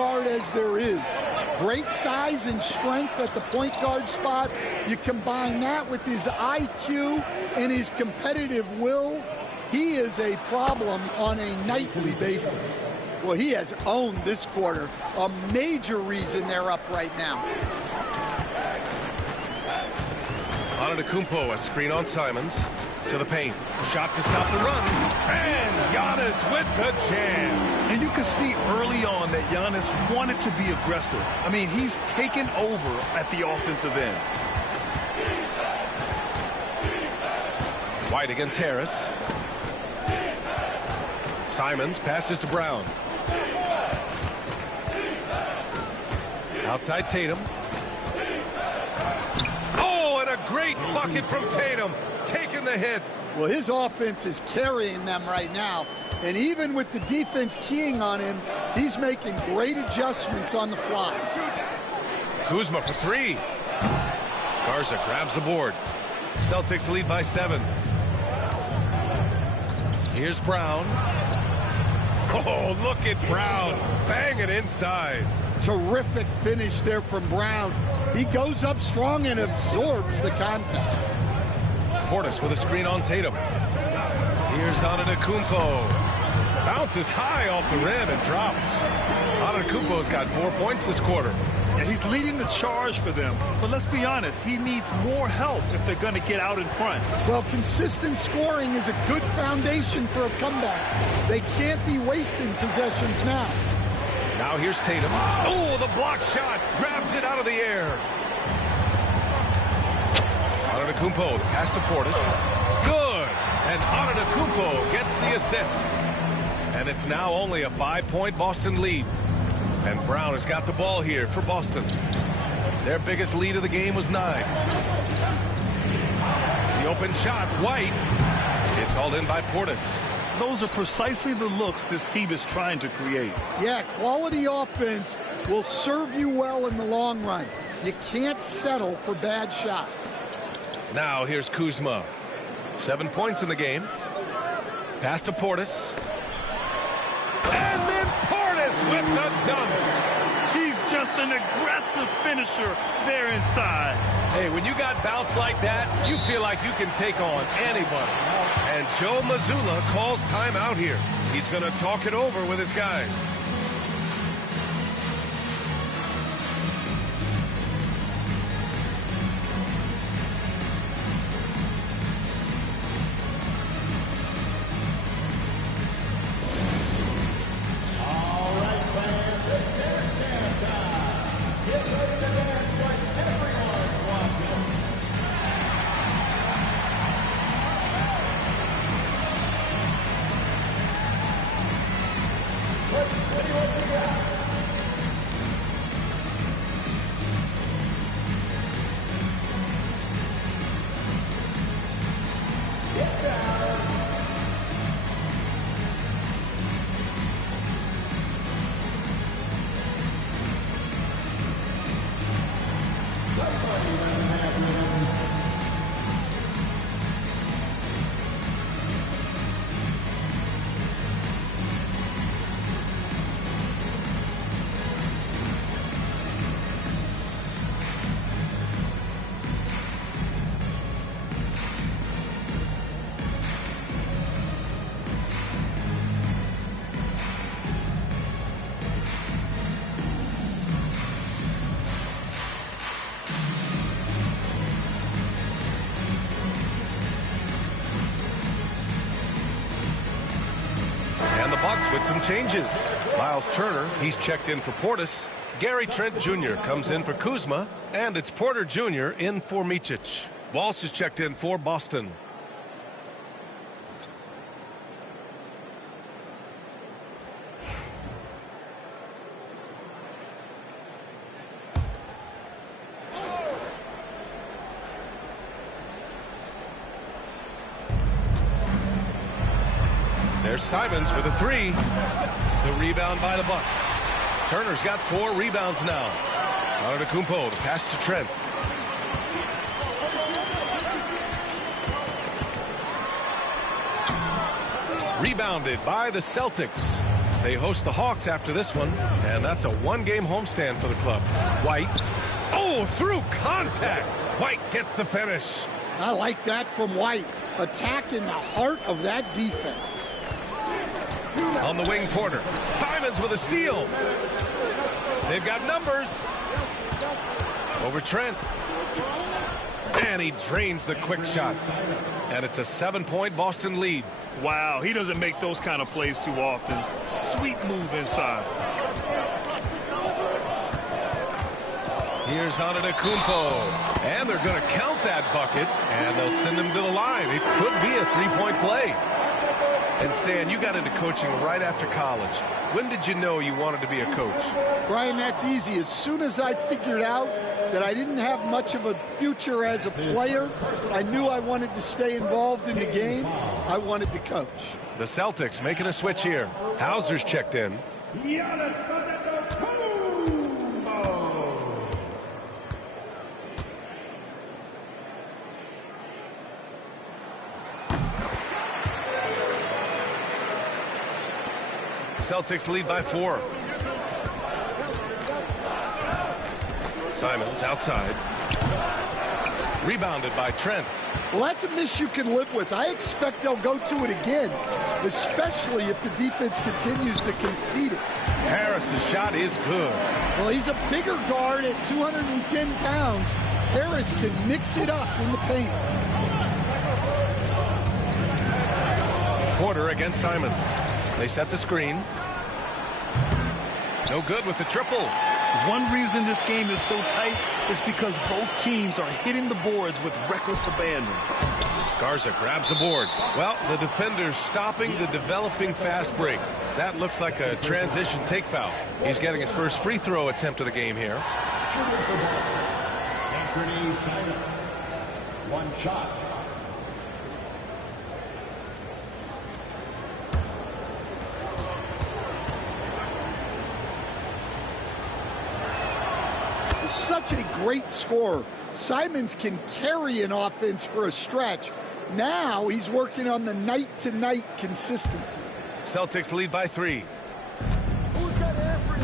guard as there is. Great size and strength at the point guard spot. You combine that with his IQ and his competitive will, he is a problem on a nightly basis. Well, he has owned this quarter, a major reason they're up right now. Antetokounmpo, a screen on Simons. To the paint. Shot to stop the run. And Giannis with the jam. And you can see early on that Giannis wanted to be aggressive. I mean, he's taken over at the offensive end. White against Harris. Simons passes to Brown. Outside Tatum. Oh, and a great bucket from Tatum. Taking the hit. Well, his offense is carrying them right now. And even with the defense keying on him, he's making great adjustments on the fly. Kuzma for three. Garza grabs the board. Celtics lead by 7. Here's Brown. Oh, look at Brown. Banging inside. Terrific finish there from Brown. He goes up strong and absorbs the contact. Portis with a screen on Tatum. Here's Antetokounmpo. Bounces high off the rim and drops. Antetokounmpo's got 4 points this quarter. Yeah, he's leading the charge for them. But let's be honest, he needs more help if they're going to get out in front. Well, consistent scoring is a good foundation for a comeback. They can't be wasting possessions now. Now here's Tatum. Oh, the block shot. Grabs it out of the air. Antetokounmpo, the pass to Portis. Good. And Antetokounmpo gets the assist. And it's now only a 5-point Boston lead. And Brown has got the ball here for Boston. Their biggest lead of the game was 9. The open shot, White. It's hauled in by Portis. Those are precisely the looks this team is trying to create. Yeah, quality offense will serve you well in the long run. You can't settle for bad shots. Now here's Kuzma. 7 points in the game. Pass to Portis. And then Portis with the dunk. He's just an aggressive finisher there inside. Hey, when you got bounce like that, you feel like you can take on anybody. And Joe Mazzulla calls timeout here. He's going to talk it over with his guys. Bucks with some changes. Miles Turner, he's checked in for Portis. Gary Trent Jr. comes in for Kuzma. And it's Porter Jr. in for Micic. Walsh is checked in for Boston. There's Simons with a 3. The rebound by the Bucks. Turner's got 4 rebounds now. Antetokounmpo, the pass to Trent. Rebounded by the Celtics. They host the Hawks after this one, and that's a one-game homestand for the club. White. Oh, through contact. White gets the finish. I like that from White. Attack in the heart of that defense. On the wing, Porter. Simons with a steal. They've got numbers. Over Trent. And he drains the quick shot. And it's a 7-point Boston lead. Wow, he doesn't make those kind of plays too often. Sweet move inside. Here's Antetokounmpo. And they're going to count that bucket. And they'll send him to the line. It could be a three-point play. And Stan, you got into coaching right after college. When did you know you wanted to be a coach? Brian, that's easy. As soon as I figured out that I didn't have much of a future as a player, I knew I wanted to stay involved in the game. I wanted to coach. The Celtics making a switch here. Hauser's checked in. Celtics lead by 4. Simons outside. Rebounded by Trent. Well, that's a miss you can live with. I expect they'll go to it again, especially if the defense continues to concede it. Harris's shot is good. Well, he's a bigger guard at 210 pounds. Harris can mix it up in the paint. Porter against Simons. They set the screen. No good with the triple. One reason this game is so tight is because both teams are hitting the boards with reckless abandon. Garza grabs the board. Well, the defender's stopping the developing fast break. That looks like a transition take foul. He's getting his first free throw attempt of the game here. One shot. Such a great scorer. Simons can carry an offense for a stretch. Now he's working on the night-to-night consistency. Celtics lead by 3. Who's got Alfred?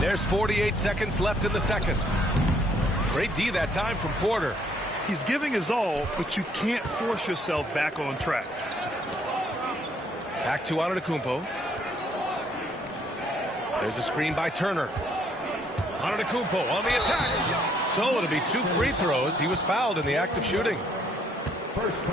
There's 48 seconds left in the second. Great D that time from Porter. He's giving his all, but you can't force yourself back on track. Back to Antetokounmpo. There's a screen by Turner. Antetokounmpo on the attack. So it'll be 2 free throws. He was fouled in the act of shooting.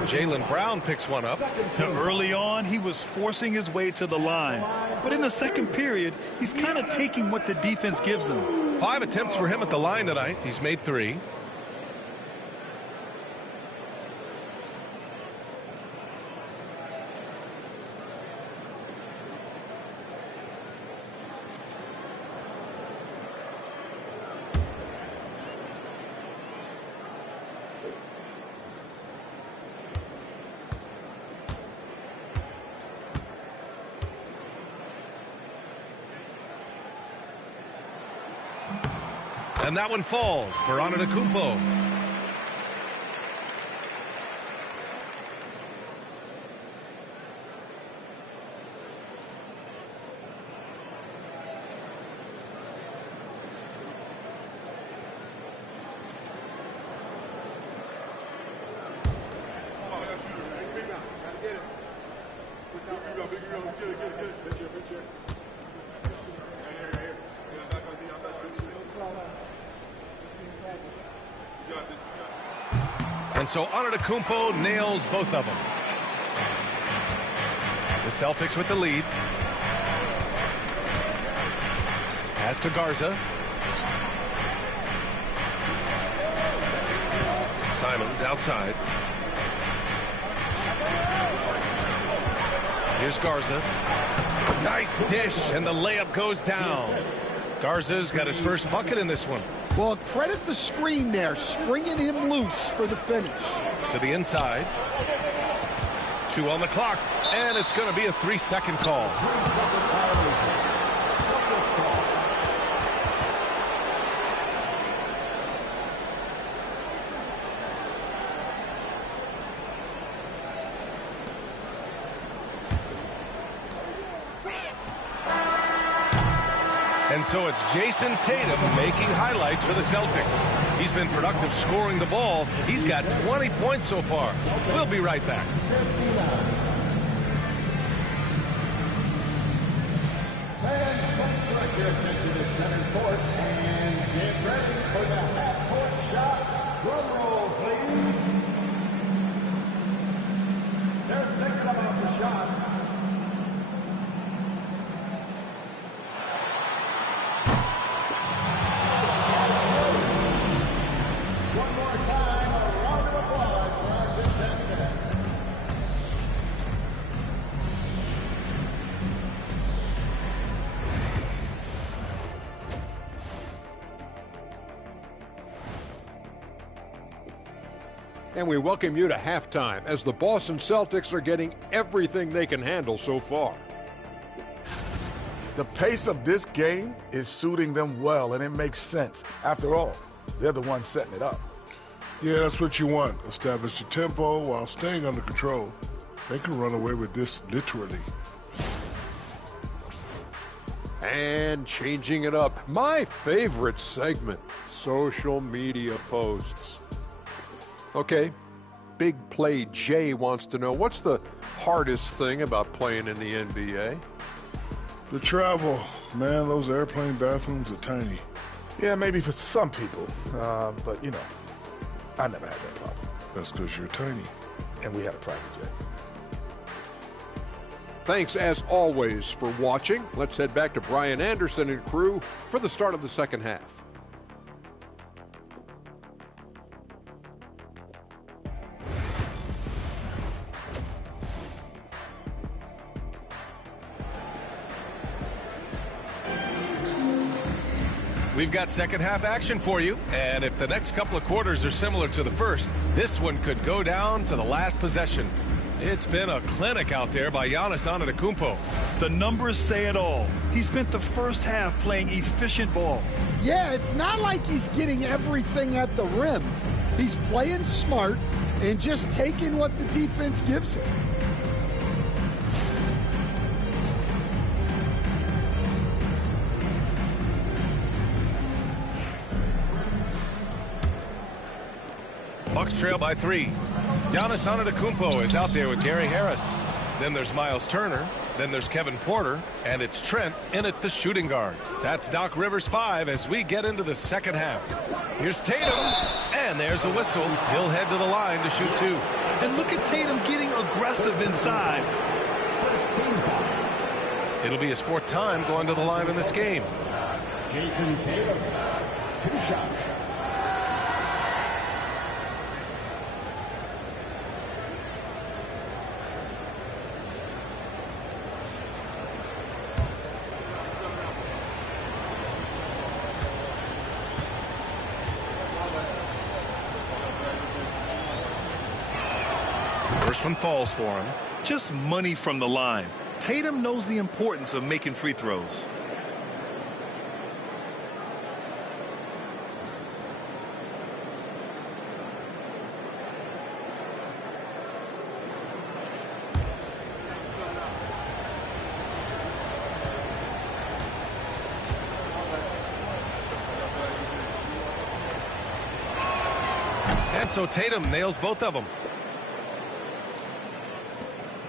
Jaylen Brown picks one up. Early on, he was forcing his way to the line. But in the second period, he's kind of taking what the defense gives him. 5 attempts for him at the line tonight. He's made 3. And that one falls for Antetokounmpo. And so Antetokounmpo nails both of them. The Celtics with the lead. Pass to Garza. Simons outside. Here's Garza. Nice dish, and the layup goes down. Garza's got his first bucket in this one. Well, credit the screen there, springing him loose for the finish. To the inside. 2 on the clock, and it's going to be a 3-second call. And so it's Jason Tatum making highlights for the Celtics. He's been productive scoring the ball. He's got 20 points so far. We'll be right back. Fans, let's direct your attention to center court and get ready for the half-court shot. Drum roll, please. They're thinking about the shot. One more time, a round of applause for our contestant. And we welcome you to halftime as the Boston Celtics are getting everything they can handle so far. The pace of this game is suiting them well, and it makes sense. After all, they're the ones setting it up. Yeah, that's what you want. Establish your tempo while staying under control. They can run away with this literally. And changing it up, my favorite segment, social media posts. Okay, Big Play Jay wants to know, what's the hardest thing about playing in the NBA? The travel. Man, those airplane bathrooms are tiny. Yeah, maybe for some people, but, you know, I never had that problem. That's because you're tiny. And we had a private jet. Thanks, as always, for watching. Let's head back to Brian Anderson and crew for the start of the second half. We've got second half action for you, and if the next couple of quarters are similar to the first, this one could go down to the last possession. It's been a clinic out there by Giannis Antetokounmpo. The numbers say it all. He spent the first half playing efficient ball. Yeah, it's not like he's getting everything at the rim. He's playing smart and just taking what the defense gives him. Bucks trail by 3. Giannis Antetokounmpo is out there with Gary Harris. Then there's Miles Turner. Then there's Kevin Porter. And it's Trent in at the shooting guard. That's Doc Rivers 5 as we get into the second half. Here's Tatum. And there's a whistle. He'll head to the line to shoot 2. And look at Tatum getting aggressive inside. It'll be his 4th time going to the line in this game. Jason Tatum, 2 shots. First one falls for him. Just money from the line. Tatum knows the importance of making free throws. And so Tatum nails both of them.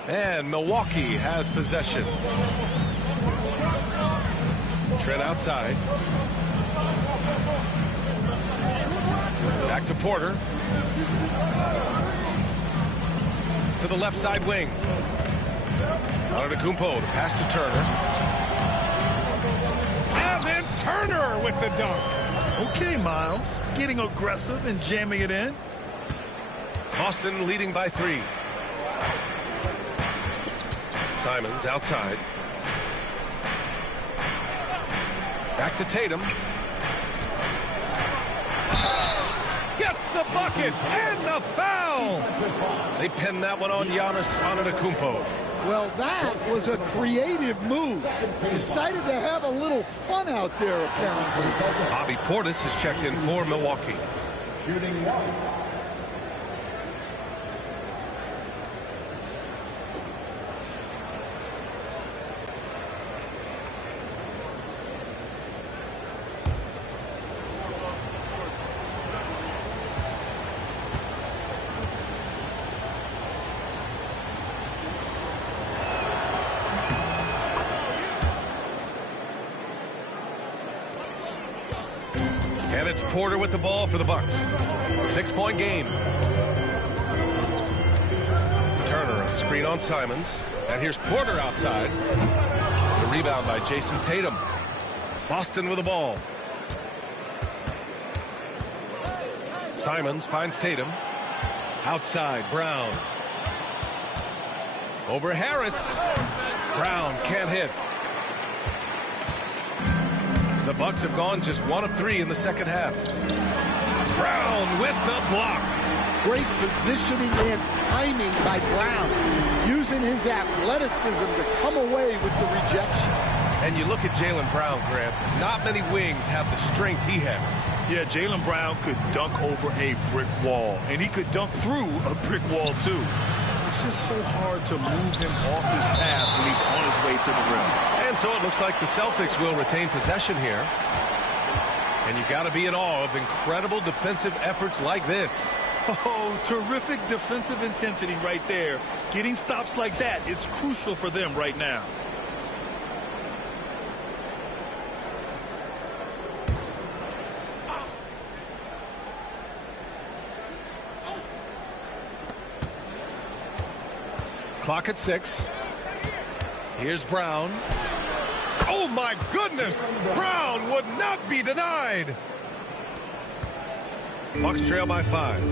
And Milwaukee has possession. Trent outside. Back to Porter. To the left side wing. Antetokounmpo, the pass to Turner. And then Turner with the dunk. Okay, Miles. Getting aggressive and jamming it in. Boston leading by 3. Simons outside. Back to Tatum. Gets the bucket and the foul. They pinned that one on Giannis Antetokounmpo. Well, that was a creative move. Decided to have a little fun out there, apparently. Bobby Portis has checked in for Milwaukee. Shooting 1. And it's Porter with the ball for the Bucks. 6-point game. Turner, a screen on Simons. And here's Porter outside. The rebound by Jason Tatum. Boston with the ball. Simons finds Tatum. Outside, Brown. Over Harris. Brown can't hit. The Bucks have gone just 1 of 3 in the second half. Brown with the block. Great positioning and timing by Brown, using his athleticism to come away with the rejection. And you look at Jaylen Brown, Grant. Not many wings have the strength he has. Yeah, Jaylen Brown could dunk over a brick wall, and he could dunk through a brick wall, too. It's just so hard to move him off his path when he's on his way to the rim. And so it looks like the Celtics will retain possession here. And you got to be in awe of incredible defensive efforts like this. Oh, terrific defensive intensity right there. Getting stops like that is crucial for them right now. Clock at 6. Here's Brown. Oh, my goodness! Brown would not be denied! Bucks trail by 5.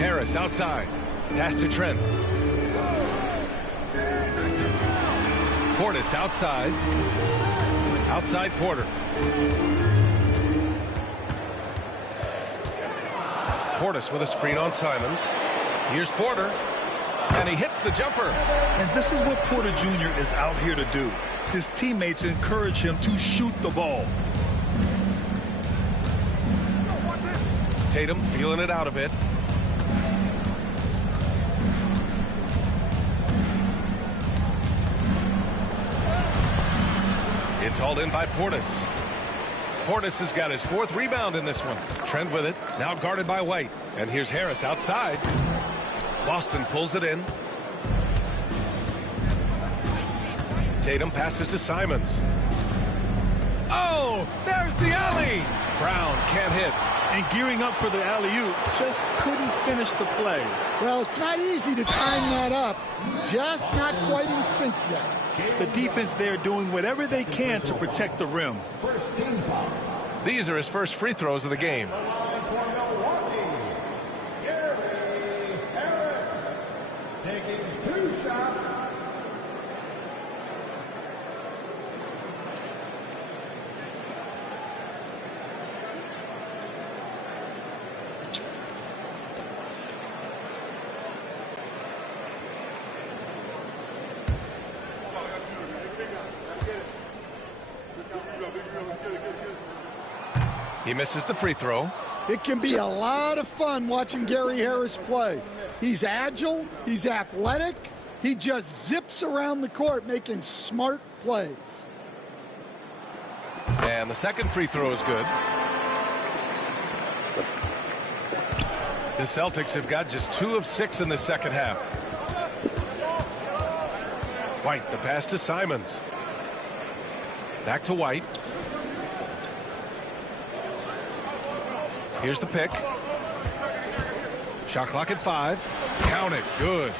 Harris outside. Pass to Trent. Portis outside. Outside Porter. Portis with a screen on Simons. Here's Porter, and he hits the jumper. And this is what Porter Jr. is out here to do. His teammates encourage him to shoot the ball. Tatum feeling it out a bit. It's hauled in by Portis. Portis has got his 4th rebound in this one. Trent with it, now guarded by White. And here's Harris outside. Boston pulls it in. Tatum passes to Simons. Oh, there's the alley. Brown can't hit. And gearing up for the alley-oop, just couldn't finish the play. Well, it's not easy to time that up. Just not quite in sync yet. The defense there doing whatever they can to protect the rim. These are his first free throws of the game. Taking 2 shots. He misses the free throw. It can be a lot of fun watching Gary Harris play. He's agile, he's athletic, he just zips around the court making smart plays. And the second free throw is good. The Celtics have got just 2 of 6 in the second half. White, the pass to Simons. Back to White. Here's the pick. Shot clock at 5. Count it. Good.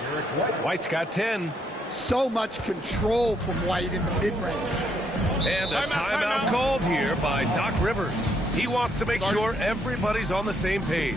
White's got 10. So much control from White in the mid-range. And a timeout called here by Doc Rivers. He wants to make sure everybody's on the same page.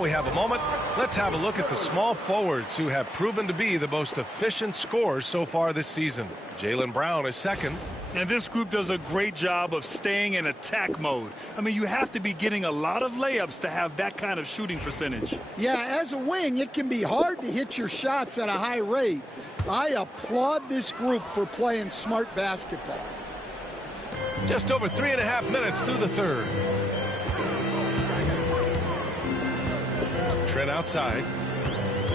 While we have a moment, let's have a look at the small forwards who have proven to be the most efficient scorers so far this season. Jaylen Brown is second. And this group does a great job of staying in attack mode. I mean, you have to be getting a lot of layups to have that kind of shooting percentage. Yeah, as a wing, it can be hard to hit your shots at a high rate. I applaud this group for playing smart basketball. Just over 3.5 minutes through the third. Trent outside.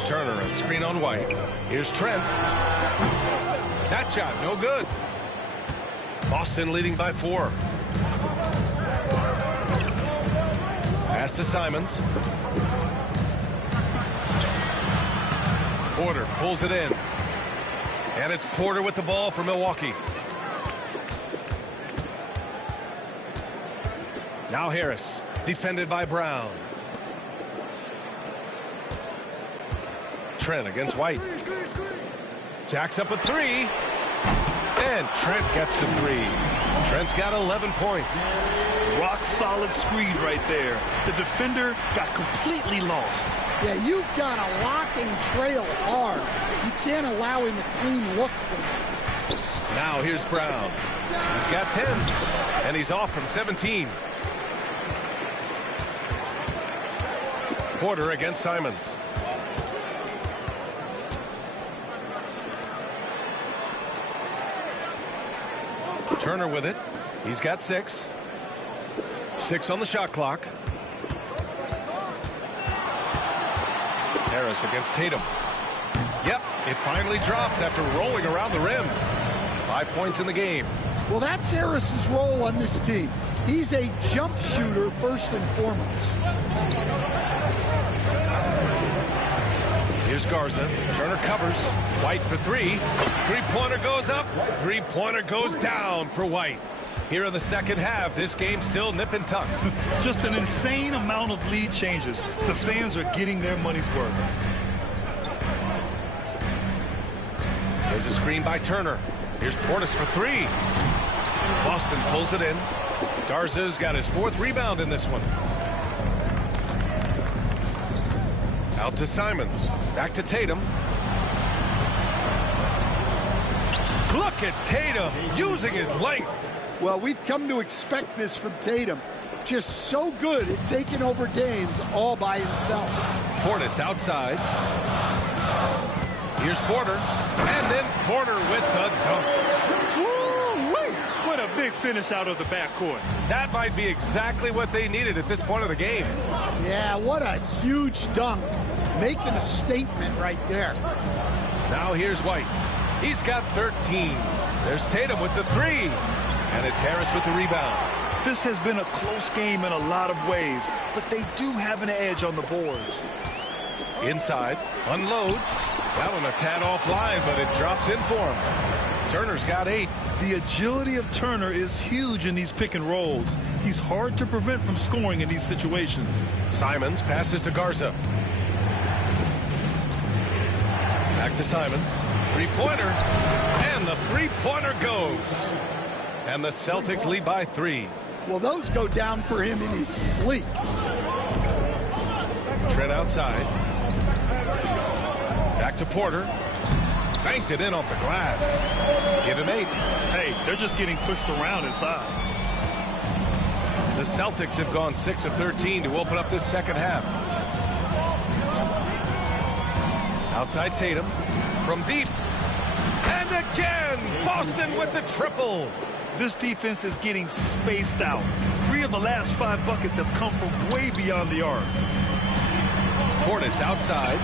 Turner, a screen on White. Here's Trent. That shot, no good. Boston leading by 4. Pass to Simons. Porter pulls it in. And it's Porter with the ball for Milwaukee. Now Harris, defended by Brown. Trent against White. Jacks up a 3. And Trent gets the 3. Trent's got 11 points. Rock solid screen right there. The defender got completely lost. Yeah, you've got to lock and trail hard. You can't allow him a clean look from him. Now here's Brown. He's got 10. And he's off from 17. Porter against Simons. Turner with it. He's got 6. 6 on the shot clock. Harris against Tatum. Yep, it finally drops after rolling around the rim. 5 points in the game. Well, that's Harris's role on this team. He's a jump shooter first and foremost. Here's Garza. Turner covers. White for 3. Three-pointer goes up. Three-pointer goes down for White. Here in the second half, this game's still nip and tuck. Just an insane amount of lead changes. The fans are getting their money's worth. There's a screen by Turner. Here's Portis for 3. Boston pulls it in. Garza's got his 4th rebound in this one. Out to Simons. Back to Tatum. Look at Tatum using his length. Well, we've come to expect this from Tatum. Just so good at taking over games all by himself. Portis outside. Here's Porter. And then Porter with the dunk. Woo-wee! What a big finish out of the backcourt. That might be exactly what they needed at this point of the game. Yeah, what a huge dunk. Making a statement right there. Now here's White. He's got 13. There's Tatum with the 3. And it's Harris with the rebound. This has been a close game in a lot of ways, but they do have an edge on the boards. Inside, unloads. That one a tad offline, but it drops in for him. Turner's got 8. The agility of Turner is huge in these pick and rolls. He's hard to prevent from scoring in these situations. Simons passes to Garza. Back to Simons. Three-pointer. And the three-pointer goes. And the Celtics lead by 3. Well, those go down for him in his sleep. Trent outside. Back to Porter. Banked it in off the glass. Give him 8. Hey, they're just getting pushed around inside. The Celtics have gone 6 of 13 to open up this second half. Outside Tatum. From deep. And again, Boston with the triple. This defense is getting spaced out. 3 of the last 5 buckets have come from way beyond the arc. Portis outside.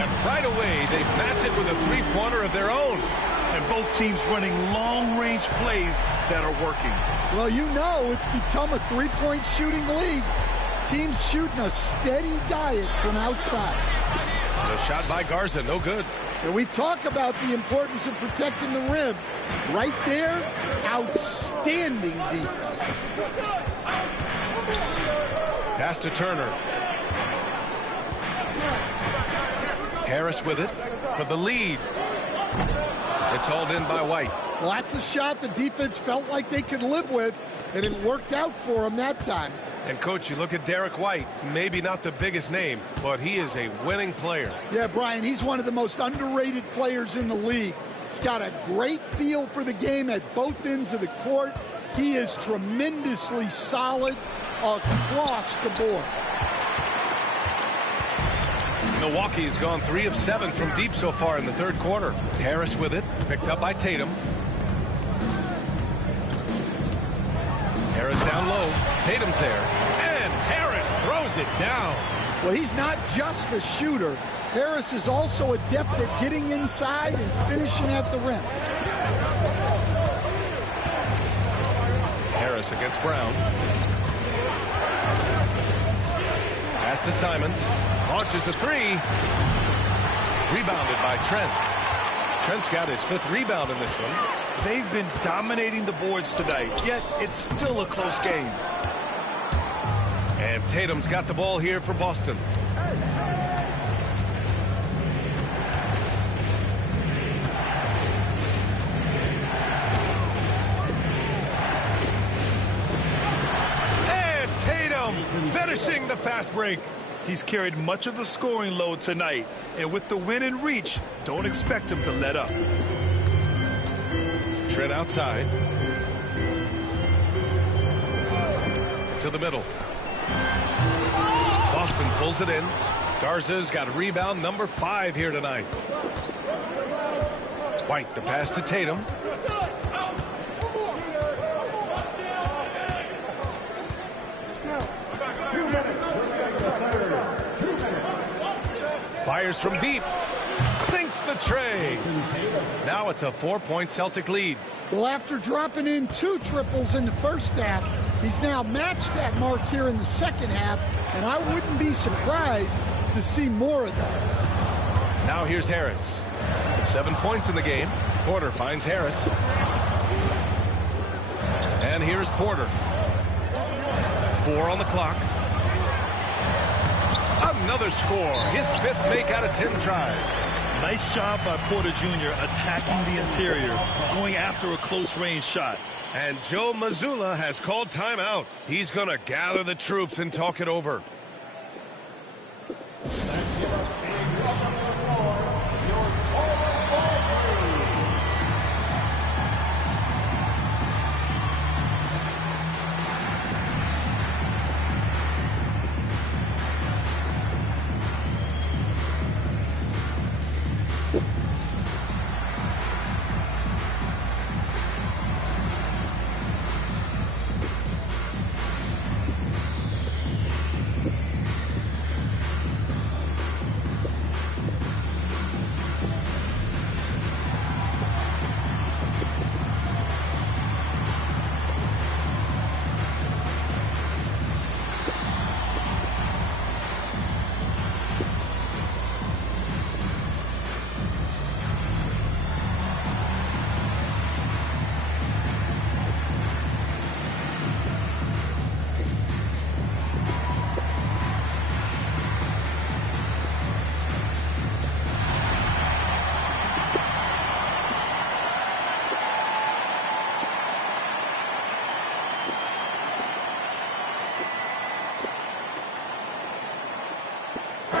And right away, they match it with a three-pointer of their own. And both teams running long-range plays that are working. Well, you know it's become a three-point shooting league. Teams shooting a steady diet from outside. The shot by Garza, no good. And we talk about the importance of protecting the rim. Right there, outstanding defense. Pass to Turner. Harris with it for the lead. It's hauled in by White. Well, that's a shot the defense felt like they could live with, and it worked out for them that time. And, Coach, you look at Derek White, maybe not the biggest name, but he is a winning player. Yeah, Brian, he's one of the most underrated players in the league. He's got a great feel for the game at both ends of the court. He is tremendously solid across the board. Milwaukee's gone 3 of 7 from deep so far in the third quarter. Harris with it, picked up by Tatum. Harris down low. Tatum's there. And Harris throws it down. Well, he's not just a shooter. Harris is also adept at getting inside and finishing at the rim. Harris against Brown. Pass to Simons. Launches a 3. Rebounded by Trent. Trent's got his 5th rebound in this one. They've been dominating the boards tonight, yet it's still a close game. And Tatum's got the ball here for Boston. And Tatum finishing the fast break. He's carried much of the scoring load tonight, and with the win in reach, don't expect him to let up. Trent outside. To the middle. Boston pulls it in. Garza's got rebound number 5 here tonight. White, the pass to Tatum. Fires from deep. Sinks the tray. Now it's a 4-point Celtic lead. Well, after dropping in 2 triples in the first half, he's now matched that mark here in the second half, and I wouldn't be surprised to see more of those. Now here's Harris. 7 points in the game. Porter finds Harris. And here's Porter. 4 on the clock. Another score. His 5th make out of 10 tries. Nice job by Porter Jr. attacking the interior, going after a close-range shot. And Joe Mazzulla has called timeout. He's going to gather the troops and talk it over.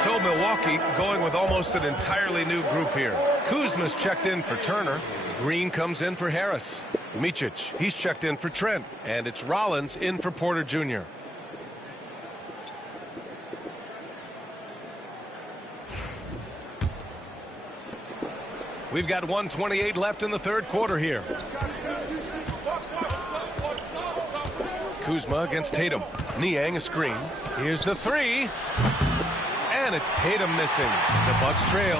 So Milwaukee going with almost an entirely new group here. Kuzma's checked in for Turner. Green comes in for Harris. Micic, he's checked in for Trent. And it's Rollins in for Porter Jr. We've got 1:28 left in the third quarter here. Kuzma against Tatum. Niang a screen. Here's the 3. And it's Tatum missing. The Bucks trail.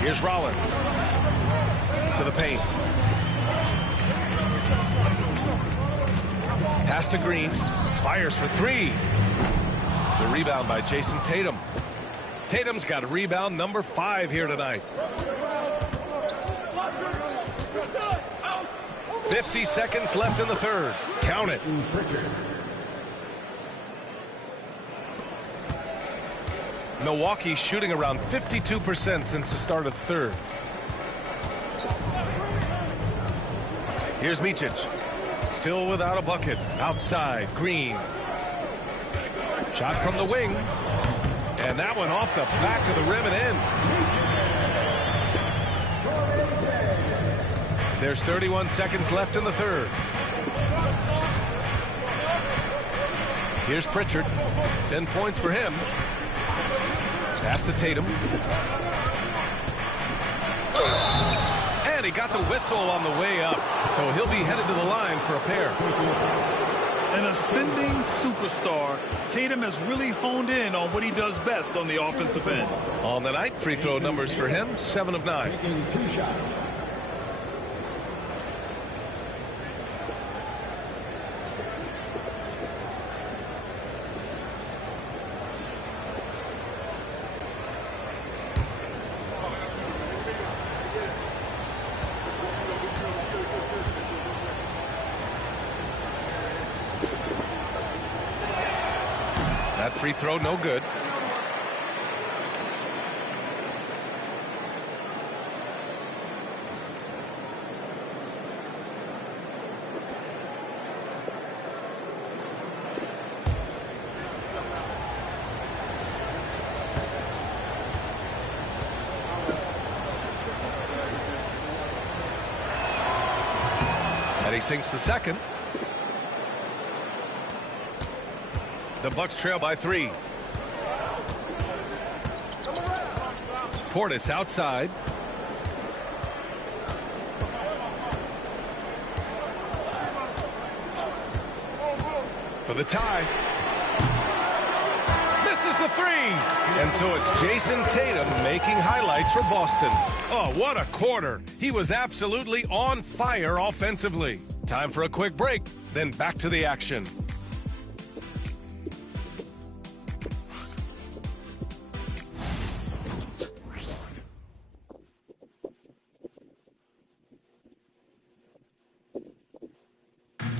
Here's Rollins. To the paint. Pass to Green. Fires for 3. The rebound by Jason Tatum. Tatum's got a rebound number 5 here tonight. 50 seconds left in the third. Count it. Milwaukee shooting around 52% since the start of the third. Here's Micic. Still without a bucket. Outside, Green. Shot from the wing. And that one off the back of the rim and in. There's 31 seconds left in the third. Here's Pritchard. 10 points for him. Pass to Tatum. And he got the whistle on the way up. So he'll be headed to the line for a pair. An ascending superstar, Tatum has really honed in on what he does best on the offensive end. On the night, free throw numbers for him, 7 of 9. Taking 2 shots. That free throw, no good. And he sinks the second. The Bucks trail by 3. Portis outside. For the tie. Misses the 3. And so it's Jason Tatum making highlights for Boston. Oh, what a quarter. He was absolutely on fire offensively. Time for a quick break, then back to the action.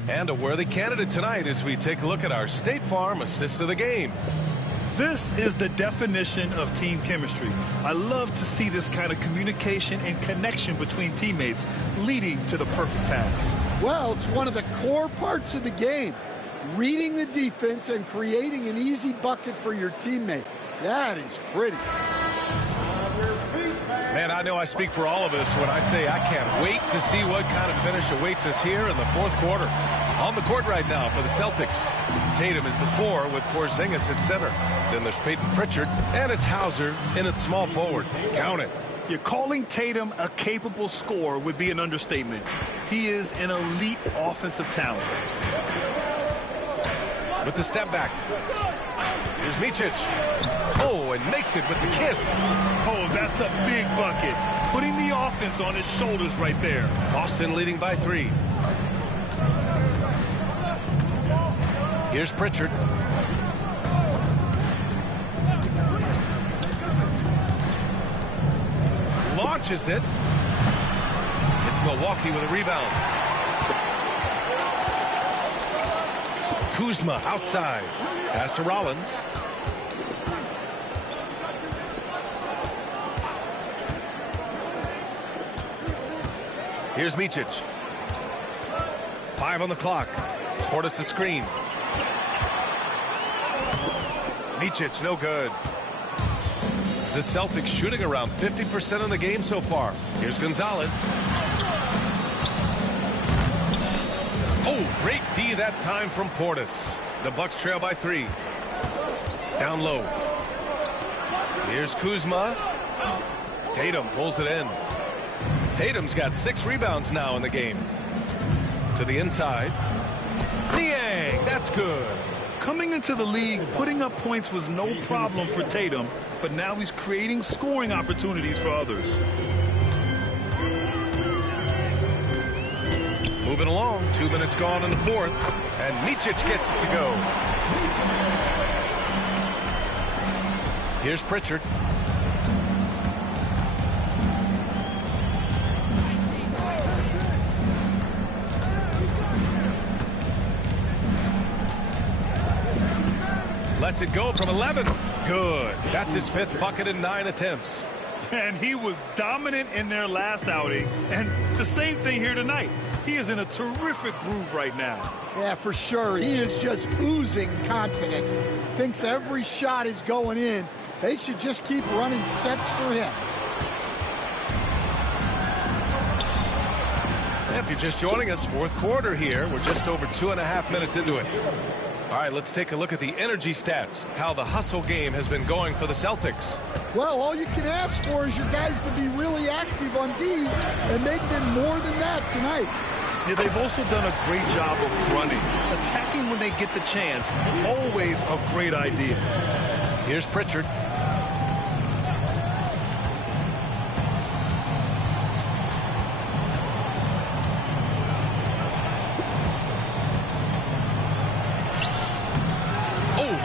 And a worthy candidate tonight as we take a look at our State Farm assist of the game. This is the definition of team chemistry. I love to see this kind of communication and connection between teammates leading to the perfect pass. Well, it's one of the core parts of the game. Reading the defense and creating an easy bucket for your teammate. That is pretty. Man, I know I speak for all of us when I say I can't wait to see what kind of finish awaits us here in the fourth quarter. On the court right now for the Celtics. Tatum is the 4 with Porzingis at center. Then there's Peyton Pritchard, and it's Hauser in at small forward. Count it. You're calling Tatum a capable scorer would be an understatement. He is an elite offensive talent. With the step back. Here's Micic. Oh, and makes it with the kiss. Oh, that's a big bucket. Putting the offense on his shoulders right there. Boston leading by 3. Here's Pritchard. Launches it. It's Milwaukee with a rebound. Kuzma outside. Pass to Rollins. Here's Micic. 5 on the clock. Portis the screen. Micic, no good. The Celtics shooting around 50% in the game so far. Here's Gonzalez. Oh, great D that time from Portis. The Bucks trail by 3. Down low. Here's Kuzma. Tatum pulls it in. Tatum's got 6 rebounds now in the game. To the inside. Niang, that's good. Coming into the league, putting up points was no problem for Tatum, but now he's creating scoring opportunities for others. Moving along, 2 minutes gone in the fourth, and Micic gets it to go. Here's Pritchard. Lets it go from 11. Good. That's his 5th bucket in 9 attempts. And he was dominant in their last outing. And the same thing here tonight. He is in a terrific groove right now. Yeah, for sure. He is just oozing confidence. Thinks every shot is going in. They should just keep running sets for him. If you're just joining us, fourth quarter here. We're just over 2.5 minutes into it. All right, let's take a look at the energy stats, how the hustle game has been going for the Celtics. Well, all you can ask for is your guys to be really active on D, and they've been more than that tonight. Yeah, they've also done a great job of running. Attacking when they get the chance, always a great idea. Here's Pritchard.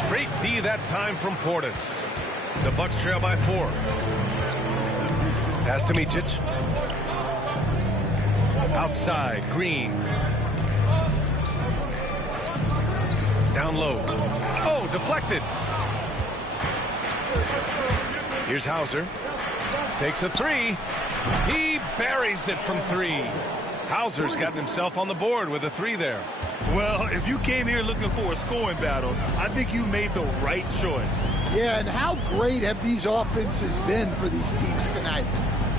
Great D that time from Portis. The Bucks trail by 4. Pass to Micic. Outside, Green. Down low. Oh, deflected. Here's Hauser. Takes a 3. He buries it from 3. Hauser's gotten himself on the board with a 3 there. Well, if you came here looking for a scoring battle, I think you made the right choice. Yeah, and how great have these offenses been for these teams tonight?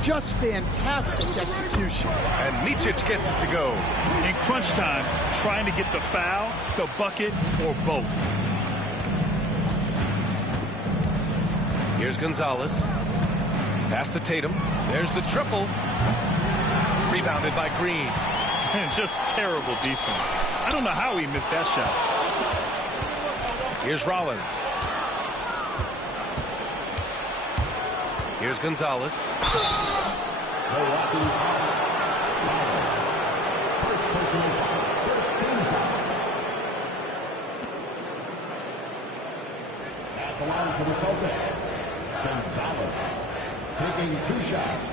Just fantastic execution. And Micic gets it to go. In crunch time, trying to get the foul, the bucket, or both. Here's Gonzalez. Pass to Tatum. There's the triple. Rebounded by Green. And just terrible defense. I don't know how he missed that shot. Here's Rollins. Here's Gonzalez. At the line for the Celtics, Gonzalez taking 2 shots.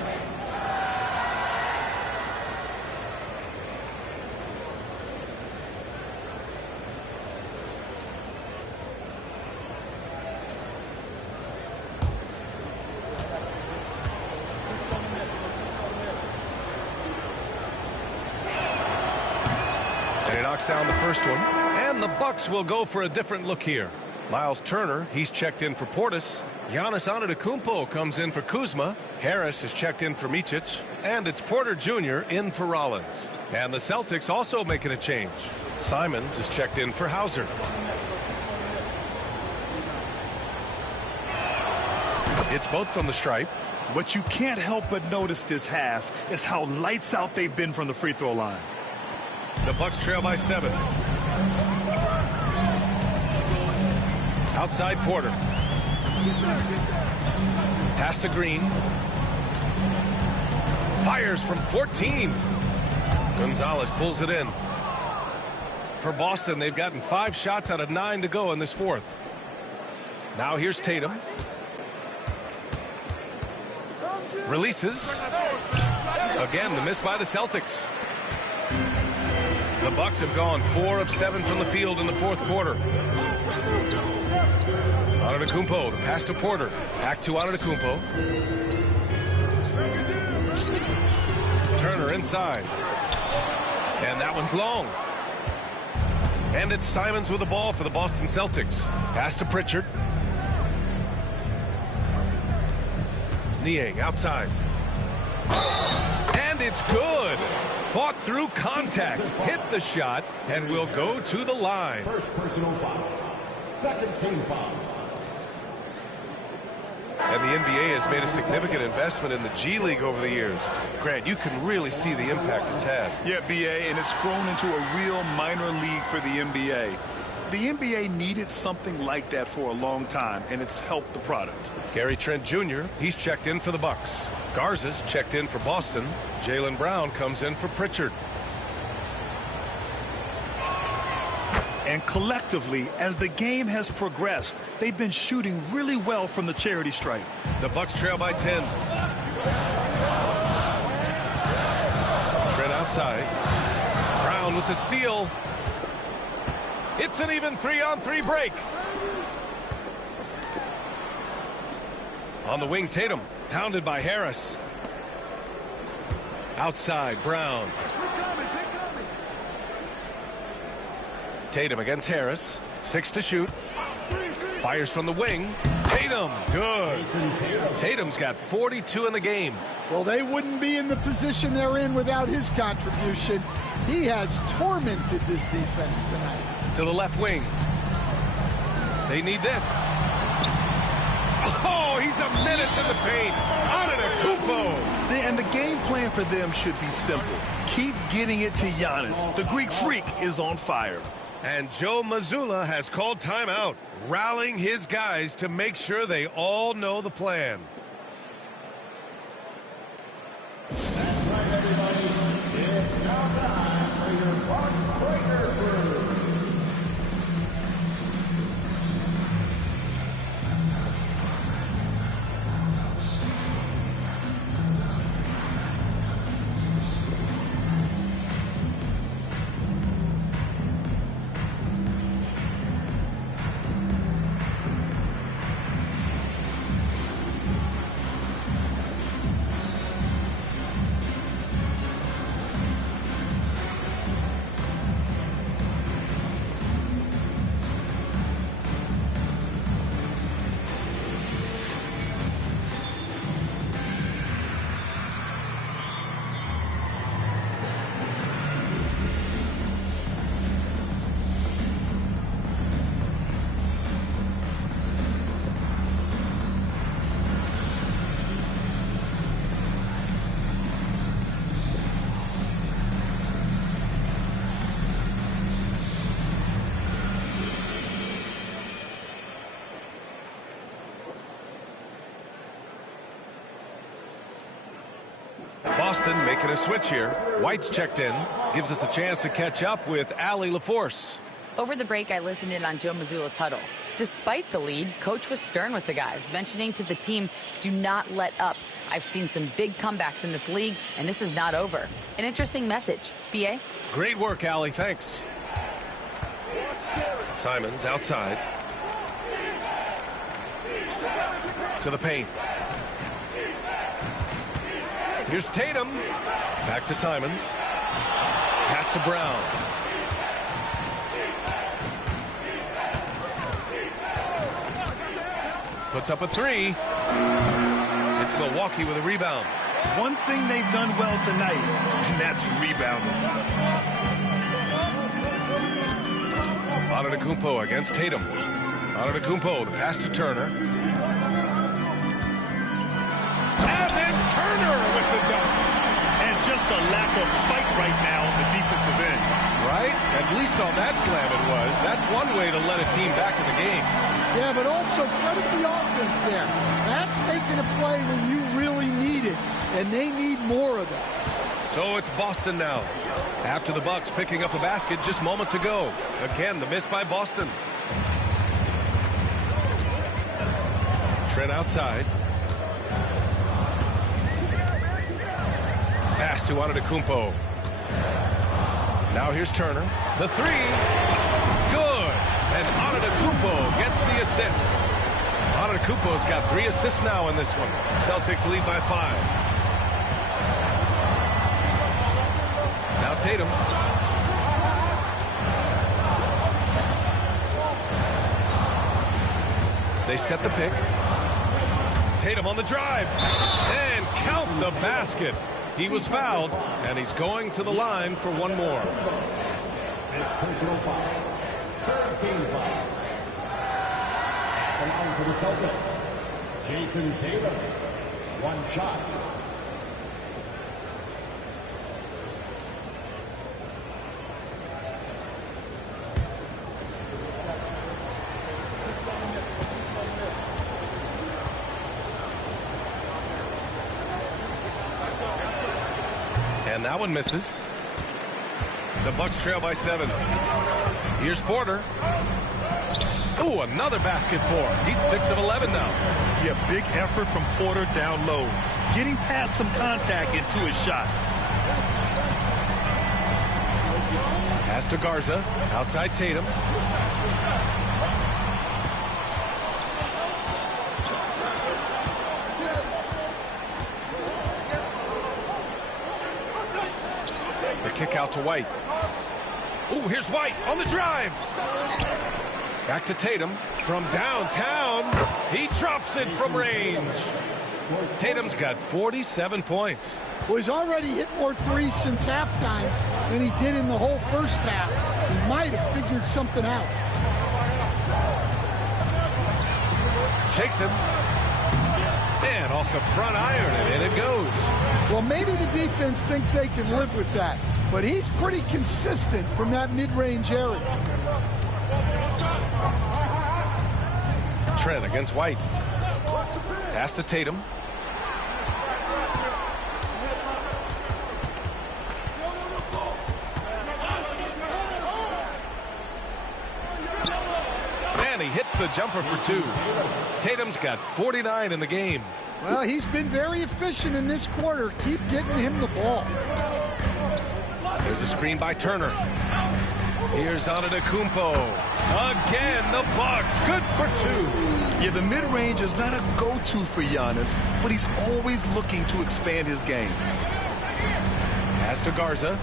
Down the first one, and the Bucks will go for a different look here. Miles Turner, he's checked in for Portis. Giannis Antetokounmpo comes in for Kuzma. Harris is checked in for Micic, and it's Porter Jr. in for Rollins. And the Celtics also making a change. Simons is checked in for Hauser. It's both from the stripe. What you can't help but notice this half is how lights out they've been from the free throw line. The Bucks trail by 7. Outside Porter. Pass to Green. Fires from 14. Gonzalez pulls it in. For Boston, they've gotten 5 shots out of 9 to go in this fourth. Now here's Tatum. Releases. Again, the miss by the Celtics. The Bucks have gone 4 of 7 from the field in the fourth quarter. Antetokounmpo, the pass to Porter. Back to Antetokounmpo. Turner inside. And that one's long. And it's Simons with the ball for the Boston Celtics. Pass to Pritchard. Niang outside. And it's good. Fought through contact, hit the shot, and will go to the line. First personal foul. Second team foul. And the NBA has made a significant investment in the G League over the years. Grant, you can really see the impact it's had. Yeah, BA, and it's grown into a real minor league for the NBA. The NBA needed something like that for a long time, and it's helped the product. Gary Trent Jr., he's checked in for the Bucks. Garza's checked in for Boston. Jaylen Brown comes in for Pritchard. And collectively, as the game has progressed, they've been shooting really well from the charity stripe. The Bucks trail by 10. Trent outside. Brown with the steal. It's an even 3-on-3 break. On the wing, Tatum. Pounded by Harris. Outside, Brown. Tatum against Harris. 6 to shoot. Fires from the wing. Tatum, good. Tatum's got 42 in the game. Well, they wouldn't be in the position they're in without his contribution. He has tormented this defense tonight. To the left wing. They need this. Oh, he's a menace in the paint. Antetokounmpo. And the game plan for them should be simple. Keep getting it to Giannis. The Greek freak is on fire. And Joe Mazzulla has called timeout, rallying his guys to make sure they all know the plan. That's right, everybody. It's now time for your Bucks Breaker Brew. Boston making a switch here. White's checked in. Gives us a chance to catch up with Allie LaForce. Over the break, I listened in on Joe Mazzulla's huddle. Despite the lead, Coach was stern with the guys, mentioning to the team, do not let up. I've seen some big comebacks in this league, and this is not over. An interesting message. B.A.? Great work, Allie. Thanks. Simons outside. To the paint. Here's Tatum. Back to Simons. Pass to Brown. Puts up a 3. It's Milwaukee with a rebound. One thing they've done well tonight, and that's rebounding. Antetokounmpo against Tatum. Antetokounmpo, the pass to Turner. And then Turner with the dunk. And just a lack of fight right now on the defensive end. Right? At least on that slam it was. That's one way to let a team back in the game. Yeah, but also credit the offense there. That's making a play when you really need it, and they need more of that. So it's Boston now. After the Bucks picking up a basket just moments ago. Again, the miss by Boston. Trent outside. Pass to Antetokounmpo. Now here's Turner. The 3. Good. And Antetokounmpo gets the assist. Antetokounmpo's got 3 assists now in this one. Celtics lead by 5. Now Tatum. They set the pick. Tatum on the drive. And count the basket. He was fouled, and he's going to the line for one more. Personal foul. 13 foul. And on for the Celtics, Jason Tatum. 1 shot. And that one misses. The Bucks trail by 7. Here's Porter. Ooh, another basket for him. He's 6 of 11 now. Yeah, big effort from Porter down low. Getting past some contact into his shot. Pass to Garza. Outside Tatum. Kick out to White. Ooh, here's White on the drive. Back to Tatum from downtown. He drops it from range. Tatum's got 47 points. Well, he's already hit more threes since halftime than he did in the whole first half. He might have figured something out. Shakes him. And off the front iron, and in it goes. Well, maybe the defense thinks they can live with that, but he's pretty consistent from that mid-range area. Trent against White. Pass to Tatum. And he hits the jumper for two. Tatum's got 49 in the game. Well, he's been very efficient in this quarter. Keep getting him the ball. There's a screen by Turner. Here's Antetokounmpo. Again, the Bucks. Good for two. Yeah, the mid-range is not a go-to for Giannis, but he's always looking to expand his game. Pass to Garza.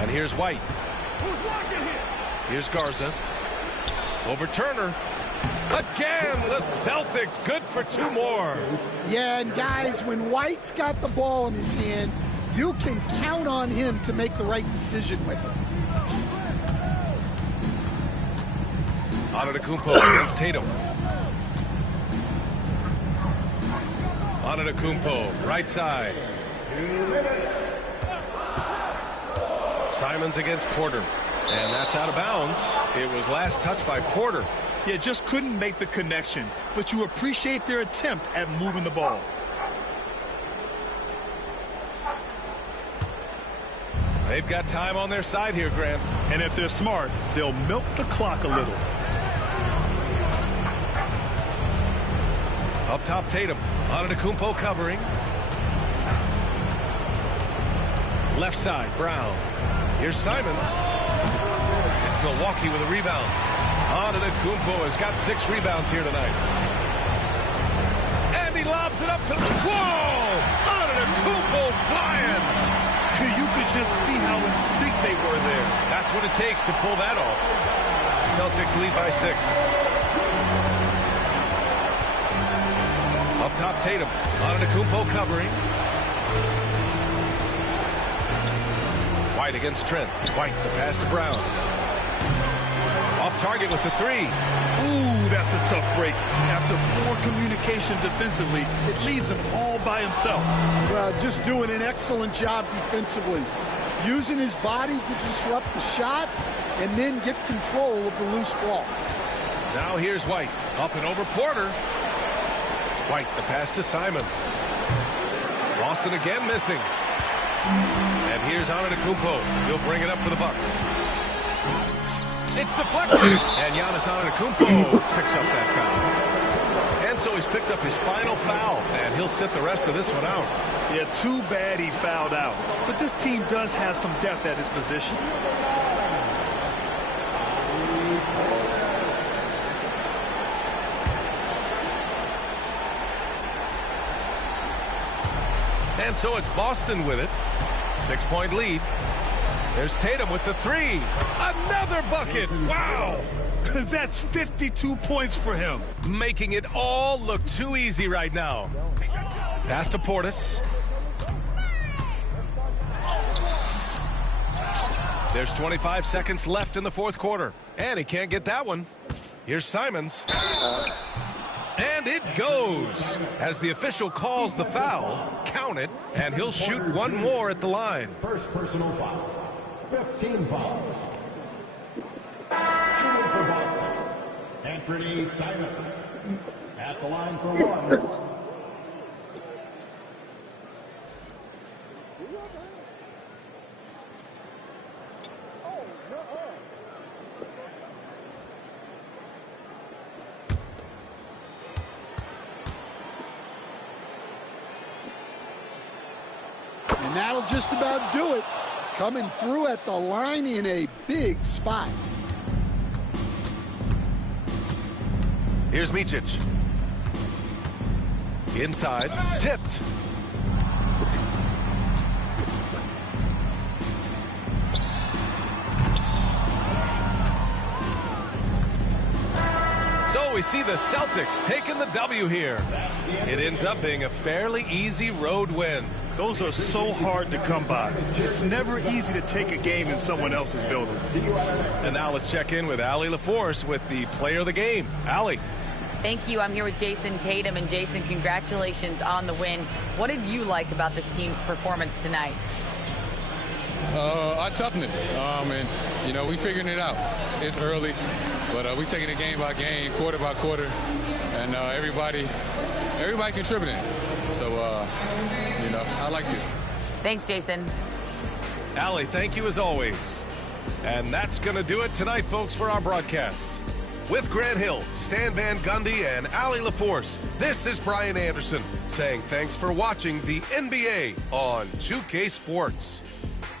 And here's White. Here's Garza. Over Turner. Again, the Celtics. Good for two more. Yeah, and guys, when White's got the ball in his hands, you can count on him to make the right decision with it. Antetokounmpo against Tatum. Antetokounmpo, right side. Simons against Porter. And that's out of bounds. It was last touched by Porter. Yeah, just couldn't make the connection, but you appreciate their attempt at moving the ball. They've got time on their side here, Grant. And if they're smart, they'll milk the clock a little. Up top, Tatum. Antetokounmpo covering. Left side, Brown. Here's Simons. It's Milwaukee with a rebound. Antetokounmpo has got 6 rebounds here tonight. And he lobs it up to the wall. Antetokounmpo flying. You could just see how in sync they were there. That's what it takes to pull that off. Celtics lead by 6. Up top, Tatum. Antetokounmpo covering. White against Trent. White, the pass to Brown. Off target with the 3. Ooh, that's a tough break. After poor communication defensively, it leaves him all by himself. Well, just doing an excellent job defensively. Using his body to disrupt the shot and then get control of the loose ball. Now here's White. Up and over Porter. White, the pass to Simons. Boston again missing. And here's Antetokounmpo. He'll bring it up for the Bucks. It's deflected. And Giannis Antetokounmpo picks up that foul. And so he's picked up his final foul. And he'll sit the rest of this one out. Yeah, too bad he fouled out. But this team does have some depth at his position. And so it's Boston with it. 6-point lead. There's Tatum with the 3. Another bucket. Wow. That's 52 points for him. Making it all look too easy right now. Pass to Portis. There's 25 seconds left in the fourth quarter. And he can't get that one. Here's Simons. And it goes. As the official calls the foul, count it, and he'll shoot one more at the line. First personal foul. 15 foul. Shooting for Boston. Anthony Simons. At the line for 1. And that'll just about do it. Coming through at the line in a big spot. Here's Micic. Inside. Tipped. we see the Celtics taking the W here. It ends up being a fairly easy road win. Those are so hard to come by. It's never easy to take a game in someone else's building. And now let's check in with Allie LaForce with the player of the game. Allie. Thank you. I'm here with Jason Tatum. And Jason, congratulations on the win. What did you like about this team's performance tonight? Our toughness. And, we figuring it out. It's early, but we taking it game by game, quarter by quarter, and everybody contributing. So, I like it. Thanks, Jason. Allie, thank you as always. And that's going to do it tonight, folks, for our broadcast. With Grant Hill, Stan Van Gundy, and Allie LaForce, this is Brian Anderson saying thanks for watching the NBA on 2K Sports.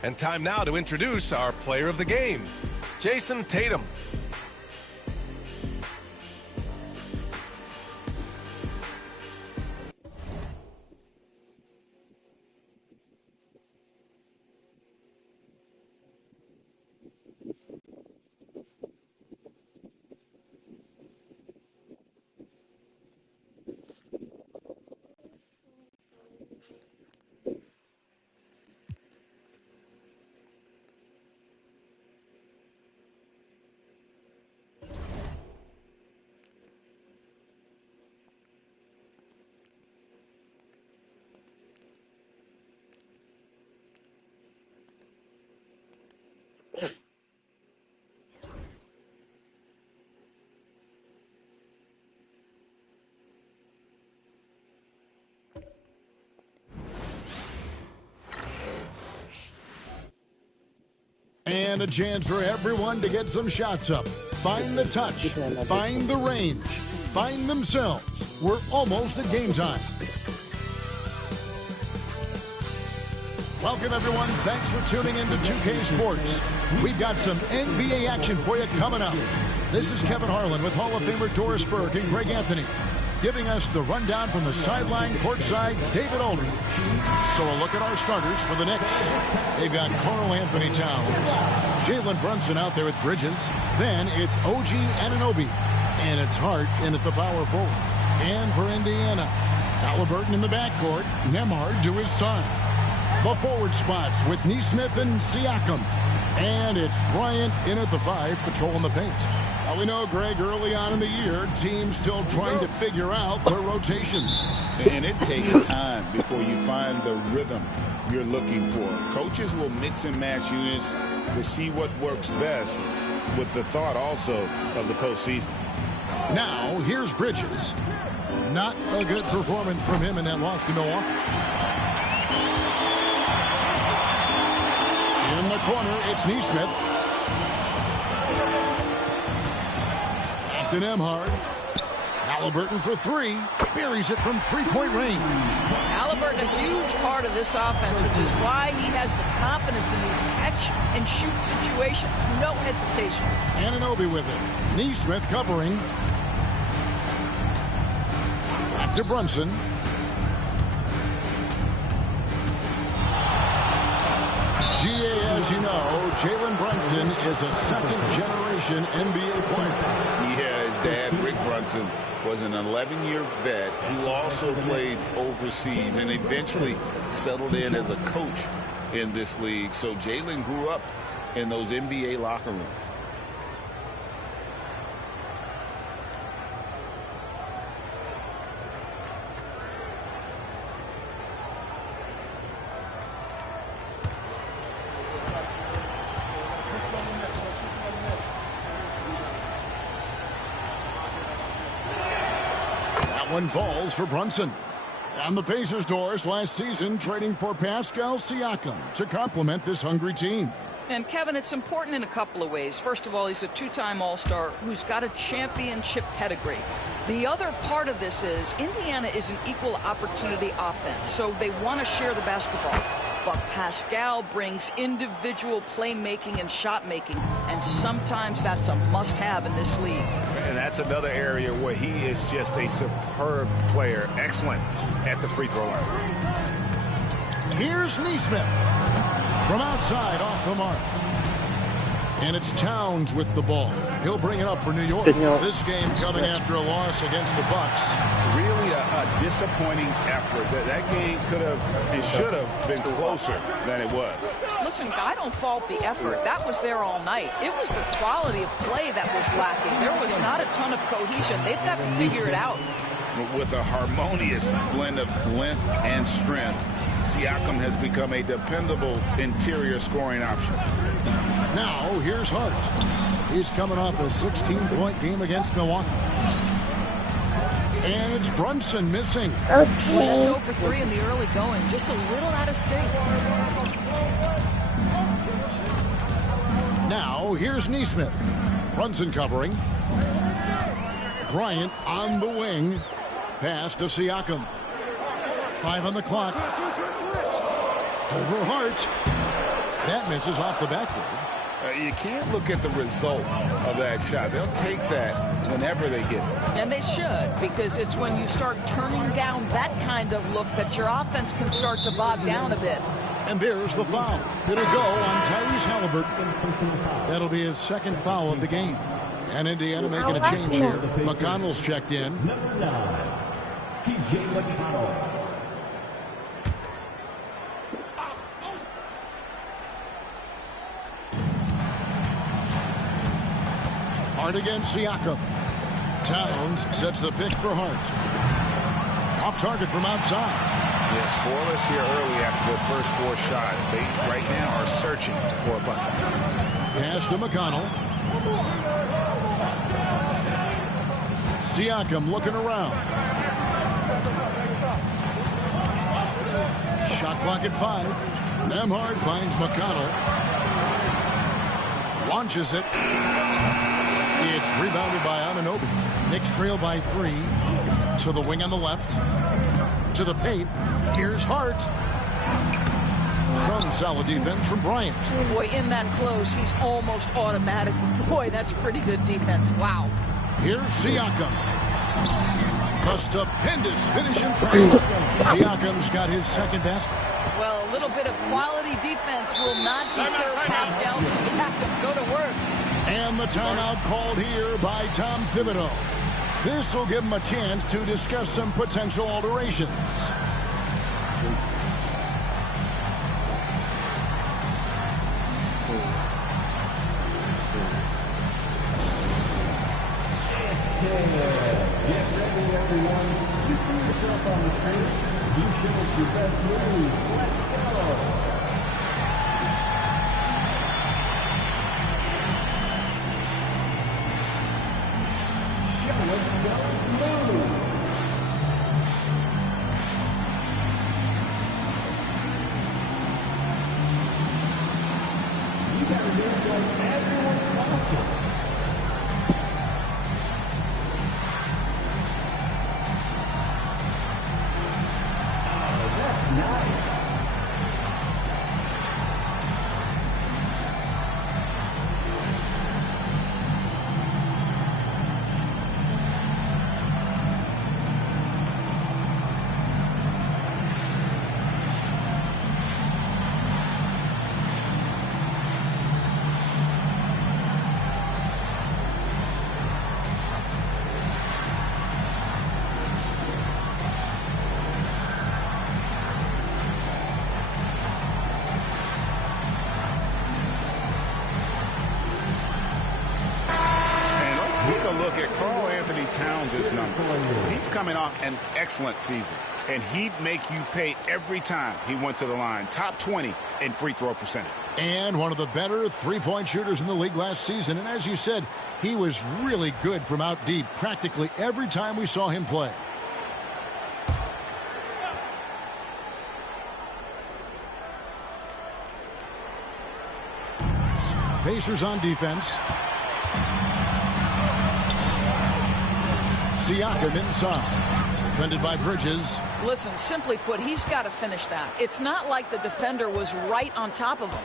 And time now to introduce our player of the game, Jason Tatum. And a chance for everyone to get some shots up. Find the touch. Find the range. Find themselves. We're almost at game time. Welcome, everyone. Thanks for tuning in to 2K Sports. We've got some NBA action for you coming up. This is Kevin Harlan with Hall of Famer Doris Burke and Greg Anthony, giving us the rundown from the sideline courtside, David Aldridge. So a look at our starters for the Knicks. They've got Karl Anthony Towns, Jalen Brunson out there with Bridges. Then it's OG Anunoby, and it's Hart in at the power forward. And for Indiana, Halliburton in the backcourt, Nembhard to his side. The forward spots with Nesmith and Siakam. And it's Bryant in at the 5, patrolling the paint. Now we know, Greg, early on in the year, teams still trying to figure out their rotation. And it takes time before you find the rhythm you're looking for. Coaches will mix and match units to see what works best, with the thought also of the postseason. Now, here's Bridges. Not a good performance from him in that loss to Milwaukee. In the corner, it's Nesmith. Back to Nembhard. Halliburton for 3. Buries it from three-point range. Halliburton, a huge part of this offense, which is why he has the confidence in these catch-and-shoot situations. No hesitation. Anunoby with it. Nesmith covering. Back to Brunson. As you know, Jalen Brunson is a second-generation NBA player. Yeah, his dad, Rick Brunson, was an 11-year vet who also played overseas and eventually settled in as a coach in this league. So Jalen grew up in those NBA locker rooms. One falls for Brunson. On the Pacers' doors last season, trading for Pascal Siakam to complement this hungry team. And, Kevin, it's important in a couple of ways. First of all, he's a two-time All-Star who's got a championship pedigree. The other part of this is Indiana is an equal opportunity offense, so they want to share the basketball. But Pascal brings individual playmaking and shot making, and sometimes that's a must-have in this league. And that's another area where he is just a superb player, excellent at the free throw line. Here's Nesmith from outside, off the mark. And it's Towns with the ball. He'll bring it up for New York. This game coming after a loss against the Bucks. Really a disappointing effort. That game could have and should have been closer than it was. Listen, I don't fault the effort. That was there all night. It was the quality of play that was lacking. There was not a ton of cohesion. They've got to figure it out. With a harmonious blend of length and strength, Siakam has become a dependable interior scoring option. Now, here's Hart. He's coming off a 16-point game against Milwaukee. And it's Brunson missing. Well, that's 0 for 3 in the early going. Just a little out of sync. Now, here's Nesmith. Brunson covering. Bryant on the wing. Pass to Siakam. 5 on the clock. Over Hart. That misses off the backboard. You can't look at the result of that shot. They'll take that whenever they get it. And they should, because it's when you start turning down that kind of look that your offense can start to bog down a bit. And there's the foul. It'll go on Tyrese Halliburton. That'll be his second foul of the game. And Indiana making a change here. McConnell's checked in. Number 9, T.J. McConnell. Hart against Siakam. Towns sets the pick for Hart. Off target from outside. Yeah, scoreless here early after their first 4 shots. They right now are searching for a bucket. Pass to McConnell. Siakam looking around. Shot clock at 5. Nembhard finds McConnell. Launches it. It's rebounded by Anunoby. Knicks trail by 3. To the wing on the left. To the paint. Here's Hart. Some solid defense from Bryant. Boy, in that close, he's almost automatic. Boy, that's pretty good defense. Wow. Here's Siakam. A stupendous finish in traffic. Siakam's got his second basket. Well, a little bit of quality defense will not deter Pascal Siakam. Go to work. And the timeout called here by Tom Thibodeau. This will give him a chance to discuss some potential alterations. Get ready, everyone. You see yourself on the screen. You show us your best move. Let's go. Look at Karl Anthony Towns' numbers. He's coming off an excellent season, and he'd make you pay every time he went to the line. Top 20 in free throw percentage. And one of the better three-point shooters in the league last season. And as you said, he was really good from out deep practically every time we saw him play. Pacers on defense. Siakam inside. Defended by Bridges. Listen, simply put, he's got to finish that. It's not like the defender was right on top of him.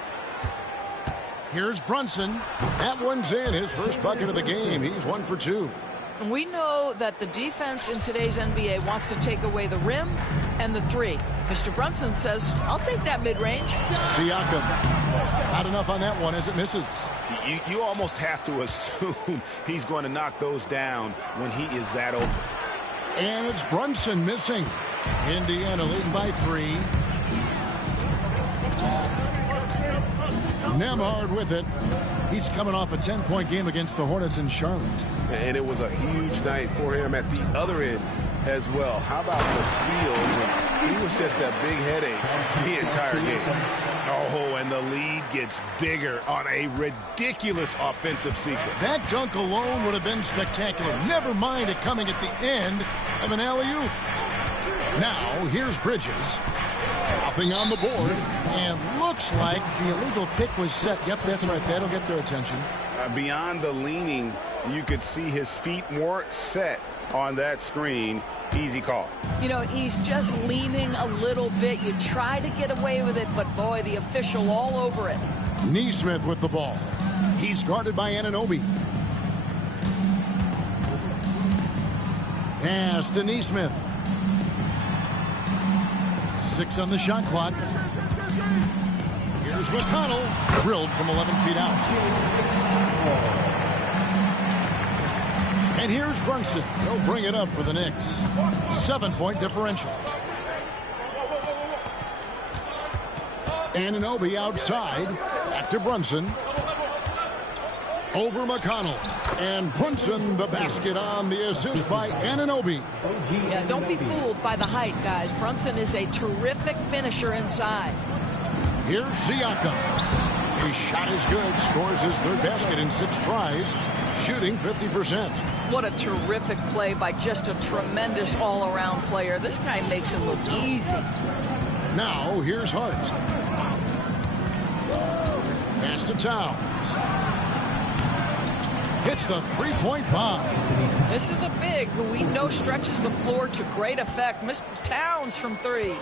Here's Brunson. That one's in. His first bucket of the game. He's 1 for 2. We know that the defense in today's NBA wants to take away the rim and the three. Mr. Brunson says, I'll take that mid-range. Siakam, not enough on that one as it misses. You almost have to assume he's going to knock those down when he is that open. And it's Brunson missing. Indiana leading by 3. Nembhard with it. He's coming off a 10-point game against the Hornets in Charlotte. And it was a huge night for him at the other end as well. How about the steals? And he was just a big headache the entire game. Oh, and the lead gets bigger on a ridiculous offensive sequence. That dunk alone would have been spectacular. Never mind it coming at the end of an alley-oop. Now, here's Bridges. Nothing on the board. And looks like the illegal pick was set. Yep, that's right. That'll get their attention. Beyond the leaning, you could see his feet more set on that screen. Easy call. You know, he's just leaning a little bit. You try to get away with it, but boy, the official all over it. Nesmith with the ball. He's guarded by Anunoby. Pass to Nesmith. 6 on the shot clock. Here's McConnell. Drilled from 11 feet out. And here's Brunson. He'll bring it up for the Knicks. 7-point differential. Anunoby outside. Back to Brunson. Over McConnell. And Brunson the basket on the assist by Anunoby. Yeah, don't be fooled by the height, guys. Brunson is a terrific finisher inside. Here's Siakam. His shot is good. Scores his third basket in 6 tries. Shooting 50%. What a terrific play by just a tremendous all-around player. This guy makes it look easy. Now, here's Hart. Pass to Towns. Hits the three-point bomb. This is a big who we know stretches the floor to great effect. Mr. Towns from 3.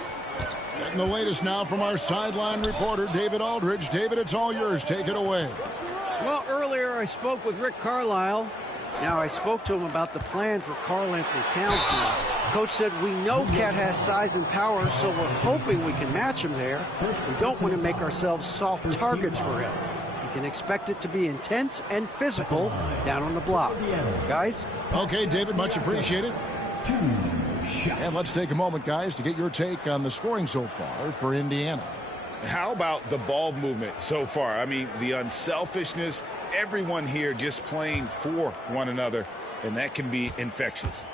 Getting the latest now from our sideline reporter, David Aldridge. David, it's all yours. Take it away. Well, earlier I spoke with Rick Carlisle. Now I spoke to him about the plan for Karl-Anthony Towns now. Coach said, we know Cat has size and power, so we're hoping we can match him there. We don't want to make ourselves soft targets for him. You can expect it to be intense and physical down on the block. Guys? Okay, David, much appreciated. And let's take a moment, guys, to get your take on the scoring so far for Indiana. How about the ball movement so far? I mean, the unselfishness, everyone here just playing for one another, and that can be infectious.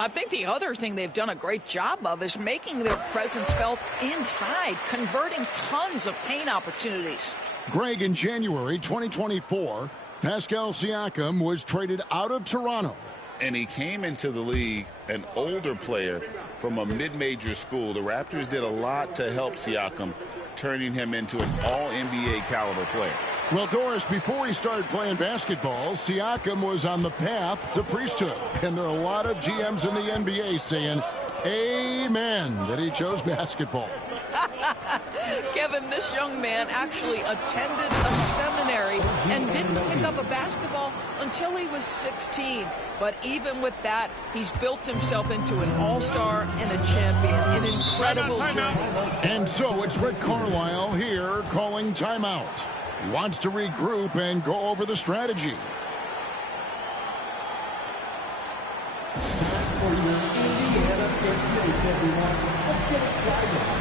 I think the other thing they've done a great job of is making their presence felt inside, converting tons of paint opportunities. Greg, in January 2024, Pascal Siakam was traded out of Toronto. And he came into the league an older player from a mid-major school. The Raptors did a lot to help Siakam, turning him into an all-NBA caliber player. Well, Doris, before he started playing basketball, Siakam was on the path to priesthood. And there are a lot of GMs in the NBA saying, amen, that he chose basketball. Kevin, this young man actually attended a seminary and didn't pick up a basketball until he was 16. But even with that, he's built himself into an all-star and a champion. An incredible journey. And so it's Rick Carlisle here calling timeout. He wants to regroup and go over the strategy. For your Indiana NBA, everyone. Let's get excited.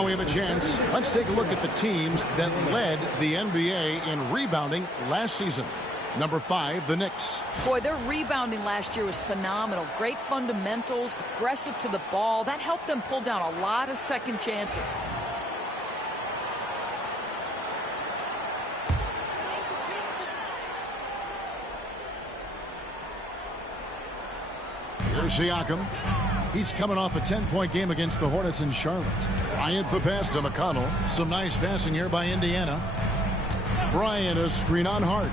Now we have a chance. Let's take a look at the teams that led the NBA in rebounding last season. Number 5, the Knicks. Boy, their rebounding last year was phenomenal. Great fundamentals, aggressive to the ball. That helped them pull down a lot of second chances. Here's Siakam. He's coming off a 10-point game against the Hornets in Charlotte. Bryant the pass to McConnell. Some nice passing here by Indiana. Bryant a screen on Hart.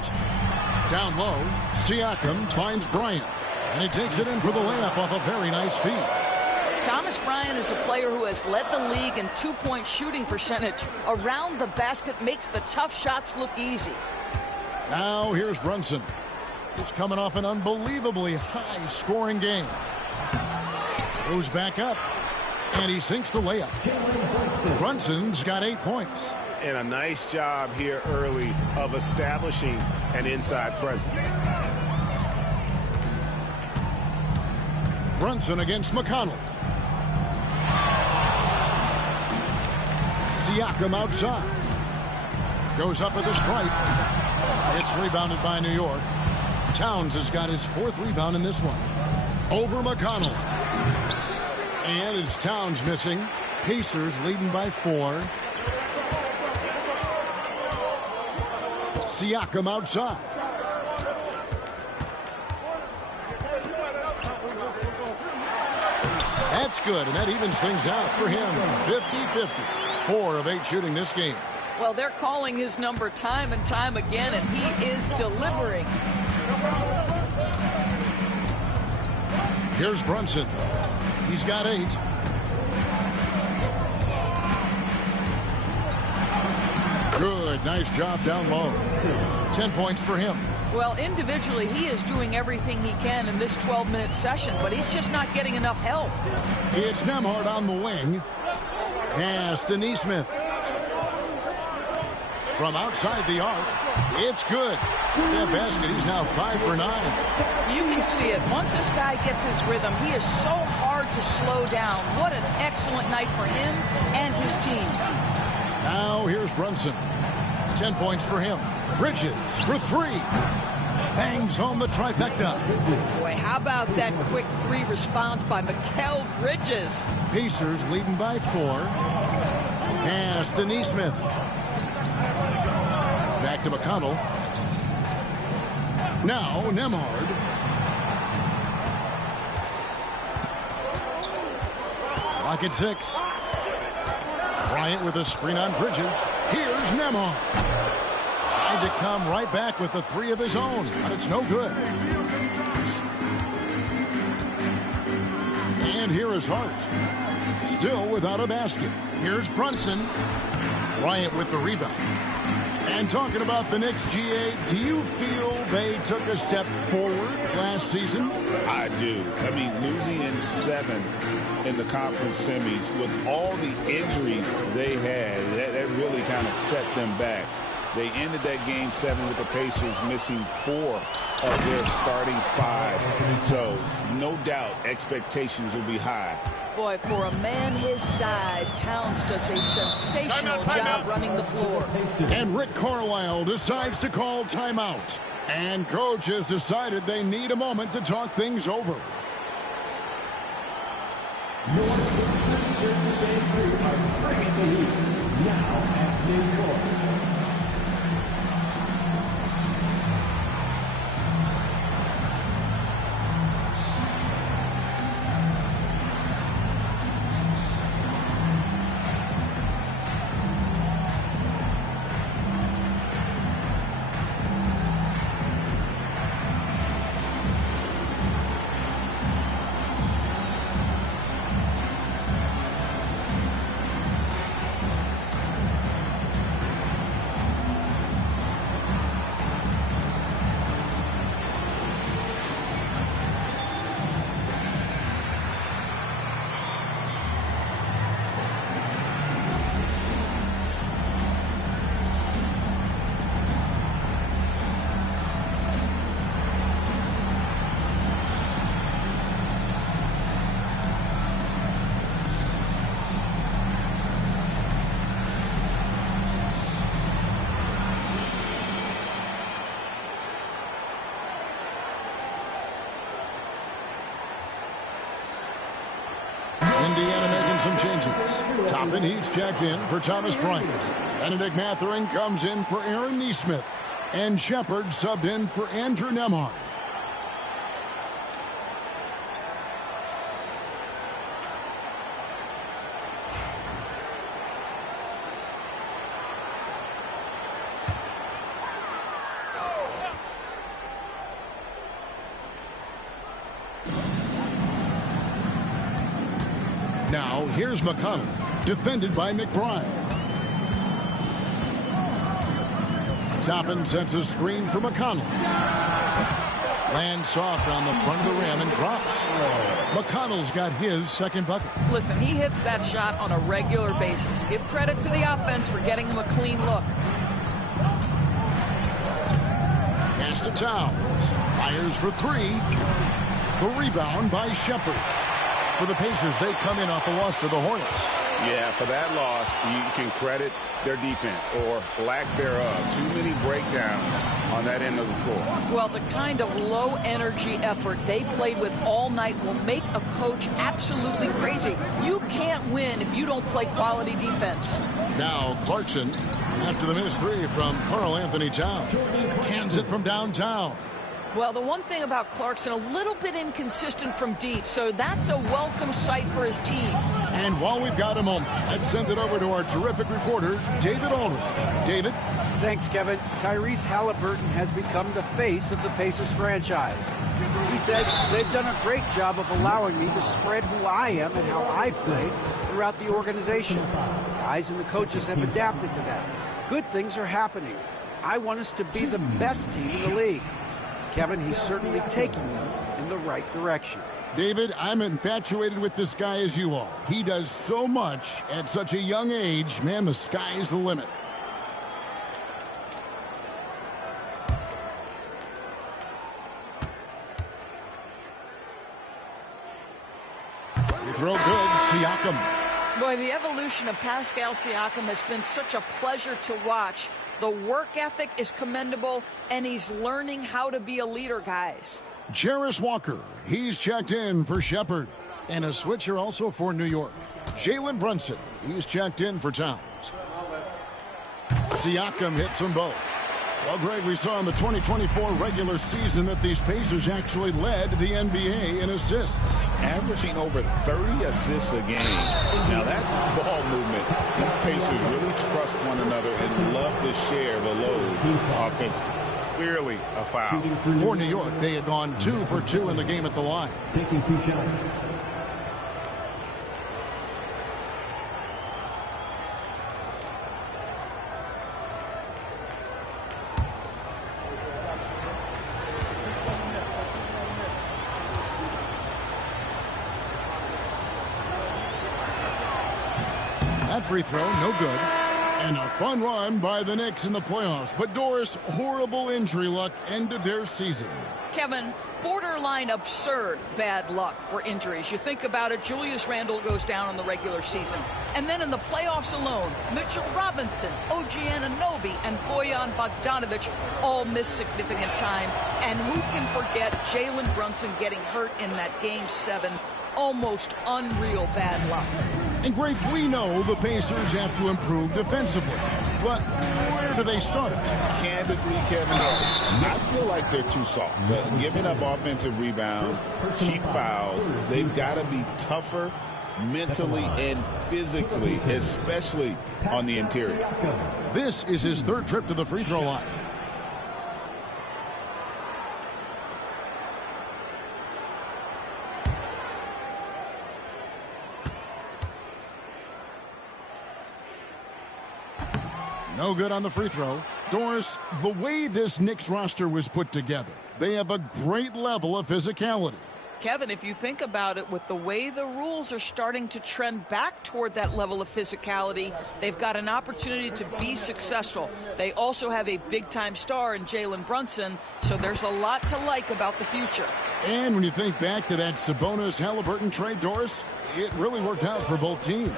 Down low, Siakam finds Bryant. And he takes it in for the layup off a very nice feed. Thomas Bryant is a player who has led the league in two-point shooting percentage. Around the basket makes the tough shots look easy. Now here's Brunson. He's coming off an unbelievably high-scoring game. Goes back up, and he sinks the layup. Brunson's got 8 points. And a nice job here early of establishing an inside presence. Brunson against McConnell. Siakam outside. Goes up at the stripe. It's rebounded by New York. Towns has got his 4th rebound in this one. Over McConnell. And it's Towns missing. Pacers leading by 4. Siakam outside. That's good, and that evens things out for him. 50-50. 4 of 8 shooting this game. Well, they're calling his number time and time again, and he is delivering. Here's Brunson. He's got 8. Good, nice job down low. 10 points for him. Well, individually, he is doing everything he can in this 12-minute session, but he's just not getting enough help. It's Nembhard on the wing. Pass to Nesmith. From outside the arc, it's good. With that basket, he's now 5 for 9. You can see it. Once this guy gets his rhythm, he is so hard to slow down. What an excellent night for him and his team. Now here's Brunson. 10 points for him. Bridges for 3. Bangs home the trifecta. Boy, how about that quick 3 response by Mikal Bridges? Pacers leading by 4. Pass to Nesmith. Back to McConnell. Now Nembhard. Lock at 6. Bryant with a screen on Bridges. Here's Nembhard. Tried to come right back with the 3 of his own, but it's no good. And here is Hart. Still without a basket. Here's Brunson. Bryant with the rebound. And talking about the Knicks, GA, do you feel they took a step forward last season? I do. I mean, losing in 7 in the conference semis with all the injuries they had, that really kind of set them back. They ended that game 7 with the Pacers missing 4 of their starting 5. So, no doubt, expectations will be high. Boy, for a man his size, Towns does a sensational job running the floor. And Rick Carlisle decides to call timeout. And coach has decided they need a moment to talk things over. Your Sixers are bringing the heat now at midcourt. And some changes. Toppin, he's checked in for Thomas Bryant. Benedict Mathurin comes in for Aaron Nesmith. And Shepard subbed in for Andrew Nembhard. Now, here's McConnell, defended by McBride. Toppin sets a screen for McConnell. Lands soft on the front of the rim and drops. McConnell's got his second bucket. Listen, he hits that shot on a regular basis. Give credit to the offense for getting him a clean look. Pass to Towns. Fires for three. The rebound by Shepard. For the Pacers, they come in off the loss to the Hornets. Yeah, for that loss, you can credit their defense or lack thereof. Too many breakdowns on that end of the floor. Well, the kind of low-energy effort they played with all night will make a coach absolutely crazy. You can't win if you don't play quality defense. Now Clarkson, after the missed three from Karl Anthony Towns, cans it from downtown. Well, the one thing about Clarkson, a little bit inconsistent from deep, so that's a welcome sight for his team. And while we've got a moment, let's send it over to our terrific reporter, David Aldridge. David? Thanks, Kevin. Tyrese Halliburton has become the face of the Pacers franchise. He says they've done a great job of allowing me to spread who I am and how I play throughout the organization. The guys and the coaches have adapted to that. Good things are happening. I want us to be the best team in the league. Kevin, he's certainly taking them in the right direction. David, I'm infatuated with this guy as you are. He does so much at such a young age. Man, the sky's the limit. Throw good, Siakam. Boy, the evolution of Pascal Siakam has been such a pleasure to watch. The work ethic is commendable, and he's learning how to be a leader, guys. Jarris Walker, he's checked in for Shepard. And a switcher also for New York. Jalen Brunson, he's checked in for Towns. Siakam hits them both. Well, Greg, we saw in the 2024 regular season that these Pacers actually led the NBA in assists. Averaging over 30 assists a game. Now that's ball movement. These Pacers really trust one another and love to share the load offensively. Clearly a foul. For New York, they had gone 2 for 2 in the game at the line. Taking 2 shots. That free throw, no good. And a fun run by the Knicks in the playoffs. But Doris, horrible injury luck ended their season. Kevin, borderline absurd bad luck for injuries. You think about it, Julius Randle goes down in the regular season. And then in the playoffs alone, Mitchell Robinson, OG Anunoby, and Bojan Bogdanovic all missed significant time. And who can forget Jalen Brunson getting hurt in that Game 7? Almost unreal bad luck. And Greg, we know the Pacers have to improve defensively. But where do they start? Candidly, Kevin, I feel like they're too soft. Giving up offensive rebounds, cheap fouls, they've got to be tougher mentally and physically, especially on the interior. This is his third trip to the free throw line. No good on the free throw. Doris, the way this Knicks roster was put together, they have a great level of physicality. Kevin, if you think about it, with the way the rules are starting to trend back toward that level of physicality, they've got an opportunity to be successful. They also have a big-time star in Jalen Brunson, so there's a lot to like about the future. And when you think back to that Sabonis-Halliburton trade, Doris, it really worked out for both teams.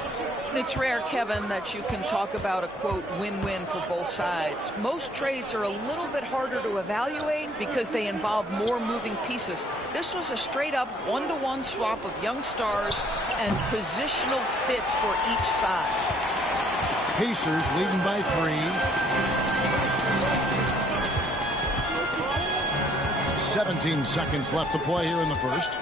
It's rare, Kevin, that you can talk about a, quote, win-win for both sides. Most trades are a little bit harder to evaluate because they involve more moving pieces. This was a straight-up one-to-one swap of young stars and positional fits for each side. Pacers leading by 3. 17 seconds left to play here in the first.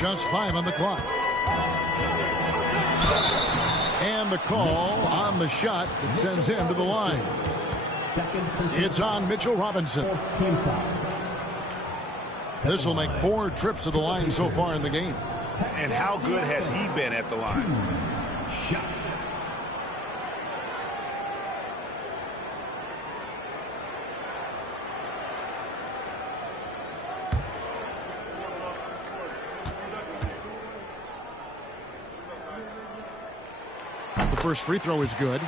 Just 5 on the clock. And the call on the shot that sends him to the line. It's on Mitchell Robinson. This will make 4 trips to the line so far in the game. And how good has he been at the line? The first free throw is good.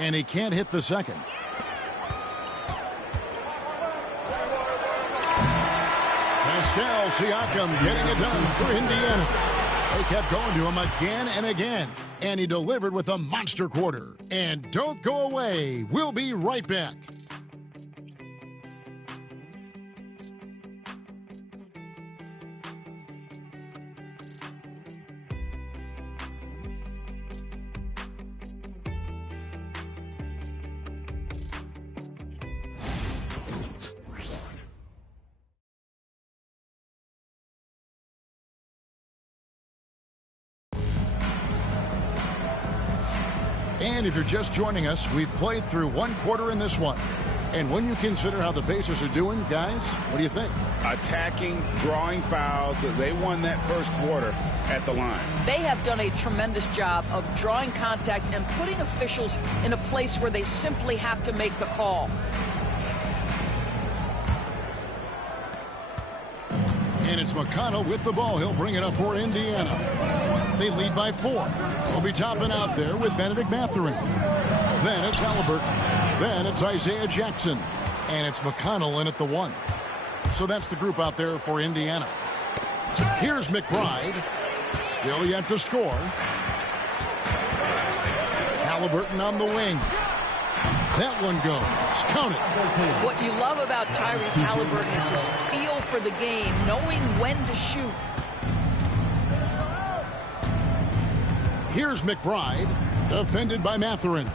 And he can't hit the second. Pascal Siakam getting it done for Indiana. They kept going to him again and again. And he delivered with a monster quarter. And don't go away. We'll be right back. And if you're just joining us, we've played through 1 quarter in this one. And when you consider how the Pacers are doing, guys, what do you think? Attacking, drawing fouls. They won that first quarter at the line. They have done a tremendous job of drawing contact and putting officials in a place where they simply have to make the call. And it's McConnell with the ball. He'll bring it up for Indiana. They lead by 4. We'll be topping out there with Benedict Mathurin. Then it's Halliburton. Then it's Isaiah Jackson. And it's McConnell in at the 1. So that's the group out there for Indiana. Here's McBride. Still yet to score. Halliburton on the wing. That one goes. Count it. What you love about Tyrese Halliburton is his feel for the game, knowing when to shoot. Here's McBride, defended by Mathurin.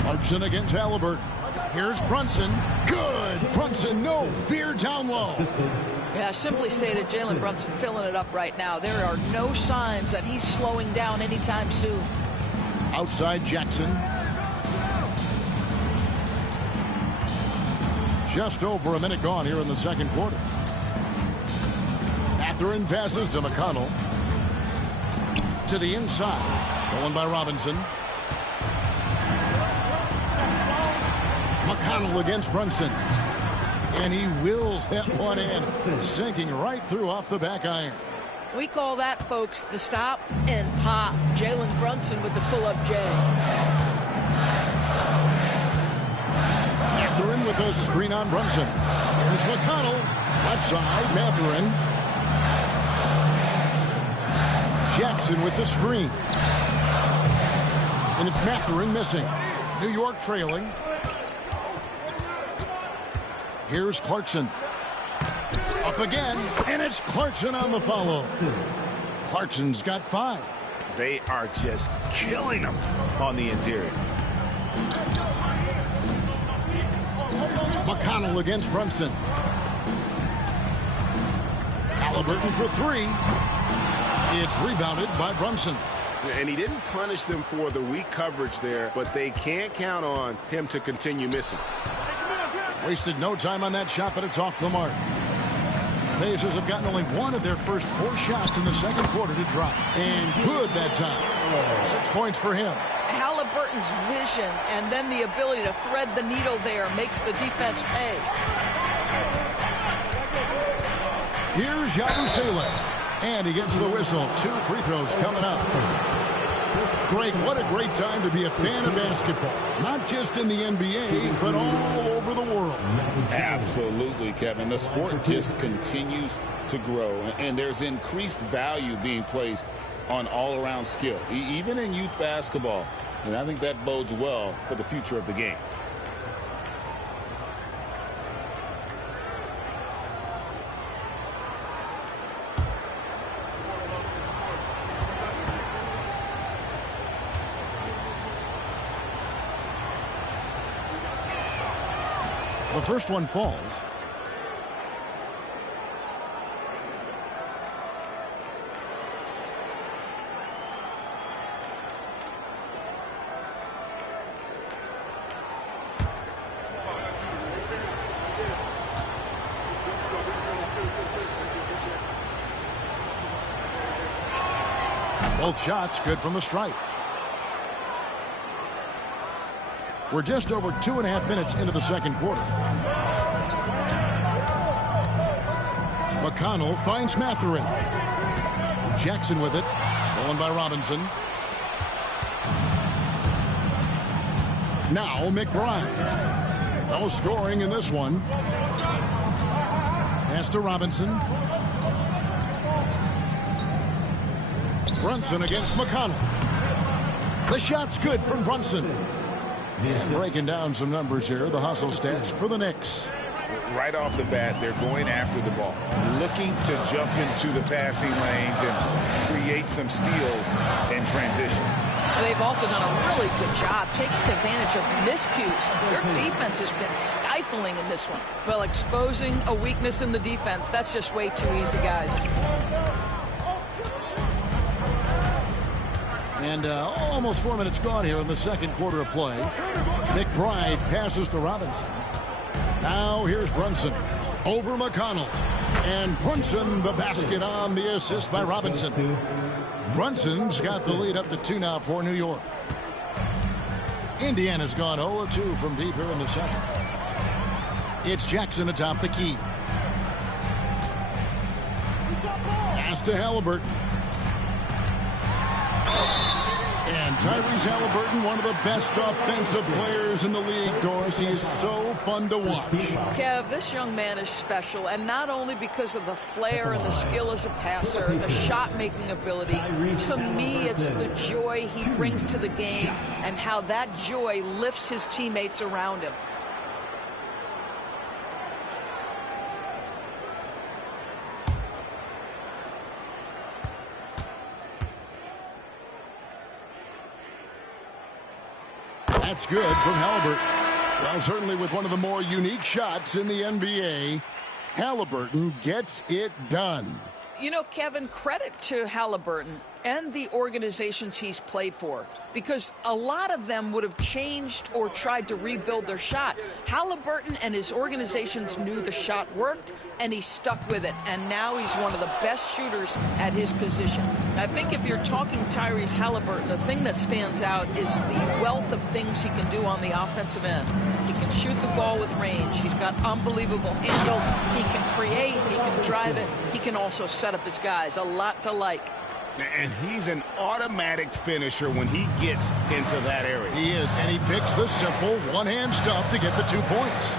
Clarkson against Halliburton. Here's Brunson. Good. Brunson, no fear down low. Yeah, simply stated, Jalen Brunson filling it up right now. There are no signs that he's slowing down anytime soon. Outside Jackson. Just over a minute gone here in the second quarter. Mathurin passes to McConnell. To the inside. Stolen by Robinson. McConnell against Brunson. And he wills that one in. Sinking right through off the back iron. We call that, folks, the stop and pop. Jalen Brunson with the pull-up J. Mathurin with a screen on Brunson. Here's McConnell. Left side, Mathurin. Jackson with the screen. And it's Mathurin missing. New York trailing. Here's Clarkson. Up again, and it's Clarkson on the follow. Clarkson's got 5. They are just killing them on the interior. McConnell against Brunson. Halliburton for 3. It's rebounded by Brunson. And he didn't punish them for the weak coverage there, but they can't count on him to continue missing. Wasted no time on that shot, but it's off the mark. Pacers have gotten only 1 of their first 4 shots in the second quarter to drop. And good that time. 6 points for him. Halliburton Halliburton's vision and then the ability to thread the needle there makes the defense pay. Here's Yabusele, and he gets the whistle. 2 free throws coming up. Greg, what a great time to be a fan of basketball. Not just in the NBA, but all over the world. Absolutely, Kevin. The sport just continues to grow, and there's increased value being placed on all-around skill, even in youth basketball. And I think that bodes well for the future of the game. The first one falls. Both shots good from the stripe. We're just over 2.5 minutes into the second quarter. McConnell finds Matherin. Jackson with it. Stolen by Robinson. Now McBride. No scoring in this one. Pass to Robinson. Brunson against McConnell. The shot's good from Brunson. And breaking down some numbers here, the hustle stats for the Knicks. Right off the bat, they're going after the ball, looking to jump into the passing lanes and create some steals in transition. They've also done a really good job taking advantage of miscues. Their defense has been stifling in this one. Well, exposing a weakness in the defense, that's just way too easy, guys. And almost 4 minutes gone here in the second quarter of play. McBride passes to Robinson. Now here's Brunson over McConnell. And Brunson the basket on the assist by Robinson. Brunson's got the lead up to 2 now for New York. Indiana's gone 0-2 from deep here in the second. It's Jackson atop the key. Pass to Halliburton. And Tyrese Halliburton, one of the best offensive players in the league, Doris. He is so fun to watch. Kev, this young man is special, and not only because of the flair and the skill as a passer, the shot-making ability. To me, it's the joy he brings to the game and how that joy lifts his teammates around him. That's good from Halliburton. Well, certainly with one of the more unique shots in the NBA, Halliburton gets it done. You know, Kevin, credit to Halliburton and the organizations he's played for, because a lot of them would have changed or tried to rebuild their shot. Halliburton and his organizations knew the shot worked, and he stuck with it, and now he's one of the best shooters at his position. I think if you're talking Tyrese Halliburton, the thing that stands out is the wealth of things he can do on the offensive end. He can shoot the ball with range. He's got unbelievable handle. He can create. He can drive it. He can also set up his guys. A lot to like. And he's an automatic finisher when he gets into that area. He is, and he picks the simple one-hand stuff to get the 2 points.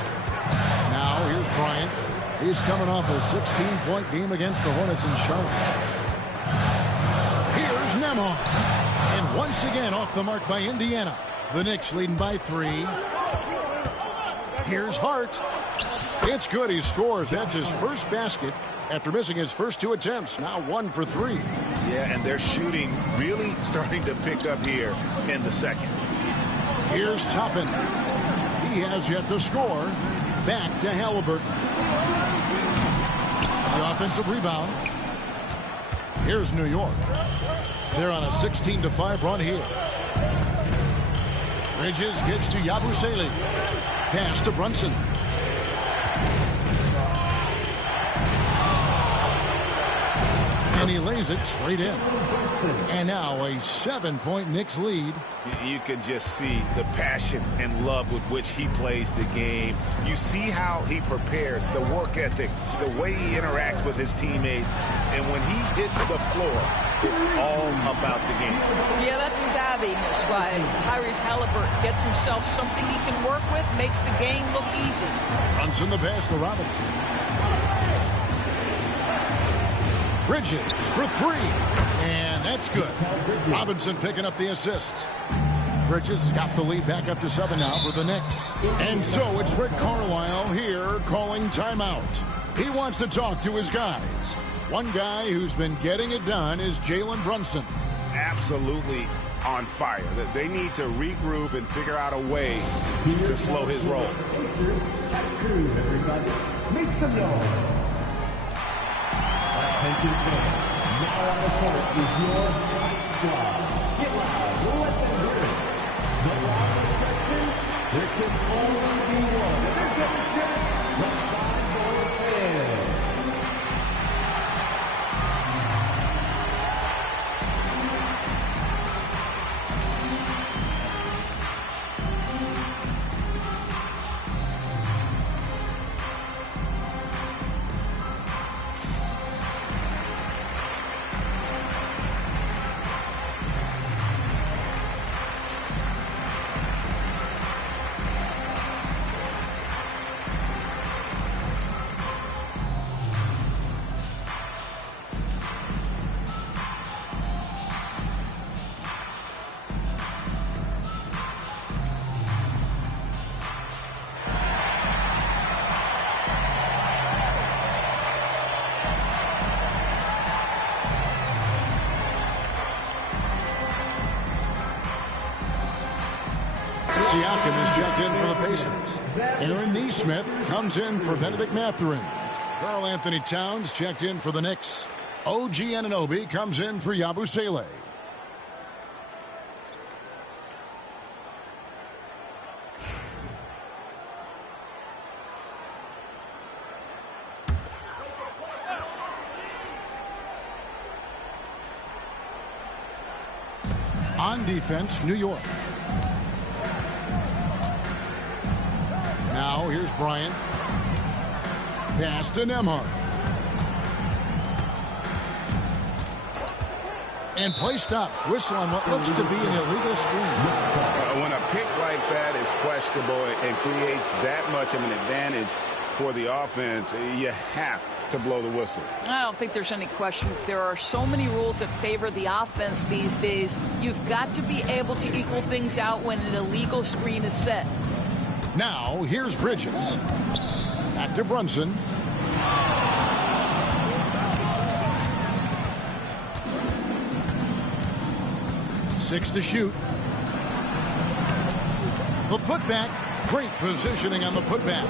Now here's Bryant. He's coming off a 16-point game against the Hornets in Charlotte. Here's Nembhard. And once again off the mark by Indiana. The Knicks leading by 3. Here's Hart. It's good. He scores. That's his first basket after missing his first 2 attempts. Now 1 for 3. Yeah, and their shooting really starting to pick up here in the second. Here's Toppin. He has yet to score. Back to Halliburton. The offensive rebound. Here's New York. They're on a 16-5 run here. Bridges gets to Yabusele. Pass to Brunson. And he lays it straight in. And now a 7-point Knicks lead. You can just see the passion and love with which he plays the game. You see how he prepares, the work ethic, the way he interacts with his teammates. And when he hits the floor, it's all about the game. Yeah, that's savviness by Tyrese Halliburton. Gets himself something he can work with, makes the game look easy. Brunson the pass to Robinson. Bridges for three. And that's good. Robinson picking up the assist. Bridges got the lead back up to 7 now for the Knicks. And so it's Rick Carlisle here calling timeout. He wants to talk to his guys. One guy who's been getting it done is Jalen Brunson. Absolutely on fire. They need to regroup and figure out a way to slow his roll. Make some noise. Attention fans. Now on the court is your squad. Get loud. Let them hear it. The loud section, there can only be one. And they're getting set. The 5-ball fans. Siakam is checked in for the Pacers. Aaron Nesmith comes in for Benedict Mathurin. Karl Anthony Towns checked in for the Knicks. OG Anunoby comes in for Yabusele. On defense, New York. Now here's Bryant. Pass to Nembhard. And play stops. Whistle on what looks to be an illegal screen. When a pick like that is questionable and creates that much of an advantage for the offense, you have to blow the whistle. I don't think there's any question. There are so many rules that favor the offense these days. You've got to be able to equal things out when an illegal screen is set. Now, here's Bridges. Back to Brunson. Six to shoot. The putback. Great positioning on the putback.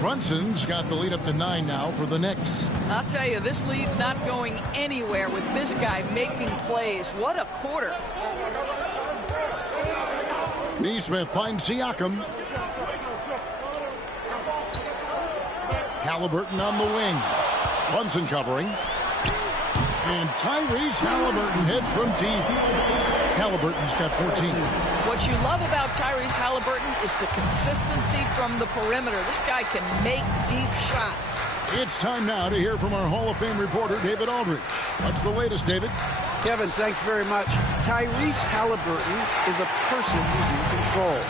Brunson's got the lead up to 9 now for the Knicks. I'll tell you, this lead's not going anywhere with this guy making plays. What a quarter. Nesmith finds Siakam. Halliburton on the wing. Brunson covering. And Tyrese Halliburton heads from deep. Halliburton's got 14. What you love about Tyrese Halliburton is the consistency from the perimeter. This guy can make deep shots. It's time now to hear from our Hall of Fame reporter, David Aldridge. What's the latest, David? Kevin, thanks very much. Tyrese Halliburton is a person who's in control.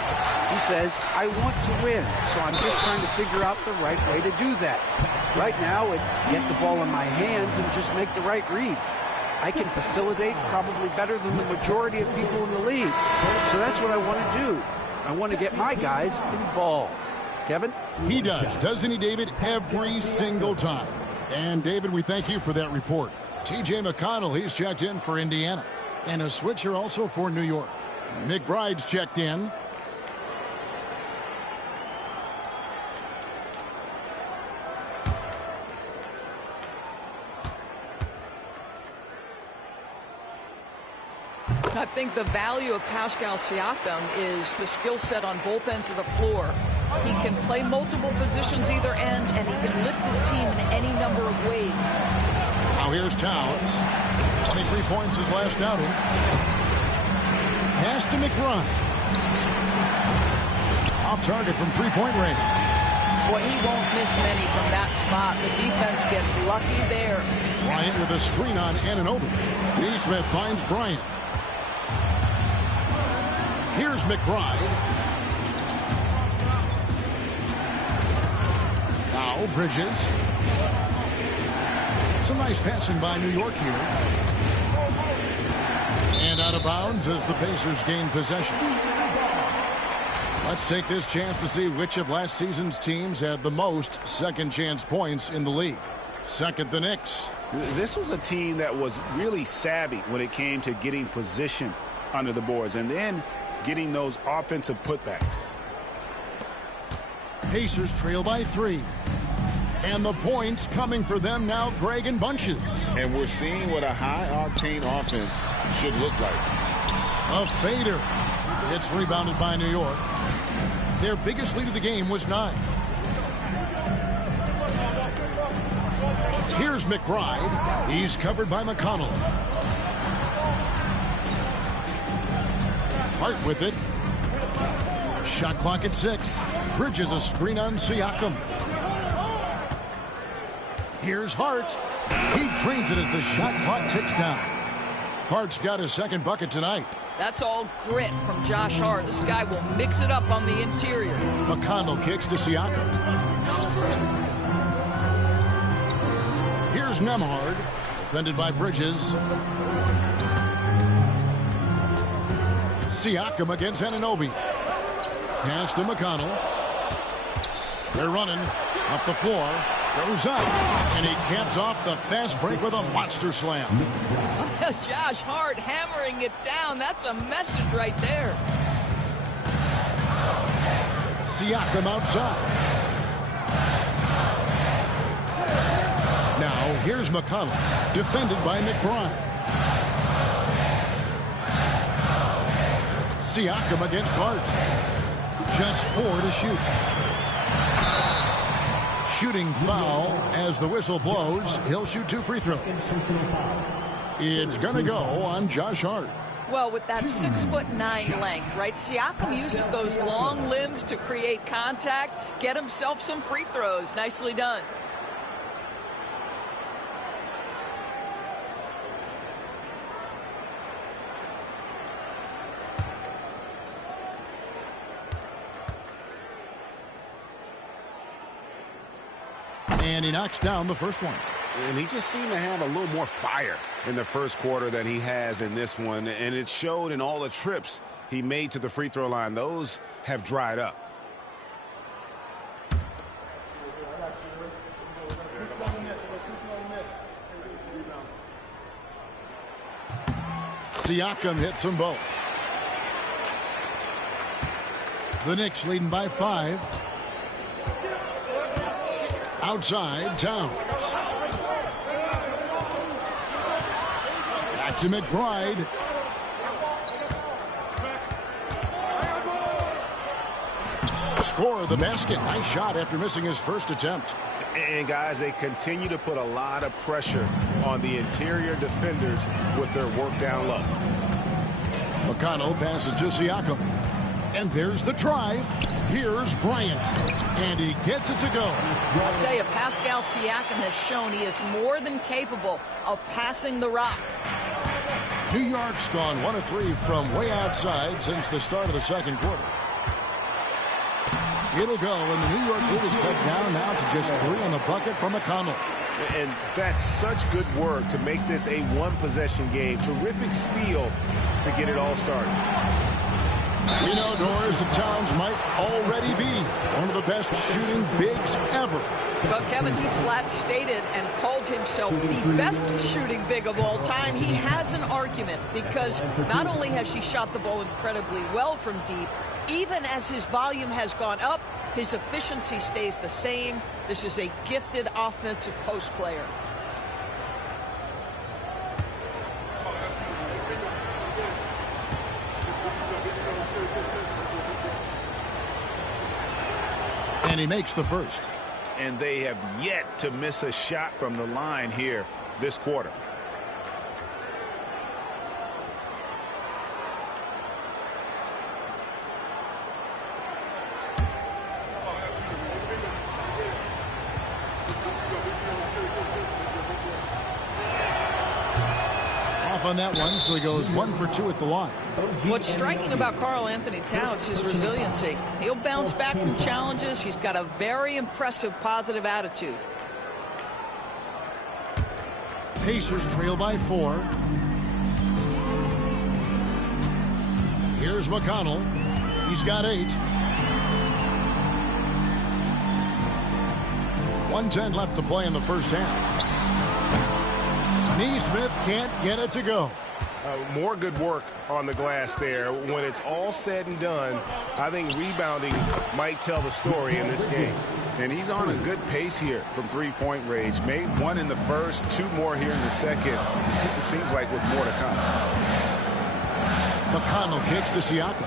He says, I want to win, so I'm just trying to figure out the right way to do that. Right now, it's get the ball in my hands and just make the right reads. I can facilitate probably better than the majority of people in the league. So that's what I want to do. I want to get my guys involved. Kevin? He does, doesn't he, David? Every single time. And, David, we thank you for that report. T.J. McConnell, he's checked in for Indiana. And a switcher also for New York. McBride's checked in. I think the value of Pascal Siakam is the skill set on both ends of the floor. He can play multiple positions either end, and he can lift his team in any number of ways. Now here's Towns. 23 points his last outing. Pass to McBride. Off target from three-point range. Boy, he won't miss many from that spot. The defense gets lucky there. Bryant with a screen on Anunoby. Neesmith finds Bryant. Here's McBride. Now Bridges. Some nice passing by New York here. And out of bounds as the Pacers gain possession. Let's take this chance to see which of last season's teams had the most second chance points in the league. Second, the Knicks. This was a team that was really savvy when it came to getting position under the boards and then getting those offensive putbacks. Pacers trail by 3. And the points coming for them now, Greg, in bunches. And we're seeing what a high-octane offense should look like. A fader. It's rebounded by New York. Their biggest lead of the game was 9. Here's McBride. He's covered by McConnell. Hart with it. Shot clock at 6. Bridges a screen on Siakam. Here's Hart. He drains it as the shot clock ticks down. Hart's got his second bucket tonight. That's all grit from Josh Hart. This guy will mix it up on the interior. McConnell kicks to Siakam. Here's Nembhard, defended by Bridges. Siakam against Anunoby. Pass to McConnell. They're running up the floor. Goes up, and he caps off the fast break with a monster slam. Josh Hart hammering it down. That's a message right there. Siakam outside. Now, here's McConnell, defended by McBride. Siakam against Hart. Just 4 to shoot. Shooting foul as the whistle blows. He'll shoot 2 free throws. It's going to go on Josh Hart. Well, with that 6'9" length, right? Siakam uses those long limbs to create contact, get himself some free throws. Nicely done. And he knocks down the first one. And he just seemed to have a little more fire in the first quarter than he has in this one. And it showed in all the trips he made to the free throw line. Those have dried up. Siakam hits them both. The Knicks leading by 5. Outside, Towns. Back to McBride. Score the basket. Nice shot after missing his first attempt. And guys, they continue to put a lot of pressure on the interior defenders with their work down low. McConnell passes to Siakam. And there's the drive. Here's Bryant. And he gets it to go. I'll tell you, Pascal Siakam has shown he is more than capable of passing the rock. New York's gone 1 of 3 from way outside since the start of the second quarter. It'll go, and the New York lead is cut down now to just 3 on the bucket from McConnell. And that's such good work to make this a one-possession game. Terrific steal to get it all started. You know, Doris, the Towns might already be one of the best shooting bigs ever. But Kevin, he flat stated and called himself the best shooting big of all time. He has an argument because not only has she shot the ball incredibly well from deep, even as his volume has gone up, his efficiency stays the same. This is a gifted offensive post player. And he makes the first. And they have yet to miss a shot from the line here. this quarter. On that one, so he goes 1 for 2 at the line. What's striking about Karl Anthony Towns is his resiliency. He'll bounce back from challenges. He's got a very impressive positive attitude. Pacers trail by 4. Here's McConnell. He's got 8. 1:10 left to play in the first half. Neesmith can't get it to go. More good work on the glass there. When it's all said and done, I think rebounding might tell the story in this game. And he's on a good pace here from three-point range. Made 1 in the first, 2 more here in the second. It seems like with more to come. McConnell kicks to Siakam.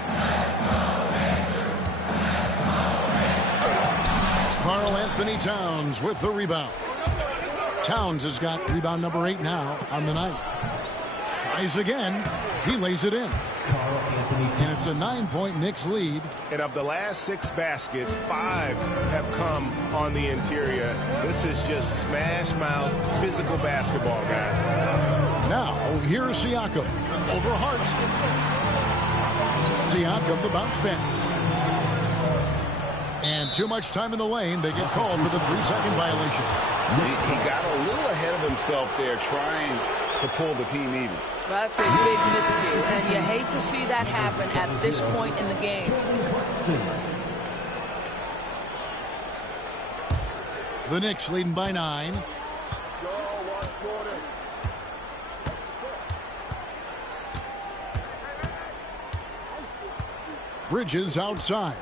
Karl Anthony Towns with the rebound. Towns has got rebound number 8 now on the night. Tries again. He lays it in. And it's a 9-point Knicks lead. And of the last 6 baskets, 5 have come on the interior. This is just smash-mouth physical basketball, guys. Now, here's Siakam. Over Hart. Siakam, the bounce pass. And too much time in the lane. They get called for the 3-second violation. He got a little ahead of himself there trying to pull the team even. That's a big miscue, and you hate to see that happen at this point in the game. The Knicks leading by 9. Bridges outside.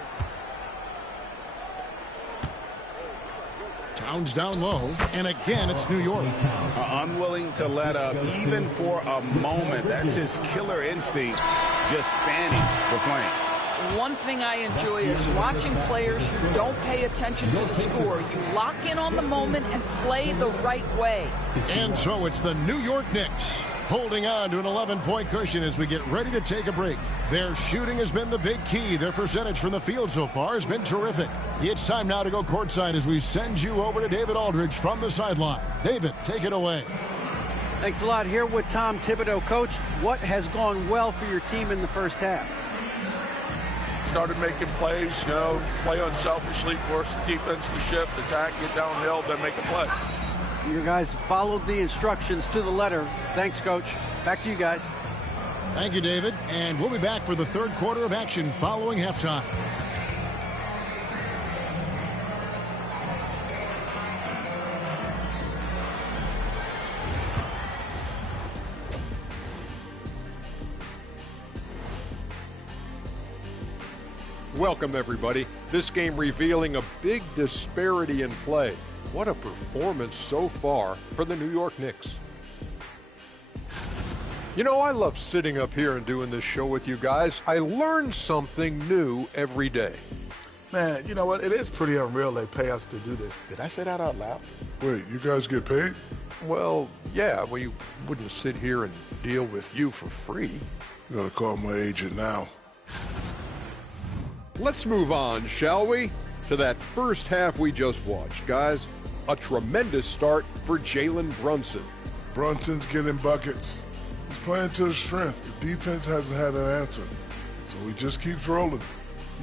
Towns down low, and again it's New York. Unwilling to let up even for a moment. That's his killer instinct, just spanning the flank. One thing I enjoy is watching players who don't pay attention to the score. You lock in on the moment and play the right way. And so it's the New York Knicks holding on to an 11-point cushion as we get ready to take a break. Their shooting has been the big key. Their percentage from the field so far has been terrific. It's time now to go courtside as we send you over to David Aldridge from the sideline. David, take it away. Thanks a lot. Here with Tom Thibodeau. Coach, what has gone well for your team in the first half? Started making plays, play unselfishly, force the defense to shift, attack, get downhill, then make a play. You guys followed the instructions to the letter. Thanks, Coach. Back to you guys. Thank you, David. And we'll be back for the third quarter of action following halftime. Welcome, everybody. This game revealing a big disparity in play. What a performance so far for the New York Knicks. You know, I love sitting up here and doing this show with you guys. I learn something new every day. Man, you know what? It is pretty unreal they pay us to do this. Did I say that out loud? Wait, you guys get paid? Well, yeah, we wouldn't sit here and deal with you for free. You gotta call my agent now. Let's move on, shall we? To that first half we just watched, guys. A tremendous start for Jalen Brunson. Brunson's getting buckets. He's playing to his strength. The defense hasn't had an answer, so he just keeps rolling.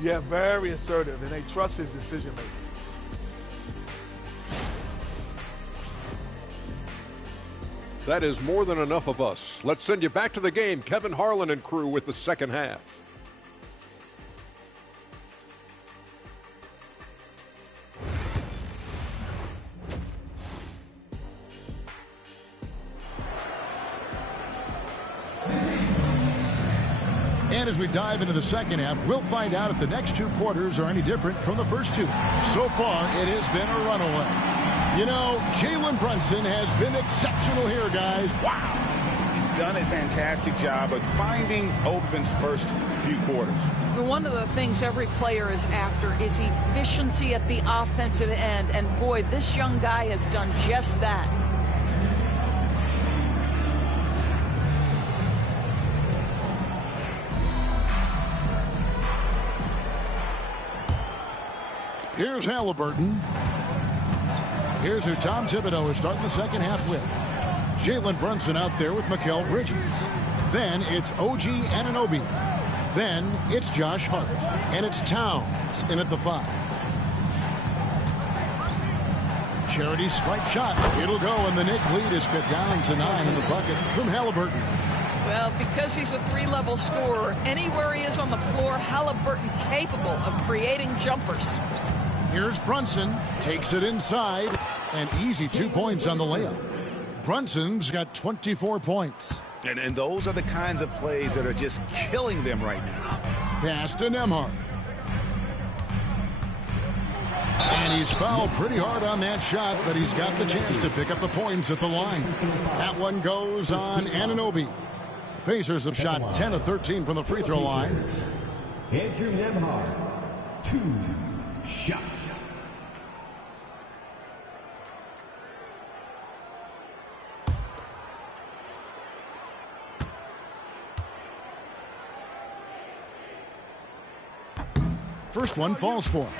Yeah, very assertive, and they trust his decision-making. That is more than enough of us. Let's send you back to the game. Kevin Harlan and crew with the second half. And as we dive into the second half, we'll find out if the next 2 quarters are any different from the first 2. So far, it has been a runaway. You know, Jalen Brunson has been exceptional here, guys. Wow. He's done a fantastic job of finding opens first few quarters. One of the things every player is after is efficiency at the offensive end. And boy, this young guy has done just that. Here's Halliburton. Here's who Tom Thibodeau is starting the second half with. Jalen Brunson out there with Mikal Bridges. Then it's OG Anunoby. Then it's Josh Hart. And it's Towns in at the 5. Charity stripe shot. It'll go, and the Knicks lead is cut down to 9 in the bucket from Halliburton. Well, because he's a 3-level scorer, anywhere he is on the floor, Halliburton capable of creating jumpers. Here's Brunson. Takes it inside. An easy 2 points on the layup. Brunson's got 24 points. And those are the kinds of plays that are just killing them right now. Pass to Nembhard. And he's fouled pretty hard on that shot, but he's got the chance to pick up the points at the line. That one goes on Anunoby. Pacers have shot 10 of 13 from the free throw line. Andrew Nembhard, 2 shots. First one falls for him.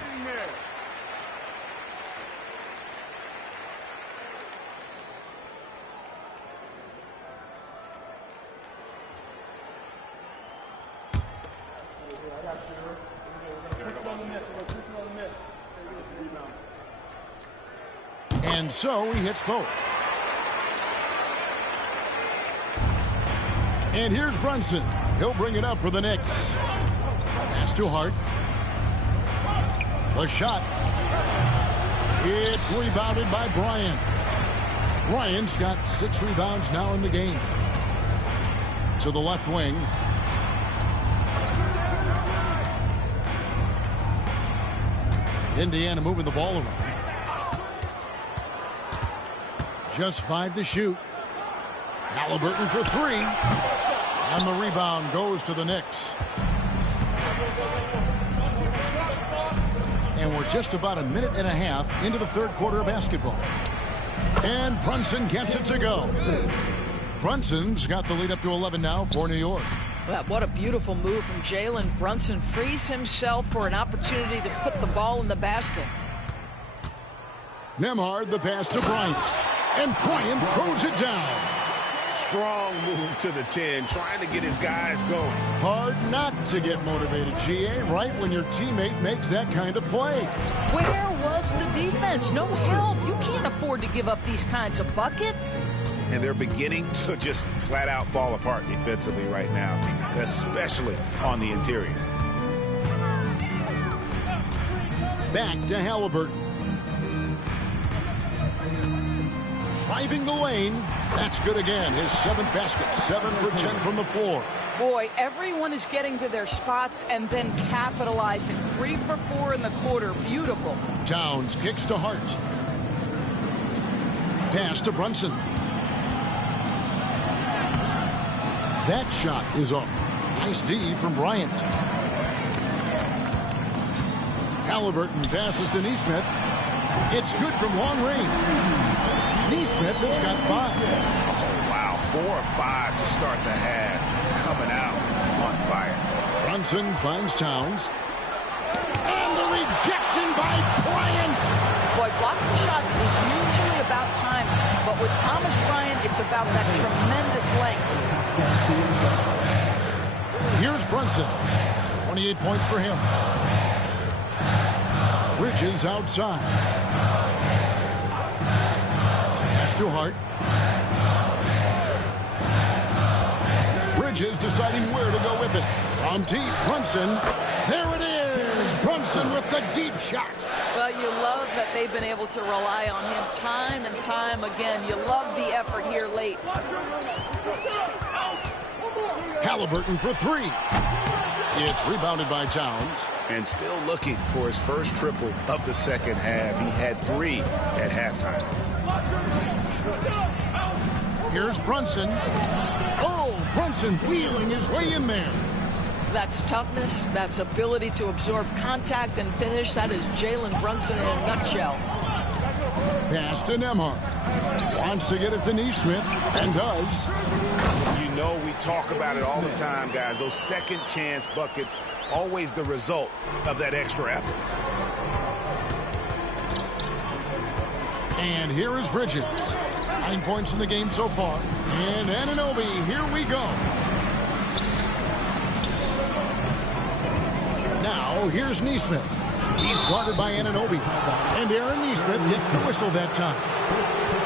And so he hits both. And here's Brunson. He'll bring it up for the Knicks. Pass to Hart. The shot. It's rebounded by Bryant. Bryant's got 6 rebounds now in the game. To the left wing. Indiana moving the ball around. Just 5 to shoot. Halliburton for 3. And the rebound goes to the Knicks. And we're just about a minute and a half into the third quarter of basketball. And Brunson gets it to go. Brunson's got the lead up to 11 now for New York. Well, what a beautiful move from Jalen Brunson. Frees himself for an opportunity to put the ball in the basket. Nembhard, the pass to Bryant. And Bryant throws it down. Strong move to the 10, trying to get his guys going. Hard not to get motivated, GA, right when your teammate makes that kind of play. Where was the defense? No help. You can't afford to give up these kinds of buckets. And they're beginning to just flat out fall apart defensively right now, especially on the interior. Back to Halliburton. Driving the lane. That's good again. His 7th basket. 7 for 10 from the floor. Boy, everyone is getting to their spots and then capitalizing. 3 for 4 in the quarter. Beautiful. Towns kicks to Hart. Pass to Brunson. That shot is off. Nice D from Bryant. Halliburton passes to Nesmith. It's good from long range. Nesmith has got 5. Oh, wow, 4 or 5 to start the half. Coming out on fire. Brunson finds Towns. And the rejection by Bryant. Boy, blocking shots is usually about time, but with Thomas Bryant, it's about that tremendous length. Here's Brunson. 28 points for him. Bridges outside. Pass to Hart. Bridges deciding where to go with it. From deep, Brunson. There it is. Brunson with the deep shot. Well, you love that they've been able to rely on him time and time again. You love the effort here late. Halliburton for 3. It's rebounded by Towns. And still looking for his first triple of the second half. He had 3 at halftime. Here's Brunson. Oh, Brunson wheeling his way in there. That's toughness. That's ability to absorb contact and finish. That is Jalen Brunson in a nutshell. Pass to Nembhard. Wants to get it to Nesmith, and does. You know, we talk about it all the time, guys. Those second chance buckets, always the result of that extra effort. And here is Bridges. 9 points in the game so far. And Anunoby, here we go. Now, here's Nesmith. He's guarded by Anunoby. And Aaron Nesmith gets the whistle that time.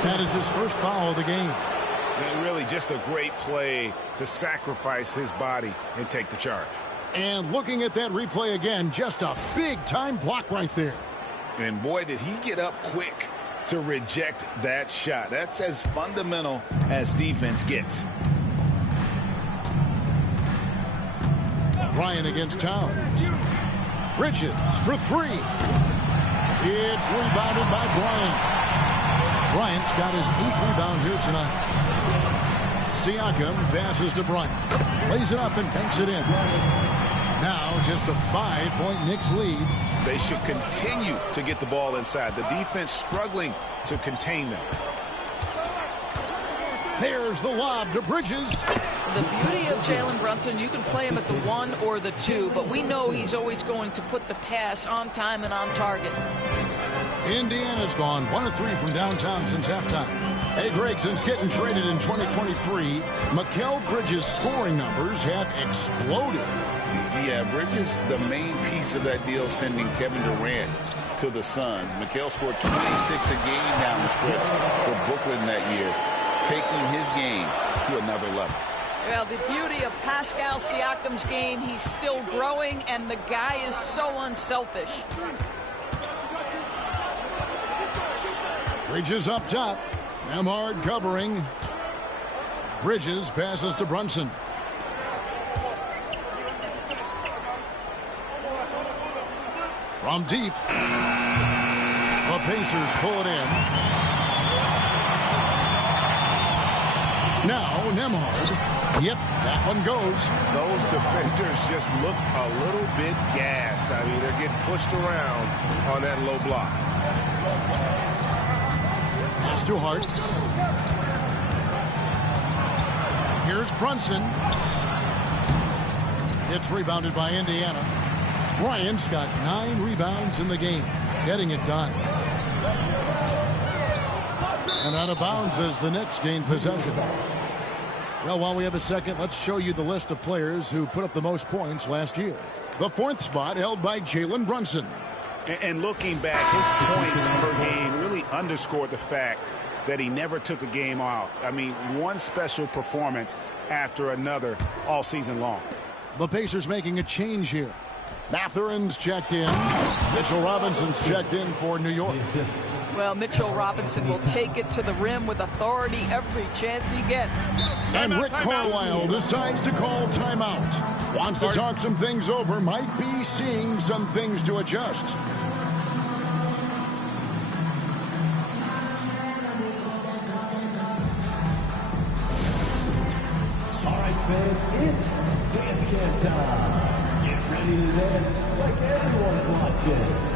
That is his first foul of the game. And really just a great play to sacrifice his body and take the charge. And looking at that replay again, just a big-time block right there. And boy, did he get up quick to reject that shot. That's as fundamental as defense gets. Bryant against Towns. Bridges for three. It's rebounded by Bryant. Bryant's got his 8th rebound here tonight. Siakam passes to Bryant. Lays it up and banks it in. Now just a 5-point Knicks lead. They should continue to get the ball inside. The defense struggling to contain them. There's the lob to Bridges. The beauty of Jalen Brunson, you can play him at the 1 or the 2, but we know he's always going to put the pass on time and on target. Indiana's gone 1 of 3 from downtown since halftime. Hey, Greg, since getting traded in 2023, Mikal Bridges' scoring numbers have exploded. Yeah, Bridges, the main piece of that deal, sending Kevin Durant to the Suns. Mikal scored 26 a game down the stretch for Brooklyn that year, taking his game to another level. Well, the beauty of Pascal Siakam's game, he's still growing, and the guy is so unselfish. Bridges up top. Nembhard covering. Bridges passes to Brunson. From deep. The Pacers pull it in. Now Nembhard. Yep, that one goes. Those defenders just look a little bit gassed. I mean, they're getting pushed around on that low block. Pass to Hart. Here's Brunson. It's rebounded by Indiana. Bryant's got 9 rebounds in the game, getting it done. And out of bounds as the Knicks gain possession. Well, while we have a second, let's show you the list of players who put up the most points last year. The 4th spot held by Jalen Brunson. And looking back, his points per game really underscored the fact that he never took a game off. I mean, one special performance after another all season long. The Pacers making a change here. Mathurin's checked in. Mitchell Robinson's checked in for New York. Well, Mitchell Robinson will take it to the rim with authority every chance he gets. And Rick Carlisle decides to call timeout. Wants to talk some things over. Might be seeing some things to adjust. All right, fans, it's dance camp time. Get ready to dance like everyone's watching.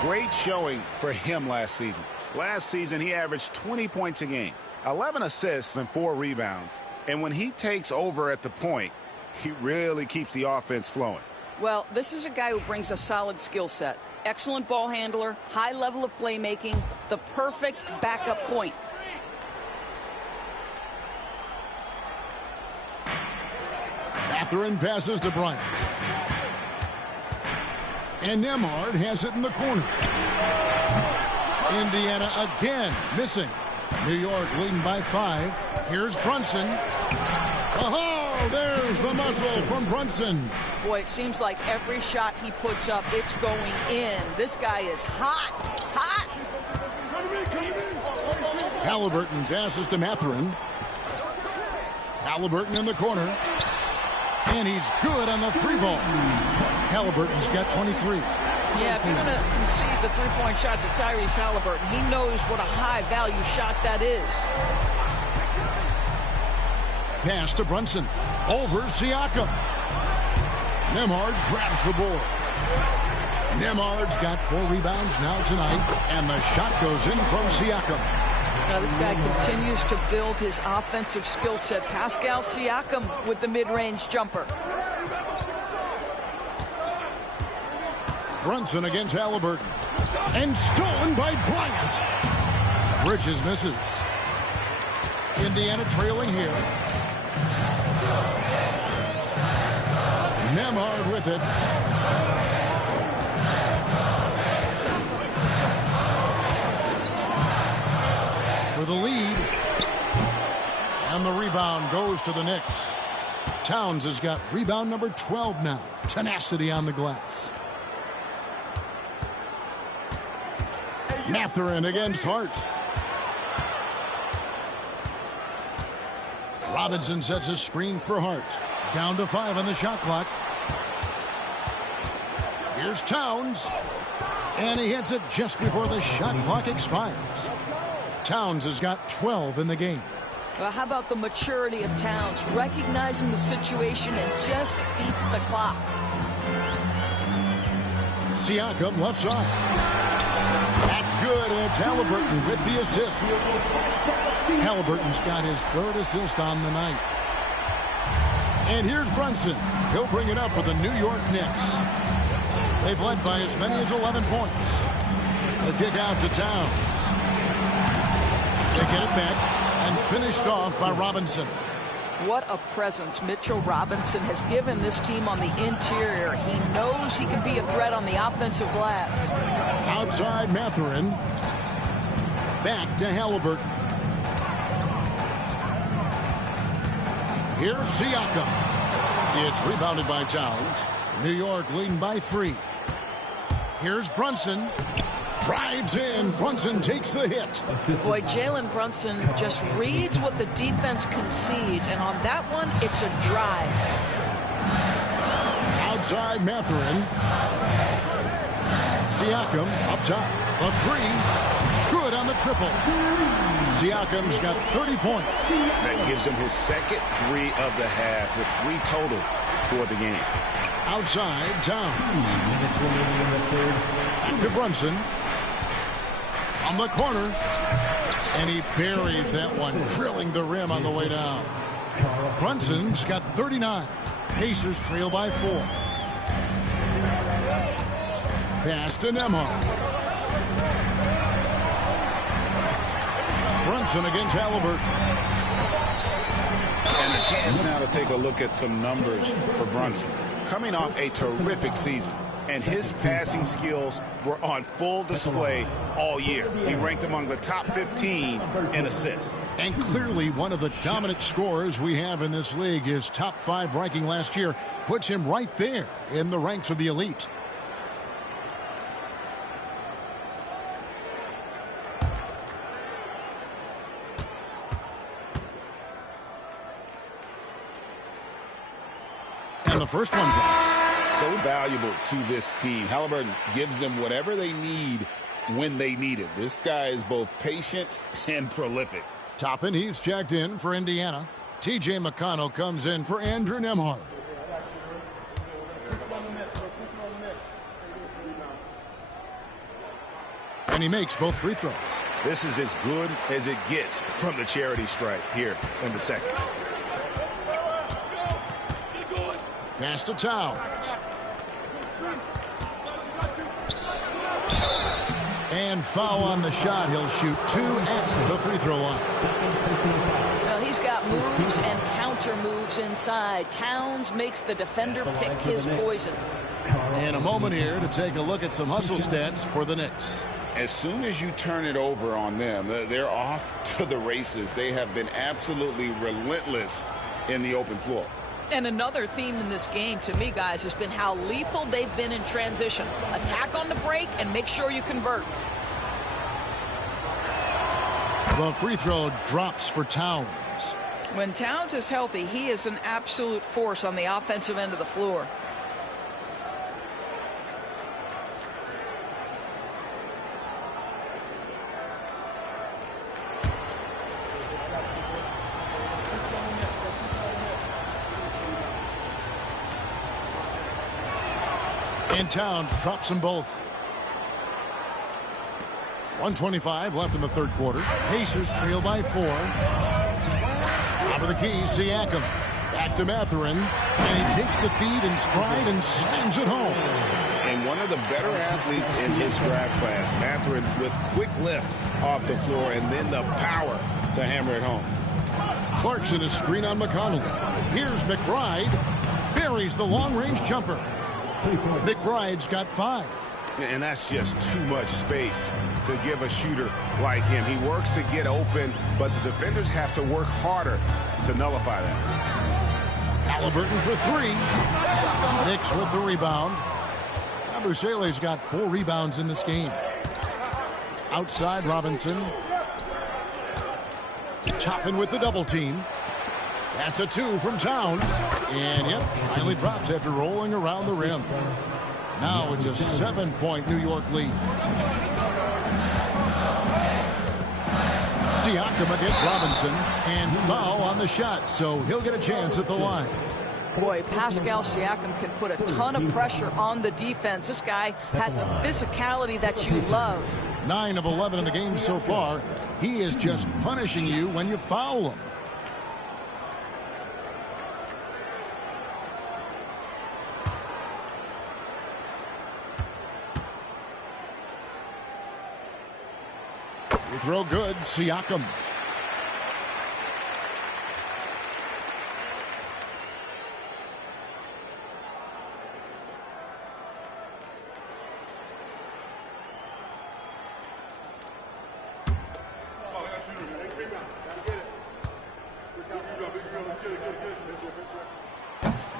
Great showing for him last season. Last season, he averaged 20 points a game, 11 assists, and 4 rebounds. And when he takes over at the point, he really keeps the offense flowing. Well, this is a guy who brings a solid skill set. Excellent ball handler, high level of playmaking, the perfect backup point. Mathurin passes to Bryant. And Nembhard has it in the corner. Indiana again missing. New York leading by 5. Here's Brunson. Oh, there's the muscle from Brunson. Boy, it seems like every shot he puts up, it's going in. This guy is hot, hot. Halliburton passes to Mathurin. Halliburton in the corner. And he's good on the 3-ball. Halliburton's got 23. Yeah, if you're going to concede the three-point shot to Tyrese Halliburton, he knows what a high-value shot that is. Pass to Brunson. Over Siakam. Nembhard grabs the board. Nembhard's got 4 rebounds now tonight, and the shot goes in from Siakam. Now this guy continues to build his offensive skill set. Pascal Siakam with the mid-range jumper. Brunson against Halliburton. And stolen by Bryant. Bridges misses. Indiana trailing here. Nembhard with it. For the lead. And the rebound goes to the Knicks. Towns has got rebound number 12 now. Tenacity on the glass. Mathurin against Hart. Robinson sets a screen for Hart. Down to 5 on the shot clock. Here's Towns. And he hits it just before the shot clock expires. Towns has got 12 in the game. Well, how about the maturity of Towns, recognizing the situation and just beats the clock. Siakam left side. That's good, and it's Halliburton with the assist. Halliburton's got his 3rd assist on the night. And here's Brunson. He'll bring it up for the New York Knicks. They've led by as many as 11 points. The kick out to Towns. They get it back and finished off by Robinson. What a presence Mitchell Robinson has given this team on the interior. He knows he can be a threat on the offensive glass. Outside Mathurin. Back to Halliburton. Here's Siakam. It's rebounded by Towns. New York leading by 3. Here's Brunson. Drives in. Brunson takes the hit. Boy, Jalen Brunson just reads what the defense concedes, and on that one, it's a drive. Outside Mathurin. Siakam up top. A 3. Good on the triple. Siakam's got 30 points. That gives him his second 3 of the half with 3 total for the game. Outside Towns. Back to Brunson. On the corner. And he buries that one, drilling the rim on the way down. Brunson's got 39. Pacers trail by 4. Pass to Nembhard. Brunson against Halliburton. And a chance now to take a look at some numbers for Brunson. Coming off a terrific season, and his passing skills were on full display all year. He ranked among the top 15 in assists. And clearly one of the dominant scorers we have in this league. His top 5 ranking last year puts him right there in the ranks of the elite. And the first one drops. So valuable to this team. Halliburton gives them whatever they need when they need it. This guy is both patient and prolific. Toppin, he's checked in for Indiana. T.J. McConnell comes in for Andrew Nembhard. And he makes both free throws. This is as good as it gets from the charity stripe here in the second. Pass to Towns. And foul on the shot. He'll shoot 2 at the free throw line. Well, he's got moves and counter moves inside. Towns makes the defender pick his poison. In a moment here to take a look at some hustle stats for the Knicks. As soon as you turn it over on them, they're off to the races. They have been absolutely relentless in the open floor. And another theme in this game to me, guys, has been how lethal they've been in transition. Attack on the break and make sure you convert. The free throw drops for Towns. When Towns is healthy, he is an absolute force on the offensive end of the floor. And Towns drops them both. 1:25 left in the third quarter. Pacers trail by 4. Top of the key, Siakam. Back to Mathurin. And he takes the feed in stride and slams it home. And one of the better athletes in his draft class, Mathurin, with quick lift off the floor and then the power to hammer it home. Clarkson is screen on McConnell. Here's McBride. Buries the long-range jumper. McBride's got 5. And that's just too much space to give a shooter like him. He works to get open, but the defenders have to work harder to nullify that. Halliburton for 3. Knicks with the rebound. Abusele's got 4 rebounds in this game. Outside Robinson. Chopping with the double team. That's a 2 from Towns. And yep, finally drops after rolling around the rim. Now it's a 7-point New York lead. Siakam against Robinson. And foul on the shot, so he'll get a chance at the line. Boy, Pascal Siakam can put a ton of pressure on the defense. This guy has a physicality that you love. 9 of 11 in the game so far. He is just punishing you when you foul him. Free throw good, Siakam.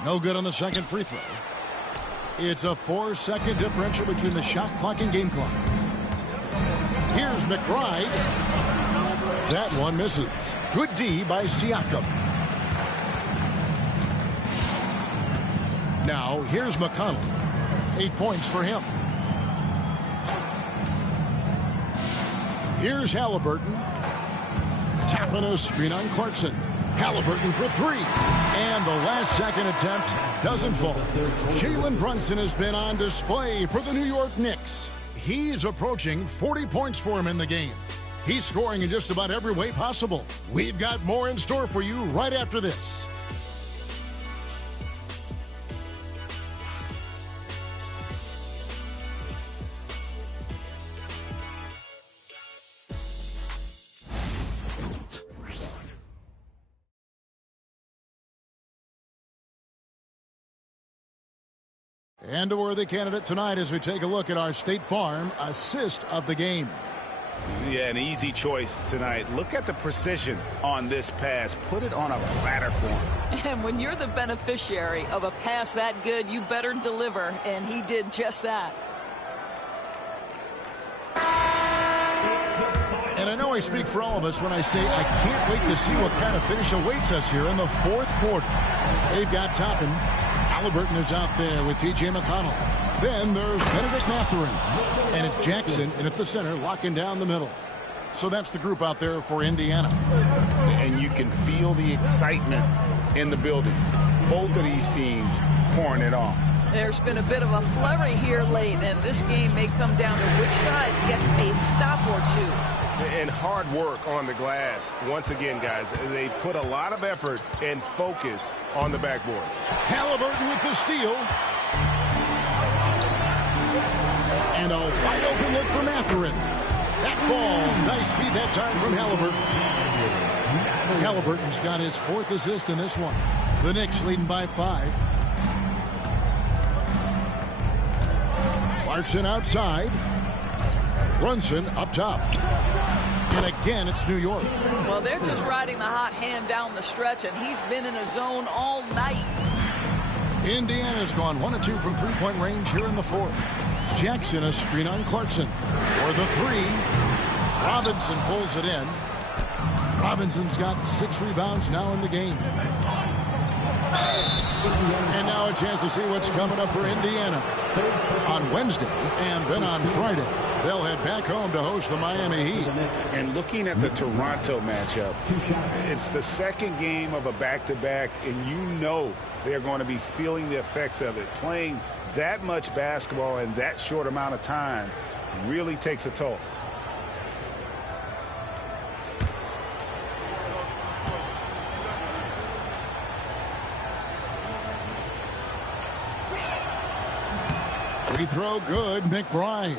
No good on the second free throw. It's a 4-second differential between the shot clock and game clock. Here's McBride. That one misses. Good D by Siakam. Now here's McConnell. 8 points for him. Here's Halliburton. Tapping a screen on Clarkson. Halliburton for 3. And the last second attempt doesn't fall. Jalen Brunson has been on display for the New York Knicks. He's approaching 40 points for him in the game. He's scoring in just about every way possible. We've got more in store for you right after this. And a worthy candidate tonight as we take a look at our State Farm assist of the game. Yeah, an easy choice tonight. Look at the precision on this pass. Put it on a platter for him. And when you're the beneficiary of a pass that good, you better deliver, and he did just that. And I know I speak for all of us when I say I can't wait to see what kind of finish awaits us here in the fourth quarter. They've got Toppin. Halliburton is out there with T.J. McConnell. Then there's Benedict Mathurin. And it's Jackson in at the center, locking down the middle. So that's the group out there for Indiana. And you can feel the excitement in the building. Both of these teams pouring it on. There's been a bit of a flurry here late, and this game may come down to which side gets a stop or two. And hard work on the glass. Once again, guys, they put a lot of effort and focus on the backboard. Halliburton with the steal. And a wide open look for Mathurin. That falls. Nice feed that time from Halliburton. Halliburton's got his 4th assist in this one. The Knicks leading by 5. Clarkson outside. Brunson up top. And again, it's New York. Well, they're just riding the hot hand down the stretch, and he's been in a zone all night. Indiana's gone 1 of 2 from three-point range here in the 4th. Jackson a screen on Clarkson for the 3. Robinson pulls it in. Robinson's got 6 rebounds now in the game. And now a chance to see what's coming up for Indiana. On Wednesday and then on Friday, they'll head back home to host the Miami Heat. And looking at the Toronto matchup, it's the second game of a back-to-back, and you know they're going to be feeling the effects of it. Playing that much basketball in that short amount of time really takes a toll. Free throw good, McBride.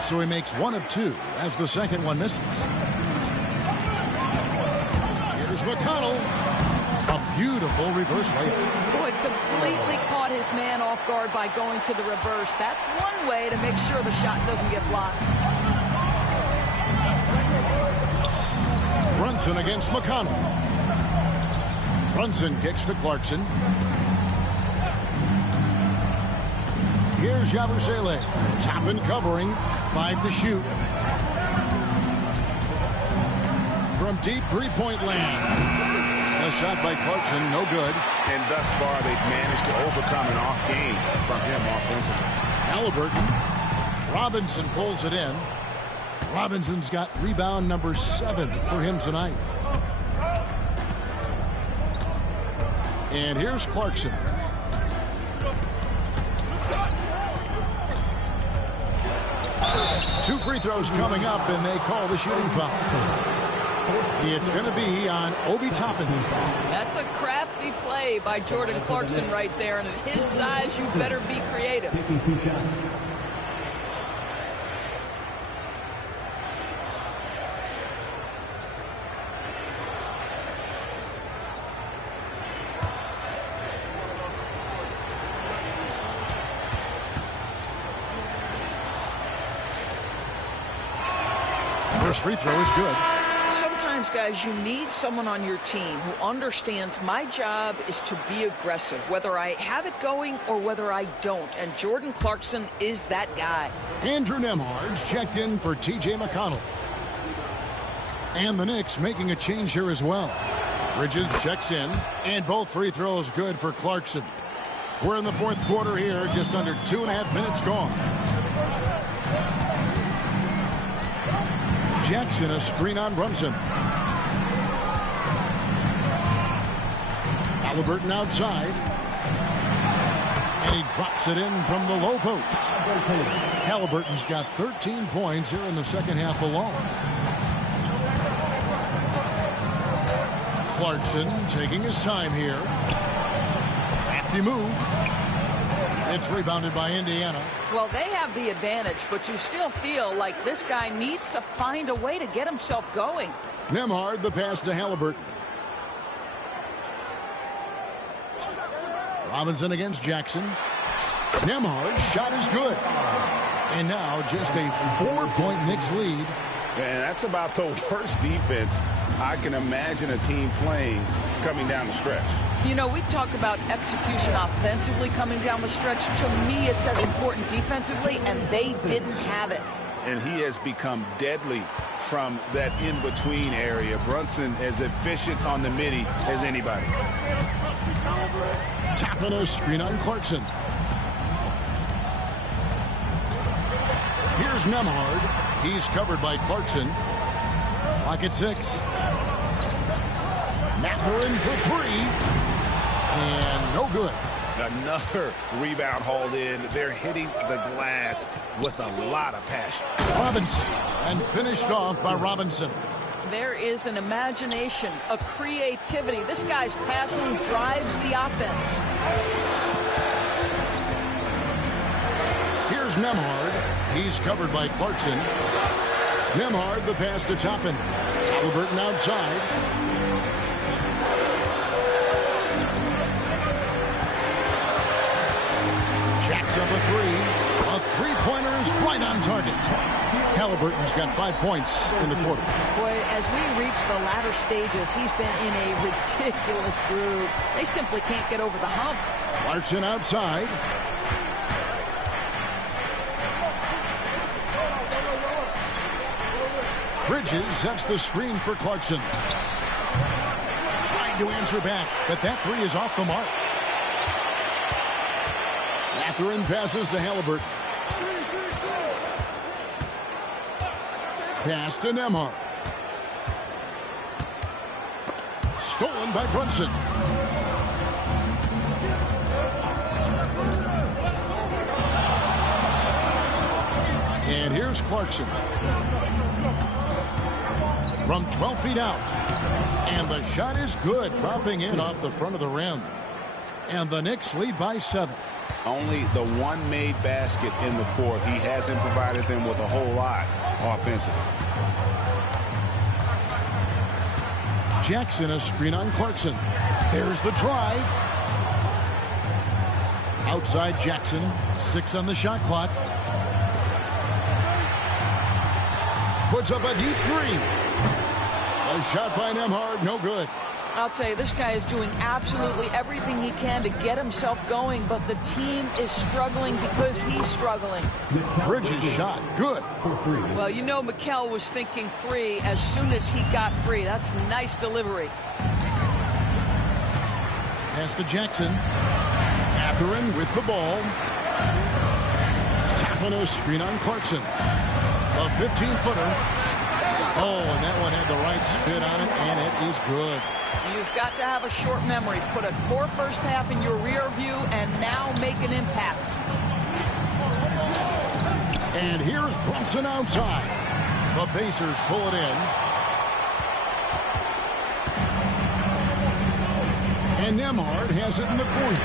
So he makes 1 of 2 as the second one misses. Here's McConnell. A beautiful reverse layup. Boy, completely caught his man off guard by going to the reverse. That's one way to make sure the shot doesn't get blocked. Brunson against McConnell. Brunson kicks to Clarkson. Here's Yabusele. Top and covering. 5 to shoot. From deep three-point land. A shot by Clarkson, no good. And thus far, they've managed to overcome an off game from him offensively. Halliburton. Robinson pulls it in. Robinson's got rebound number 7 for him tonight. And here's Clarkson. Two free throws coming up, and they call the shooting foul. It's going to be on Obi Toppin. That's a crafty play by Jordan Clarkson right there, and at his size, you better be creative. Taking 2 shots. First free throw is good. Sometimes, guys, you need someone on your team who understands my job is to be aggressive, whether I have it going or whether I don't. And Jordan Clarkson is that guy. Andrew Nembhard's checked in for T.J. McConnell. And the Knicks making a change here as well. Bridges checks in, and both free throws good for Clarkson. We're in the 4th quarter here, just under 2.5 minutes gone. Jackson a screen on Brunson. Halliburton outside. And he drops it in from the low post. Halliburton's got 13 points here in the second half alone. Clarkson taking his time here. Crafty move. It's rebounded by Indiana. Well, they have the advantage, but you still feel like this guy needs to find a way to get himself going. Nembhard, the pass to Halliburton. Robinson against Jackson. Nembhard's shot is good. And now just a 4-point Knicks lead. And that's about the worst defense I can imagine a team playing coming down the stretch. You know, we talk about execution offensively coming down the stretch. To me, it's as important defensively, and they didn't have it. And he has become deadly from that in-between area. Brunson as efficient on the midi as anybody. Tapping a screen on Clarkson. Here's Nembhard. He's covered by Clarkson. Clock at 6. Mathurin for 3. And no good. Another rebound hauled in. They're hitting the glass with a lot of passion. Robinson, and finished off by Robinson. There is an imagination, a creativity. This guy's passing drives the offense. Here's Nembhard. He's covered by Clarkson. Nembhard, the pass to Toppin. Halliburton outside. Jacks up a three. A three-pointer is right on target. Halliburton's got 5 points in the quarter. Boy, as we reach the latter stages, he's been in a ridiculous groove. They simply can't get over the hump. Clarkson outside. Bridges sets the screen for Clarkson. Trying to answer back, but that three is off the mark. Mathurin passes to Halliburton. Pass to Nembhard. Stolen by Brunson. And here's Clarkson. From 12 feet out. And the shot is good, dropping in off the front of the rim. And the Knicks lead by 7. Only the one made basket in the fourth. He hasn't provided them with a whole lot offensively. Jackson, a screen on Clarkson. There's the drive. Outside Jackson. 6 on the shot clock. Puts up a deep three. A shot by Nembhard, no good. I'll tell you, this guy is doing absolutely everything he can to get himself going, but the team is struggling because he's struggling. Bridges shot, good. Well, you know Mikal was thinking three as soon as he got free. That's nice delivery. Pass to Jackson. Mathurin with the ball. Tapping a screen on Clarkson. A 15-footer. Oh, and that one had the right spin on it, and it is good. You've got to have a short memory. Put a core first half in your rear view and now make an impact. And here's Brunson outside. The Pacers pull it in. And Nembhard has it in the corner.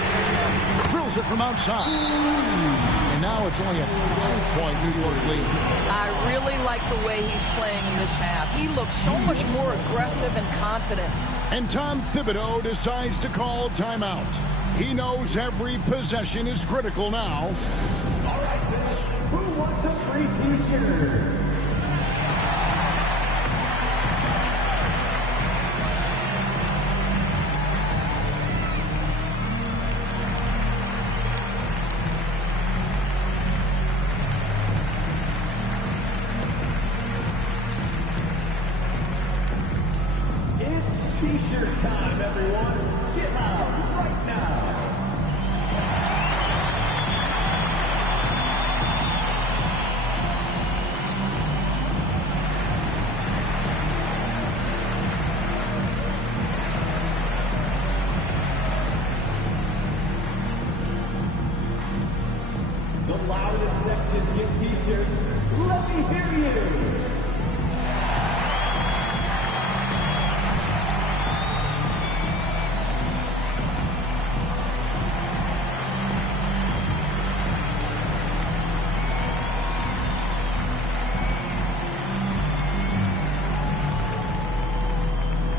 Drills it from outside. And now it's only a 5-point New York lead. I really like the way he's playing in this half. He looks so much more aggressive and confident. And Tom Thibodeau decides to call timeout. He knows every possession is critical now. All right, who wants a free t-shirt? T-shirt time, everyone. Get loud right now. The loudest sections get t-shirts. Let me hear you.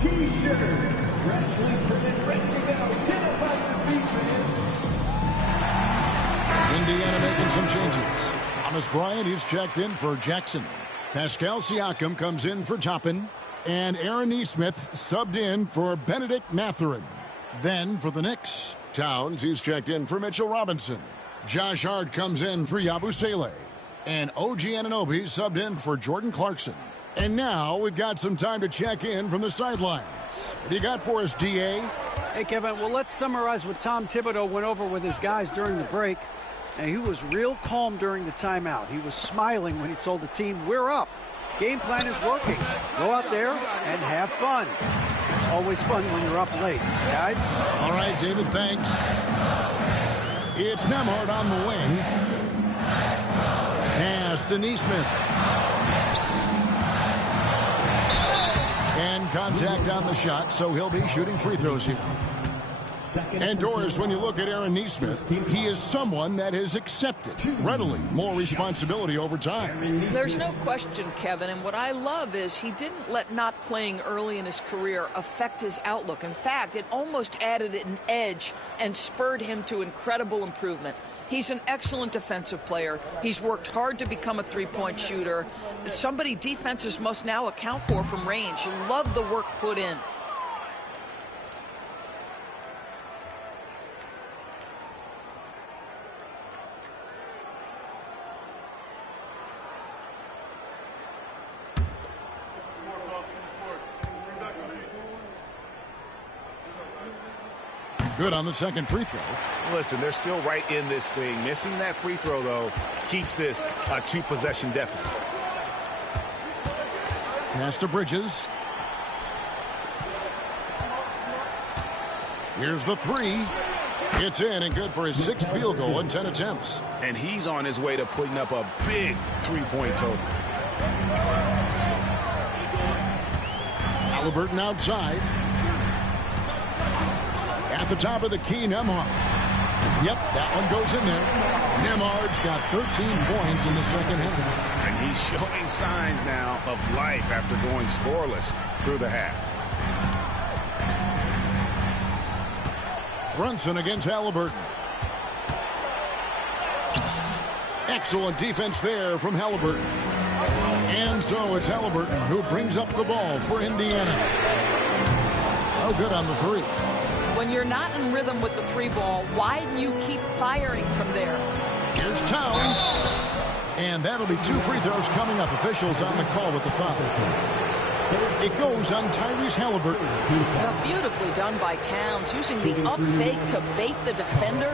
T-shirts, freshly printed, ready to go. Get up on your feet, fans. Indiana making some changes. Thomas Bryant is checked in for Jackson. Pascal Siakam comes in for Toppin. And Aaron Nesmith subbed in for Benedict Mathurin. Then for the Knicks, Towns, he's checked in for Mitchell Robinson. Josh Hart comes in for Yabusele. And OG Anunoby subbed in for Jordan Clarkson. And now we've got some time to check in from the sidelines. What do you got for us, DA? Hey, Kevin, well, let's summarize what Tom Thibodeau went over with his guys during the break. And he was real calm during the timeout. He was smiling when he told the team, we're up. Game plan is working. Go out there and have fun. It's always fun when you're up late, guys. All right, David, thanks. It's Nembhard on the wing. Pass to Neesmith. And contact on the shot, so he'll be shooting free throws here. And Doris, when you look at Aaron Neesmith, he is someone that has accepted readily more responsibility over time. There's no question, Kevin, and what I love is he didn't let not playing early in his career affect his outlook. In fact, it almost added an edge and spurred him to incredible improvement. He's an excellent defensive player. He's worked hard to become a three-point shooter. Somebody defenses must now account for from range. Love the work put in. Good on the second free throw. Listen, they're still right in this thing. Missing that free throw, though, keeps this a two-possession deficit. Pass to Bridges. Here's the three. It's in and good for his sixth field goal in 10 attempts. And he's on his way to putting up a big three-point total. Halliburton outside. At the top of the key, Nembhard. Yep, that one goes in there. Nembhard's got 13 points in the second half. And he's showing signs now of life after going scoreless through the half. Brunson against Halliburton. Excellent defense there from Halliburton. And so it's Halliburton who brings up the ball for Indiana. Oh, good on the three. When you're not in rhythm with the three ball, why do you keep firing from there? Here's Towns. And that'll be two free throws coming up. Officials on the call with the foul. It goes on Tyrese Halliburton. Beautifully done by Towns, using the up fake to bait the defender.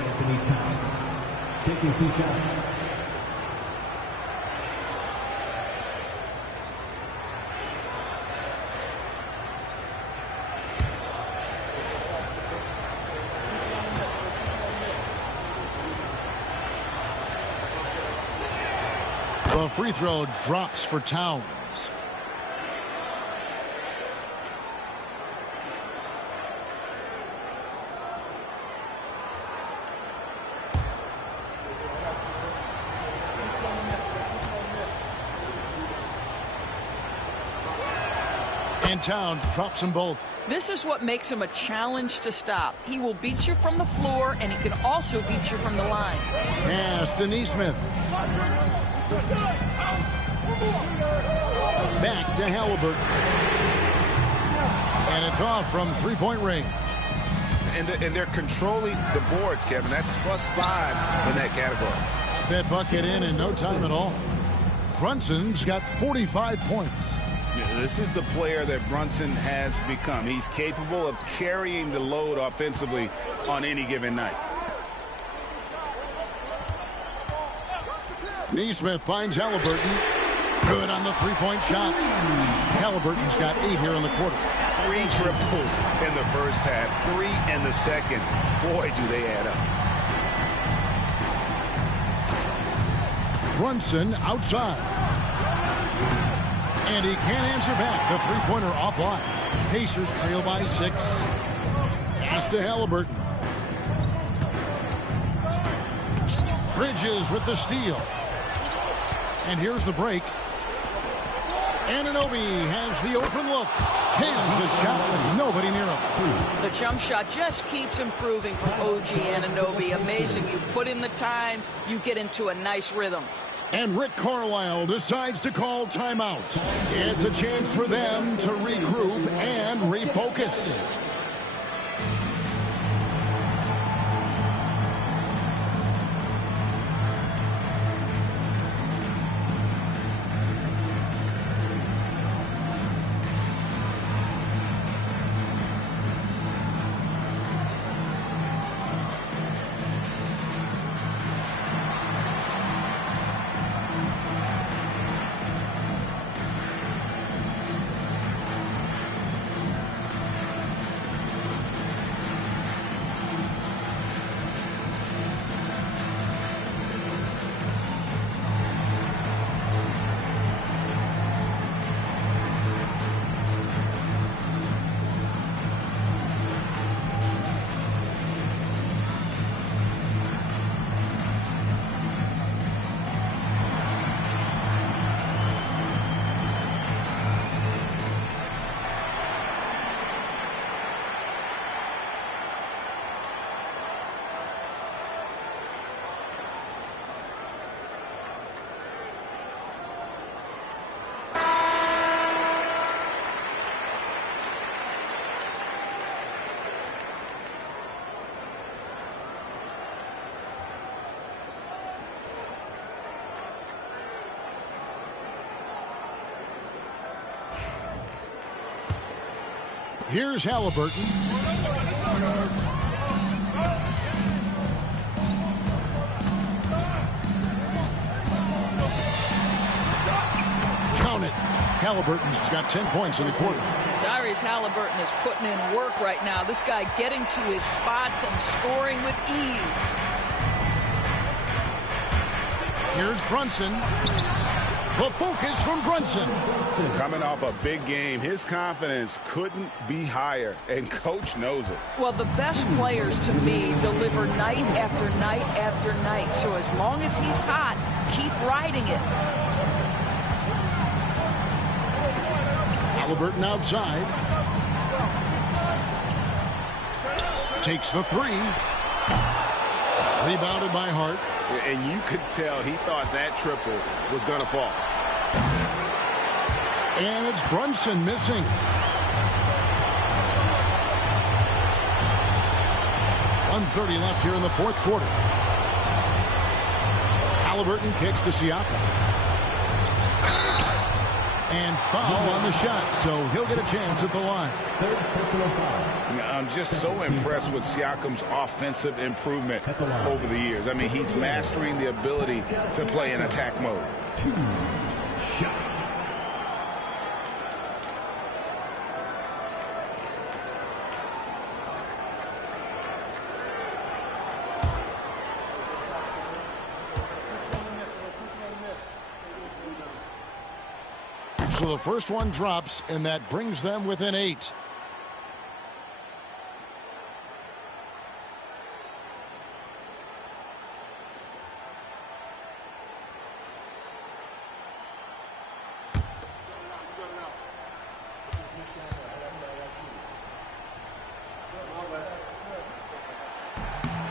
Taking 2 shots. The free throw drops for Towns. And Towns drops them both. This is what makes him a challenge to stop. He will beat you from the floor, and he can also beat you from the line. Pass to Neesmith. Back to Halliburton. And it's off from three-point range. And they're controlling the boards, Kevin. That's +5 in that category. That bucket in no time at all. Brunson's got 45 points. This is the player that Brunson has become. He's capable of carrying the load offensively on any given night. Neesmith finds Halliburton. Good on the three-point shot. Halliburton's got 8 here in the quarter. 3 triples in the first half, 3 in the second. Boy, do they add up. Brunson outside. And he can't answer back. The three-pointer offline. Pacers trail by 6. Pass to Halliburton. Bridges with the steal. And here's the break. Anunoby has the open look. Cans the shot with nobody near him. The jump shot just keeps improving from OG Anunoby. Amazing. You put in the time, you get into a nice rhythm. And Rick Carlisle decides to call timeout. It's a chance for them to regroup and refocus. Here's Halliburton. Count it. Halliburton's got 10 points in the quarter. Tyrese Halliburton is putting in work right now. This guy getting to his spots and scoring with ease. Here's Brunson. The focus from Brunson. Coming off a big game, his confidence couldn't be higher, and coach knows it. Well, the best players to me deliver night after night after night. So as long as he's hot, keep riding it. Halliburton outside. Takes the three. Rebounded by Hart. And you could tell he thought that triple was going to fall. And it's Brunson missing. .130 left here in the fourth quarter. Halliburton kicks to Siakam. And foul on the shot, so he'll get a chance at the line. I'm just so impressed with Siakam's offensive improvement over the years. I mean, he's mastering the ability to play in attack mode. 2 shots. So the first one drops, and that brings them within 8.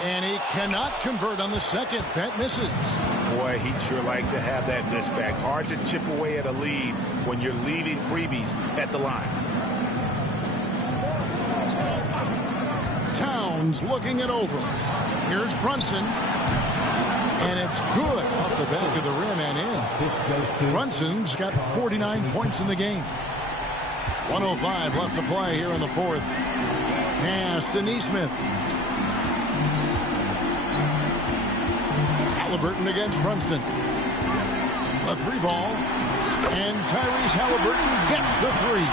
And he cannot convert on the second. That misses. Boy, he'd sure like to have that miss back. Hard to chip away at a lead when you're leaving freebies at the line. Towns looking it over. Here's Brunson. And it's good off the back of the rim and in. Brunson's got 49 points in the game. 1:05 left to play here in the fourth. Pass to Nesmith. Halliburton against Brunson. A three ball. And Tyrese Halliburton gets the three.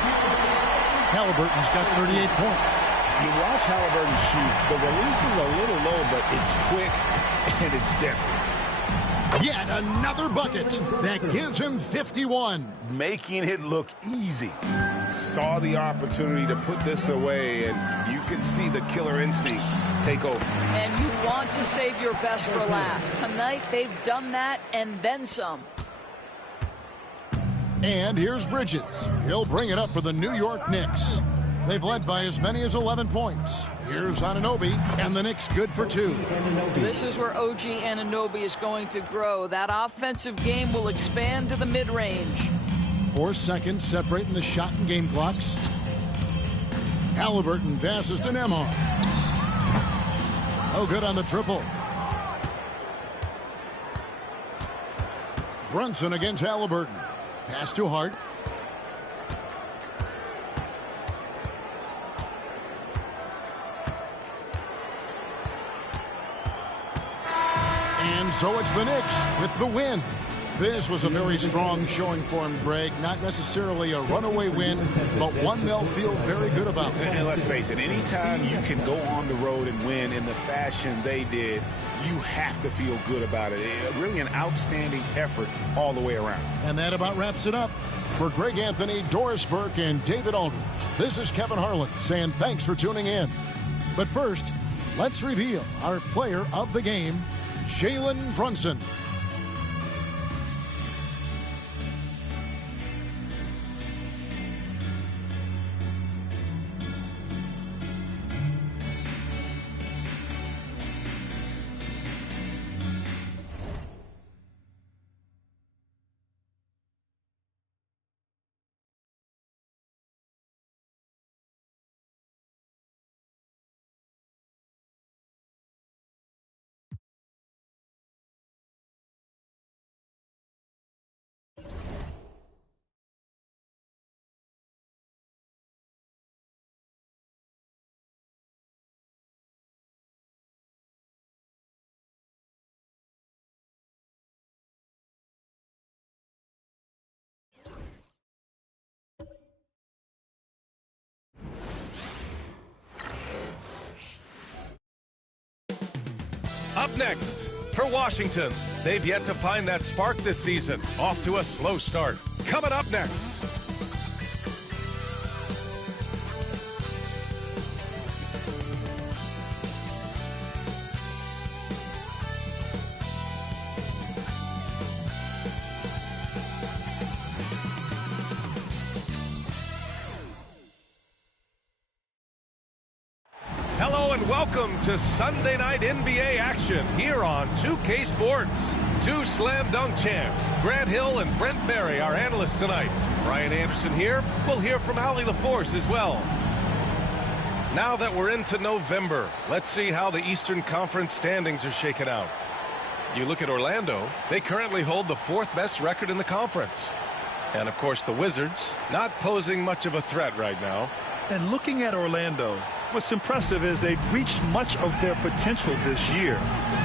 Halliburton's got 38 points. You watch Halliburton shoot. The release is a little low, but it's quick and it's deadly. Yet another bucket that gives him 51. Making it look easy. Saw the opportunity to put this away, and you could see the killer instinct take over. And you want to save your best for last. Tonight, they've done that and then some. And here's Bridges. He'll bring it up for the New York Knicks. They've led by as many as 11 points. Here's Anunoby, and the Knicks good for 2. This is where OG Anunoby is going to grow. That offensive game will expand to the mid-range. 4 seconds separating the shot and game clocks. Halliburton passes to Nembhard. No good on the triple. Brunson against Halliburton. Pass to Hart. And so it's the Knicks with the win. This was a very strong showing for him, Greg. Not necessarily a runaway win, but one they'll feel very good about. And let's face it, anytime you can go on the road and win in the fashion they did, you have to feel good about it. Really an outstanding effort all the way around. And that about wraps it up. For Greg Anthony, Doris Burke, and David Aldridge, this is Kevin Harlan saying thanks for tuning in. But first, let's reveal our player of the game, Jalen Brunson. Up next, for Washington, they've yet to find that spark this season. Off to a slow start. Coming up next. Welcome to Sunday night NBA action here on 2K Sports. Two slam dunk champs, Grant Hill and Brent Barry, our analysts tonight. Brian Anderson here. We'll hear from Allie LaForce as well. Now that we're into November, let's see how the Eastern Conference standings are shaken out. You look at Orlando, they currently hold the 4th best record in the conference. And of course the Wizards, not posing much of a threat right now. And looking at Orlando, what's impressive is they've reached much of their potential this year.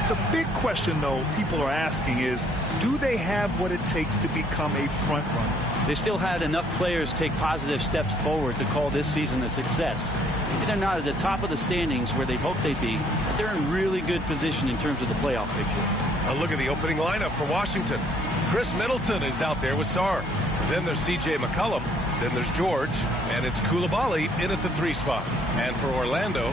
The big question, though, people are asking is, do they have what it takes to become a front runner? They still had enough players take positive steps forward to call this season a success. Maybe they're not at the top of the standings where they hoped they'd be, but they're in really good position in terms of the playoff picture. A look at the opening lineup for Washington. Chris Middleton is out there with Sarr. Then there's C.J. McCollum. Then there's George, and it's Coulibaly in at the 3 spot. And for Orlando,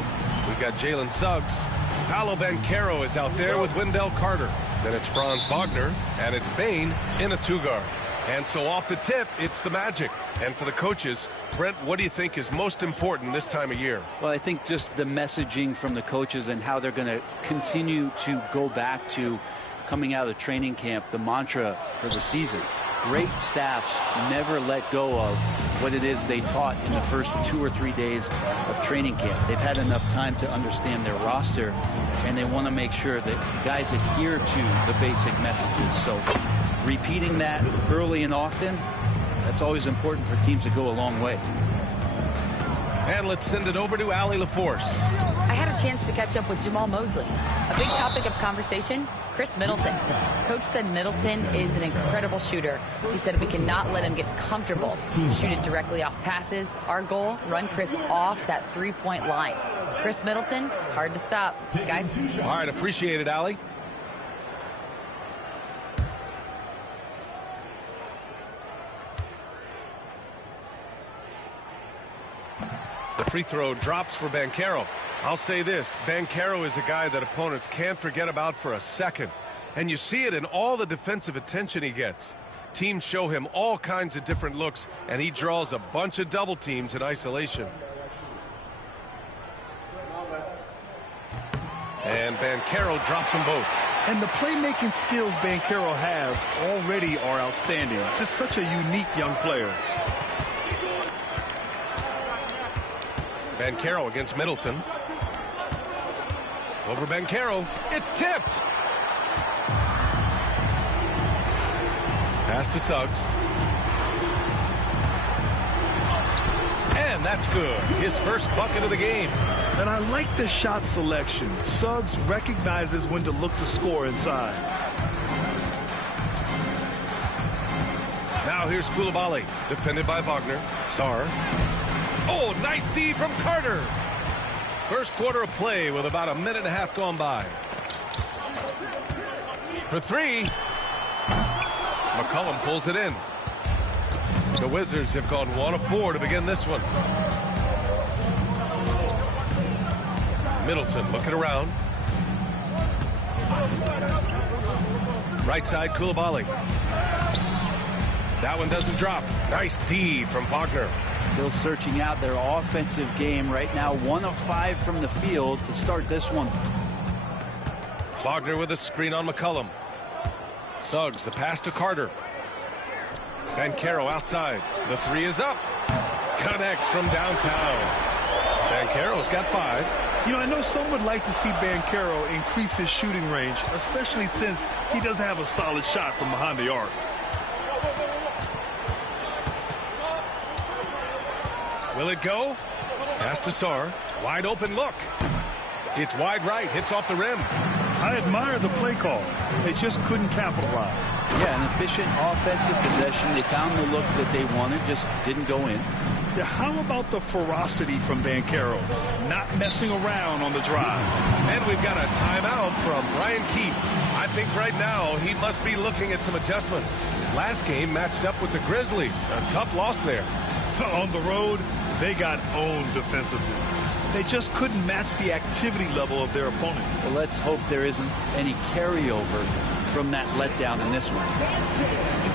we've got Jalen Suggs. Paolo Banchero is out there with Wendell Carter. Then it's Franz Wagner, and it's Bane in a 2-guard. And so off the tip, it's the Magic. And for the coaches, Brent, what do you think is most important this time of year? Well, I think just the messaging from the coaches and how they're going to continue to go back to coming out of training camp, the mantra for the season. Great staffs never let go of what it is they taught in the first 2 or 3 days of training camp. They've had enough time to understand their roster, and they want to make sure that guys adhere to the basic messages. So repeating that early and often, that's always important for teams to go a long way. And let's send it over to Allie LaForce. I had a chance to catch up with Jamal Mosley. A big topic of conversation, Chris Middleton. Coach said Middleton is an incredible shooter. He said we cannot let him get comfortable. Shoot it directly off passes. Our goal, run Chris off that 3-point line. Chris Middleton, hard to stop. Guys. All right, appreciate it, Allie. The free throw drops for Banchero. I'll say this, Banchero is a guy that opponents can't forget about for a second. And you see it in all the defensive attention he gets. Teams show him all kinds of different looks, and he draws a bunch of double teams in isolation. And Banchero drops them both. And the playmaking skills Banchero has already are outstanding. Just such a unique young player. Banchero against Middleton. Over Banchero. It's tipped. Pass to Suggs. And that's good. His first bucket of the game. And I like the shot selection. Suggs recognizes when to look to score inside. Now here's Coulibaly, defended by Wagner. Sarr. Oh, nice D from Carter. First quarter of play with about a minute and a half gone by. For 3. McCollum pulls it in. The Wizards have gone 1 of 4 to begin this one. Middleton looking around. Right side, Coulibaly. That one doesn't drop. Nice D from Wagner. Still searching out their offensive game right now. 1 of 5 from the field to start this one. Wagner with a screen on McCollum. Suggs, the pass to Carter. Banchero outside. The 3 is up. Connects from downtown. Banchero's got 5. You know, I know some would like to see Banchero increase his shooting range, especially since he doesn't have a solid shot from behind the arc. Will it go? Pass to Sarr. Wide open look. It's wide right. Hits off the rim. I admire the play call. They just couldn't capitalize. Yeah, an efficient offensive possession. They found the look that they wanted, just didn't go in. Yeah, how about the ferocity from Banchero? Not messing around on the drive. And we've got a timeout from Brian Keefe. I think right now he must be looking at some adjustments. Last game matched up with the Grizzlies. A tough loss there. On the road, they got owned defensively. They just couldn't match the activity level of their opponent. Well, let's hope there isn't any carryover from that letdown in this one.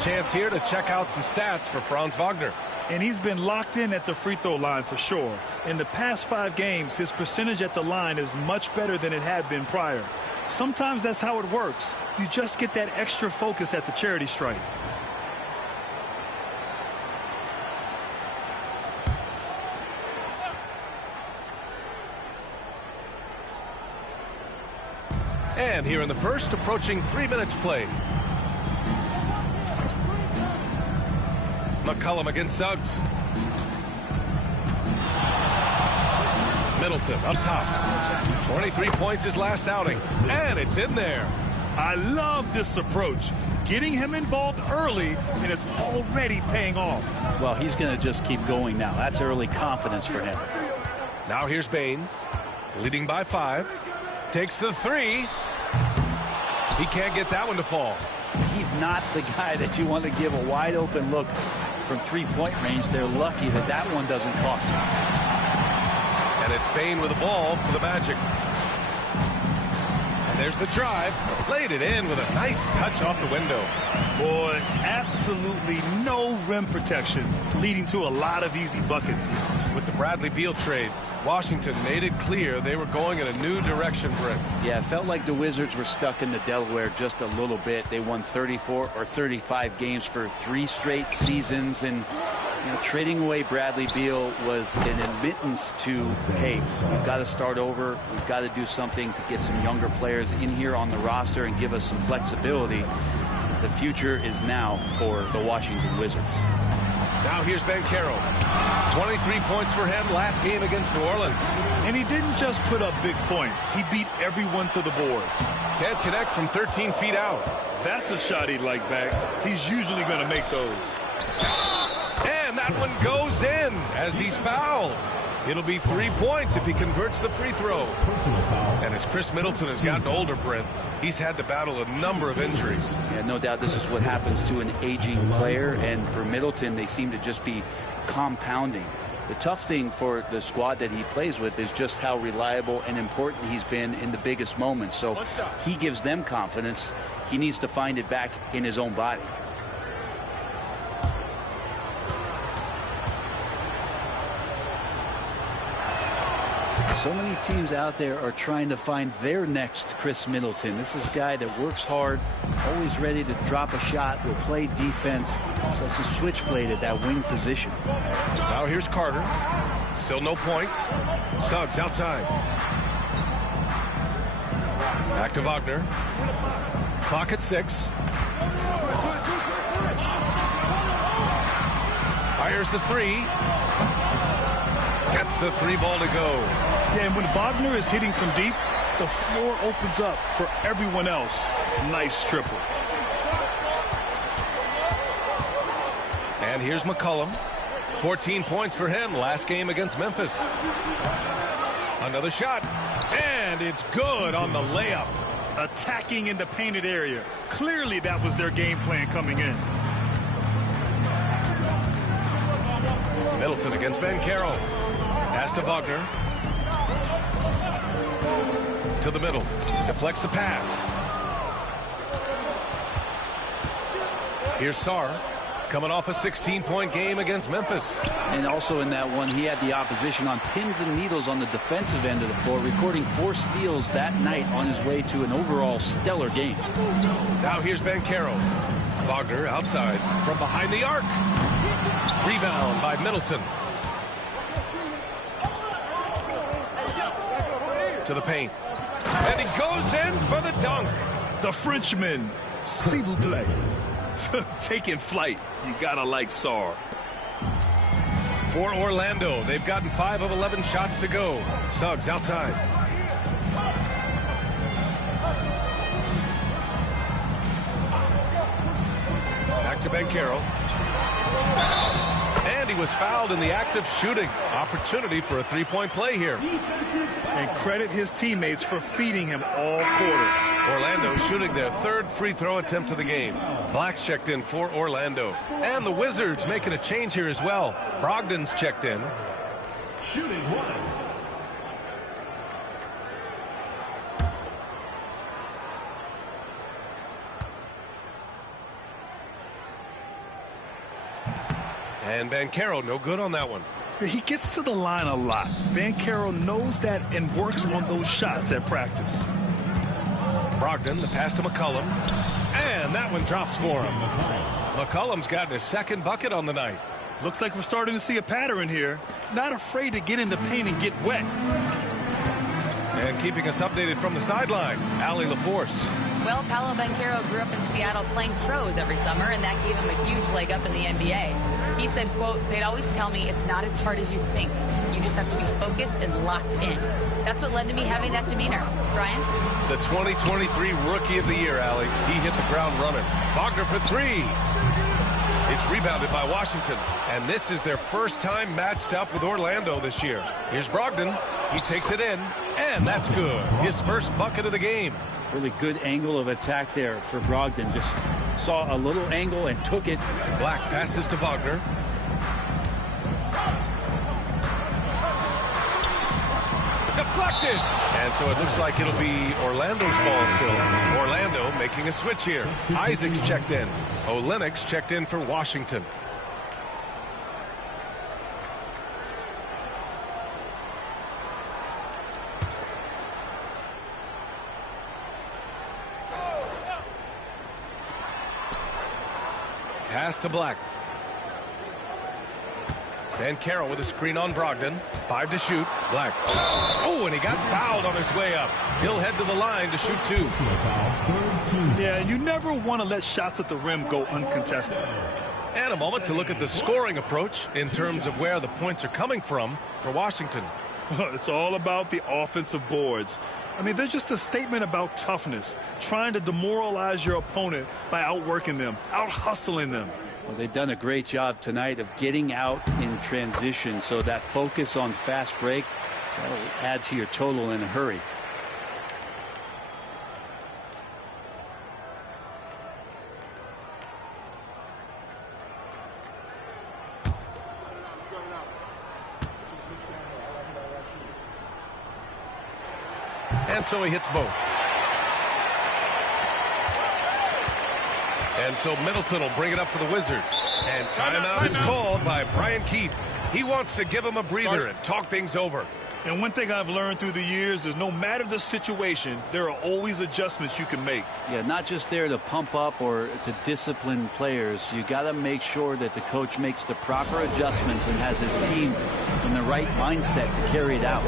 Chance here to check out some stats for Franz Wagner. And he's been locked in at the free throw line for sure. In the past 5 games, his percentage at the line is much better than it had been prior. Sometimes that's how it works. You just get that extra focus at the charity stripe. And here in the first, approaching 3 minutes played. McCollum against Suggs. Middleton up top. 23 points his last outing. And it's in there. I love this approach. Getting him involved early, and it's already paying off. Well, he's going to just keep going now. That's early confidence for him. Now here's Bane. Leading by 5. Takes the 3. He can't get that one to fall. He's not the guy that you want to give a wide open look from 3-point range. They're lucky that that one doesn't cost him. And it's Bane with the ball for the Magic. And there's the drive. Laid it in with a nice touch off the window. Boy, absolutely no rim protection, leading to a lot of easy buckets here. With the Bradley Beal trade, Washington made it clear they were going in a new direction, Brick. Yeah, it felt like the Wizards were stuck in the Delaware just a little bit. They won 34 or 35 games for 3 straight seasons, and trading away Bradley Beal was an admittance to, hey, we've got to start over. We've got to do something to get some younger players in here on the roster and give us some flexibility. The future is now for the Washington Wizards. Now here's Banchero. 23 points for him last game against New Orleans. And he didn't just put up big points. He beat everyone to the boards. Can't connect from 13 feet out. That's a shot he'd like back. He's usually going to make those. And that one goes in as he's fouled. It'll be 3 points if he converts the free throw. And as Chris Middleton has gotten older, Brent, he's had to battle a number of injuries. Yeah, no doubt this is what happens to an aging player. And for Middleton, they seem to just be compounding. The tough thing for the squad that he plays with is just how reliable and important he's been in the biggest moments. So he gives them confidence. He needs to find it back in his own body. So many teams out there are trying to find their next Chris Middleton. This is a guy that works hard, always ready to drop a shot, will play defense. Such a switchblade at that wing position. Now here's Carter. Still no points. Suggs outside. Back to Wagner. Clock at 6. Fires the 3. Gets the 3 ball to go. Yeah, and when Wagner is hitting from deep, the floor opens up for everyone else. Nice triple. And here's McCollum. 14 points for him last game against Memphis. Another shot, and it's good on the layup. Attacking in the painted area. Clearly that was their game plan coming in. Middleton against Banchero. Pass to Wagner. To the middle. Deflects the pass. Here's Sarr. Coming off a 16-point game against Memphis. And also in that one, he had the opposition on pins and needles on the defensive end of the floor, recording 4 steals that night on his way to an overall stellar game. Now here's Banchero. Wagner outside from behind the arc. Rebound by Middleton. To the paint. And he goes in for the dunk. The Frenchman, s'il vous plaît. Taking flight. You gotta like Sarr. For Orlando, they've gotten 5 of 11 shots to go. Suggs outside. Back to Banchero. And he was fouled in the act of shooting. Opportunity for a 3-point play here. And credit his teammates for feeding him all quarter. Orlando shooting their 3rd free throw attempt of the game. Black's checked in for Orlando. And the Wizards making a change here as well. Brogdon's checked in. Shooting 1. And Banchero no good on that one. He gets to the line a lot. Banchero knows that and works on those shots at practice. Brogdon, the pass to McCollum. And that one drops for him. McCollum's gotten his 2nd bucket on the night. Looks like we're starting to see a pattern here. Not afraid to get in the paint and get wet. And keeping us updated from the sideline, Allie LaForce. Well, Paolo Banchero grew up in Seattle playing pros every summer, and that gave him a huge leg up in the NBA. He said, quote, "They'd always tell me it's not as hard as you think. You just have to be focused and locked in." That's what led to me having that demeanor. Brian? The 2023 Rookie of the Year, Allie. He hit the ground running. Wagner for 3. It's rebounded by Washington. And this is their first time matched up with Orlando this year. Here's Brogdon. He takes it in. And that's good. His first bucket of the game. Really good angle of attack there for Brogdon. Just saw a little angle and took it. Black passes to Wagner. Deflected. And so it looks like it'll be Orlando's ball still. Orlando making a switch here. Isaac's checked in. Olynyk's checked in for Washington. Pass to Black. Banchero with a screen on Brogdon. 5 to shoot. Black. Oh, and he got fouled on his way up. He'll head to the line to shoot 2. Yeah, you never want to let shots at the rim go uncontested. And a moment to look at the scoring approach in terms of where the points are coming from for Washington. It's all about the offensive boards. I mean, they're just a statement about toughness, trying to demoralize your opponent by outworking them, out-hustling them. Well, they've done a great job tonight of getting out in transition, so that focus on fast break will add to your total in a hurry. And so he hits both. And so Middleton will bring it up for the Wizards. And timeout is called by Brian Keefe. He wants to give him a breather and talk things over. And one thing I've learned through the years is no matter the situation, there are always adjustments you can make. Yeah, not just there to pump up or to discipline players. You got to make sure that the coach makes the proper adjustments and has his team in the right mindset to carry it out.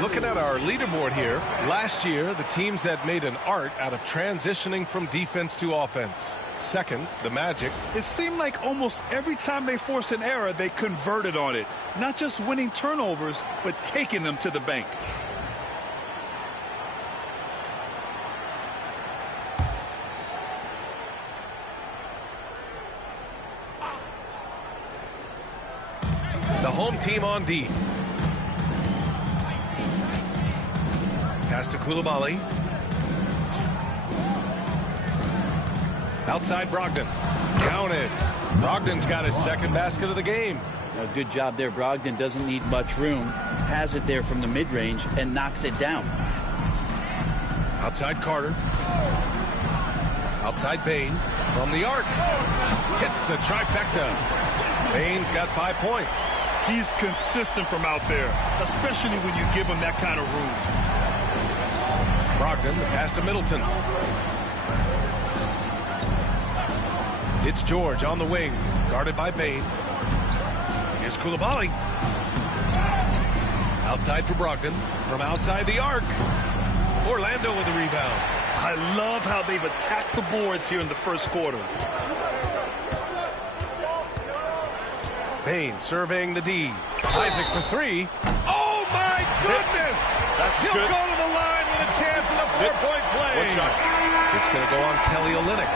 Looking at our leaderboard here, last year, the teams that made an art out of transitioning from defense to offense. Second, the Magic. It seemed like almost every time they forced an error, they converted on it. Not just winning turnovers, but taking them to the bank. The home team on D. Pass to Coulibaly. Outside Brogdon. Counted. Brogdon's got his second basket of the game. Good job there. Brogdon doesn't need much room. Has it there from the mid-range and knocks it down. Outside Carter. Outside Bane. From the arc. Hits the trifecta. Bane's got 5 points. He's consistent from out there, especially when you give him that kind of room. Brogdon, the pass to Middleton. It's George on the wing, guarded by Bane. Here's Coulibaly. Outside for Brogdon, from outside the arc. Orlando with the rebound. I love how they've attacked the boards here in the first quarter. Bane surveying the D. Isaac for three. Oh, my goodness! He'll go to the line with a chance at a four-point play. It's going to go on Kelly Olynyk.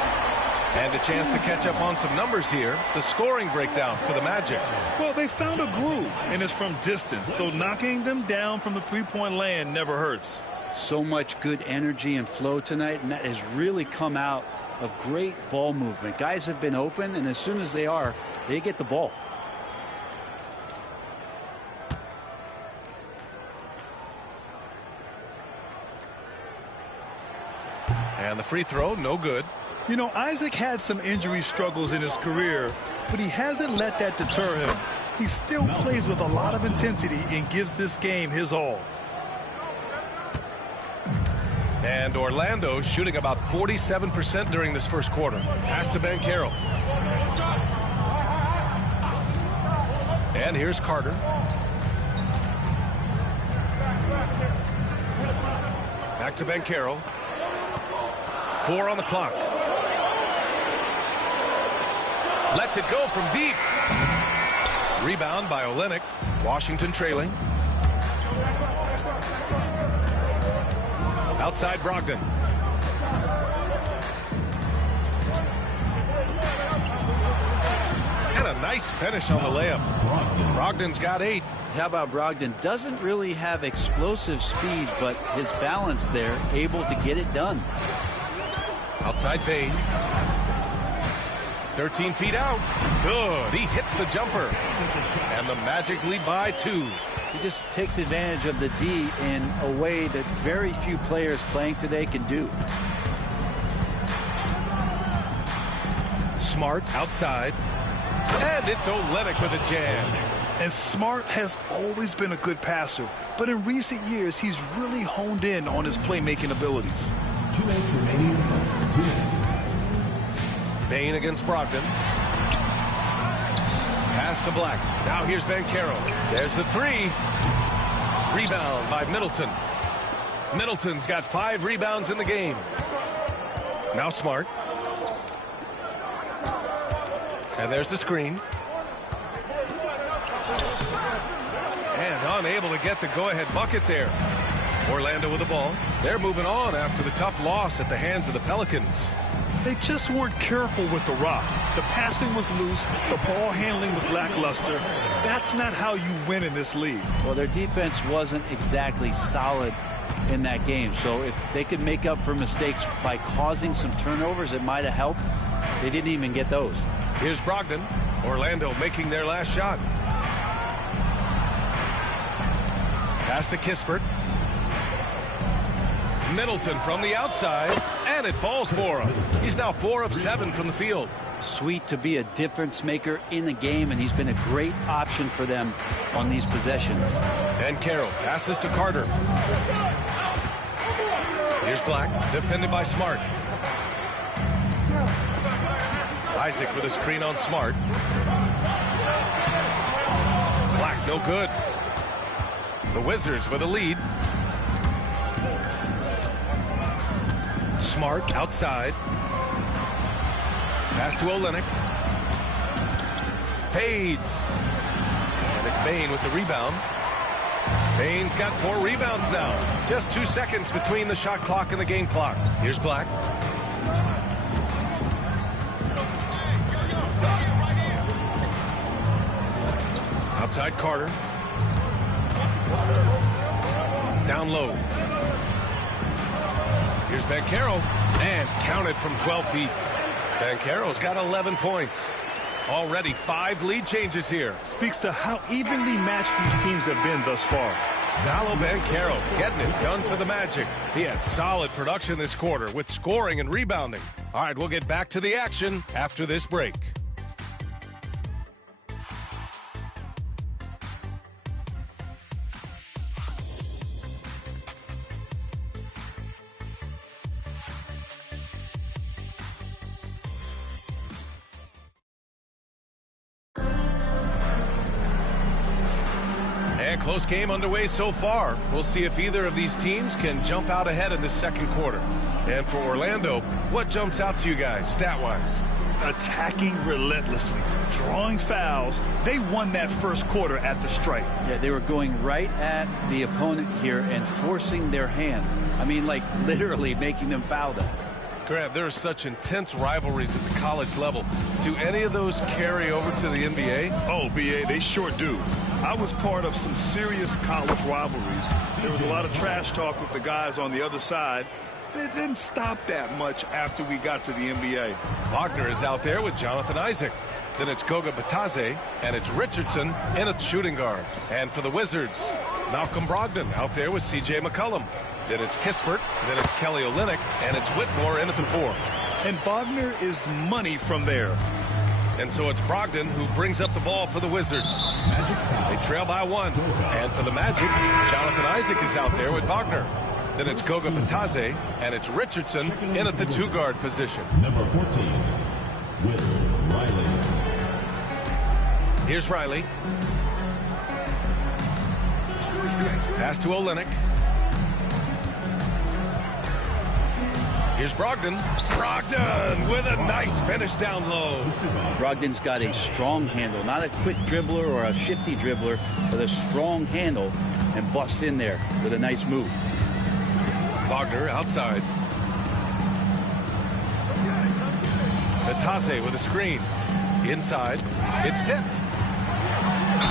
And a chance to catch up on some numbers here. The scoring breakdown for the Magic. Well, they found a groove, and it's from distance. So knocking them down from the three-point land never hurts. So much good energy and flow tonight, and that has really come out of great ball movement. Guys have been open, and as soon as they are, they get the ball. And the free throw, no good. You know, Isaac had some injury struggles in his career, but he hasn't let that deter him. He still plays with a lot of intensity and gives this game his all. And Orlando shooting about 47% during this first quarter. Pass to Banchero. And here's Carter. Back to Banchero. 4 on the clock. Lets it go from deep. Rebound by Olynyk. Washington trailing. Outside Brogdon. And a nice finish on the layup. Brogdon's got 8. How about Brogdon? Doesn't really have explosive speed, but his balance there, able to get it done. Outside Bane. 13 feet out. Good. He hits the jumper. And the Magic lead by 2. He just takes advantage of the D in a way that very few players playing today can do. Smart outside. And it's Olynyk with a jam. And Smart has always been a good passer, but in recent years, he's really honed in on his playmaking abilities. 2 minutes remaining in the first. 2 minutes. Bane against Brogdon. Pass to Black. Now here's Banchero. There's the 3. Rebound by Middleton. Middleton's got 5 rebounds in the game. Now Smart. And there's the screen. And unable to get the go-ahead bucket there. Orlando with the ball. They're moving on after the tough loss at the hands of the Pelicans. They just weren't careful with the rock. The passing was loose. The ball handling was lackluster. That's not how you win in this league. Well, their defense wasn't exactly solid in that game. So if they could make up for mistakes by causing some turnovers, it might have helped. They didn't even get those. Here's Brogdon. Orlando making their last shot. Pass to Kispert. Middleton from the outside, and it falls for him. He's now 4 of 7 from the field. Sweet to be a difference maker in the game, and he's been a great option for them on these possessions. And Carroll passes to Carter. Here's Black, defended by Smart. Isaac with a screen on Smart. Black, no good. The Wizards with a lead. Smart outside. Pass to Olynyk. Fades. And it's Bane with the rebound. Bane's got 4 rebounds now. Just 2 seconds between the shot clock and the game clock. Here's Black. Outside Carter. Down low. Here's Banchero. And counted from 12 feet. Banchero's got 11 points. Already 5 lead changes here. Speaks to how evenly matched these teams have been thus far. Paolo Banchero getting it done for the Magic. He had solid production this quarter with scoring and rebounding. All right, we'll get back to the action after this break. Close game underway so far. We'll see if either of these teams can jump out ahead in the second quarter. And for Orlando, what jumps out to you guys, stat-wise? Attacking relentlessly, drawing fouls. They won that first quarter at the stripe. Yeah, they were going right at the opponent here and forcing their hand. I mean, like literally making them foul them. Grant, there are such intense rivalries at the college level. Do any of those carry over to the NBA? Oh, BA, they sure do. I was part of some serious college rivalries. There was a lot of trash talk with the guys on the other side. It didn't stop that much after we got to the NBA. Wagner is out there with Jonathan Isaac. Then it's Goga Bitadze, and it's Richardson in a shooting guard. And for the Wizards, Malcolm Brogdon out there with C.J. McCollum. Then it's Kispert, then it's Kelly Olynyk, and it's Whitmore in at the 4. And Wagner is money from there. And so it's Brogdon who brings up the ball for the Wizards. They trail by 1. And for the Magic, Jonathan Isaac is out there with Wagner. Then it's Goga Bitadze, and it's Richardson in at the 2-guard position. Number 14, with Riley. Here's Riley. Pass to Olynyk. Here's Brogdon. Brogdon with a nice finish down low. Brogdon's got a strong handle, not a quick dribbler or a shifty dribbler, but a strong handle and busts in there with a nice move. Wagner outside. Bitadze with a screen. Inside. It's tipped.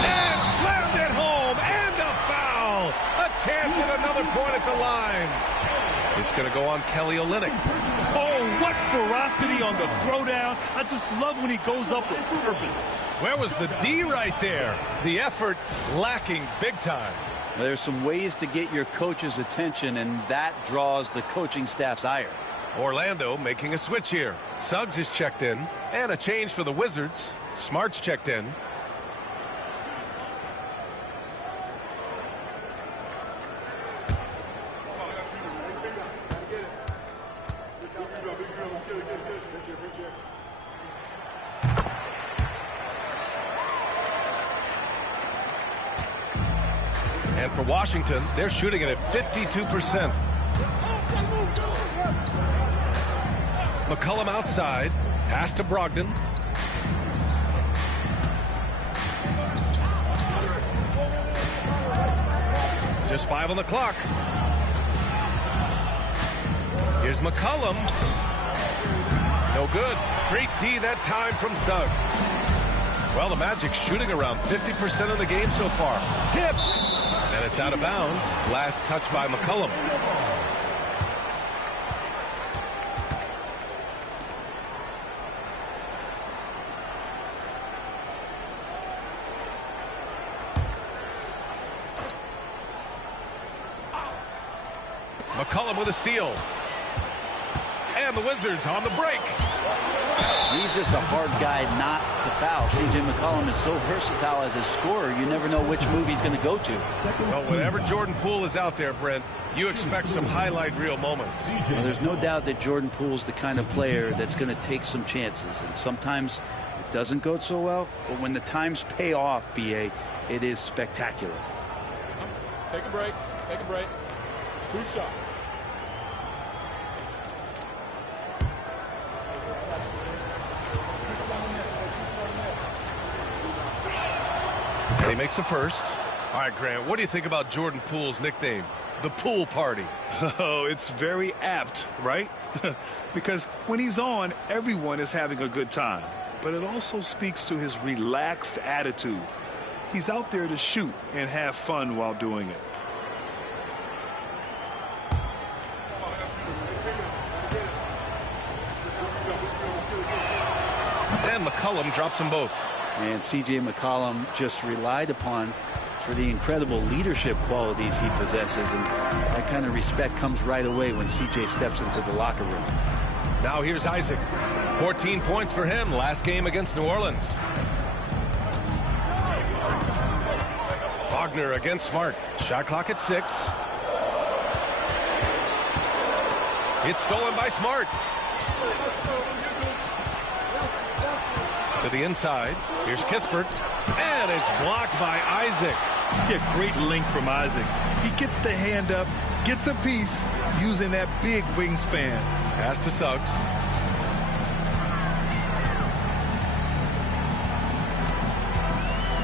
And slammed it home. And a foul. A chance at another point at the line. It's going to go on Kelly Olynyk. Oh, what ferocity on the throwdown. I just love when he goes up with purpose. Where was the D right there? The effort lacking big time. Now, there's some ways to get your coach's attention, and that draws the coaching staff's ire. Orlando making a switch here. Suggs is checked in, and a change for the Wizards. Smart's checked in. And for Washington, they're shooting it at 52%. McCollum outside. Pass to Brogdon. Just 5 on the clock. Here's McCollum. No good. Great D that time from Suggs. Well, the Magic shooting around 50% of the game so far. Tipped. And it's out of bounds. Last touch by McCollum. McCollum with a steal. And the Wizards on the break. He's just a hard guy not to foul. C.J. McCollum is so versatile as a scorer, you never know which move he's going to go to. Well, whenever Jordan Poole is out there, Brent, you expect some highlight reel moments. Well, there's no doubt that Jordan Poole's the kind of player that's going to take some chances. And sometimes it doesn't go so well, but when the times pay off, B.A., it is spectacular. Take a break. Take a break. 2 shots. And he makes the first. All right, Grant, what do you think about Jordan Poole's nickname, the Pool Party? Oh, it's very apt, right? Because when he's on, everyone is having a good time. But it also speaks to his relaxed attitude. He's out there to shoot and have fun while doing it. And McCollum drops them both. And C.J. McCollum just relied upon for the incredible leadership qualities he possesses. And that kind of respect comes right away when C.J. steps into the locker room. Now here's Isaac. 14 points for him last game against New Orleans. Wagner against Smart. Shot clock at 6. It's stolen by Smart. To the inside. Here's Kispert. And it's blocked by Isaac. Yeah, great link from Isaac. He gets the hand up, gets a piece using that big wingspan. Pass to Suggs.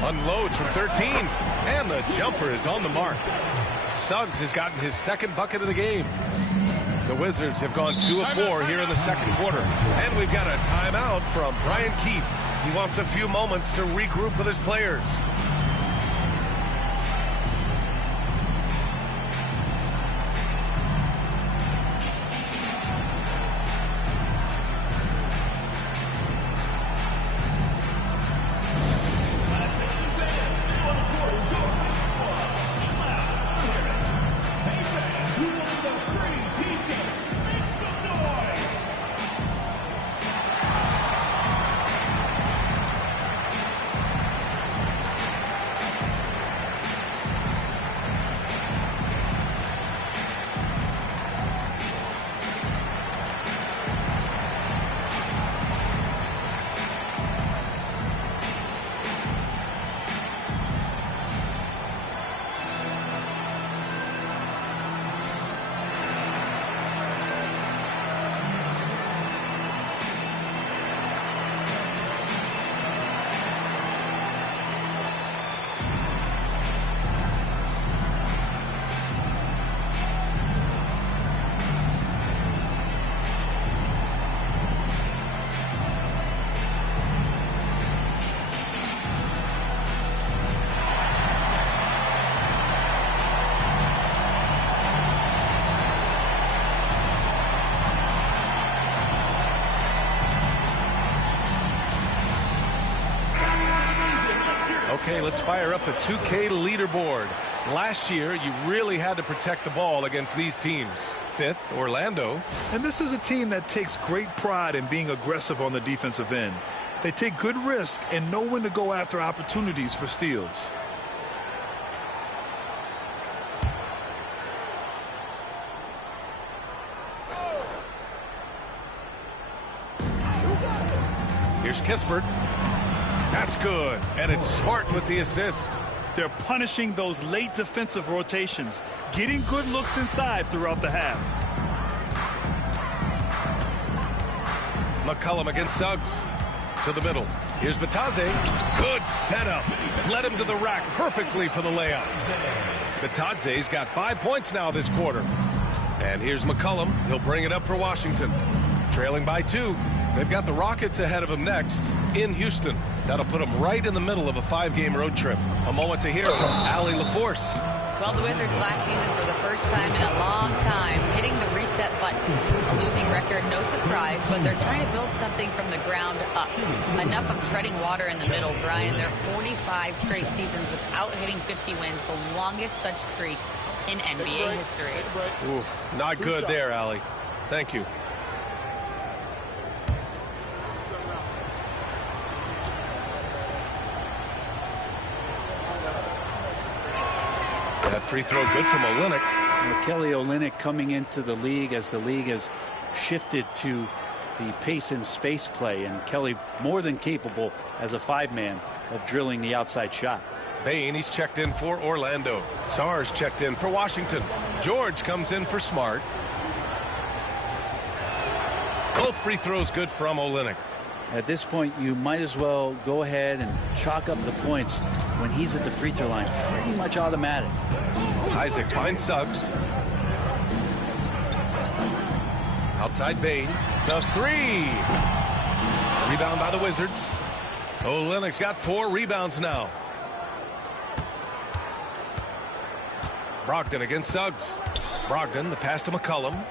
Unloads from 13. And the jumper is on the mark. Suggs has gotten his second bucket of the game. The Wizards have gone 2 of 4 here in the second quarter. And we've got a timeout from Brian Keefe. He wants a few moments to regroup with his players. Okay, let's fire up the 2K leaderboard. Last year, you really had to protect the ball against these teams. 5th, Orlando. And this is a team that takes great pride in being aggressive on the defensive end. They take good risk and know when to go after opportunities for steals. Here's Kispert. That's good. And it's Smart with the assist. They're punishing those late defensive rotations, getting good looks inside throughout the half. McCollum against Suggs. To the middle. Here's Batadze. Good setup. Led him to the rack perfectly for the layup. Batadze's got 5 points now this quarter. And here's McCollum. He'll bring it up for Washington. Trailing by 2. They've got the Rockets ahead of them next in Houston. That'll put them right in the middle of a 5-game road trip. A moment to hear from Allie LaForce. Well, the Wizards last season, for the first time in a long time, hitting the reset button. A losing record, no surprise, but they're trying to build something from the ground up. Enough of treading water in the middle, Brian. They're 45 straight seasons without hitting 50 wins, the longest such streak in NBA history. Ooh, not good there, Allie. Thank you. That free throw good from Olynyk. Kelly Olynyk coming into the league as the league has shifted to the pace and space play, and Kelly more than capable as a 5-man of drilling the outside shot. Bain, he's checked in for Orlando. Sarge checked in for Washington. George comes in for Smart. Both free throws good from Olynyk. At this point, you might as well go ahead and chalk up the points when he's at the free throw line. Pretty much automatic. Isaac finds Suggs. Outside Bain. The three. Rebound by the Wizards. Olynyk's got 4 rebounds now. Brogdon against Suggs. Brogdon, the pass to McCollum.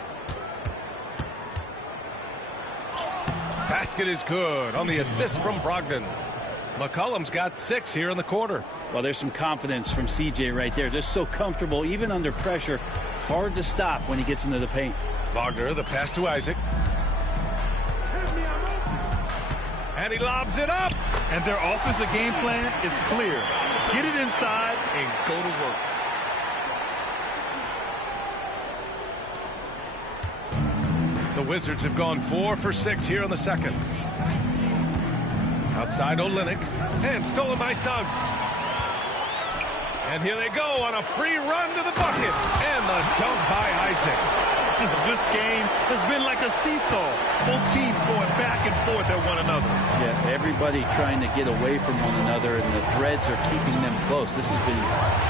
Basket is good on the assist from Brogdon. McCollum's got 6 here in the quarter. Well, there's some confidence from CJ right there. Just so comfortable, even under pressure. Hard to stop when he gets into the paint. Wagner, the pass to Isaac. And he lobs it up. And their offensive game plan is clear. Get it inside and go to work. The Wizards have gone 4 for 6 here in the second. Outside Olynyk. And stolen by Suggs. And here they go on a free run to the bucket. And the dunk by Isaac. This game has been like a seesaw. Both teams going back and forth at one another. Yeah, everybody trying to get away from one another, and the threads are keeping them close. This has been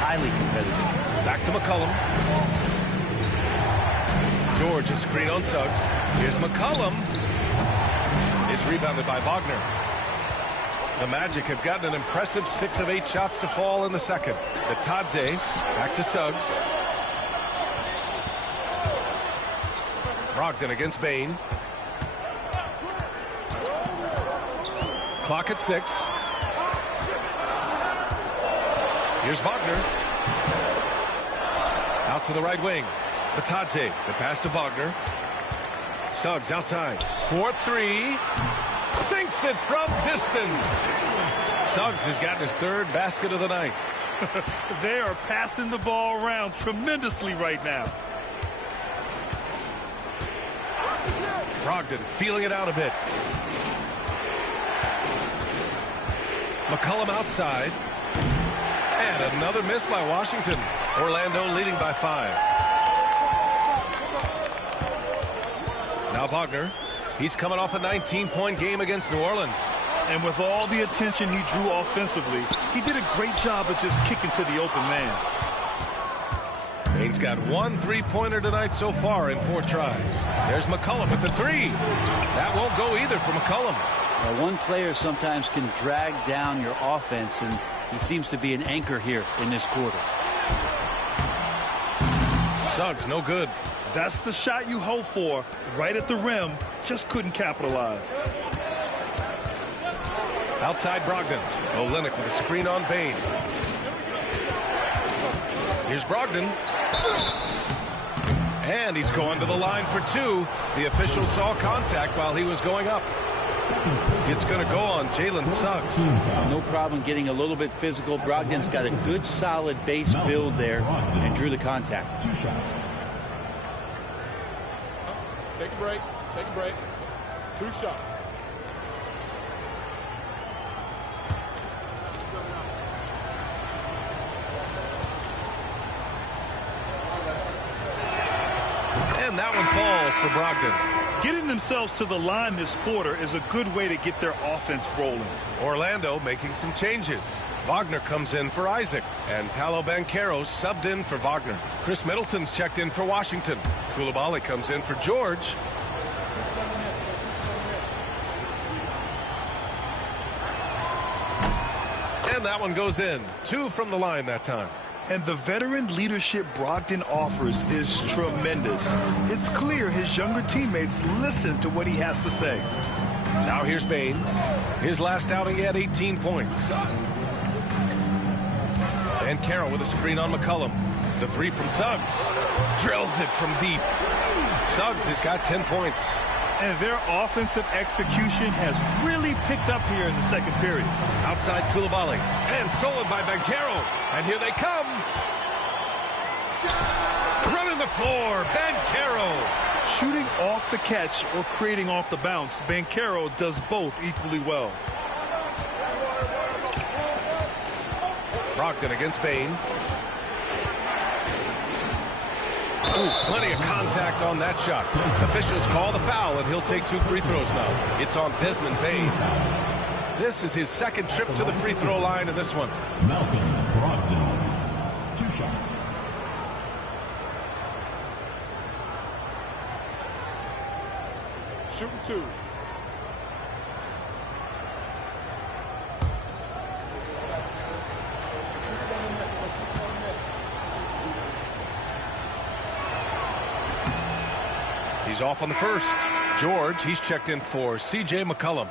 highly competitive. Back to McCollum. George, a screen on Suggs. Here's McCollum. It's rebounded by Wagner. The Magic have gotten an impressive 6 of 8 shots to fall in the second. The Tadze back to Suggs. Brogdon against Bain. Clock at 6. Here's Wagner. Out to the right wing. Batadze, the pass to Wagner. Suggs outside. 4-3. Sinks it from distance. Suggs has gotten his 3rd basket of the night. They are passing the ball around tremendously right now. Brogdon feeling it out a bit. McCollum outside. And another miss by Washington. Orlando leading by 5. Now Wagner. He's coming off a 19-point game against New Orleans. And with all the attention he drew offensively, he did a great job of just kicking to the open man. Bain's got 1 3-pointer tonight so far in 4 tries. There's McCollum with the 3. That won't go either for McCollum. Now, one player sometimes can drag down your offense, and he seems to be an anchor here in this quarter. Suggs, no good. That's the shot you hope for, right at the rim. Just couldn't capitalize. Outside Brogdon. Olynyk with a screen on Bain. Here's Brogdon. And he's going to the line for 2. The official saw contact while he was going up. It's going to go on Jalen Suggs. No problem getting a little bit physical. Brogdon's got a good, solid base build there and drew the contact. 2 shots. Take a break. Take a break. 2 shots. And that one falls for Brogdon. Getting themselves to the line this quarter is a good way to get their offense rolling. Orlando making some changes. Wagner comes in for Isaac, and Paolo Banchero subbed in for Wagner. Chris Middleton's checked in for Washington. Coulibaly comes in for George. And that one goes in. 2 from the line that time. And the veteran leadership Brogdon offers is tremendous. It's clear his younger teammates listen to what he has to say. Now here's Bain. His last outing, he had 18 points. And Carroll with a screen on McCollum. The 3 from Suggs. Drills it from deep. Suggs has got 10 points. And their offensive execution has really picked up here in the second period. Outside Coulibaly. And stolen by Banchero. And here they come. Running the floor. Banchero. Shooting off the catch or creating off the bounce, Banchero does both equally well. Brogdon against Bain. Ooh, plenty of contact on that shot. Officials call the foul, and he'll take 2 free throws now. It's on Desmond Bain. This is his second trip to the free throw line in this one. Malcolm Brogdon, 2 shots. Shooting 2. He's off on the first. George, he's checked in for C.J. McCollum.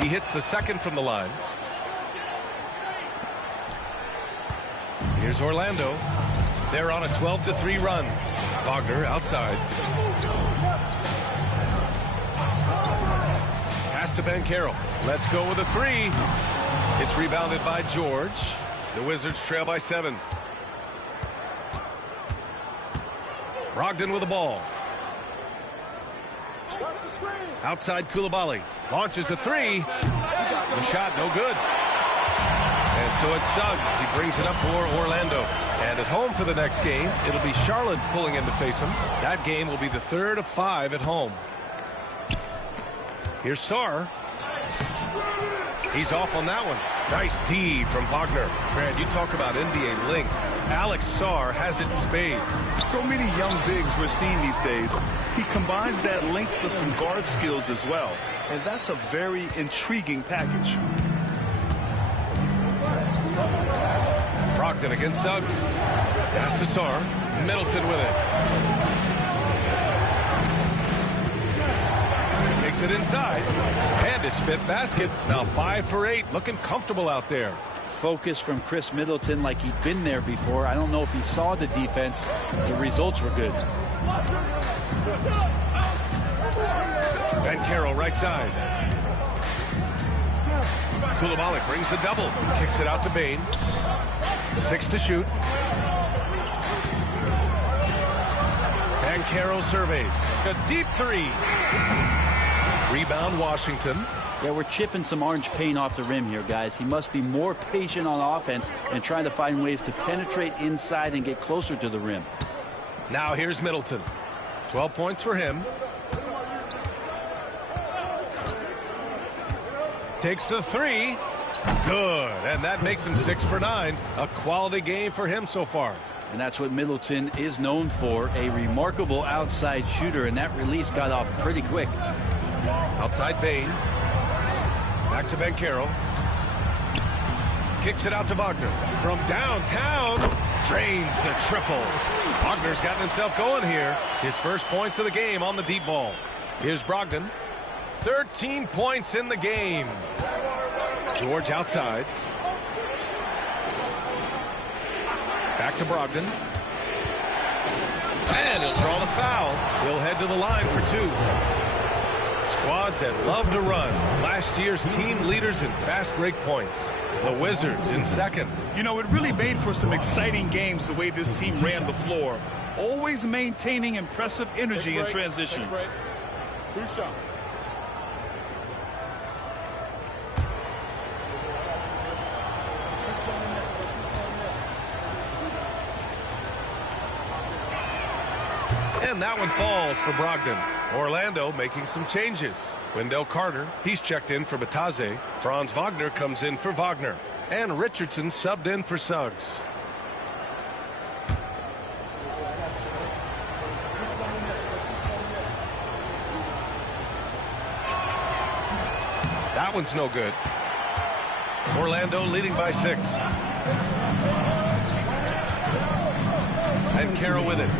He hits the second from the line. Here's Orlando. They're on a 12-3 run. Wagner outside. Pass to Banchero. Let's go with a 3. It's rebounded by George. The Wizards trail by 7. Brogdon with the ball. Outside Coulibaly. Launches a 3. The shot no good. And so it's Suggs. He brings it up for Orlando. And at home for the next game, it'll be Charlotte pulling in to face him. That game will be the 3rd of 5 at home. Here's Sarr. He's off on that one. Nice D from Wagner. Grant, you talk about NBA length. Alex Sarr has it in spades. So many young bigs we're seeing these days. He combines that length with some guard skills as well. And that's a very intriguing package. Brogdon against Suggs. Pass to Sarr. Middleton with it. Takes it inside. And his 5th basket. Now 5 for 8. Looking comfortable out there. Focus from Chris Middleton like he'd been there before. I don't know if he saw the defense. The results were good. Banchero right side. Coulibaly brings the double. Kicks it out to Bain. 6 to shoot. Banchero surveys. A deep 3. Rebound Washington. Yeah, we're chipping some orange paint off the rim here, guys. He must be more patient on offense and trying to find ways to penetrate inside and get closer to the rim. Now here's Middleton. 12 points for him. Takes the 3. Good. And that makes him 6 for 9. A quality game for him so far. And that's what Middleton is known for, a remarkable outside shooter, and that release got off pretty quick. Outside Bain. Back to Banchero. Kicks it out to Wagner. From downtown, drains the triple. Wagner's gotten himself going here. His first points of the game on the deep ball. Here's Brogdon. 13 points in the game. George outside. Back to Brogdon. And he'll draw the foul. He'll head to the line for 2. Squads that love to run. Last year's team leaders in fast break points. The Wizards in second. You know, it really made for some exciting games the way this team ran the floor. Always maintaining impressive energy in transition. 2 shots. And that one falls for Brogdon. Orlando making some changes. Wendell Carter, he's checked in for Bataze. Franz Wagner comes in for Wagner. And Richardson subbed in for Suggs. That one's no good. Orlando leading by 6. And Carroll with it.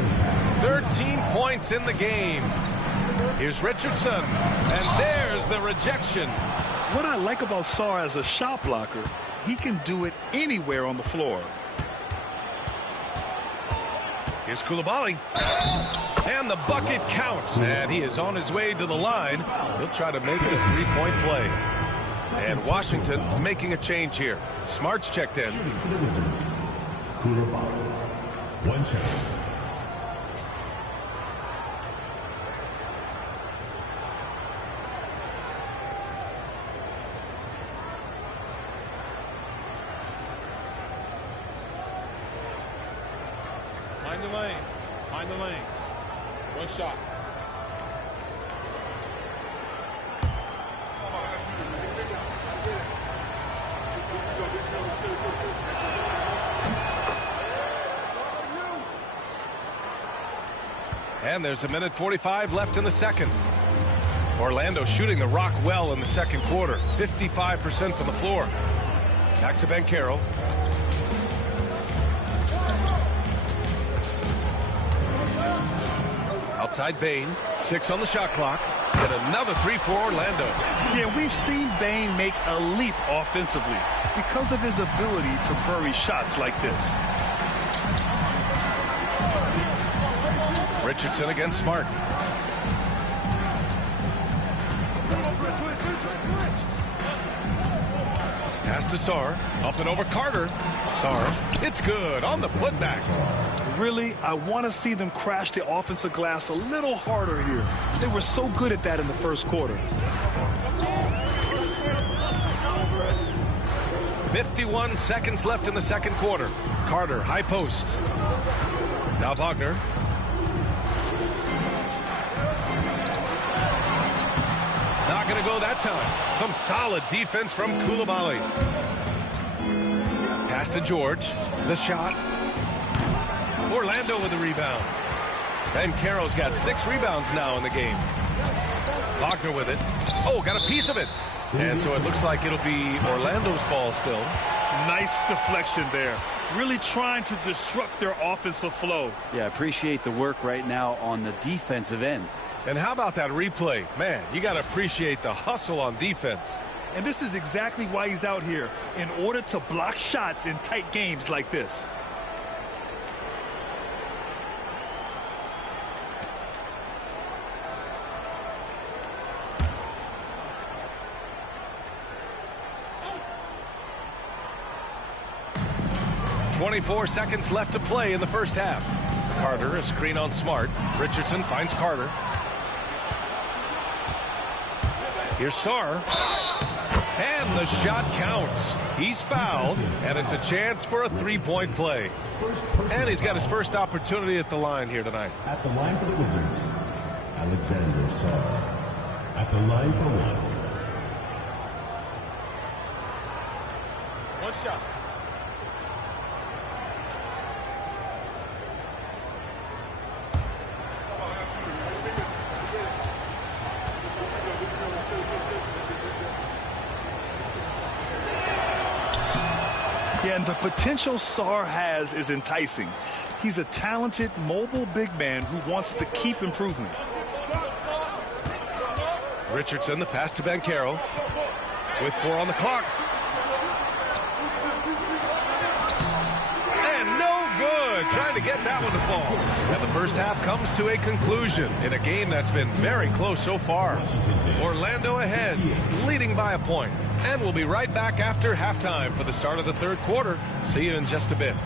13 points in the game. Here's Richardson. And there's the rejection. What I like about Sarr as a shot blocker, he can do it anywhere on the floor. Here's Coulibaly. And the bucket counts. And he is on his way to the line. He'll try to make it a 3-point play. And Washington making a change here. Smart's checked in. Koulibaly. One shot. Mind the lanes. Mind the lanes. One shot. And there's a minute 45 left in the second. Orlando shooting the rock well in the second quarter. 55% from the floor. Back to Banchero. Outside Bane. 6 on the shot clock. And another 3 for Orlando. Yeah, we've seen Bane make a leap offensively because of his ability to bury shots like this. Richardson against Smart. Pass to Sarr. Up and over Carter. Sarr. It's good on the putback. Really, I want to see them crash the offensive glass a little harder here. They were so good at that in the first quarter. 51 seconds left in the second quarter. Carter, high post. Now Wagner. Not going to go that time. Some solid defense from Koulibaly. Pass to George. The shot. Orlando with the rebound. Banchero's got 6 rebounds now in the game. Wagner with it. Oh, got a piece of it. And so it looks like it'll be Orlando's ball still. Nice deflection there. Really trying to disrupt their offensive flow. Yeah, appreciate the work right now on the defensive end. And how about that replay? Man, you got to appreciate the hustle on defense. And this is exactly why he's out here, in order to block shots in tight games like this. .24 seconds left to play in the first half. Carter, a screen on Smart. Richardson finds Carter. Here's Sarr. And the shot counts. He's fouled, and it's a chance for a three-point play. And he's got his first opportunity at the line here tonight. At the line for the Wizards, Alexander Sarr. At the line for one. One shot. Yeah, and the potential Sarr has is enticing. He's a talented, mobile big man who wants to keep improving. Richardson, the pass to Banchero. With 4 on the clock. And no good. Trying to get that one to fall. And the first half comes to a conclusion in a game that's been very close so far. Orlando ahead, leading by a point. And we'll be right back after halftime for the start of the third quarter. See you in just a bit.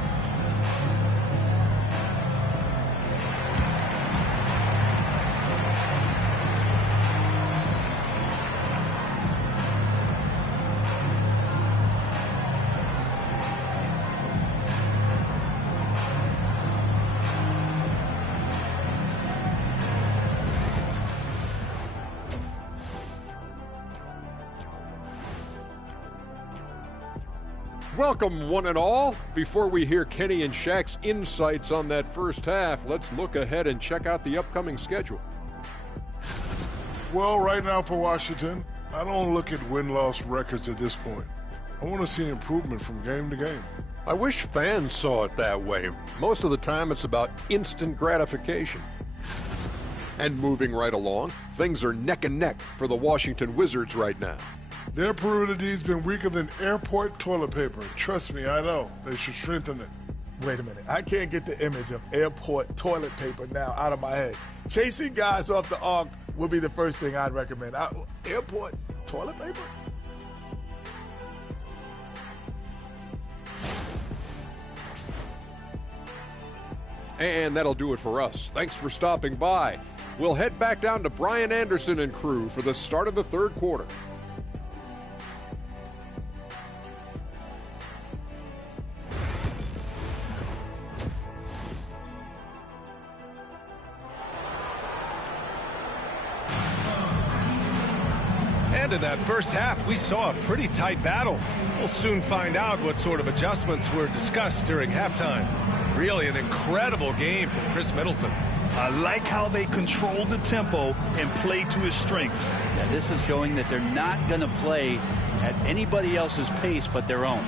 Welcome, one and all. Before we hear Kenny and Shaq's insights on that first half, let's look ahead and check out the upcoming schedule. Well, right now for Washington, I don't look at win-loss records at this point. I want to see improvement from game to game. I wish fans saw it that way. Most of the time, it's about instant gratification. And moving right along, things are neck and neck for the Washington Wizards right now. Their perimeter D's been weaker than airport toilet paper. Trust me, I know. They should strengthen it. Wait a minute. I can't get the image of airport toilet paper now out of my head. Chasing guys off the arc would be the first thing I'd recommend. Airport toilet paper? And that'll do it for us. Thanks for stopping by. We'll head back down to Brian Anderson and crew for the start of the third quarter. And in that first half, we saw a pretty tight battle. We'll soon find out what sort of adjustments were discussed during halftime. Really an incredible game from Chris Middleton. I like how they controlled the tempo and played to his strengths. Yeah, this is showing that they're not going to play at anybody else's pace but their own.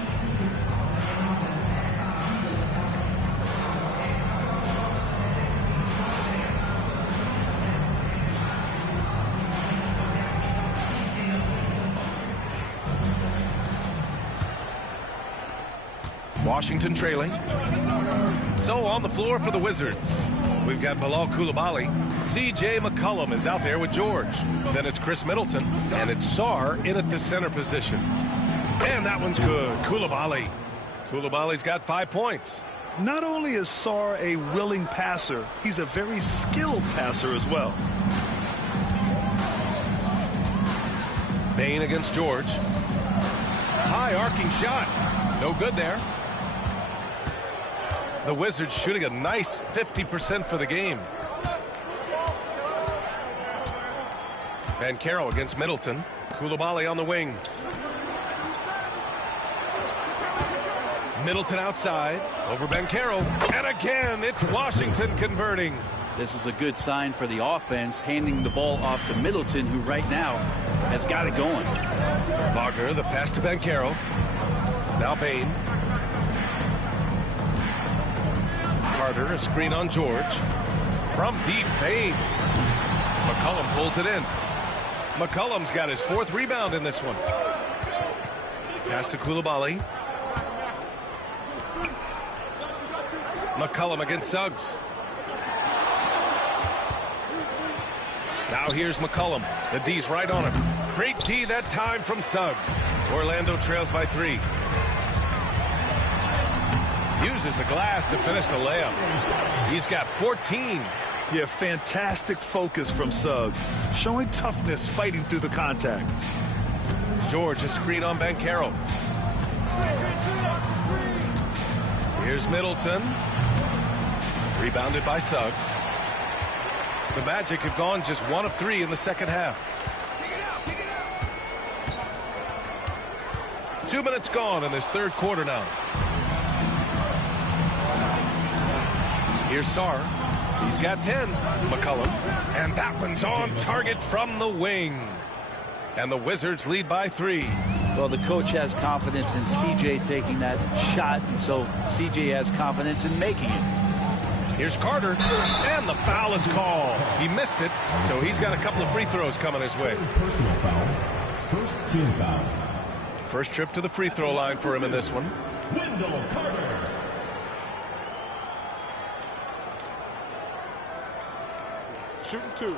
Washington trailing. So on the floor for the Wizards, we've got Bilal Coulibaly. C.J. McCollum is out there with George. Then it's Chris Middleton, and it's Sarr in at the center position. And that one's good. Coulibaly. Coulibaly's got 5 points. Not only is Sarr a willing passer, he's a very skilled passer as well. Bain against George. High arcing shot. No good there. The Wizards shooting a nice 50% for the game. Banchero against Middleton. Coulibaly on the wing. Middleton outside. Over Banchero. And again, it's Washington converting. This is a good sign for the offense, handing the ball off to Middleton, who right now has got it going. Wagner, the pass to Banchero. Now Bain. Carter, a screen on George. From deep, Bain. McCollum pulls it in. McCollum's got his 4th rebound in this one. Pass to Coulibaly. McCollum against Suggs. Now here's McCollum. The D's right on him. Great D that time from Suggs. Orlando trails by 3. Uses the glass to finish the layup. He's got 14. Yeah, fantastic focus from Suggs. Showing toughness, fighting through the contact. George, a screen on Banchero. Here's Middleton. Rebounded by Suggs. The Magic have gone just 1 of 3 in the second half. 2 minutes gone in this third quarter now. Here's Sarr. He's got 10. McCollum. And that one's on target from the wing. And the Wizards lead by 3. Well, the coach has confidence in C.J. taking that shot, and so C.J. has confidence in making it. Here's Carter, and the foul is called. He missed it, so he's got a couple of free throws coming his way. Personal foul. First team foul. First trip to the free throw line for him in this one. Wendell Carter. Shooting 2.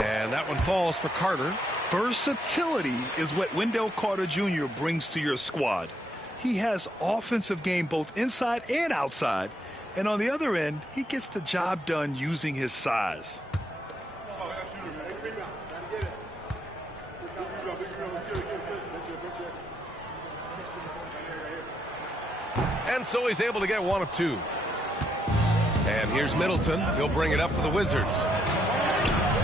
And that one falls for Carter. Versatility is what Wendell Carter Jr. brings to your squad. He has offensive game both inside and outside. And on the other end, he gets the job done using his size. And so he's able to get 1 of 2. And here's Middleton. He'll bring it up for the Wizards.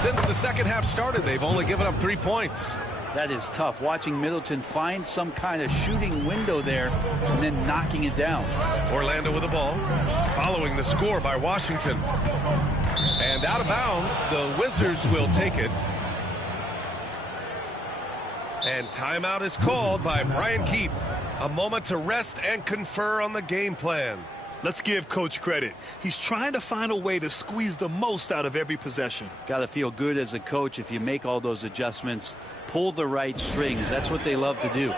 Since the second half started, they've only given up 3 points. That is tough. Watching Middleton find some kind of shooting window there and then knocking it down. Orlando with the ball, following the score by Washington. And out of bounds, the Wizards will take it. And timeout is called by Brian Keefe. A moment to rest and confer on the game plan. Let's give Coach credit. He's trying to find a way to squeeze the most out of every possession. Got to feel good as a coach if you make all those adjustments, pull the right strings. That's what they love to do.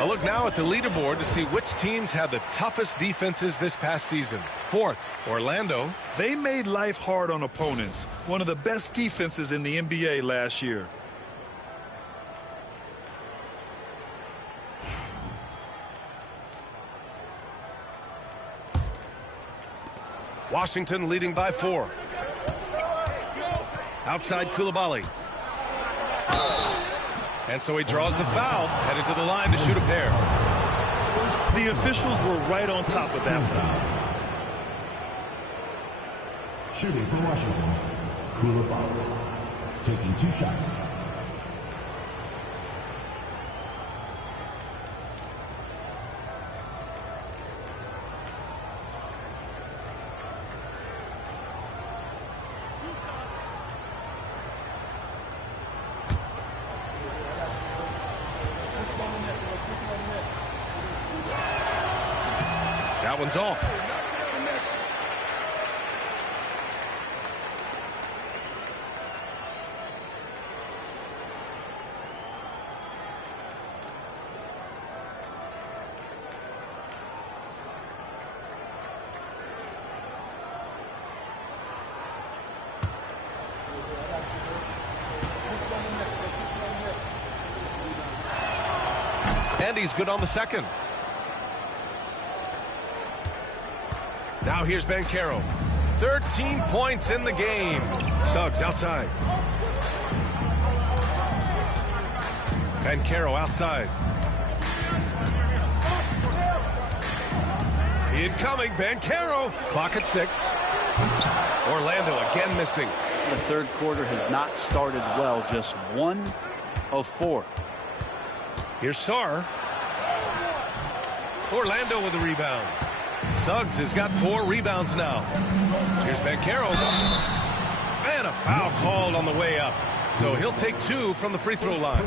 A look now at the leaderboard to see which teams had the toughest defenses this past season. 4th, Orlando. They made life hard on opponents. One of the best defenses in the NBA last year. Washington leading by 4. Outside Coulibaly. And so he draws the foul, headed to the line to shoot a pair. The officials were right on top of that foul. Shooting for Washington, Coulibaly, taking 2 shots. That one's off. And he's good on the second. Now here's Banchero. 13 points in the game. Suggs outside. Banchero outside. Incoming, Banchero. Clock at 6. Orlando again missing. The third quarter has not started well. Just 1 of 4. Here's Sarr. Orlando with the rebound. Suggs has got 4 rebounds now. Here's Banchero. And a foul called on the way up. So he'll take 2 from the free throw line.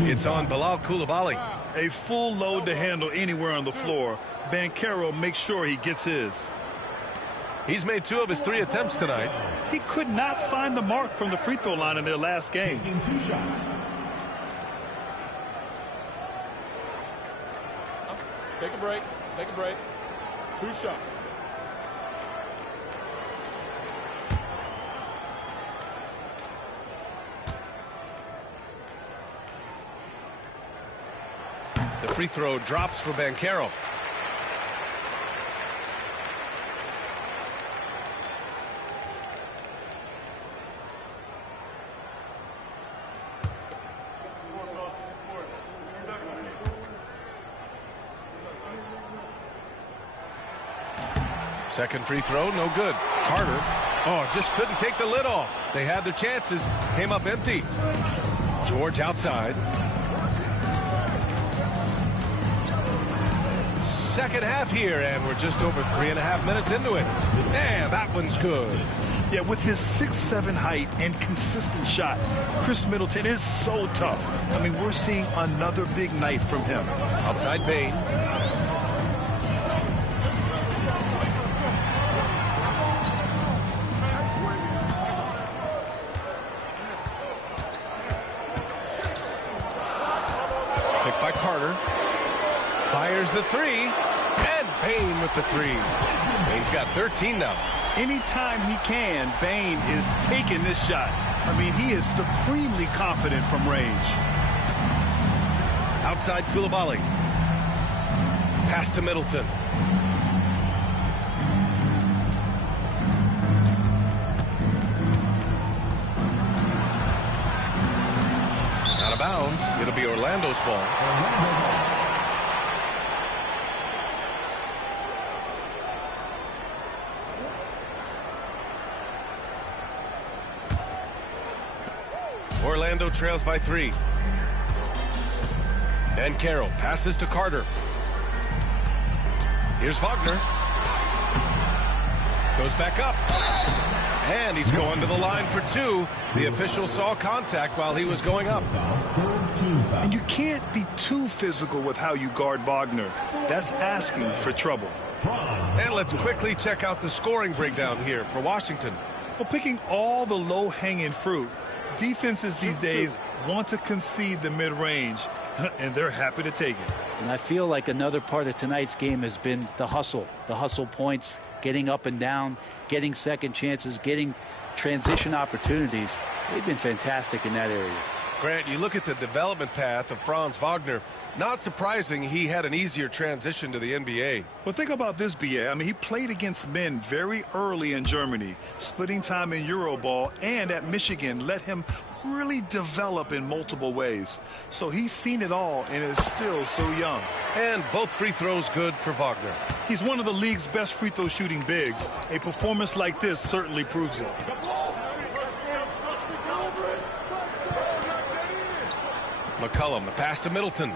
It's on Bilal Coulibaly. A full load to handle anywhere on the floor. Banchero makes sure he gets his. He's made 2 of his 3 attempts tonight. He could not find the mark from the free throw line in their last game. Taking 2 shots. Take a break. Take a break. 2 shots. The free throw drops for Banchero. Second free throw, no good. Carter, just couldn't take the lid off. They had their chances, came up empty. George outside. Second half here, and we're just over 3.5 minutes into it. And that one's good. Yeah, with his 6'7" height and consistent shot, Chris Middleton is so tough. I mean, we're seeing another big night from him. Outside Bane. Picked by Carter. Fires the 3. And Bane with the 3. Bane's got 13 now. Anytime he can, Bane is taking this shot. I mean, he is supremely confident from range. Outside Coulibaly. Pass to Middleton. Out of bounds. It'll be Orlando's ball. Orlando trails by 3. And Carroll passes to Carter. Here's Wagner. Goes back up. And he's going to the line for 2. The official saw contact while he was going up. And you can't be too physical with how you guard Wagner. That's asking for trouble. And let's quickly check out the scoring breakdown here for Washington. Well, picking all the low-hanging fruit, defenses these days want to concede the mid-range. and they're happy to take it. And I feel like another part of tonight's game has been the hustle points, getting up and down, getting second chances, getting transition opportunities. They've been fantastic in that area. Grant, you look at the development path of Franz Wagner. Not surprising he had an easier transition to the NBA. Well, think about this, BA. I mean, he played against men very early in Germany, splitting time in Euroball, and at Michigan let him really develop in multiple ways. So he's seen it all and is still so young. And both free throws good for Wagner. He's one of the league's best free throw shooting bigs. A performance like this certainly proves it. McCollum, the pass to Middleton.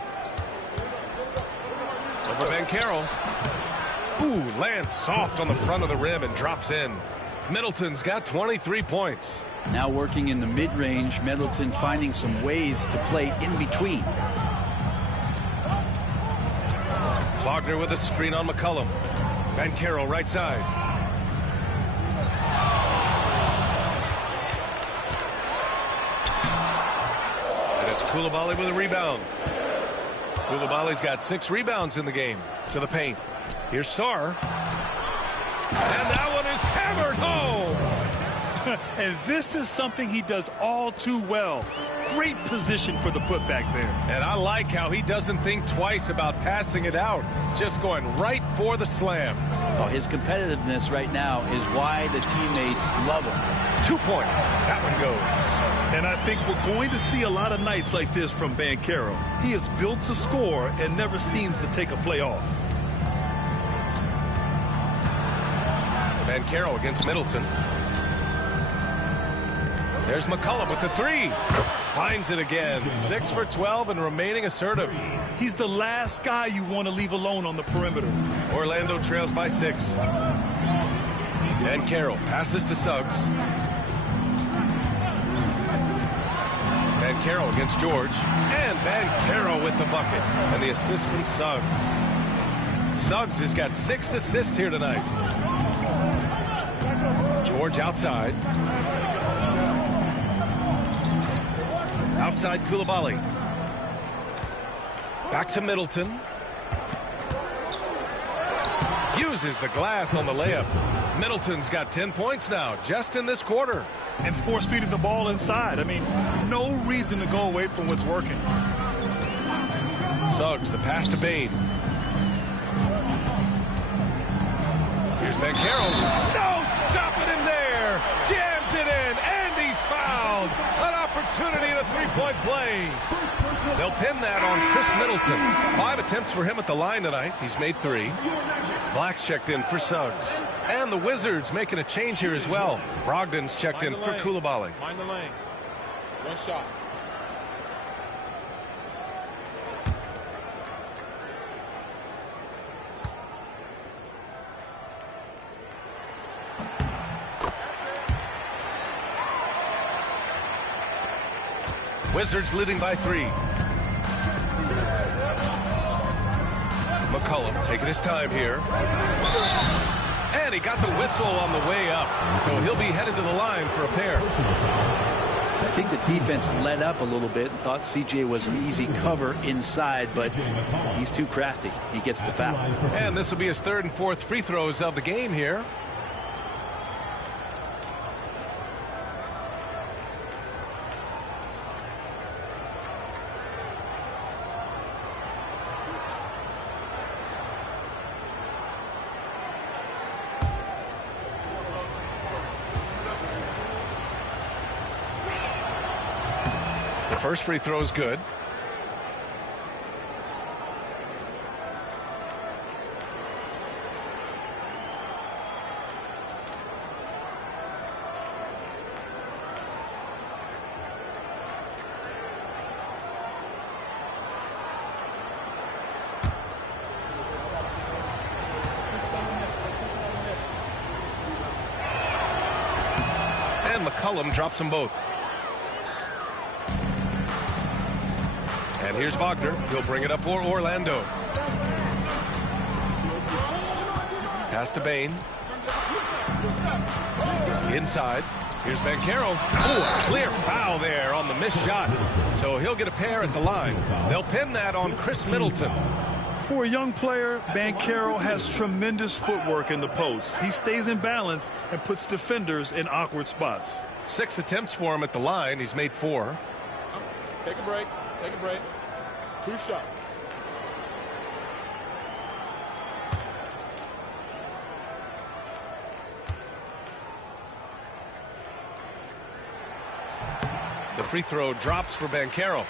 Over Banchero. Ooh, lands soft on the front of the rim and drops in. Middleton's got 23 points. Now working in the mid-range, Middleton finding some ways to play in between. Wagner with a screen on McCollum. Banchero right side. And it's Coulibaly with a rebound. Koulibaly's got 6 rebounds in the game. To the paint. Here's Sarr. And that one is hammered home. And this is something he does all too well. Great position for the putback there. And I like how he doesn't think twice about passing it out. Just going right for the slam. Oh, his competitiveness right now is why the teammates love him. 2 points. That one goes. And I think we're going to see a lot of nights like this from Banchero. He is built to score and never seems to take a play off. Banchero against Middleton. There's McCollum with the 3. Finds it again. 6 for 12 and remaining assertive. He's the last guy you want to leave alone on the perimeter. Orlando trails by 6. Banchero passes to Suggs. Banchero against George. And Banchero with the bucket. And the assist from Suggs. Suggs has got 6 assists here tonight. George outside. Outside Coulibaly. Back to Middleton. Uses the glass on the layup. Middleton's got 10 points now, just in this quarter. And force feeding the ball inside. I mean, no reason to go away from what's working. Suggs, the pass to Bane. Here's Banchero. No, stopping him there. Jams it in, and he's fouled. An opportunity in a three-point play. They'll pin that on Chris Middleton. 5 attempts for him at the line tonight. He's made 3. Black's checked in for Suggs. And the Wizards making a change here as well. Brogdon's checked in for Coulibaly. Mind the lanes. One shot. Wizards leading by 3. McCollum taking his time here. And he got the whistle on the way up. So he'll be headed to the line for a pair. I think the defense let up a little bit and thought CJ was an easy cover inside, but he's too crafty. He gets the foul. And this will be his 3rd and 4th free throws of the game here. First free throw is good. And McCollum drops them both. And here's Wagner. He'll bring it up for Orlando. Pass to Bane. Inside. Here's Banchero. Ooh, a clear foul there on the missed shot. So he'll get a pair at the line. They'll pin that on Chris Middleton. For a young player, Banchero has tremendous footwork in the post. He stays in balance and puts defenders in awkward spots. 6 attempts for him at the line. He's made 4. Take a break. Take a break. 2 shots. The free throw drops for Banchero.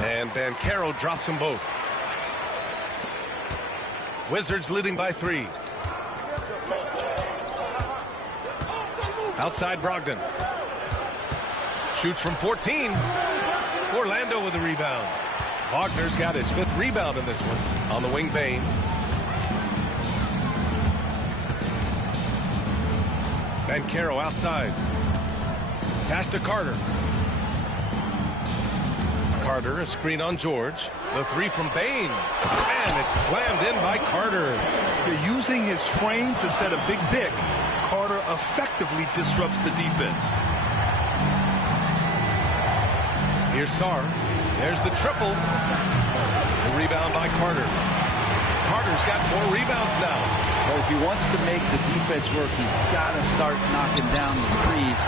And Banchero drops them both. Wizards leading by 3. Outside Brogdon. Shoots from 14. Orlando with the rebound. Wagner's got his 5th rebound in this one. On the wing, Bane. Banchero outside. Pass to Carter. Carter, a screen on George. The 3 from Bane. And it's slammed in by Carter. They're using his frame to set a big pick. Carter effectively disrupts the defense. Here's Sarr. There's the triple. The rebound by Carter. Carter's got 4 rebounds now. Well, if he wants to make the defense work, he's got to start knocking down the threes.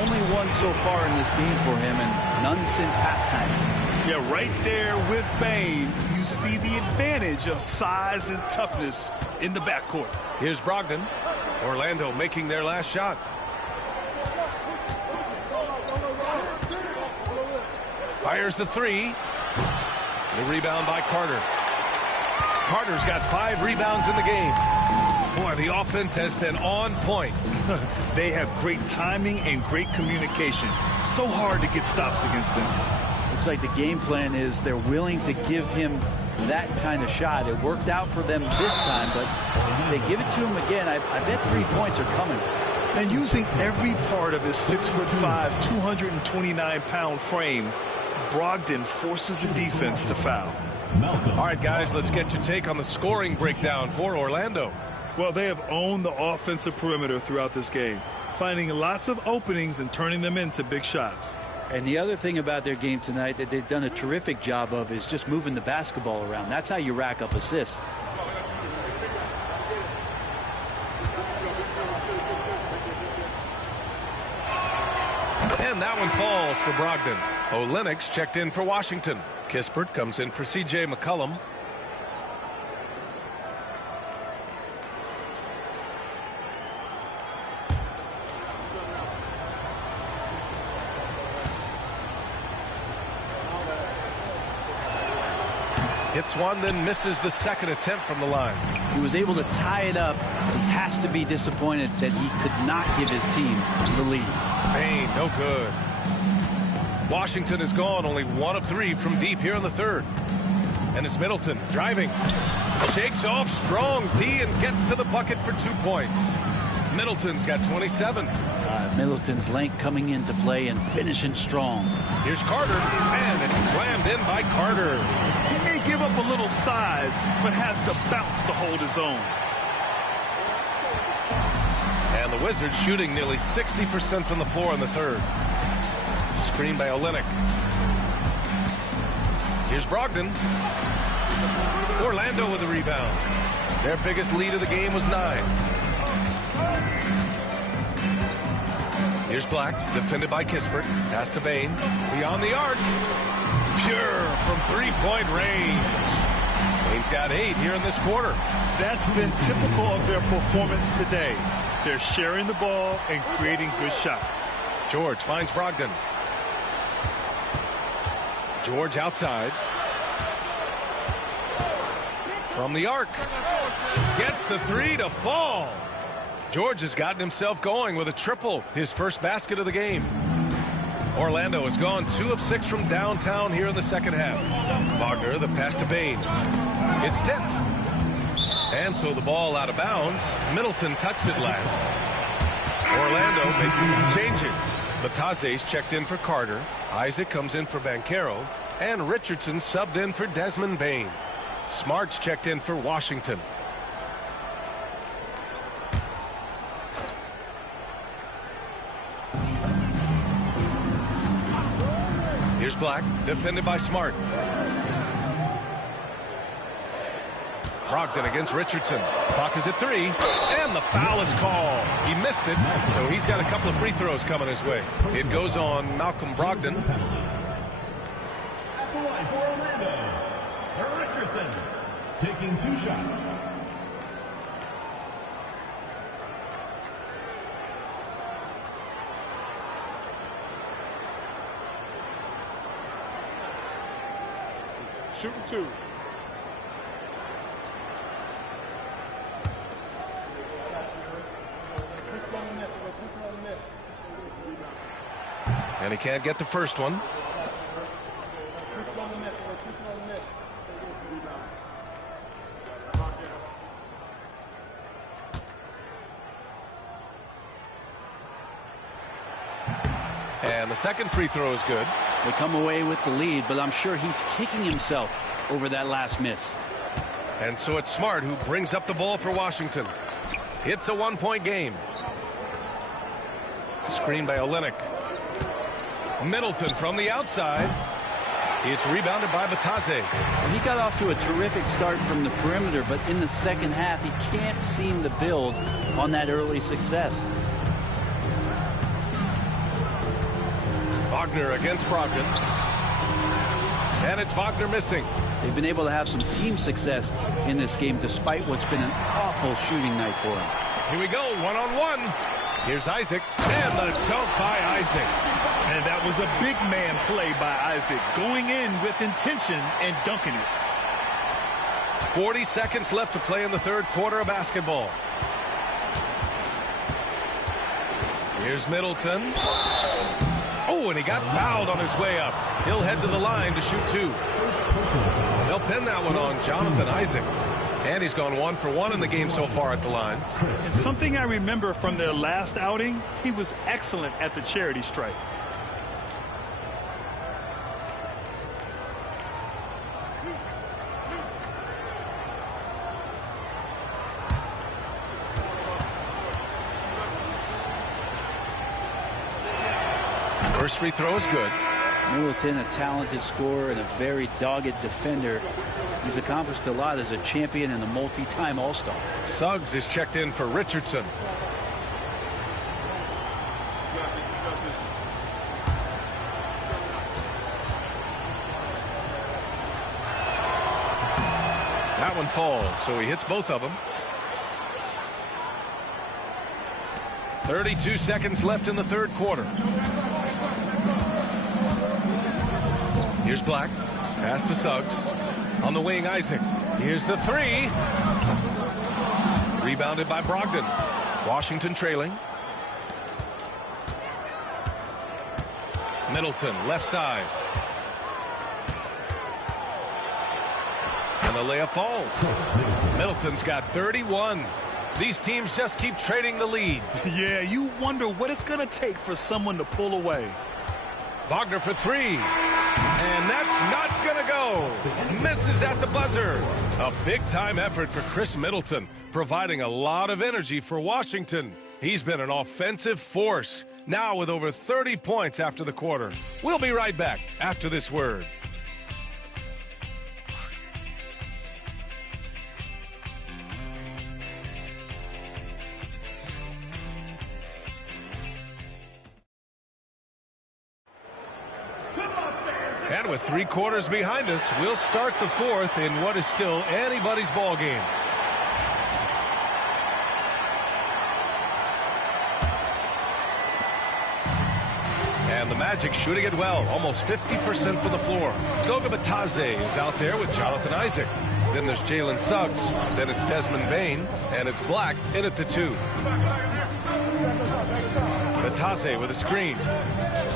Only one so far in this game for him, and none since halftime. Yeah, right there with Bane, you see the advantage of size and toughness in the backcourt. Here's Brogdon. Orlando making their last shot. Fires the 3. The rebound by Carter. Carter's got 5 rebounds in the game. Boy, the offense has been on point. They have great timing and great communication. So hard to get stops against them. Looks like the game plan is they're willing to give him that kind of shot. It worked out for them this time, but if they give it to him again, I bet 3 points are coming. And using every part of his 6'5", 229-pound frame, Brogdon forces the defense to foul. All right, guys, let's get your take on the scoring breakdown for Orlando. Well, they have owned the offensive perimeter throughout this game, finding lots of openings and turning them into big shots. And the other thing about their game tonight that they've done a terrific job of is just moving the basketball around. That's how you rack up assists. And that one falls for Brogdon. Olynyk checked in for Washington. Kispert comes in for C.J. McCollum. Hits one, then misses the second attempt from the line. He was able to tie it up. He has to be disappointed that he could not give his team the lead. Bane, no good. Washington is gone, only 1 of 3 from deep here in the 3rd. And it's Middleton driving. Shakes off strong D and gets to the bucket for 2 points. Middleton's got 27. Middleton's length coming into play and finishing strong. Here's Carter, and it's slammed in by Carter. He may give up a little size, but has the bounce to hold his own. And the Wizards shooting nearly 60% from the floor in the 3rd. Screen by Olynyk. Here's Brogdon. Orlando with the rebound. Their biggest lead of the game was 9. Here's Black, defended by Kispert. Pass to Bane. Beyond the arc. Pure from 3-point range. Bane's got 8 here in this quarter. That's been typical of their performance today. They're sharing the ball and creating good shots. George finds Brogdon. George outside. From the arc. Gets the 3 to fall. George has gotten himself going with a triple, his first basket of the game. Orlando has gone 2 of 6 from downtown here in the second half. Wagner, the pass to Bane. It's tipped. And so the ball out of bounds. Middleton touched it last. Orlando making some changes. Bataze's checked in for Carter. Isaac comes in for Banchero. And Richardson subbed in for Desmond Bane. Smart's checked in for Washington. Here's Black, defended by Smart. Brogdon against Richardson. Clock is at 3, and the foul is called. He missed it, so he's got a couple of free throws coming his way. It goes on Malcolm Brogdon. At the line for Orlando, Richardson taking 2 shots. Shooting 2. And he can't get the first one. And the second free throw is good. They come away with the lead, but I'm sure he's kicking himself over that last miss. And so it's Smart who brings up the ball for Washington. It's a 1-point game. Screen by Olynyk. Middleton from the outside. It's rebounded by Bataze. He got off to a terrific start from the perimeter, but in the second half, he can't seem to build on that early success. Wagner against Brogdon. And it's Wagner missing. They've been able to have some team success in this game despite what's been an awful shooting night for them. Here we go, one-on-one. Here's Isaac, and the dunk by Isaac. And that was a big man play by Isaac, going in with intention and dunking it. 40 seconds left to play in the third quarter of basketball. Here's Middleton. Oh, and he got fouled on his way up. He'll head to the line to shoot 2. They'll pin that one on Jonathan Isaac. And he's gone 1 for 1 in the game so far at the line. And something I remember from their last outing, he was excellent at the charity stripe. First free throw is good. Middleton, a talented scorer and a very dogged defender. He's accomplished a lot as a champion and a multi-time All-Star. Suggs is checked in for Richardson. That one falls, so he hits both of them. 32 seconds left in the third quarter. Here's Black. Pass to Suggs. On the wing, Isaac. Here's the 3. Rebounded by Brogdon. Washington trailing. Middleton, left side. And the layup falls. Middleton's got 31. These teams just keep trading the lead. Yeah, you wonder what it's going to take for someone to pull away. Wagner for 3. And that's not going to go. Misses at the buzzer. A big-time effort for Chris Middleton, providing a lot of energy for Washington. He's been an offensive force, now with over 30 points after the quarter. We'll be right back after this word. And with 3 quarters behind us, we'll start the fourth in what is still anybody's ball game. And the Magic shooting it well, almost 50% from the floor. Goga Bitadze is out there with Jonathan Isaac. Then there's Jalen Suggs. Then it's Desmond Bane, and it's Black in at the 2. Bitadze with a screen.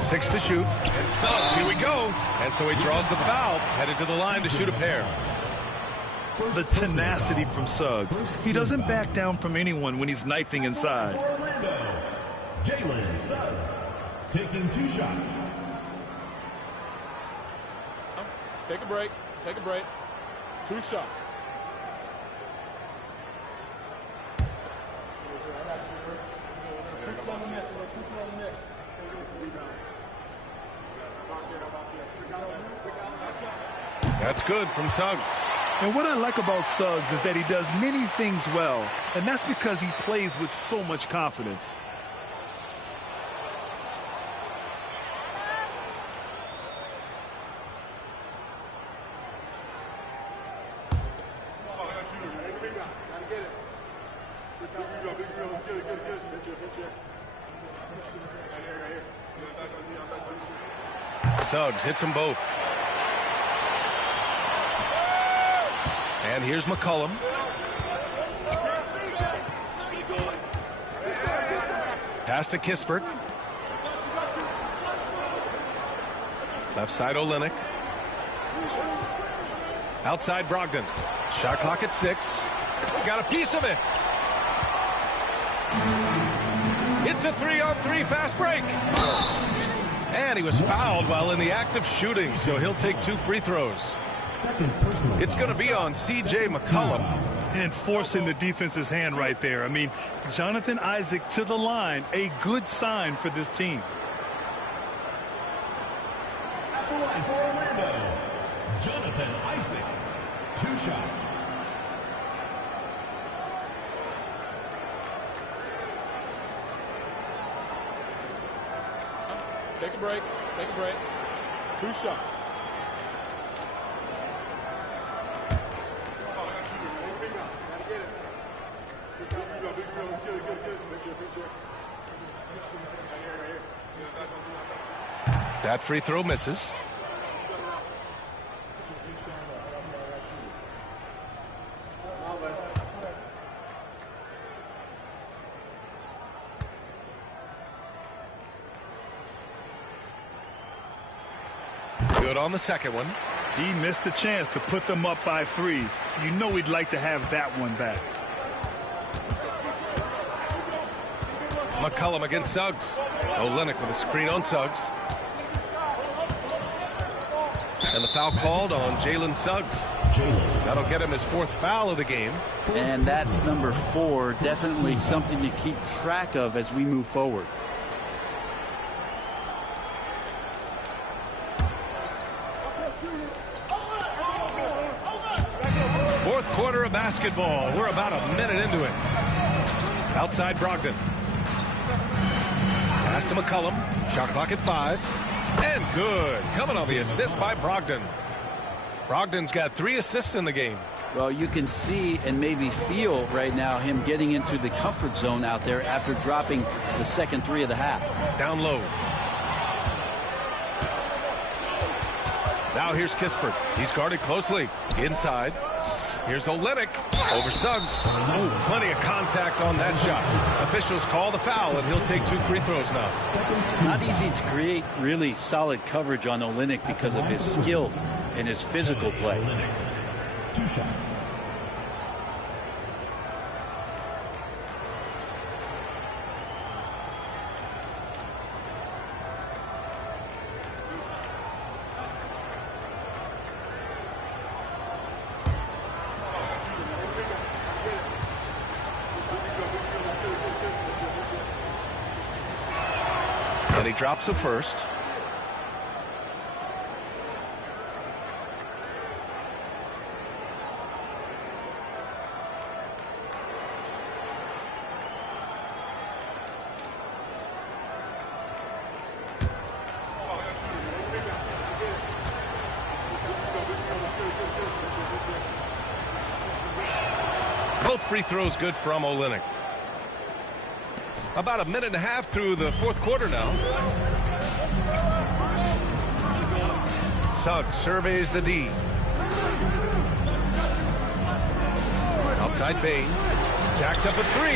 6 to shoot. And Suggs, here we go. And so he draws the foul, headed to the line to shoot a pair. the tenacity from Suggs. He doesn't back down from anyone when he's knifing inside. Orlando, Jalen Suggs taking 2 shots. Take a break. Take a break. 2 shots. That's good from Suggs. And what I like about Suggs is that he does many things well, and that's because he plays with so much confidence. Suggs hits them both. And here's McCollum. Pass to Kispert. Left side Olynyk. Outside Brogdon. Shot clock at 6. Got a piece of it. It's a 3-on-3 fast break. And he was fouled while in the act of shooting, so he'll take 2 free throws. It's going to be on C.J. McCollum. And forcing the defense's hand right there. I mean, Jonathan Isaac to the line, a good sign for this team. At the line for Orlando, Jonathan Isaac, 2 shots. Take a break. Take a break. 2 shots. That free throw misses. Good on the second one. He missed the chance to put them up by 3. You know he'd like to have that one back. McCollum against Suggs. Olynyk with a screen on Suggs. And the foul called on Jalen Suggs. That'll get him his 4th foul of the game. And that's number 4. Definitely something to keep track of as we move forward. Fourth quarter of basketball. We're about a minute into it. Outside Brogdon. Pass to McCollum. Shot clock at 5. And good. Coming on the assist by Brogdon. Brogdon's got 3 assists in the game. Well, you can see and maybe feel right now him getting into the comfort zone out there after dropping the second 3 of the half. Down low. Now here's Kispert. He's guarded closely. Inside. Here's Olynyk over Suggs. Oh, plenty of contact on that shot. Officials call the foul, and he'll take 2 free throws now. It's not easy to create really solid coverage on Olynyk because of his skill and his physical play. 2 shots. And he drops the first. Both free throws good from Olynyk. About a minute and a half through the 4th quarter now. Suggs surveys the D. Outside Bain. Jacks up a 3.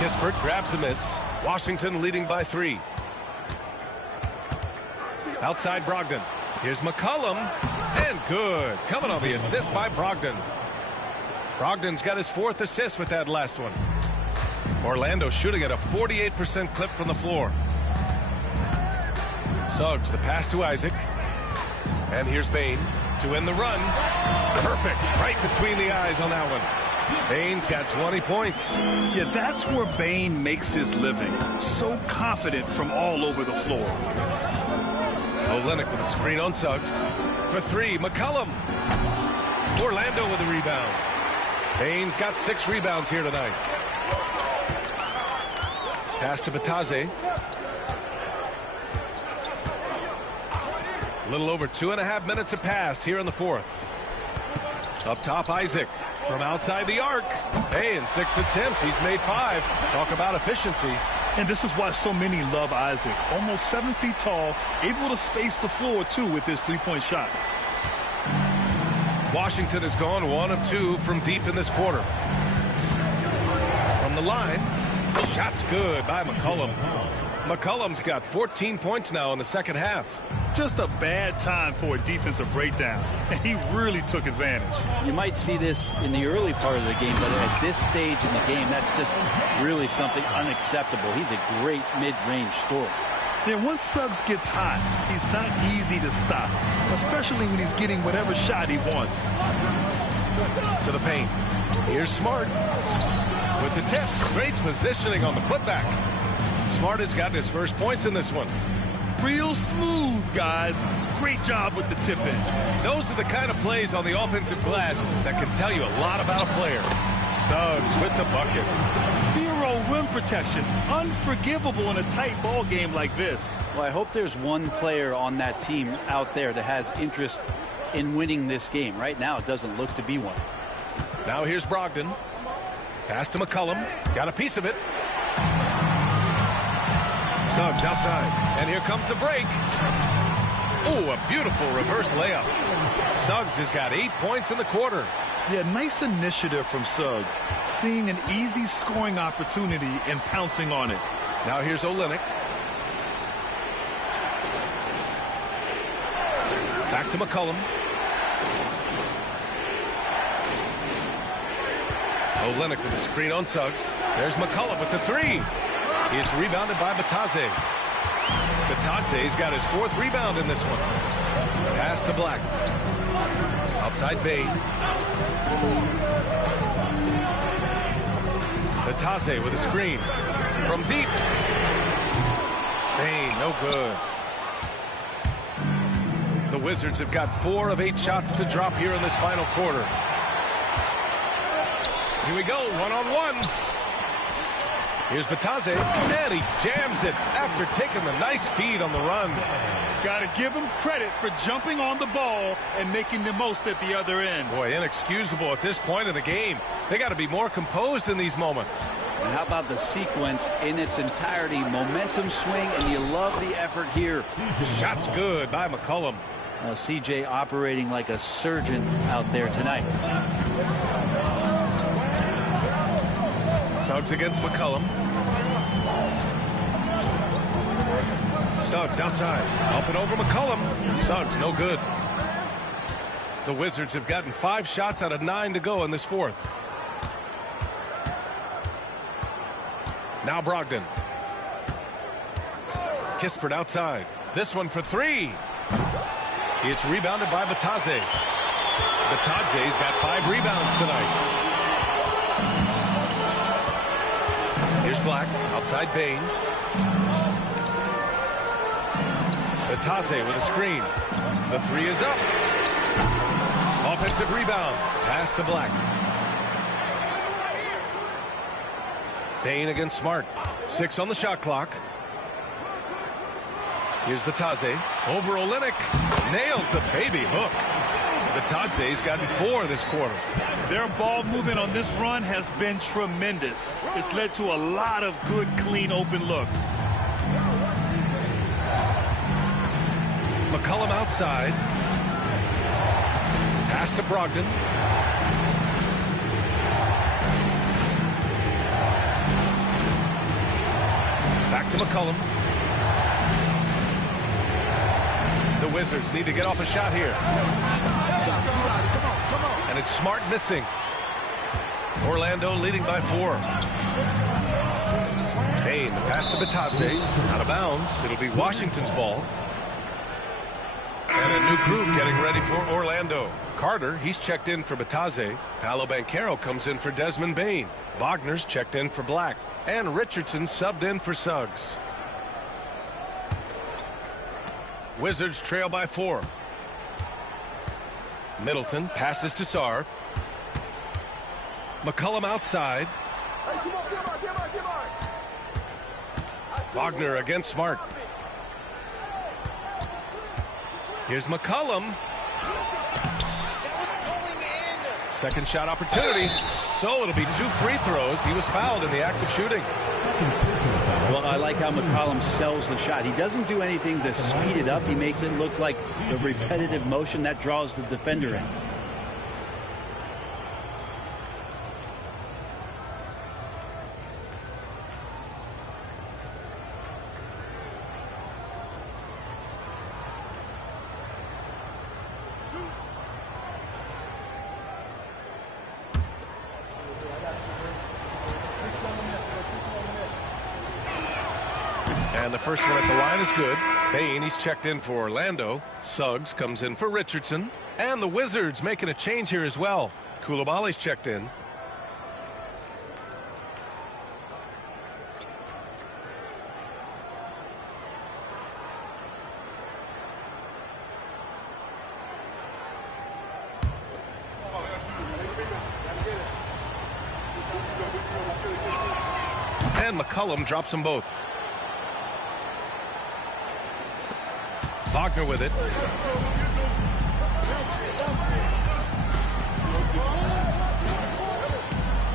Kispert grabs the miss. Washington leading by 3. Outside Brogdon. Here's McCollum. And good. Coming on the assist by Brogdon. Brogdon's got his 4th assist with that last one. Orlando shooting at a 48% clip from the floor. Suggs, the pass to Isaac. And here's Bane to win the run. Perfect. Right between the eyes on that one. Bane's got 20 points. Yeah, that's where Bane makes his living. So confident from all over the floor. Olynyk with a screen on Suggs. For 3, McCollum. Orlando with a rebound. Bane's got 6 rebounds here tonight. Pass to Batadze. A little over 2.5 minutes have passed here in the 4th. Up top, Isaac from outside the arc. Hey, in 6 attempts, he's made 5. Talk about efficiency. And this is why so many love Isaac. Almost 7 feet tall, able to space the floor, too, with his three-point shot. Washington has gone 1 of 2 from deep in this quarter. From the line, shot's good by McCollum. McCollum's got 14 points now in the second half. Just a bad time for a defensive breakdown, and he really took advantage. You might see this in the early part of the game, but at this stage in the game, that's just really something unacceptable. He's a great mid-range scorer. Yeah, once Suggs gets hot, he's not easy to stop, especially when he's getting whatever shot he wants. To the paint. Here's Smart with the tip. Great positioning on the putback. Smart has got his first points in this one. Real smooth, guys. Great job with the tip-in. Those are the kind of plays on the offensive glass that can tell you a lot about a player. Suggs with the bucket. 0 rim protection. Unforgivable in a tight ball game like this. Well, I hope there's one player on that team out there that has interest in winning this game. Right now, it doesn't look to be one. Now here's Brogdon. Pass to McCollum. Got a piece of it. Suggs outside. And here comes the break. Oh, a beautiful reverse layup. Suggs has got 8 points in the quarter. Yeah, nice initiative from Suggs. Seeing an easy scoring opportunity and pouncing on it. Now here's Olynyk. Back to McCollum. Olynyk with a screen on Suggs. There's McCollum with the 3. It's rebounded by Batadze. Batadze's got his 4th rebound in this one. Pass to Black. Outside Bane. Batadze with a screen. From deep. Bane, no good. The Wizards have got 4 of 8 shots to drop here in this final quarter. Here we go, 1-on-1. Here's Batadze, and he jams it after taking the nice feed on the run. Got to give him credit for jumping on the ball and making the most at the other end. Boy, inexcusable at this point of the game. They got to be more composed in these moments. And how about the sequence in its entirety? Momentum swing, and you love the effort here. Shot's good by McCollum. CJ operating like a surgeon out there tonight. Suggs against McCollum. Suggs outside. Up and over McCollum. Suggs no good. The Wizards have gotten 5 shots out of 9 to go in this 4th. Now Brogdon. Kispert outside. This one for 3. It's rebounded by Batadze. Batadze's got 5 rebounds tonight. Here's Black, outside Bane. Batadze with a screen. The 3 is up. Offensive rebound. Pass to Black. Bane against Smart. 6 on the shot clock. Here's Batadze. Over Olynyk. Nails the baby hook. Batadze's gotten 4 this quarter. Their ball movement on this run has been tremendous. It's led to a lot of good, clean, open looks. McCollum outside. Pass to Brogdon. Back to McCollum. The Wizards need to get off a shot here. And it's Smart missing. Orlando leading by 4. Bain, the pass to Bitadze. Out of bounds. It'll be Washington's ball. And a new group getting ready for Orlando. Carter, he's checked in for Bitadze. Paolo Banchero comes in for Desmond Bain. Wagner's checked in for Black. And Richardson subbed in for Suggs. Wizards trail by 4. Middleton passes to Sarr. McCollum outside. Wagner against Smart. Here's McCollum. Second shot opportunity. So it'll be 2 free throws. He was fouled in the act of shooting. Well, I like how McCollum sells the shot. He doesn't do anything to speed it up. He makes it look like the repetitive motion that draws the defender in. And the first one at the line is good. Bain, he's checked in for Orlando. Suggs comes in for Richardson. And the Wizards making a change here as well. Koulibaly's checked in. And McCollum drops them both. Wagner with it.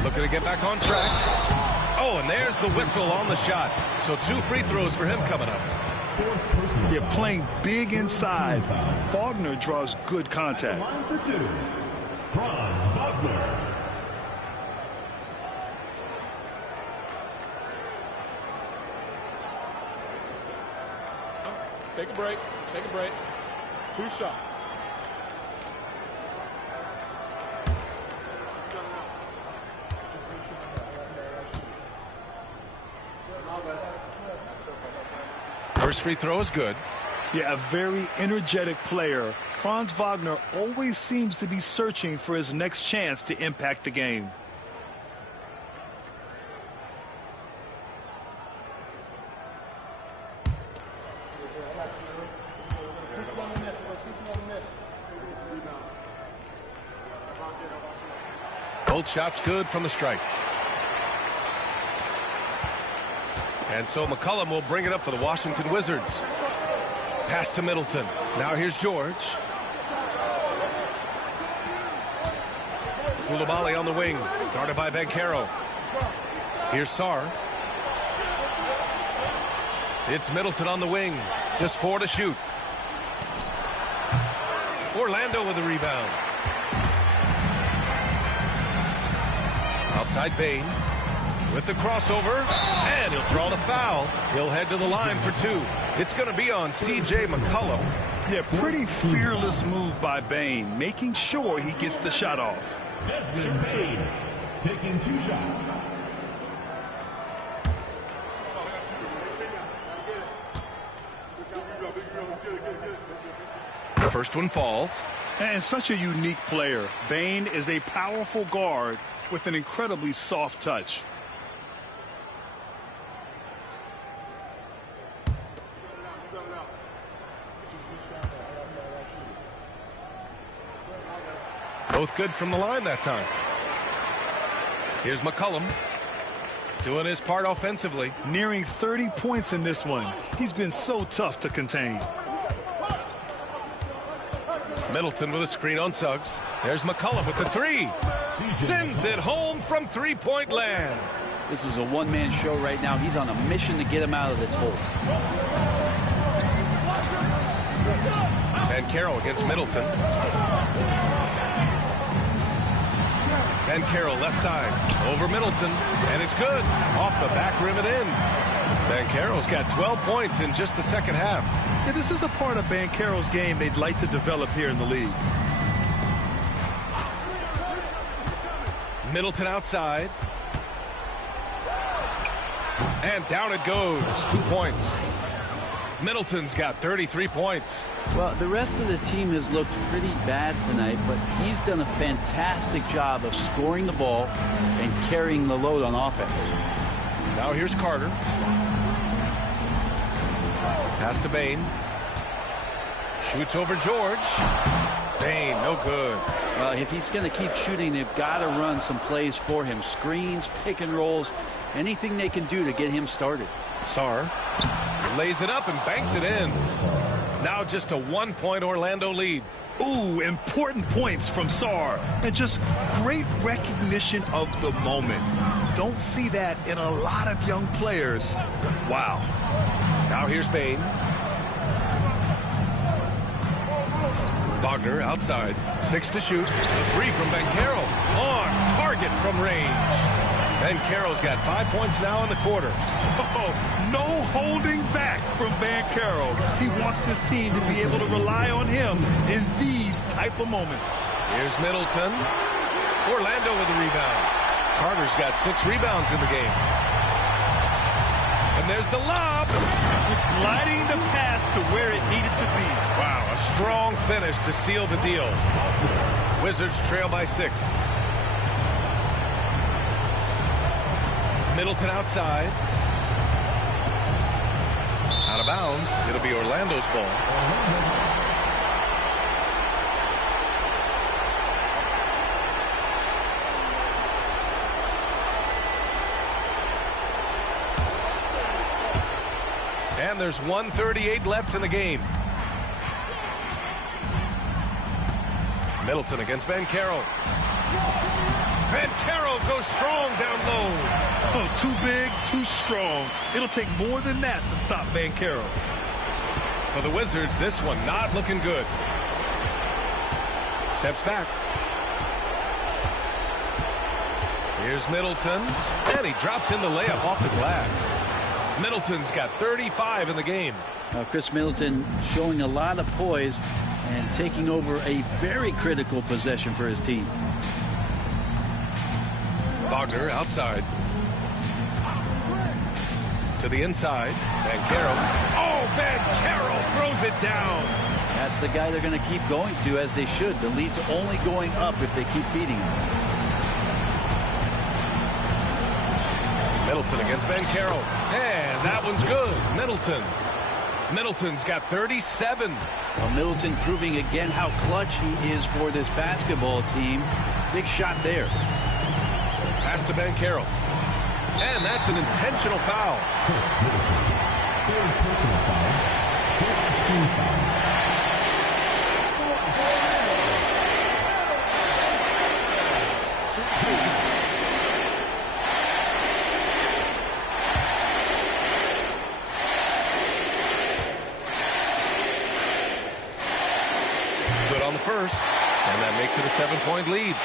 Looking to get back on track. Oh, and there's the whistle on the shot. So 2 free throws for him coming up. Yeah, playing big inside. Wagner draws good contact. Line for 2, Franz Wagner. Take a break. Take a break. 2 shots. First free throw is good. Yeah, a very energetic player. Franz Wagner always seems to be searching for his next chance to impact the game. Both shots good from the strike. And so McCollum will bring it up for the Washington Wizards. Pass to Middleton. Now here's George. Koulibaly on the wing. Guarded by Banchero. Here's Sarr. It's Middleton on the wing. Just 4 to shoot. Orlando with the rebound. Outside Bain with the crossover, and he'll draw the foul. He'll head to the line for 2. It's going to be on C.J. McCollum. Yeah, pretty fearless move by Bain, making sure he gets the shot off. Desmond Bain taking 2 shots. The first one falls. And such a unique player. Bain is a powerful guard with an incredibly soft touch. Both good from the line that time. Here's McCollum doing his part offensively. Nearing 30 points in this one. He's been so tough to contain. Middleton with a screen on Suggs. There's McCollum with the 3. Sends it home from 3-point land. This is a one-man show right now. He's on a mission to get him out of this hole. Banchero against Middleton. Banchero left side over Middleton, and it's good. Off the back rim and in. Banchero's got 12 points in just the second half. Yeah, this is a part of Banchero's game they'd like to develop here in the league. Middleton outside. And down it goes. 2 points. Middleton's got 33 points. Well, the rest of the team has looked pretty bad tonight, but he's done a fantastic job of scoring the ball and carrying the load on offense. Now here's Carter. Pass to Bane. Shoots over George. Bane, no good. Well, if he's going to keep shooting, they've got to run some plays for him. Screens, pick and rolls, anything they can do to get him started. Sarr lays it up and banks it in. Now just a 1-point Orlando lead. Ooh, important points from Sarr. And just great recognition of the moment. Don't see that in a lot of young players. Wow. Now here's Bane. Wagner outside. 6 to shoot. The 3 from Banchero. On target from range. Banchero's got 5 points now in the quarter. Oh, no holding back from Banchero. He wants this team to be able to rely on him in these type of moments. Here's Middleton. Orlando with the rebound. Carter's got 6 rebounds in the game. And there's the lob. Gliding the pass to where it needed to be. Wow, a strong finish to seal the deal. Wizards trail by 6. Middleton outside. Out of bounds. It'll be Orlando's ball. And there's 1:38 left in the game. Middleton against Banchero. Banchero goes strong down low. Oh, too big, too strong. It'll take more than that to stop Banchero. For the Wizards, this one not looking good. Steps back. Here's Middleton. And he drops in the layup off the glass. Middleton's got 35 in the game. Chris Middleton showing a lot of poise and taking over a very critical possession for his team. Wagner outside. To the inside. Banchero. Oh, Banchero throws it down. That's the guy they're going to keep going to, as they should. The lead's only going up if they keep feeding him. Middleton against Banchero. And that one's good. Middleton's got 37. Well, Middleton proving again how clutch he is for this basketball team. Big shot there. Pass to Banchero. And that's an intentional foul. Personal foul. 14 foul. Good on the first. And that makes it a 7-point lead.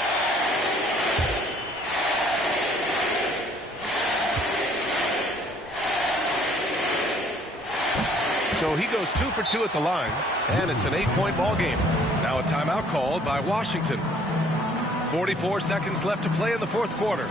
So he goes 2 for 2 at the line, and it's an 8-point ball game. Now a timeout called by Washington. 44 seconds left to play in the fourth quarter.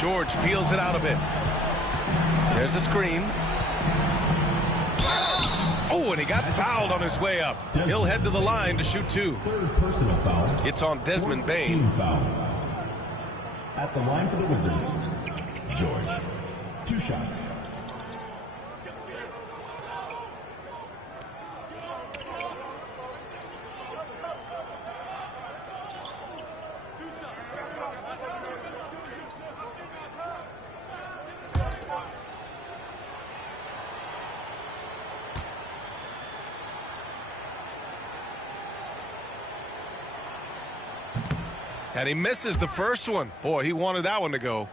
George feels it out a bit. There's a screen. Oh, and he got fouled on his way up. He'll head to the line to shoot 2. Third personal foul. It's on Desmond Bane. Team foul. At the line for the Wizards, George. 2 shots. And he misses the first one. Boy, he wanted that one to go.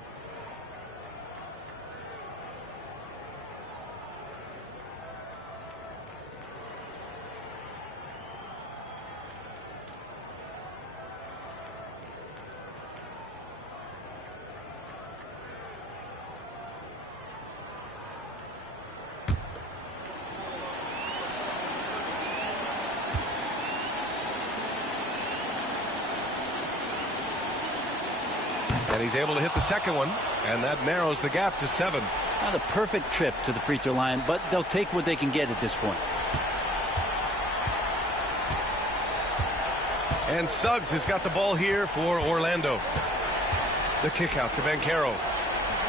And he's able to hit the second one, and that narrows the gap to 7. Not a perfect trip to the free throw line, but they'll take what they can get at this point. And Suggs has got the ball here for Orlando. The kick out to Banchero.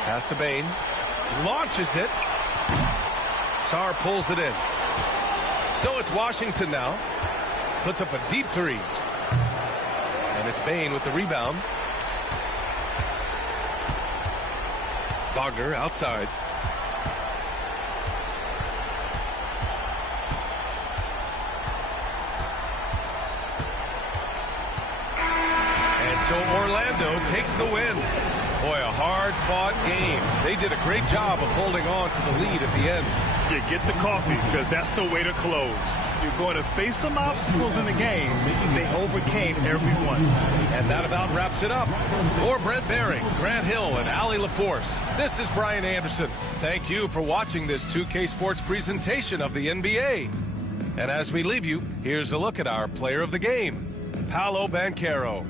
Pass to Bane. Launches it. Sarr pulls it in. So it's Washington now. Puts up a deep 3. And it's Bane with the rebound. Wagner outside. And so Orlando takes the win. Boy, a hard-fought game. They did a great job of holding on to the lead at the end. Yeah, get the coffee, because that's the way to close. You're going to face some obstacles in the game. They overcame every one. And that about wraps it up. For Brent Behring, Grant Hill, and Allie LaForce, this is Brian Anderson. Thank you for watching this 2K Sports presentation of the NBA. And as we leave you, here's a look at our player of the game, Paolo Banchero.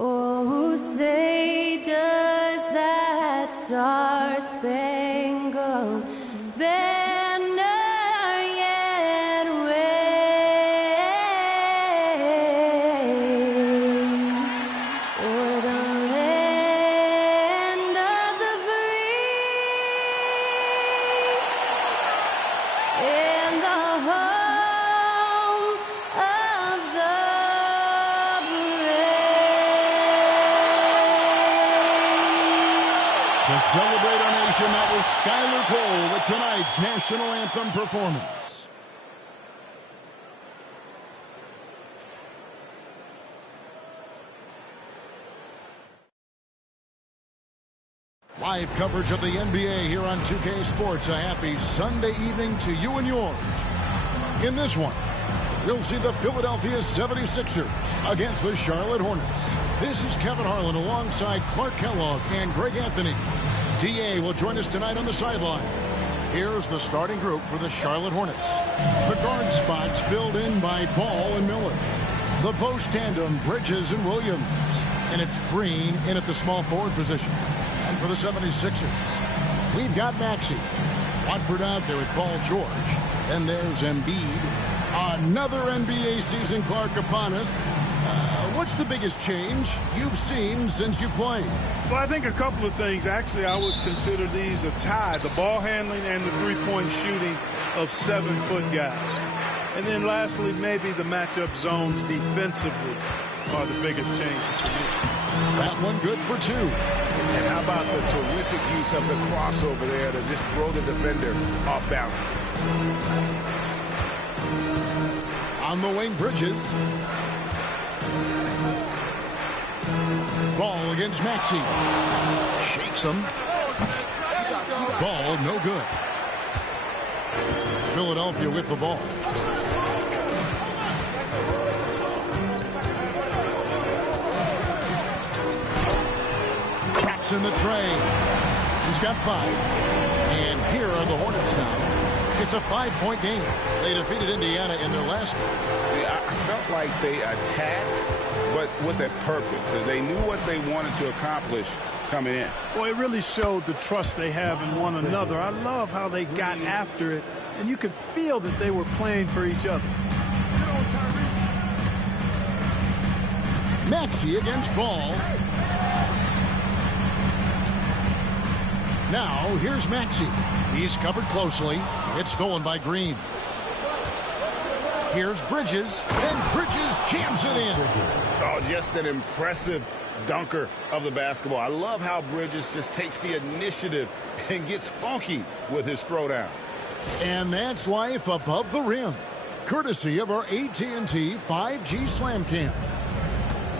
Oh, say does that star-spangled banner yet wave o'er the land of the free and the home of the To celebrate our nation, that was Skylar Cole with tonight's national anthem performance. Live coverage of the NBA here on 2K Sports. A happy Sunday evening to you and yours. In this one, you'll see the Philadelphia 76ers against the Charlotte Hornets. This is Kevin Harlan alongside Clark Kellogg and Greg Anthony. DA will join us tonight on the sideline. Here's the starting group for the Charlotte Hornets. The guard spots filled in by Ball and Miller. The post tandem, Bridges and Williams. And it's Green in at the small forward position. And for the 76ers, we've got Maxey. Watford out there with Paul George. And there's Embiid. Another NBA season, Clark, upon us. What's the biggest change you've seen since you played? Well, I think a couple of things. Actually, I would consider these a tie. The ball handling and the three-point shooting of 7-foot guys. And then lastly, maybe the matchup zones defensively are the biggest changes for me. That one good for 2. And how about the terrific use of the crossover there to just throw the defender off balance. On the wing, Bridges. Ball against Maxey. Shakes him. Ball no good. Philadelphia with the ball. Traps in the tray. He's got 5. And here are the Hornets now. It's a 5-point game. They defeated Indiana in their last game. Yeah, I felt like they attacked, but with a purpose. They knew what they wanted to accomplish coming in. Well, it really showed the trust they have in one another. I love how they got after it, and you could feel that they were playing for each other. Maxey against Ball. Now, here's Maxey. He's covered closely. It's stolen by Green. Here's Bridges, and Bridges jams it in. Oh, just an impressive dunker of the basketball. I love how Bridges just takes the initiative and gets funky with his throwdowns. And that's life above the rim, courtesy of our AT&T 5G Slam Cam.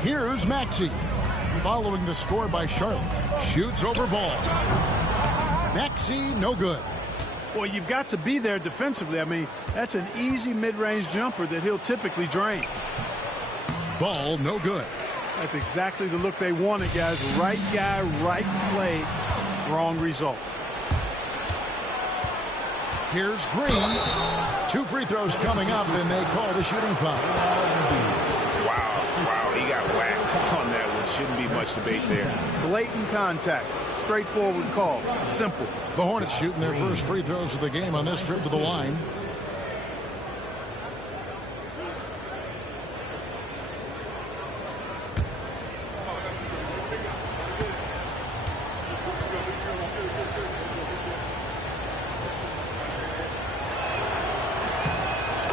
Here's Maxey, following the score by Charlotte. Shoots over Ball. Maxey, no good. Well, you've got to be there defensively. I mean, that's an easy mid-range jumper that he'll typically drain. Ball, no good. That's exactly the look they wanted, guys. Right guy, right play, wrong result. Here's Green. 2 free throws coming up, and they call the shooting foul. Wow, he got whacked on that one. Shouldn't be much debate there. Blatant contact. Straightforward call. Simple. The Hornets shooting their first free throws of the game on this trip to the line.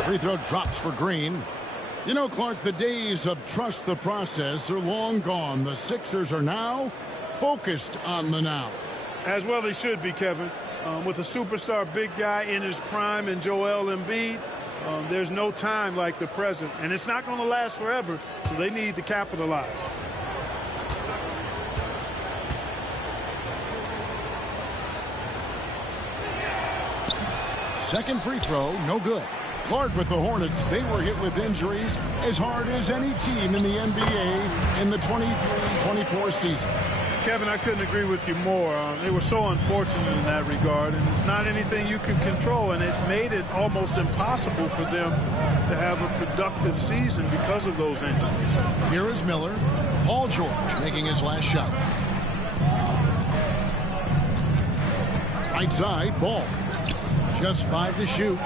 Free throw drops for Green. You know, Clark, the days of trust the process are long gone. The Sixers are now focused on the now. As well they should be, Kevin. With a superstar big guy in his prime and Joel Embiid, there's no time like the present. And it's not going to last forever, so they need to capitalize. Second free throw, no good. Clark with the Hornets, they were hit with injuries as hard as any team in the NBA in the 23-24 season. Kevin, I couldn't agree with you more. They were so unfortunate in that regard, and it's not anything you can control, and it made it almost impossible for them to have a productive season because of those injuries. Here is Miller. Paul George making his last shot. Right side, Ball. Just 5 to shoot.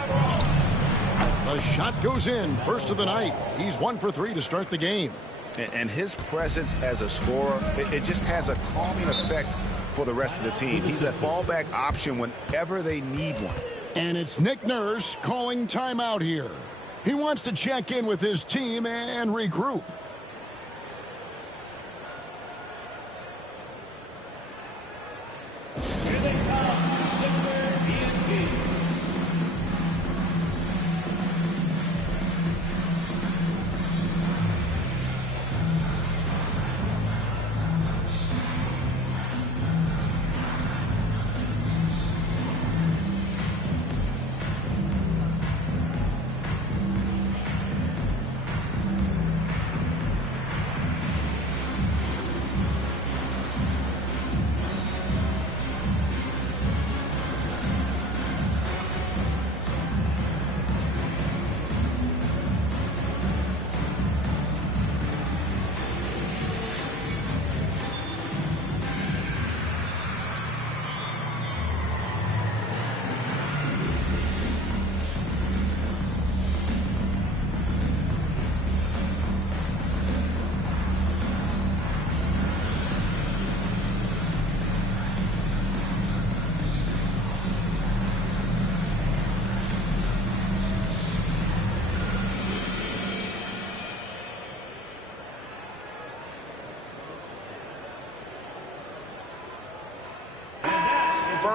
The shot goes in. First of the night. He's 1 for 3 to start the game. And his presence as a scorer, it just has a calming effect for the rest of the team. He's a fallback option whenever they need one. And it's Nick Nurse calling timeout here. He wants to check in with his team and regroup.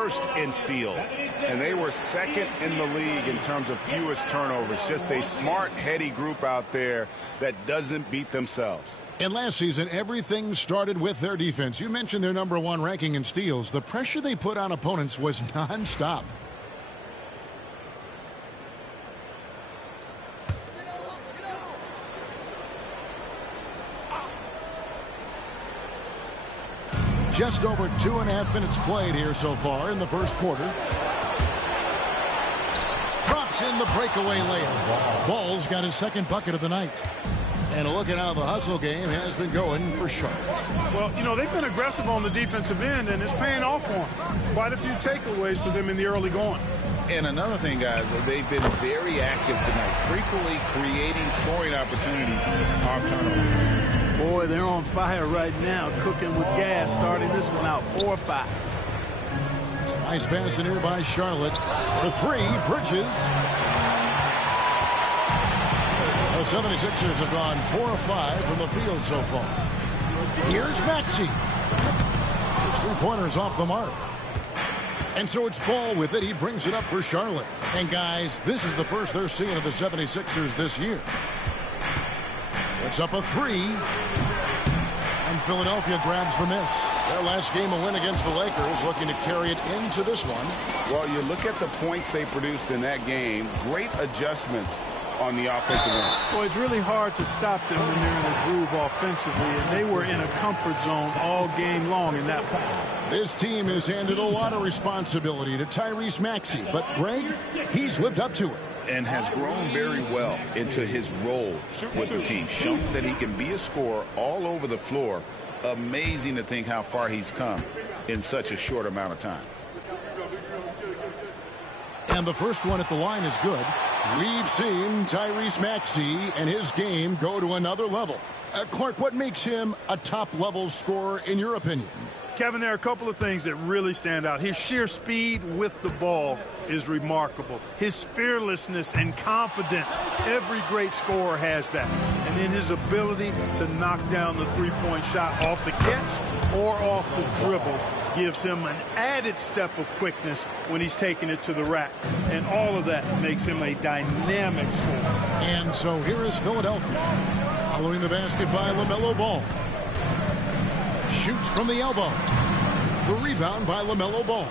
first in steals, and they were second in the league in terms of fewest turnovers. Just a smart, heady group out there that doesn't beat themselves. And last season, everything started with their defense. You mentioned their #1 ranking in steals. The pressure they put on opponents was nonstop. Just over 2.5 minutes played here so far in the first quarter. Drops in the breakaway layup. Ball's got his second bucket of the night. And a look at how the hustle game has been going for Charlotte. Well, you know, they've been aggressive on the defensive end, and it's paying off for them. Quite a few takeaways for them in the early going. And another thing, guys, they've been very active tonight, frequently creating scoring opportunities off turnovers. Boy, they're on fire right now, cooking with gas, starting this one out 4-5. Nice pass in here by Charlotte. For three, Bridges. The 76ers have gone 4 of 5 from the field so far. Here's Maxey. His three-pointers off the mark. And so it's Ball with it. He brings it up for Charlotte. And guys, this is the first they're seeing of the 76ers this year. It's up a three. And Philadelphia grabs the miss. Their last game, a win against the Lakers, looking to carry it into this one. Well, you look at the points they produced in that game. Great adjustments on the offensive end. Well, it's really hard to stop them when they're in a groove offensively, and they were in a comfort zone all game long in that one. This team has handed a lot of responsibility to Tyrese Maxey, but Greg, he's lived up to it. And has grown very well into his role with the team. Shown that he can be a scorer all over the floor. Amazing to think how far he's come in such a short amount of time. And the first one at the line is good. We've seen Tyrese Maxey and his game go to another level. Clark, what makes him a top-level scorer in your opinion? Kevin, there are a couple of things that really stand out. His sheer speed with the ball is remarkable. His fearlessness and confidence, every great scorer has that. And then his ability to knock down the three-point shot off the catch or off the dribble gives him an added step of quickness when he's taking it to the rack. And all of that makes him a dynamic scorer. And so here is Philadelphia. Following the basket by LaMelo Ball. Shoots from the elbow. The rebound by LaMelo Ball.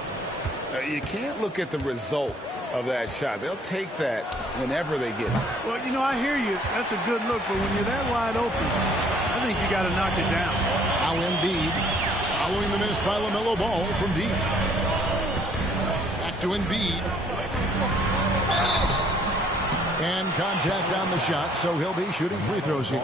You can't look at the result of that shot. They'll take that whenever they get it. Well, you know, I hear you. That's a good look, but when you're that wide open, I think you got to knock it down. Now Embiid, following the miss by LaMelo Ball from deep. Back to Embiid. And contact on the shot, so he'll be shooting free throws here.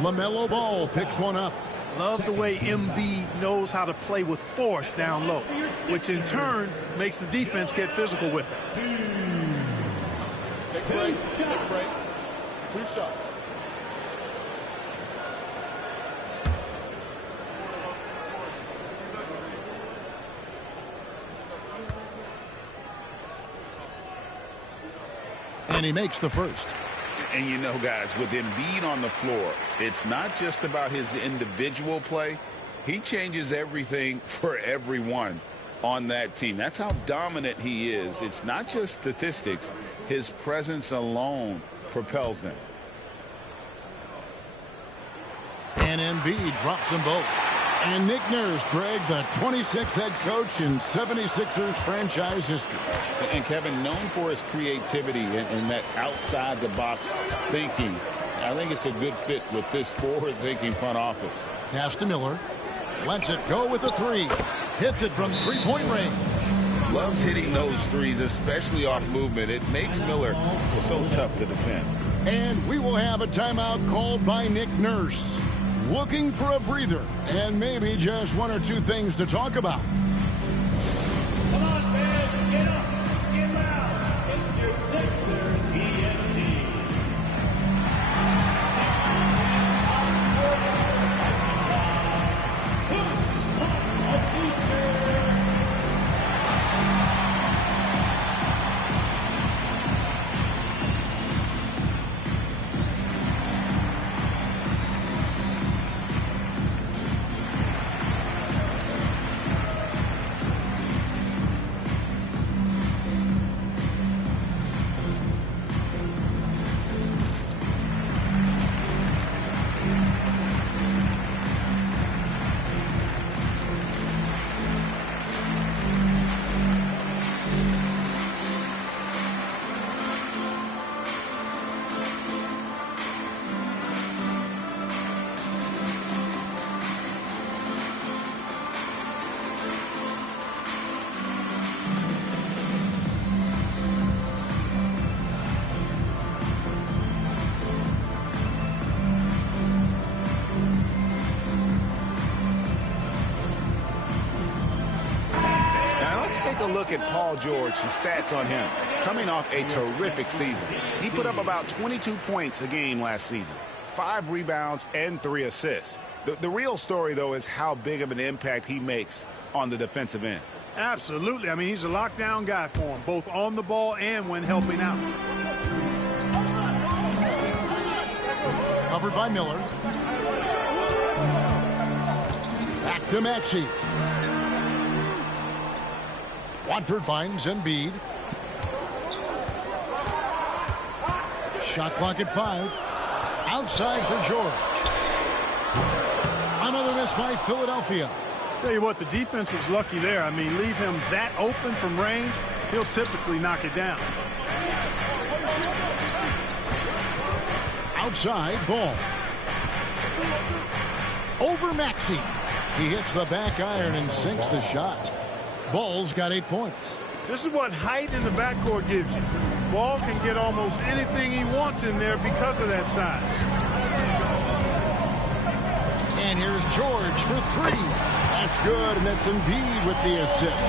LaMelo Ball picks one up. Love the way Embiid knows how to play with force down low, which in turn makes the defense get physical with it. Take a break. Take a break. 2 shots. And he makes the first. And you know, guys, with Embiid on the floor, it's not just about his individual play. He changes everything for everyone on that team. That's how dominant he is. It's not just statistics. His presence alone propels them. And Embiid drops them both. And Nick Nurse, Greg, the 26th head coach in 76ers franchise history. And Kevin, known for his creativity and that outside-the-box thinking, I think it's a good fit with this forward-thinking front office. Pass to Miller. Lets it go with a three. Hits it from three-point range. Loves hitting those threes, especially off movement. It makes Miller so tough to defend. And we will have a timeout called by Nick Nurse. Looking for a breather and maybe just 1 or 2 things to talk about. Come on, fans, get up, get loud. It's your Sixer EST. take a look at Paul George, some stats on him. Coming off a terrific season. He put up about 22 points a game last season, 5 rebounds and 3 assists. The real story, though, is how big of an impact he makes on the defensive end. Absolutely. I mean, he's a lockdown guy for him, both on the ball and when helping out. Covered by Miller. Back to Maxey. Watford finds Embiid. Shot clock at 5. Outside for George. Another miss by Philadelphia. Tell you what, the defense was lucky there. I mean, leave him that open from range, he'll typically knock it down. Outside, Ball. Over Maxey. He hits the back iron and sinks the shot. Ball's got 8 points. This is what height in the backcourt gives you. Ball can get almost anything he wants in there because of that size. And here's George for 3. That's good, and that's Embiid with the assist.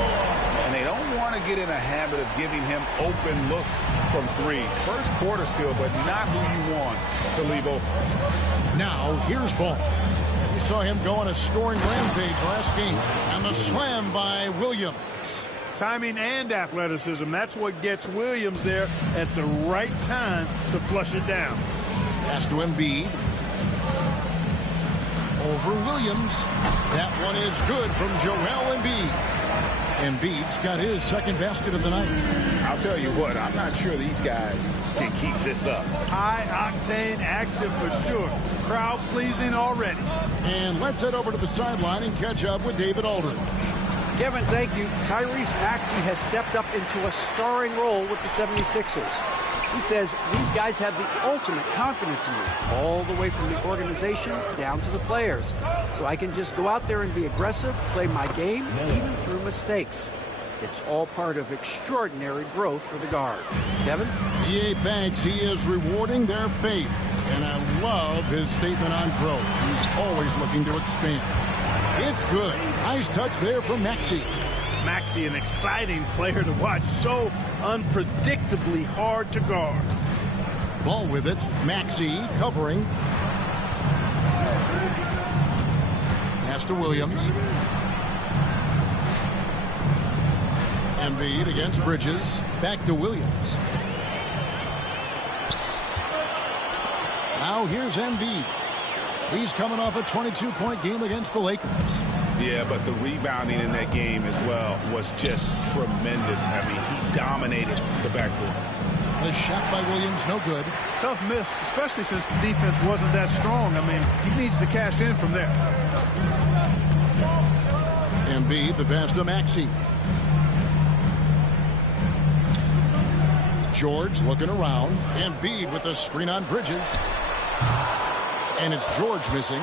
And they don't want to get in a habit of giving him open looks from 3. First quarter still, but not who you want to leave open. Now, here's Ball. We saw him go on a scoring rampage last game. And the slam by Williams. Timing and athleticism, that's what gets Williams there at the right time to flush it down. Pass to Embiid. Over Williams. That one is good from Joel Embiid. Embiid's got his second basket of the night. I'll tell you what, I'm not sure these guys can keep this up. High-octane action for sure. Crowd-pleasing already. And let's head over to the sideline and catch up with David Aldridge. Kevin, thank you. Tyrese Maxey has stepped up into a starring role with the 76ers. He says these guys have the ultimate confidence in me, all the way from the organization down to the players. So I can just go out there and be aggressive, play my game, even through mistakes. It's all part of extraordinary growth for the guard. Kevin? E.A. thanks. He is rewarding their faith. And I love his statement on growth. He's always looking to expand. It's good. Nice touch there from Maxey. Maxey, an exciting player to watch. So unpredictably hard to guard. Ball with it. Maxey covering. Pass to Williams. Embiid against Bridges. Back to Williams. Now here's Embiid. He's coming off a 22-point game against the Lakers. Yeah, but the rebounding in that game as well was just tremendous. I mean, he dominated the backcourt. The shot by Williams, no good. Tough miss, especially since the defense wasn't that strong. I mean, he needs to cash in from there. Embiid, the pass to Maxey. George looking around. Embiid with the screen on Bridges. And it's George missing.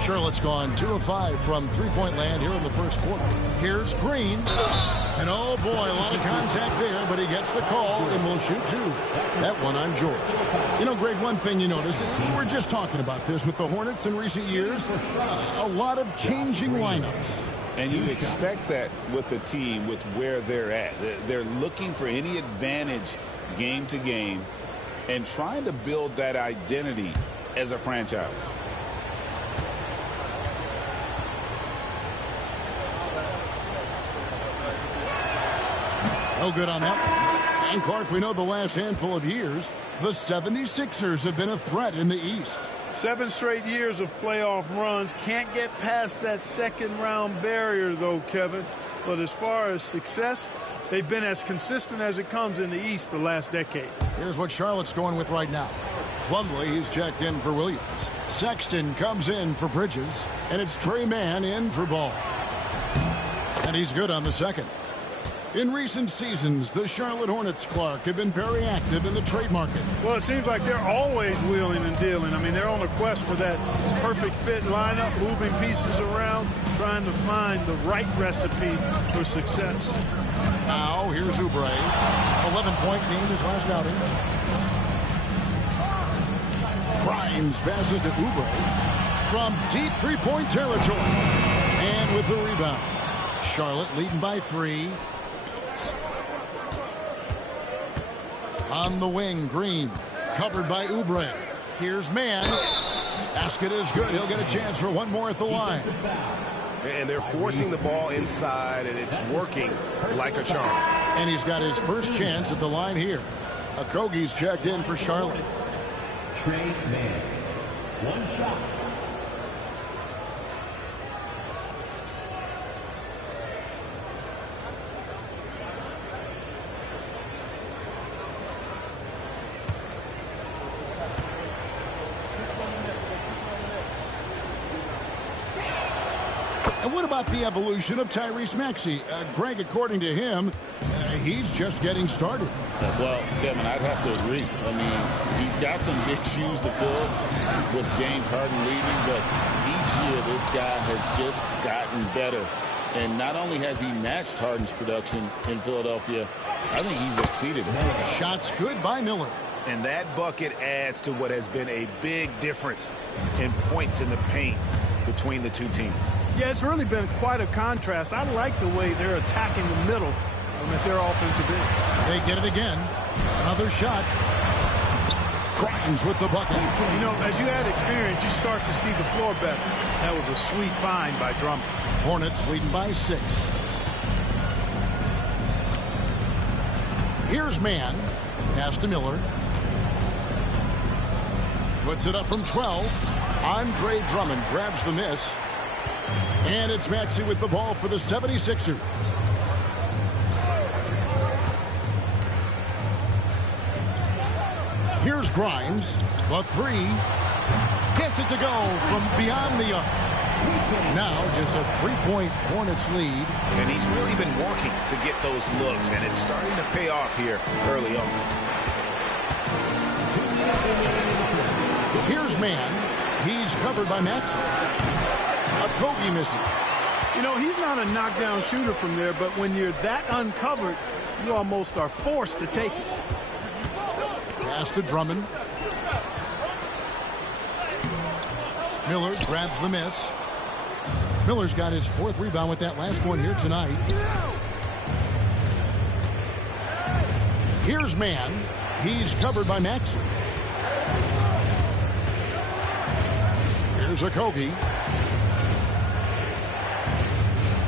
Charlotte's gone 2 of 5 from three-point land here in the first quarter. Here's Green. And oh boy, a lot of contact there, but he gets the call and will shoot 2. That one on George. You know, Greg, one thing you notice, we're just talking about this with the Hornets in recent years, a lot of changing lineups. And you expect that with the team, with where they're at. They're looking for any advantage game to game and trying to build that identity as a franchise. No good on that. And Clark, we know the last handful of years, the 76ers have been a threat in the East. 7 straight years of playoff runs. Can't get past that second-round barrier, though, Kevin. But as far as success, they've been as consistent as it comes in the East the last decade. Here's what Charlotte's going with right now. Plumlee, he's checked in for Williams. Sexton comes in for Bridges. And it's Trey Mann in for Ball. And he's good on the second. In recent seasons, the Charlotte Hornets, Clark, have been very active in the trade market. Well, it seems like they're always wheeling and dealing. I mean, they're on a quest for that perfect fit lineup, moving pieces around, trying to find the right recipe for success. Now, here's Oubre. 11-point game his last outing. Grimes passes to Oubre from deep three-point territory. And with the rebound. Charlotte leading by 3. On the wing, Green. Covered by Oubre. Here's Mann. Basket is good. He'll get a chance for one more at the line. And they're forcing the ball inside, and it's working like a charm. And he's got his first chance at the line here. Okogie's checked in for Charlotte. Trey Mann. One shot. And what about the evolution of Tyrese Maxey? Greg, according to him, he's just getting started. Well, Kevin, I'd have to agree. I mean, he's got some big shoes to fill with James Harden leaving, but each year this guy has just gotten better. And not only has he matched Harden's production in Philadelphia, I think he's exceeded it. Shots good by Miller. And that bucket adds to what has been a big difference in points in the paint between the two teams. Yeah, it's really been quite a contrast. I like the way they're attacking the middle at their offensive end. They get it again. Another shot. Crimes with the bucket. You know, as you add experience, you start to see the floor better. That was a sweet find by Drummond. Hornets leading by 6. Here's Mann. Pass to Miller. Puts it up from 12. Andre Drummond grabs the miss. And it's Maxey with the ball for the 76ers. Here's Grimes. The 3. Gets it to go from beyond the arc. Now just a 3-point Hornets lead. And he's really been working to get those looks, and it's starting to pay off here early on. Here's Mann. He's covered by Maxey. Okogie's missing. You know, he's not a knockdown shooter from there, but when you're that uncovered, you almost are forced to take it. Pass to Drummond. Miller grabs the miss. Miller's got his 4th rebound with that last one here tonight. Here's Mann. He's covered by Maxey. Here's Okogie.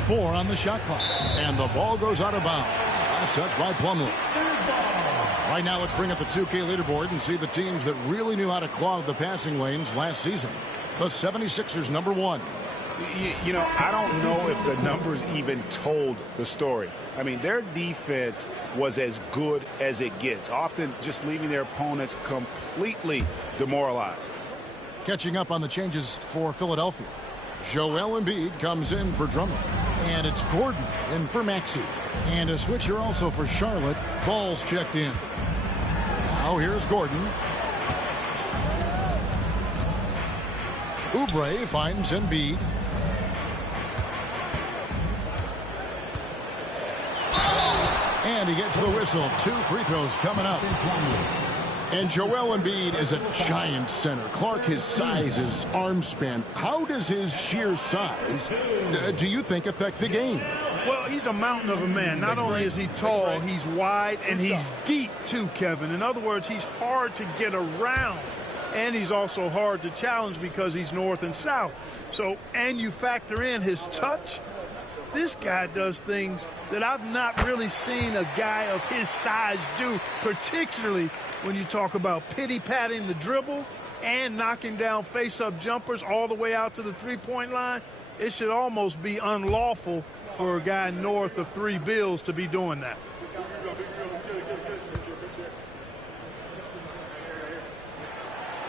4 on the shot clock. And the ball goes out of bounds. Last touch by Plumlee. Right now, let's bring up the 2K leaderboard and see the teams that really knew how to clog the passing lanes last season. The 76ers, number 1. You know, I don't know if the numbers even told the story. I mean, their defense was as good as it gets, often just leaving their opponents completely demoralized. Catching up on the changes for Philadelphia. Joel Embiid comes in for Drummond. And it's Gordon in for Maxey. And a switcher also for Charlotte. Ball's checked in. Now here's Gordon. Oubre finds Embiid. And he gets the whistle. 2 free throws coming up. And Joel Embiid is a giant center. Clark, his size, his arm span. How does his sheer size, do you think, affect the game? Well, he's a mountain of a man. Not only is he tall, he's wide, and he's deep, too, Kevin. In other words, he's hard to get around. And he's also hard to challenge because he's north and south. So, and you factor in his touch. This guy does things that I've not really seen a guy of his size do, particularly when you talk about pity-patting the dribble and knocking down face-up jumpers all the way out to the three-point line. It should almost be unlawful for a guy north of 3 bills to be doing that.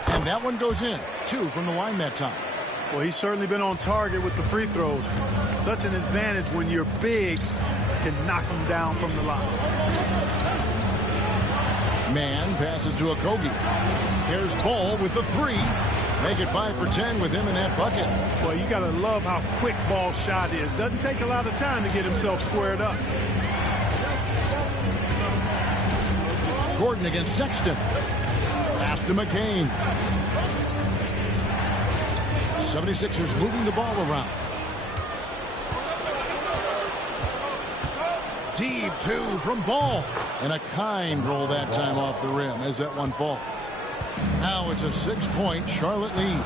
And that one goes in. 2 from the line that time. Well, he's certainly been on target with the free throws. Such an advantage when your bigs can knock them down from the line. Mann passes to Okogie. Here's Ball with the 3. Make it 5 for 10 with him in that bucket. Well, you got to love how quick Ball's shot is. Doesn't take a lot of time to get himself squared up. Gordon against Sexton. Pass to McCain. 76ers moving the ball around. Deep two from Ball. And a kind roll that time off the rim as that one falls. Now it's a 6-point Charlotte lead.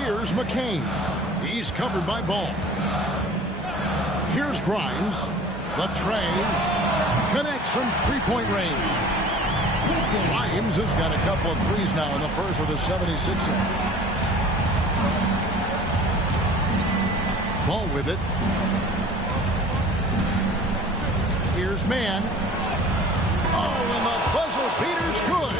Here's McCain. He's covered by Ball. Here's Grimes. The tray connects from three-point range. Grimes has got a couple of threes now in the first with the 76ers. Ball with it. Here's Mann. Oh, and the buzzer beater's good.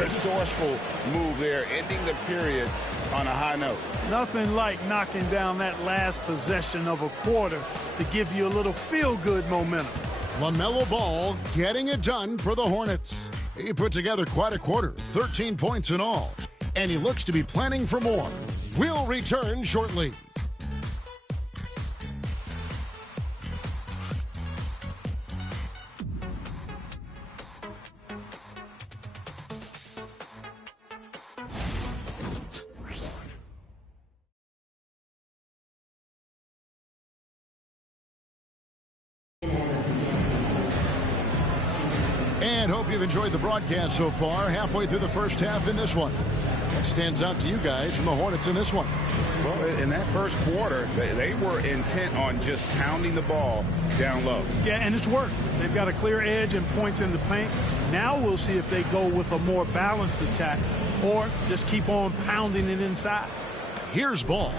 Resourceful move there, ending the period on a high note. Nothing like knocking down that last possession of a quarter to give you a little feel-good momentum. LaMelo Ball getting it done for the Hornets. He put together quite a quarter, 13 points in all, and he looks to be planning for more. We'll return shortly. And hope you've enjoyed the broadcast so far. Halfway through the first half in this one. What stands out to you guys from the Hornets in this one? Well, in that first quarter, they were intent on just pounding the ball down low. Yeah, and it's worked. They've got a clear edge and points in the paint. Now we'll see if they go with a more balanced attack or just keep on pounding it inside. Here's Ball.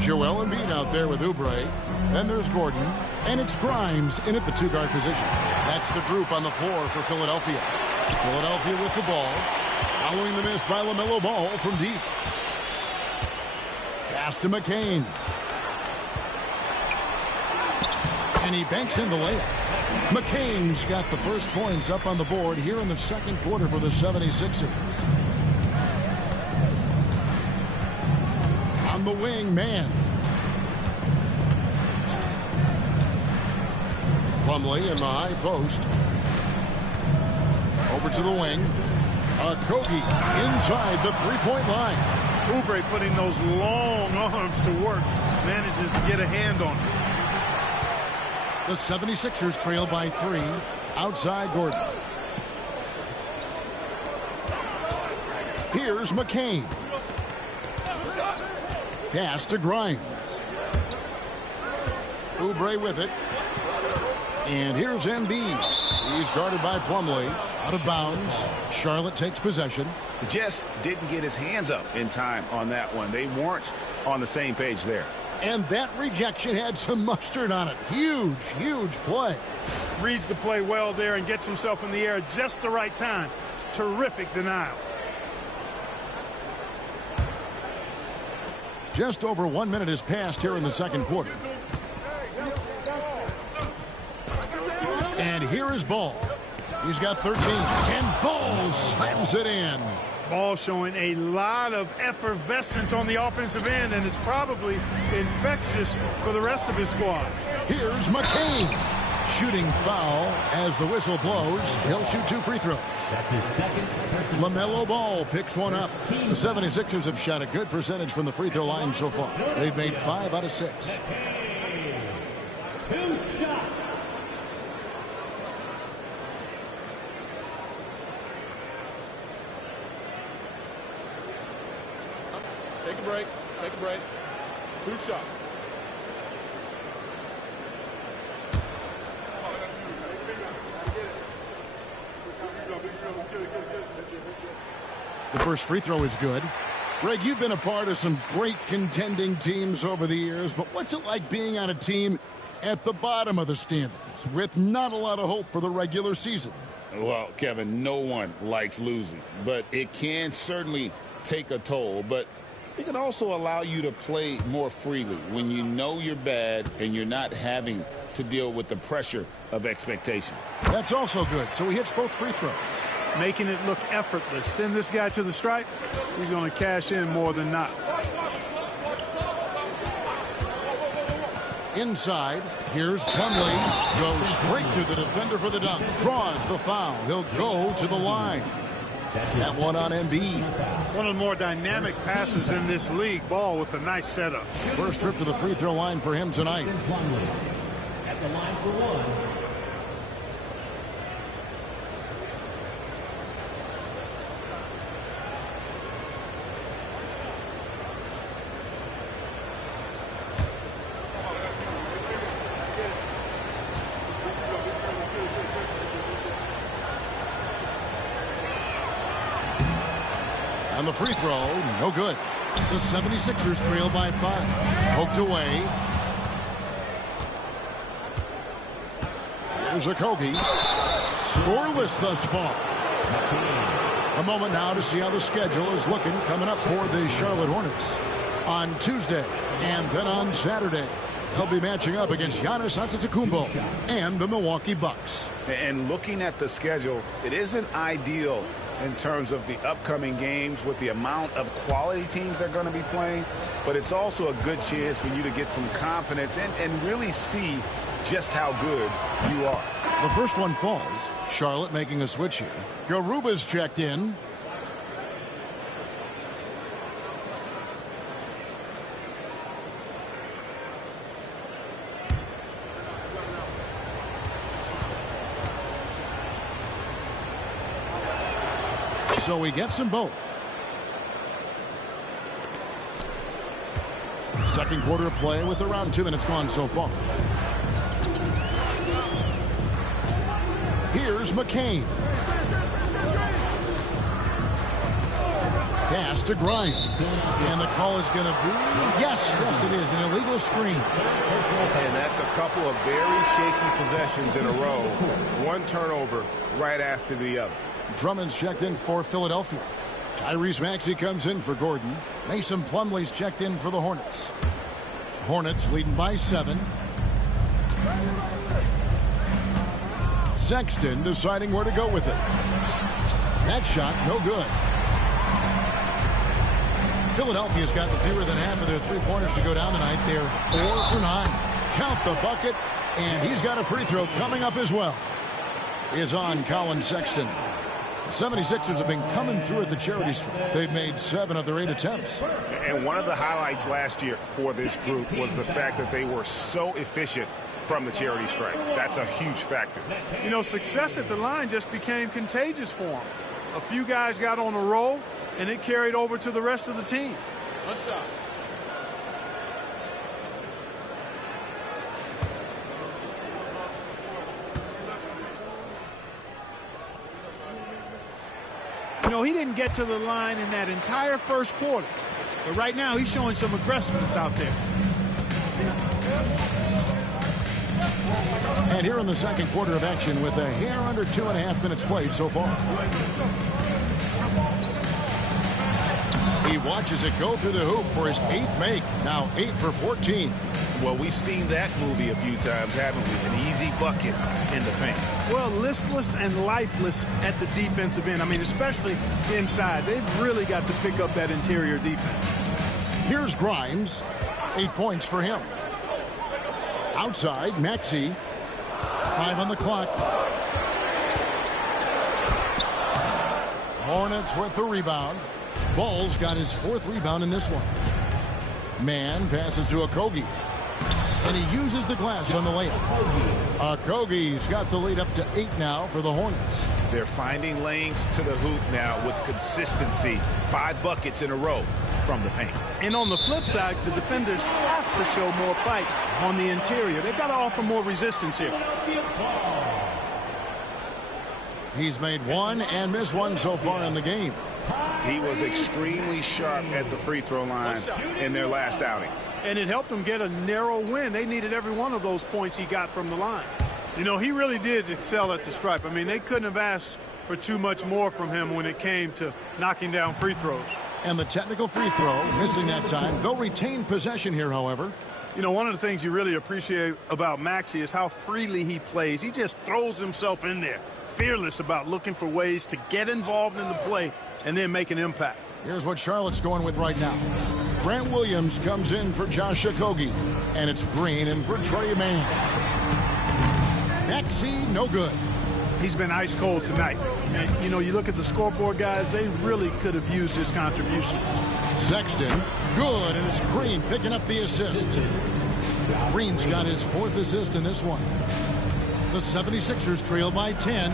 Joel Embiid out there with Oubre. Then there's Gordon. And it's Grimes in at the two-guard position. That's the group on the floor for Philadelphia. Philadelphia with the ball. Following the miss by LaMelo Ball from deep. Pass to McCain. And he banks in the layup. McCain's got the first points up on the board here in the second quarter for the 76ers. On the wing, Mann. Plumlee in the high post. Over to the wing. Kogi inside the three-point line. Oubre putting those long arms to work. Manages to get a hand on it. The 76ers trail by 3. Outside Gordon. Here's McCain. Pass to Grimes. Oubre with it. And here's Embiid. He's guarded by Plumlee. Out of bounds. Charlotte takes possession. Just didn't get his hands up in time on that one. They weren't on the same page there. And that rejection had some mustard on it. Huge, huge play. Reads the play well there and gets himself in the air at just the right time. Terrific denial. Just over 1 minute has passed here in the second quarter. And here is Ball. He's got 13. And Ball slams it in. Ball showing a lot of effervescence on the offensive end, and it's probably infectious for the rest of his squad. Here's McCain. Shooting foul as the whistle blows. He'll shoot 2 free throws. That's his second. LaMelo Ball picks one up. The 76ers have shot a good percentage from the free throw line so far. They've made 5 out of 6. 2 shots. Take a break. Take a break. 2 shots. The first free throw is good. Greg, you've been a part of some great contending teams over the years, but what's it like being on a team at the bottom of the standings with not a lot of hope for the regular season? Well, Kevin, no one likes losing, but it can certainly take a toll. But it can also allow you to play more freely when you know you're bad and you're not having to deal with the pressure of expectations. That's also good. So he hits both free throws. Making it look effortless. Send this guy to the stripe. He's going to cash in more than not. Inside, here's Plumlee. Goes straight to the defender for the dunk. Draws the foul. He'll go to the line. That one on Embiid. One of the more dynamic passers in this league. Ball with a nice setup. First trip to the free throw line for him tonight. At the line for one. On the free throw, no good. The 76ers trail by 5. Poked away. Here's Okogie. Scoreless thus far. A moment now to see how the schedule is looking coming up for the Charlotte Hornets. On Tuesday and then on Saturday, they'll be matching up against Giannis Antetokounmpo and the Milwaukee Bucks. And looking at the schedule, it isn't ideal in terms of the upcoming games with the amount of quality teams they're going to be playing, but it's also a good chance for you to get some confidence and really see just how good you are. The first one falls. Charlotte making a switch here. Garuba's checked in. So he gets them both. Second quarter of play with around 2 minutes gone so far. Here's McCain. Pass to Grimes. And the call is going to be, yes, it is, an illegal screen. And that's a couple of very shaky possessions in a row. One turnover right after the other. Drummond's checked in for Philadelphia. Tyrese Maxey comes in for Gordon. Mason Plumlee's checked in for the Hornets. Hornets leading by 7. Sexton deciding where to go with it. That shot, no good. Philadelphia's gotten fewer than half of their three-pointers to go down tonight. They're 4 for 9. Count the bucket, and he's got a free throw coming up as well. Is on Colin Sexton. The 76ers have been coming through at the charity stripe. They've made 7 of their 8 attempts. And one of the highlights last year for this group was the fact that they were so efficient from the charity stripe. That's a huge factor. You know, success at the line just became contagious for them. A few guys got on a roll, and it carried over to the rest of the team. One shot. You know, he didn't get to the line in that entire first quarter. But right now, he's showing some aggressiveness out there. And here in the second quarter of action with a hair under 2.5 minutes played so far. He watches it go through the hoop for his 8th make. Now 8 for 14. Well, we've seen that movie a few times, haven't we? An easy bucket in the paint. Well, listless and lifeless at the defensive end. I mean, especially inside. They've really got to pick up that interior defense. Here's Grimes. 8 points for him. Outside, Maxey. 5 on the clock. Hornets with the rebound. Ball's got his 4th rebound in this one. Man passes to Okogie. And he uses the glass on the layup. Okogie's got the lead up to 8 now for the Hornets. They're finding lanes to the hoop now with consistency. 5 buckets in a row from the paint. And on the flip side, the defenders have to show more fight on the interior. They've got to offer more resistance here. He's made 1 and missed 1 so far in the game. He was extremely sharp at the free throw line in their last outing. And it helped them get a narrow win. They needed every one of those points he got from the line. You know, he really did excel at the stripe. I mean, they couldn't have asked for too much more from him when it came to knocking down free throws. And the technical free throw, missing that time. They'll retain possession here, however. You know, one of the things you really appreciate about Maxey is how freely he plays. He just throws himself in there, fearless about looking for ways to get involved in the play and then make an impact. Here's what Charlotte's going with right now. Grant Williams comes in for Josh Okogie. And it's Green in for Trey Mann. Maxey, no good. he's been ice cold tonight. And, you know, you look at the scoreboard, guys, they really could have used his contributions. Sexton, good, and it's Green picking up the assist. Green's got his 4th assist in this one. The 76ers trail by 10.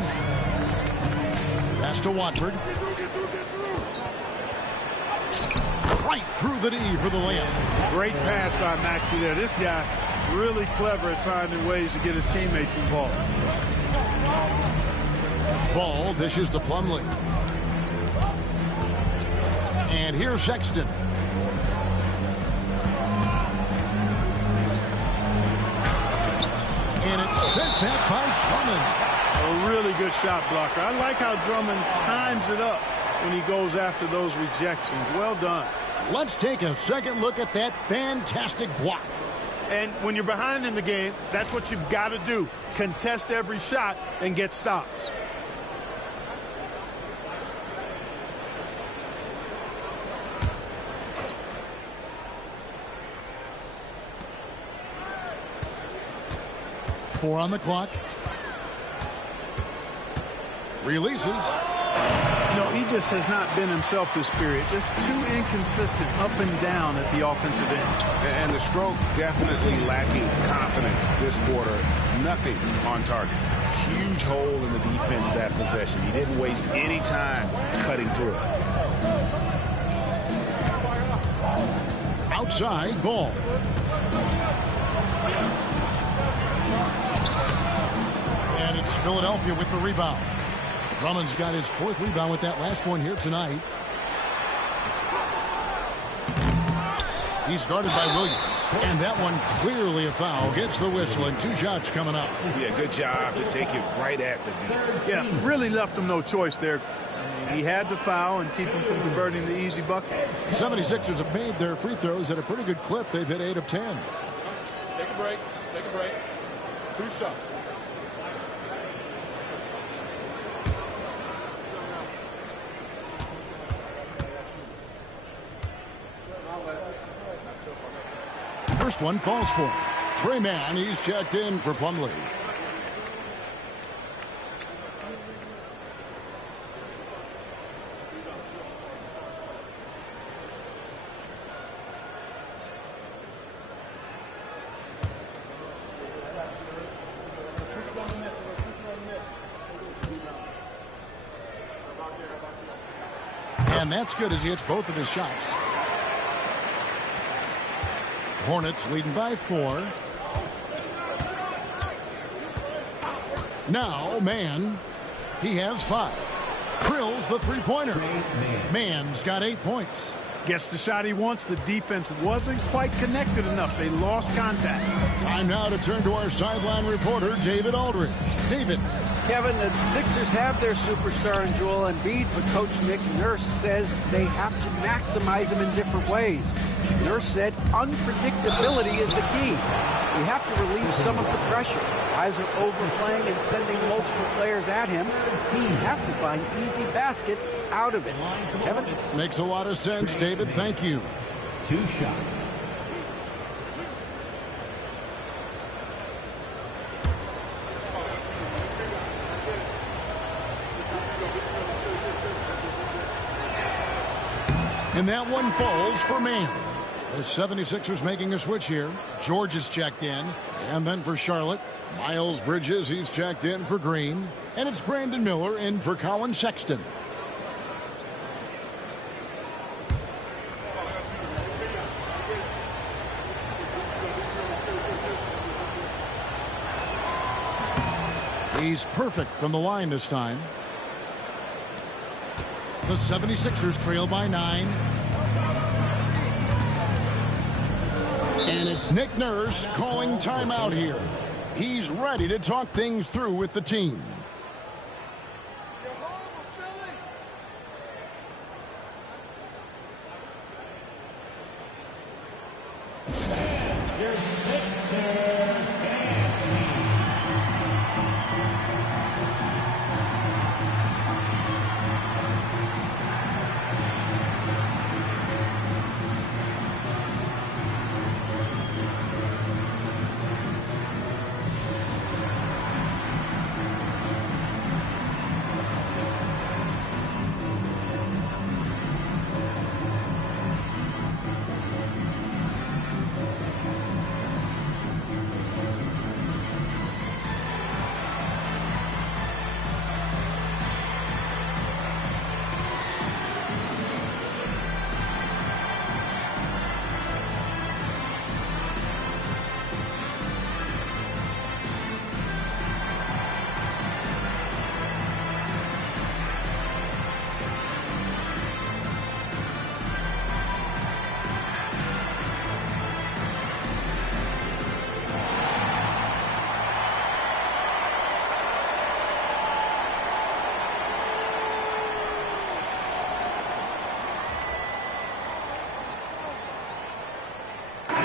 Pass to Watford. Right through the D for the layup. Great pass by Maxey there. This guy really clever at finding ways to get his teammates involved. Ball dishes to Plumlee. And here's Sexton. And it's sent back by Drummond. A really good shot blocker. I like how Drummond times it up when he goes after those rejections. Well done. Let's take a second look at that fantastic block. And when you're behind in the game, that's what you've got to do. Contest every shot and get stops. Four on the clock. Releases. You know, he just has not been himself this period. Just too inconsistent up and down at the offensive end. And the stroke definitely lacking confidence this quarter. Nothing on target. Huge hole in the defense that possession. He didn't waste any time cutting through it. Outside, Ball. And it's Philadelphia with the rebound. Drummond's got his 4th rebound with that last one here tonight. He's guarded by Williams. And that one clearly a foul. Gets the whistle and 2 shots coming up. Yeah, good job to take it right at the D. Yeah, really left him no choice there. He had to foul and keep him from converting the easy bucket. 76ers have made their free throws at a pretty good clip. They've hit 8 of 10. Take a break. Take a break. 2 shots. First one falls for Trey Mann. He's checked in for Plumlee. And that's good as he hits both of his shots. Hornets leading by 4. Now, Mann, he has 5. Drills the three-pointer. Mann's got 8 points. Gets the shot he wants. The defense wasn't quite connected enough. They lost contact. Time now to turn to our sideline reporter, David Aldridge. David. Kevin, the Sixers have their superstar in Joel Embiid, but Coach Nick Nurse says they have to maximize him in different ways. Nurse said unpredictability is the key. We have to relieve some of the pressure. Guys are overplaying and sending multiple players at him. We have to find easy baskets out of it. Kevin? Makes a lot of sense, David. Thank you. 2 shots. And that one falls for Mann. The 76ers making a switch here. George is checked in. And then for Charlotte, Miles Bridges, he's checked in for Green. And it's Brandon Miller in for Colin Sexton. He's perfect from the line this time. The 76ers trail by 9. And it's Nick Nurse calling timeout here. He's ready to talk things through with the team.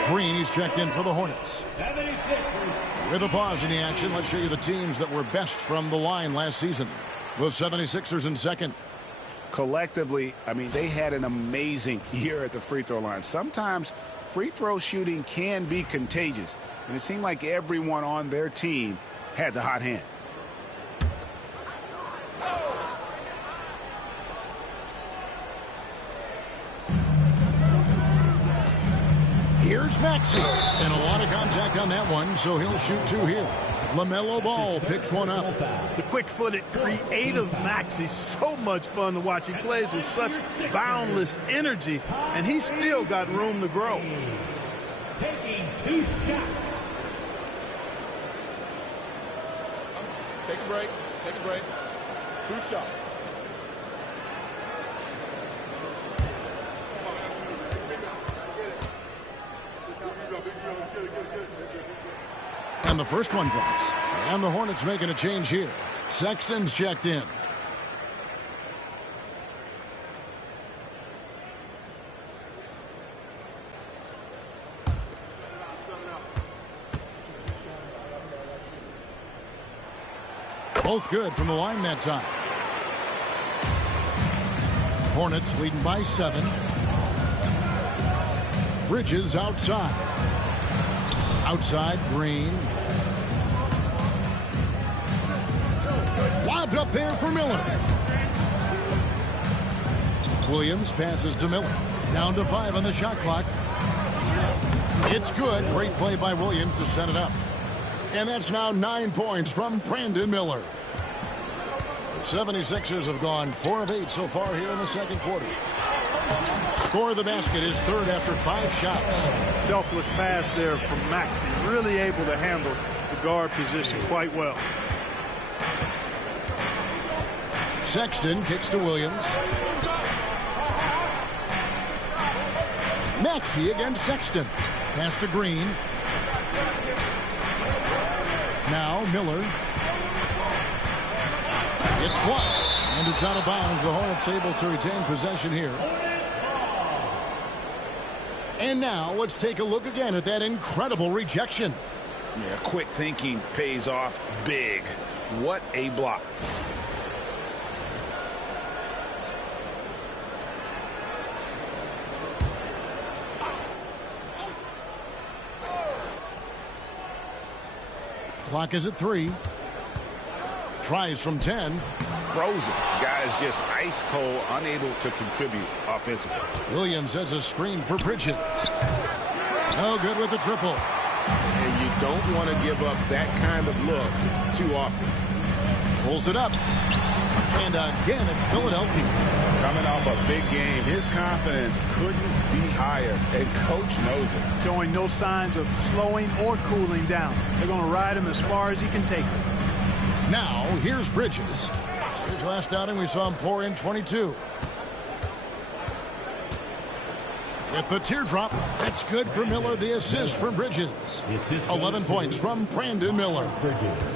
Green, he's checked in for the Hornets. With a pause in the action, let's show you the teams that were best from the line last season. The 76ers in second. Collectively, I mean, they had an amazing year at the free throw line. Sometimes free throw shooting can be contagious, and it seemed like everyone on their team had the hot hand. Here's Maxey. And a lot of contact on that one, so he'll shoot 2 here. LaMelo Ball picks one up. The quick-footed, creative Maxey, so much fun to watch. He plays with such boundless energy, and he's still got room to grow. Taking 2 shots. Take a break. Take a break. 2 shots. And the first one drops. And the Hornets making a change here. Sexton's checked in. Both good from the line that time. Hornets leading by 7. Bridges outside. Outside, Green. Lobbed up there for Miller. Williams passes to Miller. Down to 5 on the shot clock. It's good. Great play by Williams to set it up. And that's now 9 points from Brandon Miller. The 76ers have gone 4 of 8 so far here in the second quarter. Score of the basket is third after 5 shots. Selfless pass there from Maxey. Really able to handle the guard position quite well. Sexton kicks to Williams. Maxey against Sexton. Pass to Green. Now Miller. It's blocked. And it's out of bounds. The Hornets able to retain possession here. And now let's take a look again at that incredible rejection. Yeah, quick thinking pays off big. What a block. Clock is at 3. Tries from 10. Frozen. Guys just ice cold, unable to contribute offensively. Williams has a screen for Bridges. No good with the triple. And you don't want to give up that kind of look too often. Pulls it up. And again, it's Philadelphia. Coming off a big game, his confidence couldn't be higher, and coach knows it. Showing no signs of slowing or cooling down. They're going to ride him as far as he can take it. Now, here's Bridges. His last outing, we saw him pour in 22. With the teardrop, that's good for Miller. The assist from Bridges. 11 points from Brandon Miller.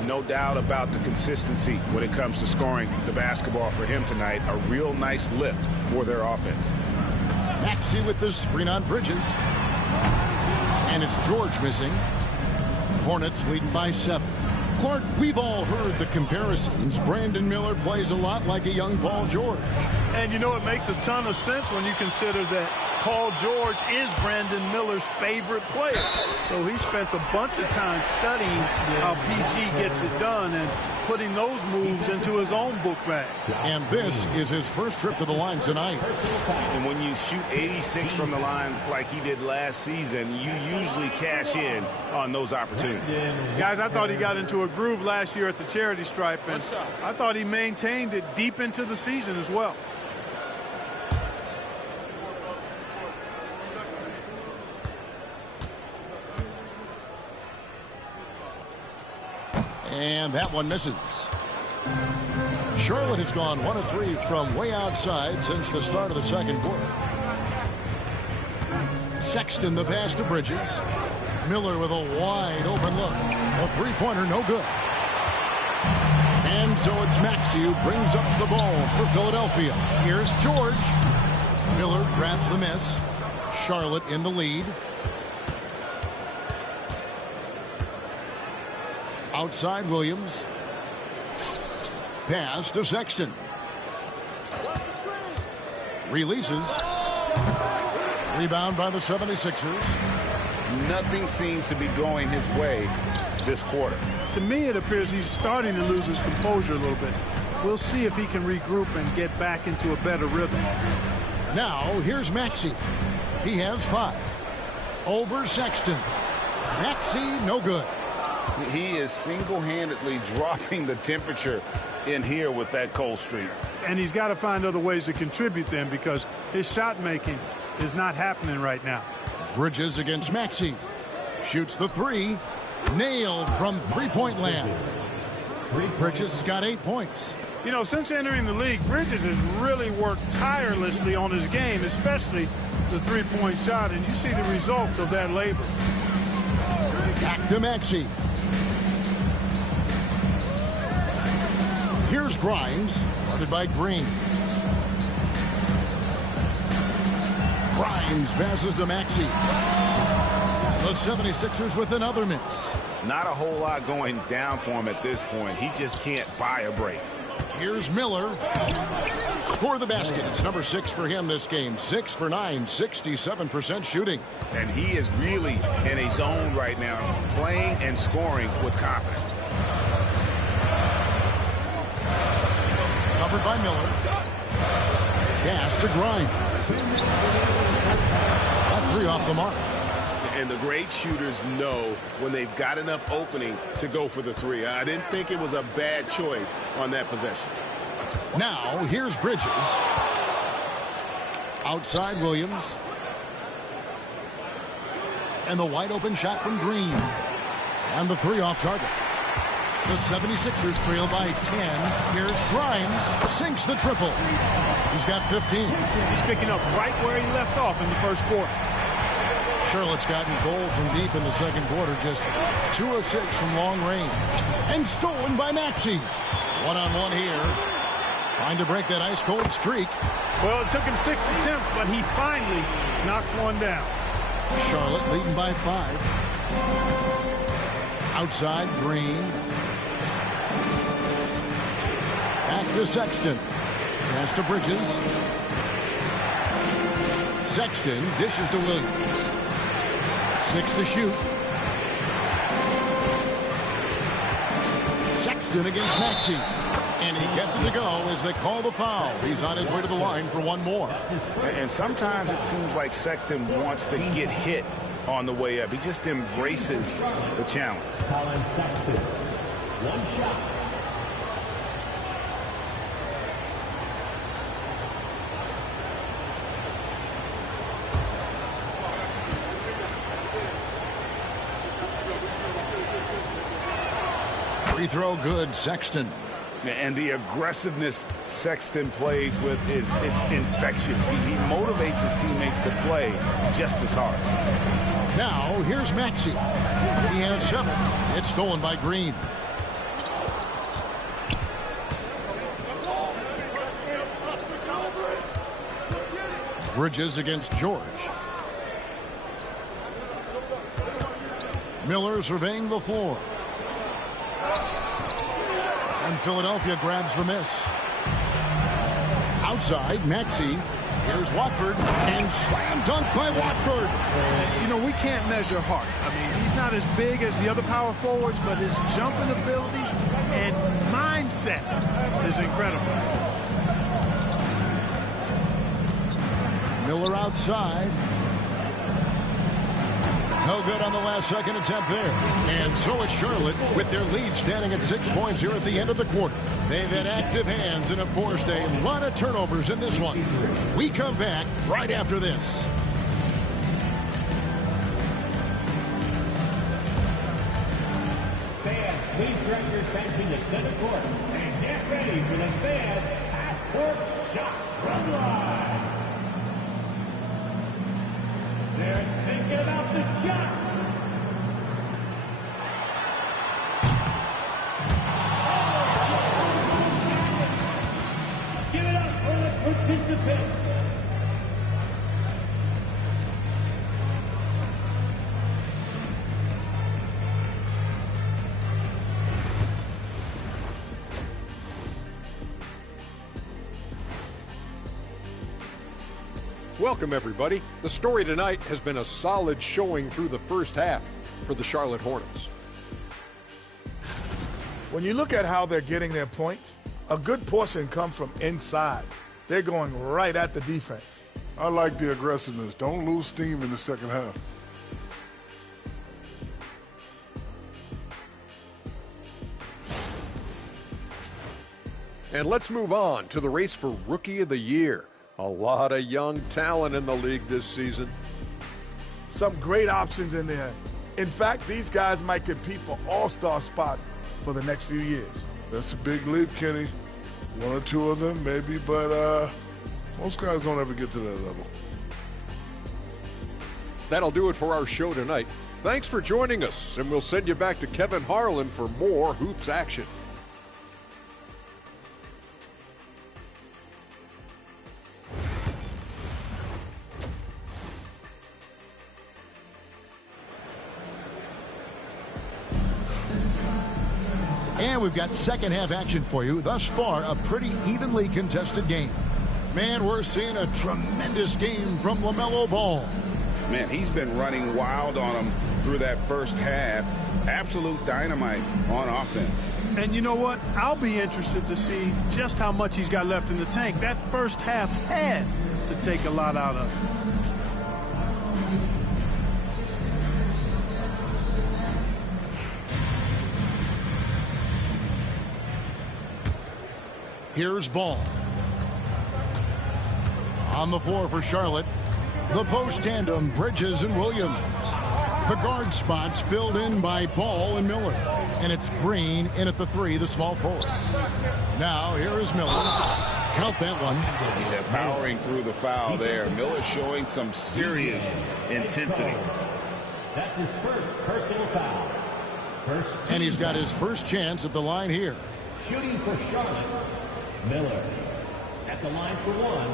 No doubt about the consistency when it comes to scoring the basketball for him tonight. A real nice lift for their offense. Maxey with the screen on Bridges. And it's George missing. Hornets leading by 7. Clark, we've all heard the comparisons. Brandon Miller plays a lot like a young Paul George. And you know, it makes a ton of sense when you consider that Paul George is Brandon Miller's favorite player. So he spent a bunch of time studying how PG gets it done and putting those moves into his own book bag. And this is his first trip to the line tonight. And when you shoot 86 from the line like he did last season, you usually cash in on those opportunities. Guys, I thought he got into a groove last year at the charity stripe, and I thought he maintained it deep into the season as well. And that one misses. Charlotte has gone 1 of 3 from way outside since the start of the second quarter. Sexton the pass to Bridges. Miller with a wide open look. A three-pointer, no good. And so it's Maxey who brings up the ball for Philadelphia. Here's George. Miller grabs the miss. Charlotte in the lead. Outside Williams. Pass to Sexton. Releases. Rebound by the 76ers. Nothing seems to be going his way this quarter. To me, it appears he's starting to lose his composure a little bit. We'll see if he can regroup and get back into a better rhythm. Now, here's Maxey. He has 5. Over Sexton. Maxey, no good. He is single-handedly dropping the temperature in here with that cold streak. And he's got to find other ways to contribute then, because his shot making is not happening right now. Bridges against Maxey. Shoots the 3. Nailed from three-point land. Bridges has got 8 points. You know, since entering the league, Bridges has really worked tirelessly on his game, especially the three-point shot, and you see the results of that labor. Back to Maxey. Here's Grimes, guarded by Green. Grimes passes to Maxey. The 76ers with another miss. Not a whole lot going down for him at this point. He just can't buy a break. Here's Miller. Score the basket. It's number 6 for him this game. 6 for 9, 67% shooting. And he is really in a zone right now, playing and scoring with confidence. Covered by Miller. Pass to Grimes. That 3 off the mark. And the great shooters know when they've got enough opening to go for the 3. I didn't think it was a bad choice on that possession. Now, here's Bridges. Outside Williams. And the wide open shot from Green. And the 3 off target. The 76ers trail by 10. Here's Grimes. Sinks the triple. He's got 15. He's picking up right where he left off in the first quarter. Charlotte's gotten gold from deep in the second quarter. Just 2 of 6 from long range. And stolen by Maxey. One-on-one here. Trying to break that ice-cold streak. Well, it took him 6 attempts, but he finally knocks one down. Charlotte leading by 5. Outside, Green. Back to Sexton. Pass to Bridges. Sexton dishes to Williams. 6 to shoot. Sexton against Maxey. And he gets it to go as they call the foul. He's on his way to the line for one more. And sometimes it seems like Sexton wants to get hit on the way up. He just embraces the challenge. Colin Sexton. 1 shot. Free throw good, Sexton. And the aggressiveness Sexton plays with is infectious. He motivates his teammates to play just as hard. Now, here's Maxey. He has 7. It's stolen by Green. Bridges against George. Miller surveying the floor. And Philadelphia grabs the miss. Outside, Maxey. Here's Watford. And slam dunk by Watford. You know, we can't measure heart. I mean, he's not as big as the other power forwards, but his jumping ability and mindset is incredible. Miller outside. No good on the last second attempt there. And so it's Charlotte with their lead standing at 6 points here at the end of the quarter. They've had active hands and have forced a lot of turnovers in this one. We come back right after this. Fans, please direct your attention to center court and get ready for the fans half-court shot from line. They're thinking about the shot. Give it up for the participant. Welcome, everybody. The story tonight has been a solid showing through the first half for the Charlotte Hornets. When you look at how they're getting their points, a good portion comes from inside. They're going right at the defense. I like the aggressiveness. Don't lose steam in the second half. And let's move on to the race for Rookie of the Year. A lot of young talent in the league this season. Some great options in there. In fact, these guys might compete for all-star spots for the next few years. That's a big leap, Kenny. One or two of them, maybe, but most guys don't ever get to that level. That'll do it for our show tonight. Thanks for joining us, and we'll send you back to Kevin Harlan for more hoops action. And we've got second half action for you. Thus far, a pretty evenly contested game. Man, we're seeing a tremendous game from LaMelo Ball. Man, he's been running wild on him through that first half. Absolute dynamite on offense. And you know what? I'll be interested to see just how much he's got left in the tank. That first half had to take a lot out of him. Here's Ball. On the floor for Charlotte, the post tandem, Bridges and Williams. The guard spots filled in by Ball and Miller. And it's Green in at the three, the small forward. Now here is Miller. Count that one. Yeah, powering through the foul there. Miller showing some serious intensity. That's his first personal foul. And he's got his first chance at the line here. Shooting for Charlotte, Miller at the line for one.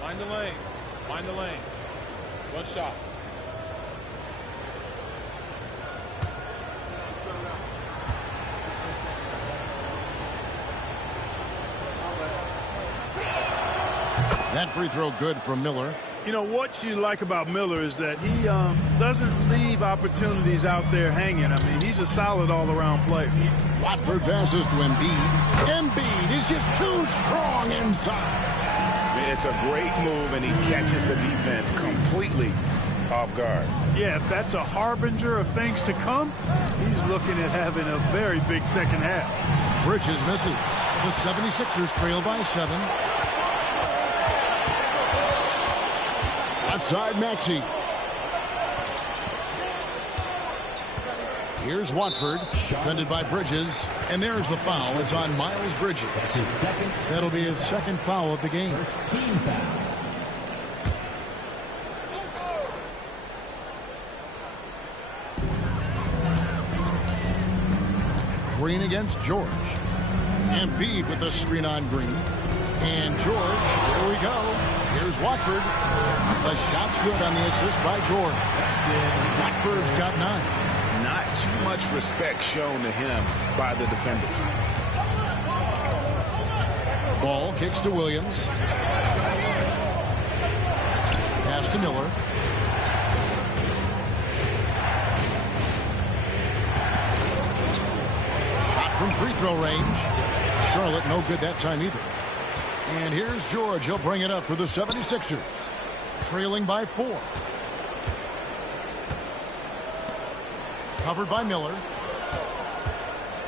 Find the lanes. Find the lanes. One shot. That free throw good from Miller. You know, what you like about Miller is that he doesn't leave opportunities out there hanging. I mean, he's a solid all-around player. Watford passes to Embiid. Embiid is just too strong inside. It's a great move, and he catches the defense completely off guard. Yeah, if that's a harbinger of things to come, he's looking at having a very big second half. Bridges misses. The 76ers trail by 7. Outside Maxey. Here's Watford, defended by Bridges, and there's the foul. It's on Miles Bridges. That's his second. That'll be his second foul of the game. First team foul. Green against George. Embiid with the screen on Green. And George, here we go. Here's Watford. The shot's good on the assist by George. Watford's got 9. Not too much respect shown to him by the defenders. Ball kicks to Williams. Pass to Miller. Shot from free throw range. Charlotte no good that time either. And here's George. He'll bring it up for the 76ers. Trailing by 4. Covered by Miller.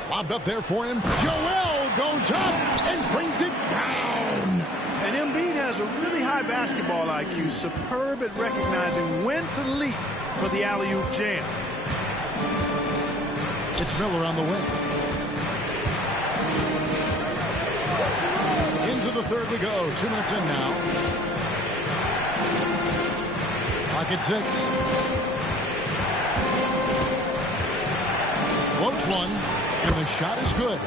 Lobbed up there for him. Joel goes up and brings it down. And Embiid has a really high basketball IQ. Superb at recognizing when to leap for the alley-oop jam. It's Miller on the wing. Into the third we go. 2 minutes in now. Clock at 6. Floats one, and the shot is good.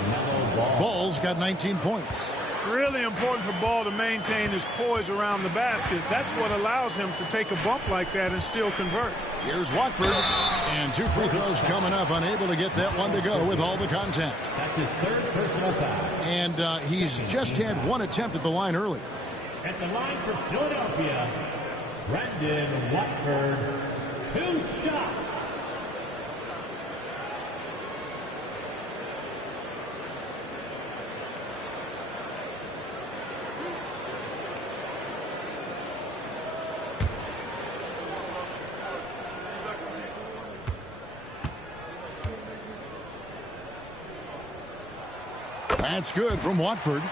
Ball's got 19 points. Really important for Ball to maintain his poise around the basket. That's what allows him to take a bump like that and still convert. Here's Watford. And 2 free throws coming up. Unable to get that one to go with all the contact. That's his third personal foul. And he's just had 1 attempt at the line earlier. At the line for Philadelphia, Brendan Watford. 2 shots. That's good from Watford.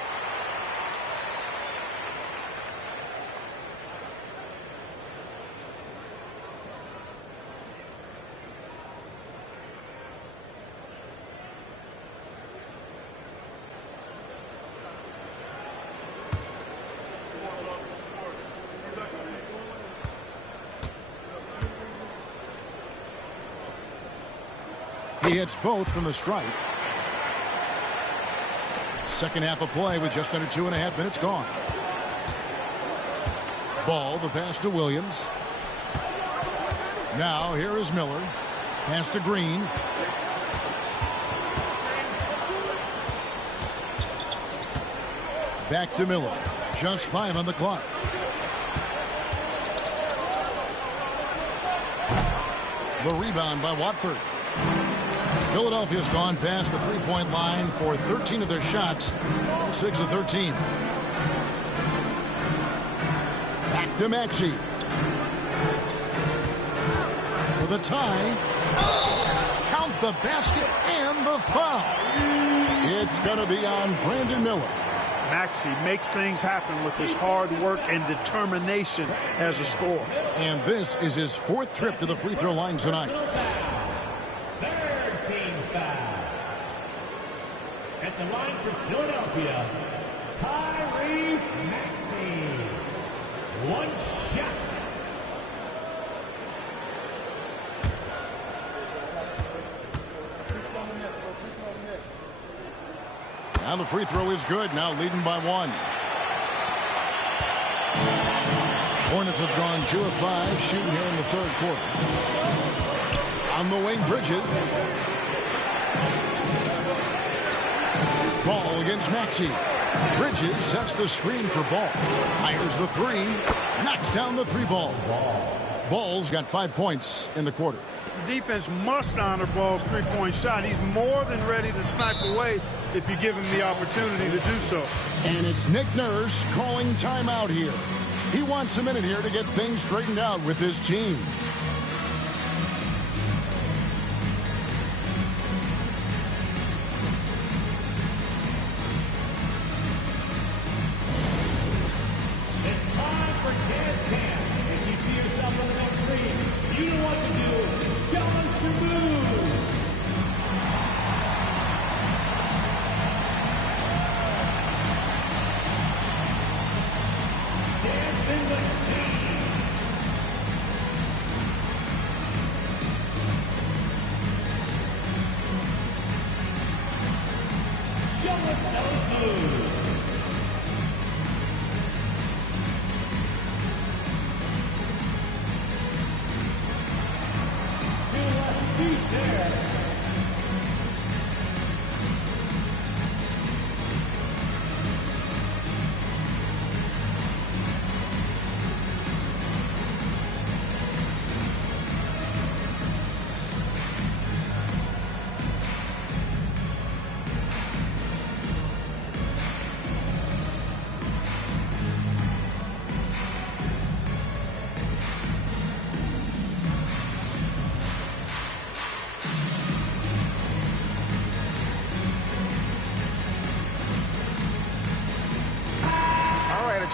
He hits both from the stripe. Second half of play with just under 2.5 minutes gone. Ball, the pass to Williams. Now here is Miller. Pass to Green. Back to Miller. Just 5 on the clock. The rebound by Watford. Philadelphia's gone past the three-point line for 13 of their shots. 6 of 13. Back to Maxey. For the tie. Count the basket and the foul. It's going to be on Brandon Miller. Maxey makes things happen with his hard work and determination as a scorer. And this is his 4th trip to the free throw line tonight. At the line for Philadelphia, Tyrese Maxey. 1 shot. Now the free throw is good. Now leading by 1. Hornets have gone 2 of 5 shooting here in the 3rd quarter. On the wing, Bridges. Ball against Maxey. Bridges sets the screen for Ball. Fires the 3. Knocks down the 3-ball. Ball's got 5 points in the quarter. The defense must honor Ball's 3-point shot. He's more than ready to snipe away if you give him the opportunity to do so. And it's Nick Nurse calling timeout here. He wants a minute here to get things straightened out with his team.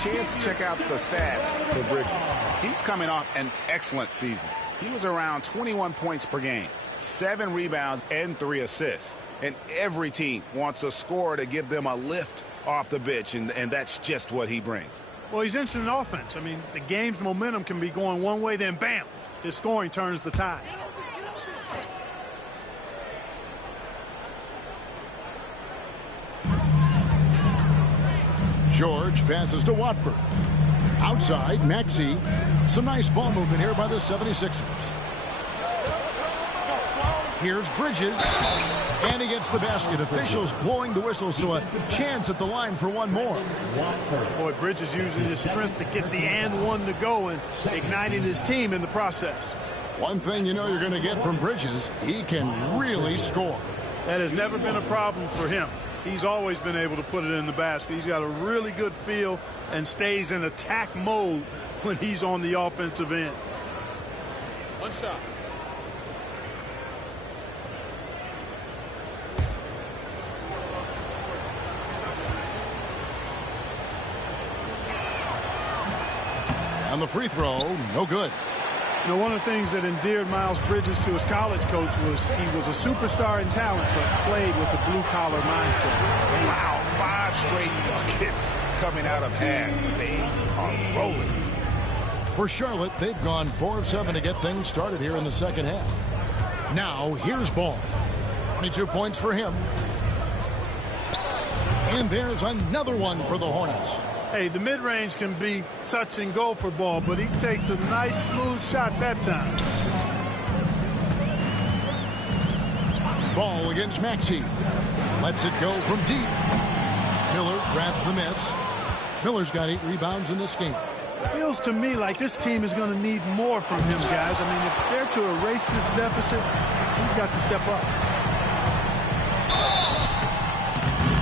Chance to check out the stats for Bridges. He's coming off an excellent season. He was around 21 points per game, 7 rebounds, and 3 assists. And every team wants a scorer to give them a lift off the bench, and that's just what he brings. Well, he's instant offense. I mean, the game's momentum can be going one way, then bam, his scoring turns the tide. George passes to Watford. Outside, Maxey. Some nice ball movement here by the 76ers. Here's Bridges. And he gets the basket. Officials blowing the whistle, so a chance at the line for one more. Boy, Bridges using his strength to get the and one to go and igniting his team in the process. One thing you know you're going to get from Bridges, he can really score. That has never been a problem for him. He's always been able to put it in the basket. He's got a really good feel and stays in attack mode when he's on the offensive end. One shot. On the free throw, no good. You know, one of the things that endeared Miles Bridges to his college coach was he was a superstar in talent, but played with a blue-collar mindset. Wow, 5 straight buckets coming out of half. They are rolling. For Charlotte, they've gone 4 of 7 to get things started here in the second half. Now, here's Ball. 22 points for him. And there's another one for the Hornets. Hey, the mid-range can be touch and go for Ball, but he takes a nice, smooth shot that time. Ball against Maxey. Lets it go from deep. Miller grabs the miss. Miller's got 8 rebounds in this game. Feels to me like this team is going to need more from him, guys. I mean, if they're to erase this deficit, he's got to step up.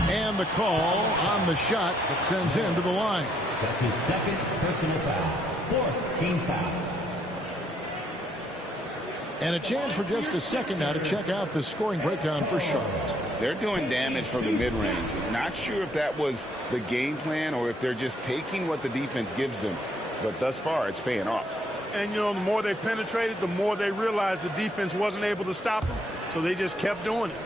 And the call on the shot that sends him to the line. That's his second personal foul. 4th team foul. And a chance for just a second now to check out the scoring breakdown for Charlotte. They're doing damage from the mid-range. Not sure if that was the game plan or if they're just taking what the defense gives them. But thus far, it's paying off. And, you know, the more they penetrated, the more they realized the defense wasn't able to stop them. So they just kept doing it.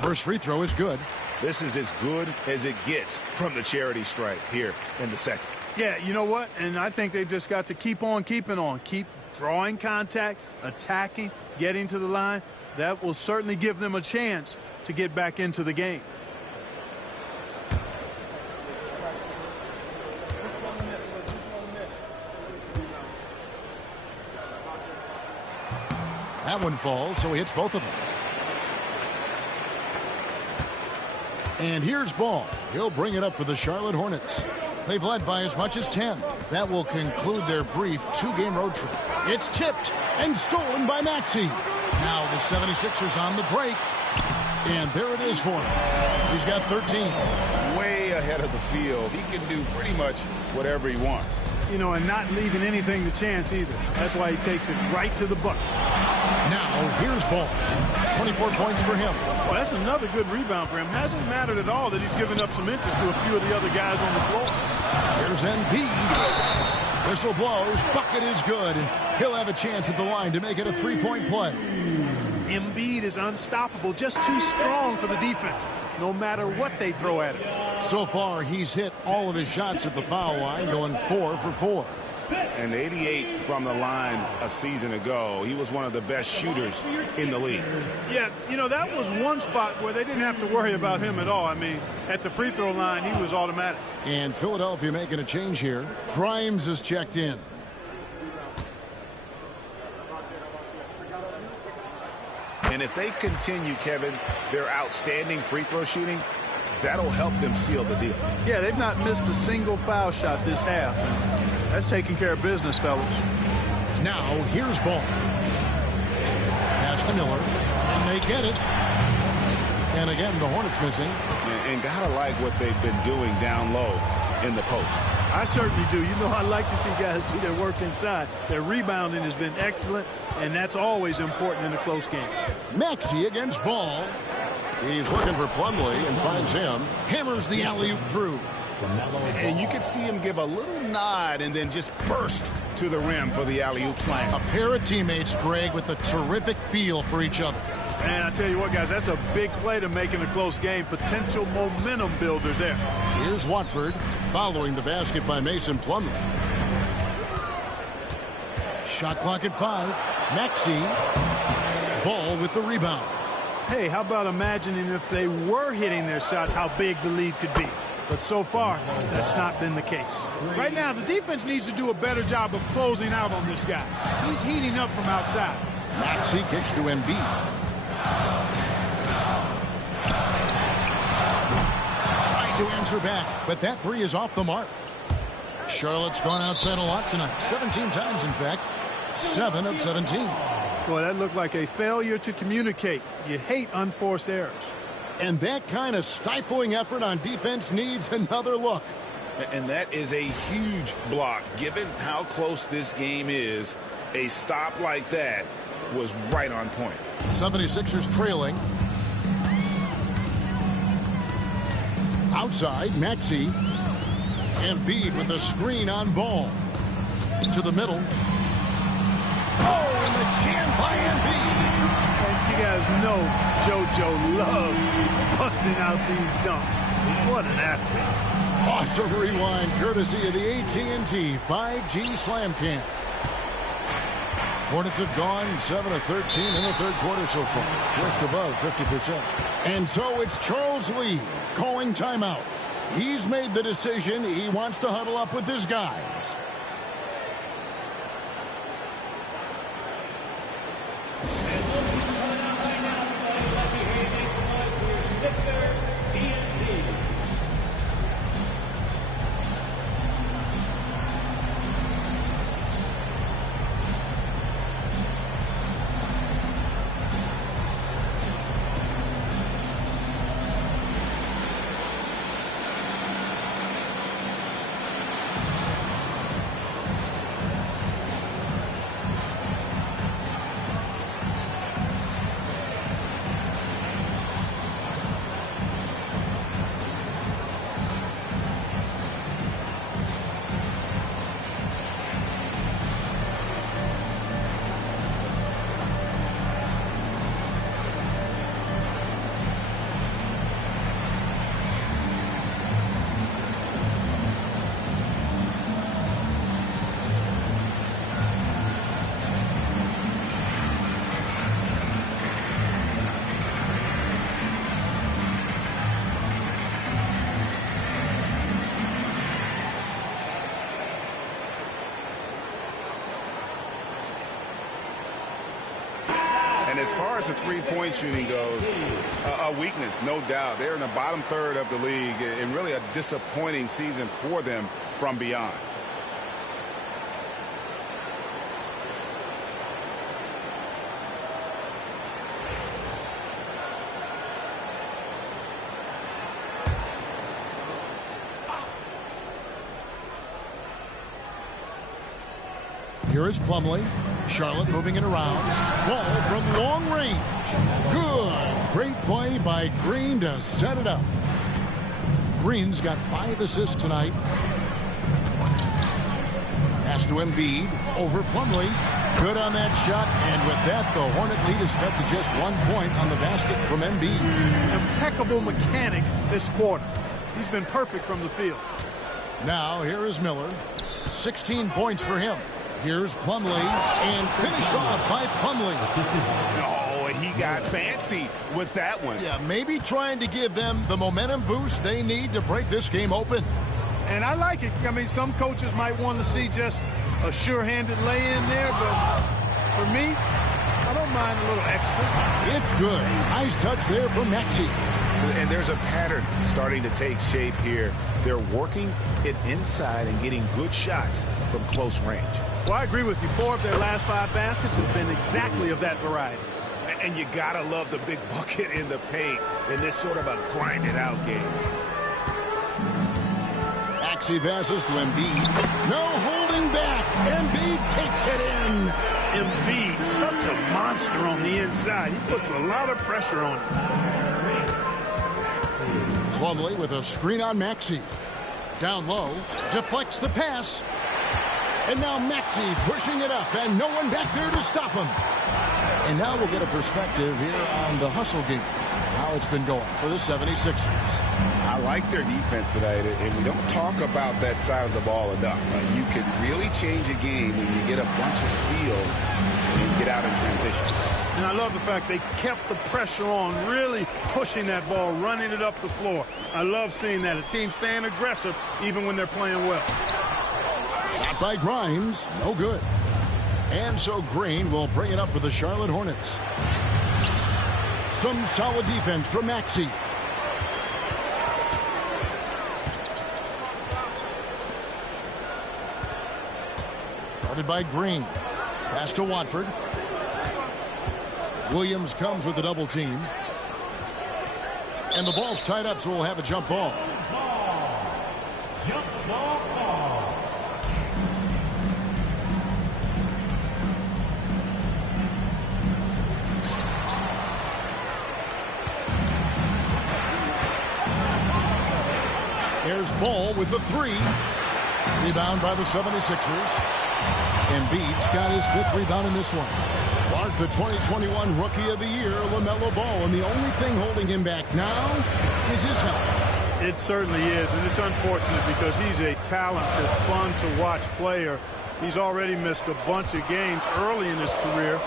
First free throw is good. This is as good as it gets from the charity stripe here in the second. Yeah, you know what? And I think they've just got to keep on keeping on. Keep drawing contact, attacking, getting to the line. That will certainly give them a chance to get back into the game. That one falls, so he hits both of them. And here's Ball. He'll bring it up for the Charlotte Hornets. They've led by as much as 10. That will conclude their brief 2-game road trip. It's tipped and stolen by Maxey. Now the 76ers on the break. And there it is for him. He's got 13. Way ahead of the field. He can do pretty much whatever he wants. You know, and not leaving anything to chance either. That's why he takes it right to the bucket. Now here's Ball. 24 points for him. Well, that's another good rebound for him. Hasn't mattered at all that he's given up some inches to a few of the other guys on the floor. Here's Embiid. Whistle blows. Bucket is good. And he'll have a chance at the line to make it a 3-point play. Embiid is unstoppable. Just too strong for the defense, no matter what they throw at him. So far, he's hit all of his shots at the foul line, going 4 for 4. And 88 from the line a season ago. He was one of the best shooters in the league. Yeah, you know, that was one spot where they didn't have to worry about him at all. I mean, at the free throw line, he was automatic. And Philadelphia making a change here. Grimes is checked in. And if they continue, Kevin, their outstanding free throw shooting, that'll help them seal the deal. Yeah, they've not missed a single foul shot this half. That's taking care of business, fellas. Now, here's Ball. Pass to Miller, and they get it. And again, the Hornets missing. And gotta like what they've been doing down low in the post. I certainly do. You know, I like to see guys do their work inside. Their rebounding has been excellent, and that's always important in a close game. Maxey against Ball. He's looking for Plumlee and finds him. Hammers the alley-oop through. And you can see him give a little nod and then just burst to the rim for the alley-oop slam. A pair of teammates, Greg, with a terrific feel for each other. And I tell you what, guys, that's a big play to make in a close game. Potential momentum builder there. Here's Watford following the basket by Mason Plumlee. Shot clock at 5. Maxey. Ball with the rebound. Hey, how about imagining if they were hitting their shots, how big the lead could be? But so far, that's not been the case. Right now, the defense needs to do a better job of closing out on this guy. He's heating up from outside. Maxey kicks to Embiid. Trying to answer back, but that three is off the mark. Charlotte's gone outside a lot tonight. 17 times, in fact. 7 of 17. Boy, that looked like a failure to communicate. You hate unforced errors. And that kind of stifling effort on defense needs another look. And that is a huge block. Given how close this game is, a stop like that was right on point. 76ers trailing. Outside, Maxey. Embiid with a screen on Ball. To the middle. Oh, and the jam by Embiid. And you guys know JoJo loves busting out these dunks. What an athlete. Awesome rewind courtesy of the AT&T 5G Slam Cam. Hornets have gone 7 of 13 in the third quarter so far. Just above 50%. And so it's Charles Lee calling timeout. He's made the decision. He wants to huddle up with his guys. And as far as the three-point shooting goes, a weakness, no doubt. They're in the bottom third of the league, and really a disappointing season for them from beyond. Here is Plumlee. Charlotte moving it around. Ball from long range. Good. Great play by Green to set it up. Green's got 5 assists tonight. Pass to Embiid. Over Plumlee. Good on that shot. And with that, the Hornet lead is cut to just 1 point on the basket from Embiid. Impeccable mechanics this quarter. He's been perfect from the field. Now, here is Miller. 16 points for him. Here's Plumlee, and finished off by Plumlee. Oh, he got fancy with that one. Yeah, maybe trying to give them the momentum boost they need to break this game open. And I like it. I mean, some coaches might want to see just a sure-handed lay-in there, but for me, I don't mind a little extra. It's good. Nice touch there from Maxey. And there's a pattern starting to take shape here. They're working it inside and getting good shots from close range. Well, I agree with you. 4 of their last 5 baskets have been exactly of that variety. And you gotta love the big bucket in the paint in this sort of a grinded-out game. Maxey passes to Embiid. No holding back. Embiid takes it in. Embiid, such a monster on the inside. He puts a lot of pressure on him. Plumlee with a screen on Maxey. Down low. Deflects the pass. And now Maxey pushing it up, and no one back there to stop him. And now we'll get a perspective here on the hustle game. How how it's been going for the 76ers. I like their defense tonight, and we don't talk about that side of the ball enough. You can really change a game when you get a bunch of steals and get out in transition. And I love the fact they kept the pressure on, really pushing that ball, running it up the floor. I love seeing that. A team staying aggressive even when they're playing well. Shot by Grimes, no good. And so Green will bring it up for the Charlotte Hornets. Some solid defense from Maxey. Guarded by Green. Pass to Watford. Williams comes with the double team. And the ball's tied up, so we'll have a jump ball. Jump ball call. There's Ball with the three. Rebound by the 76ers. Embiid's got his 5th rebound in this one. Clark, the 2021 Rookie of the Year, LaMelo Ball, and the only thing holding him back now is his health. It certainly is, and it's unfortunate because he's a talented, fun-to-watch player. He's already missed a bunch of games early in his career,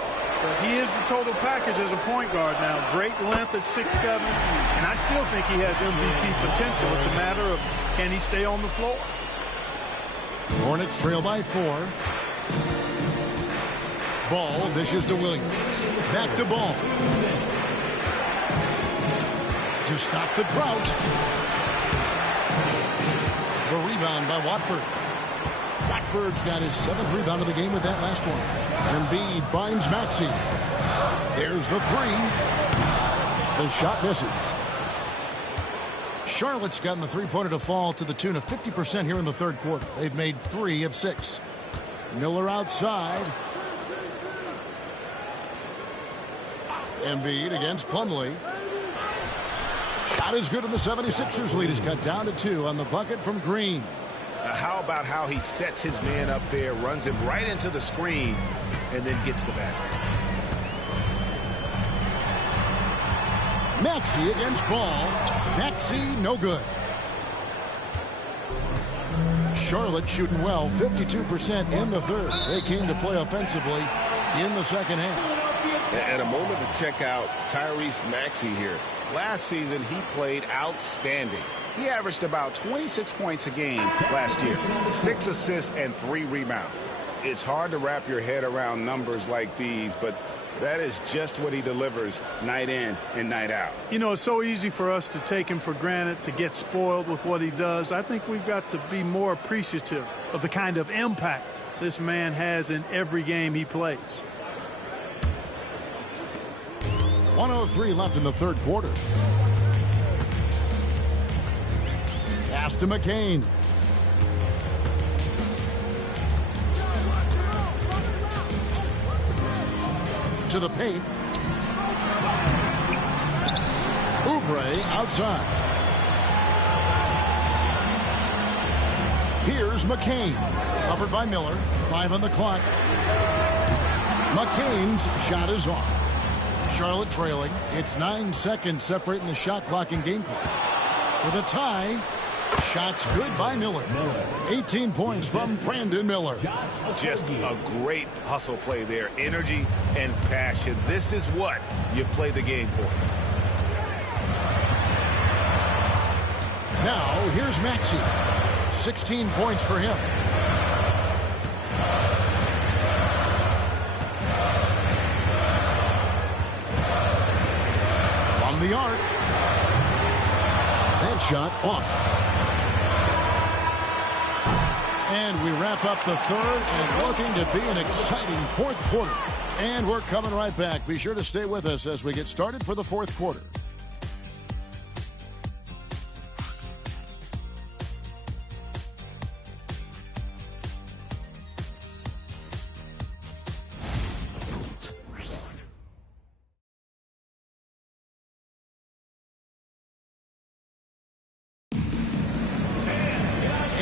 but he is the total package as a point guard now. Great length at 6'7", and I still think he has MVP potential. It's a matter of can he stay on the floor. Hornets trail by 4. Ball dishes to Williams. Back to Ball. To stop the drought. The rebound by Watford. Watford's got his 7th rebound of the game with that last one. Embiid finds Maxey. There's the 3. The shot misses. Charlotte's gotten the three-pointer to fall to the tune of 50% here in the 3rd quarter. They've made 3 of 6. Miller outside. Embiid against Plumlee. Shot is good, and the 76ers lead is cut down to 2 on the bucket from Green. How about how he sets his man up there, runs him right into the screen, and then gets the basket. Maxey against Ball. Maxey, no good. Charlotte shooting well, 52% in the 3rd. They came to play offensively in the 2nd half. And a moment to check out Tyrese Maxey here. Last season, he played outstanding. He averaged about 26 points a game last year, 6 assists and 3 rebounds. It's hard to wrap your head around numbers like these, but that is just what he delivers night in and night out. You know, it's so easy for us to take him for granted, to get spoiled with what he does. I think we've got to be more appreciative of the kind of impact this man has in every game he plays. 1:03 left in the 3rd quarter. Pass to McCain. To the paint. Oubre outside. Here's McCain. Covered by Miller. 5 on the clock. McCain's shot is off. Charlotte trailing. It's 9 seconds separating the shot clock and game clock. For the tie, shots good by Miller. 18 points from Brandon Miller. Just a great hustle play there. Energy and passion. This is what you play the game for. Now, here's Maxey. 16 points for him. From the arc. That shot off. And we wrap up the 3rd and looking to be an exciting 4th quarter. And we're coming right back. Be sure to stay with us as we get started for the 4th quarter.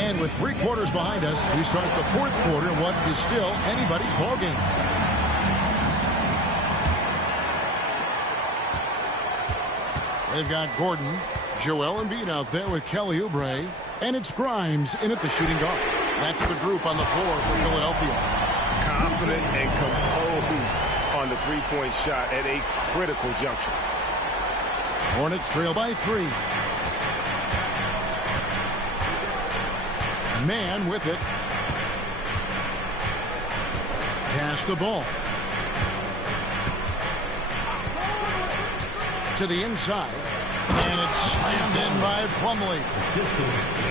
And with 3 quarters behind us, we start the 4th quarter, what is still anybody's ballgame. They've got Gordon, Joel Embiid out there with Kelly Oubre, and it's Grimes in at the shooting guard. That's the group on the floor for Philadelphia. Confident and composed on the three-point shot at a critical juncture. Hornets trail by 3. Man with it. Pass the ball. To the inside. And it's slammed in by Plumlee.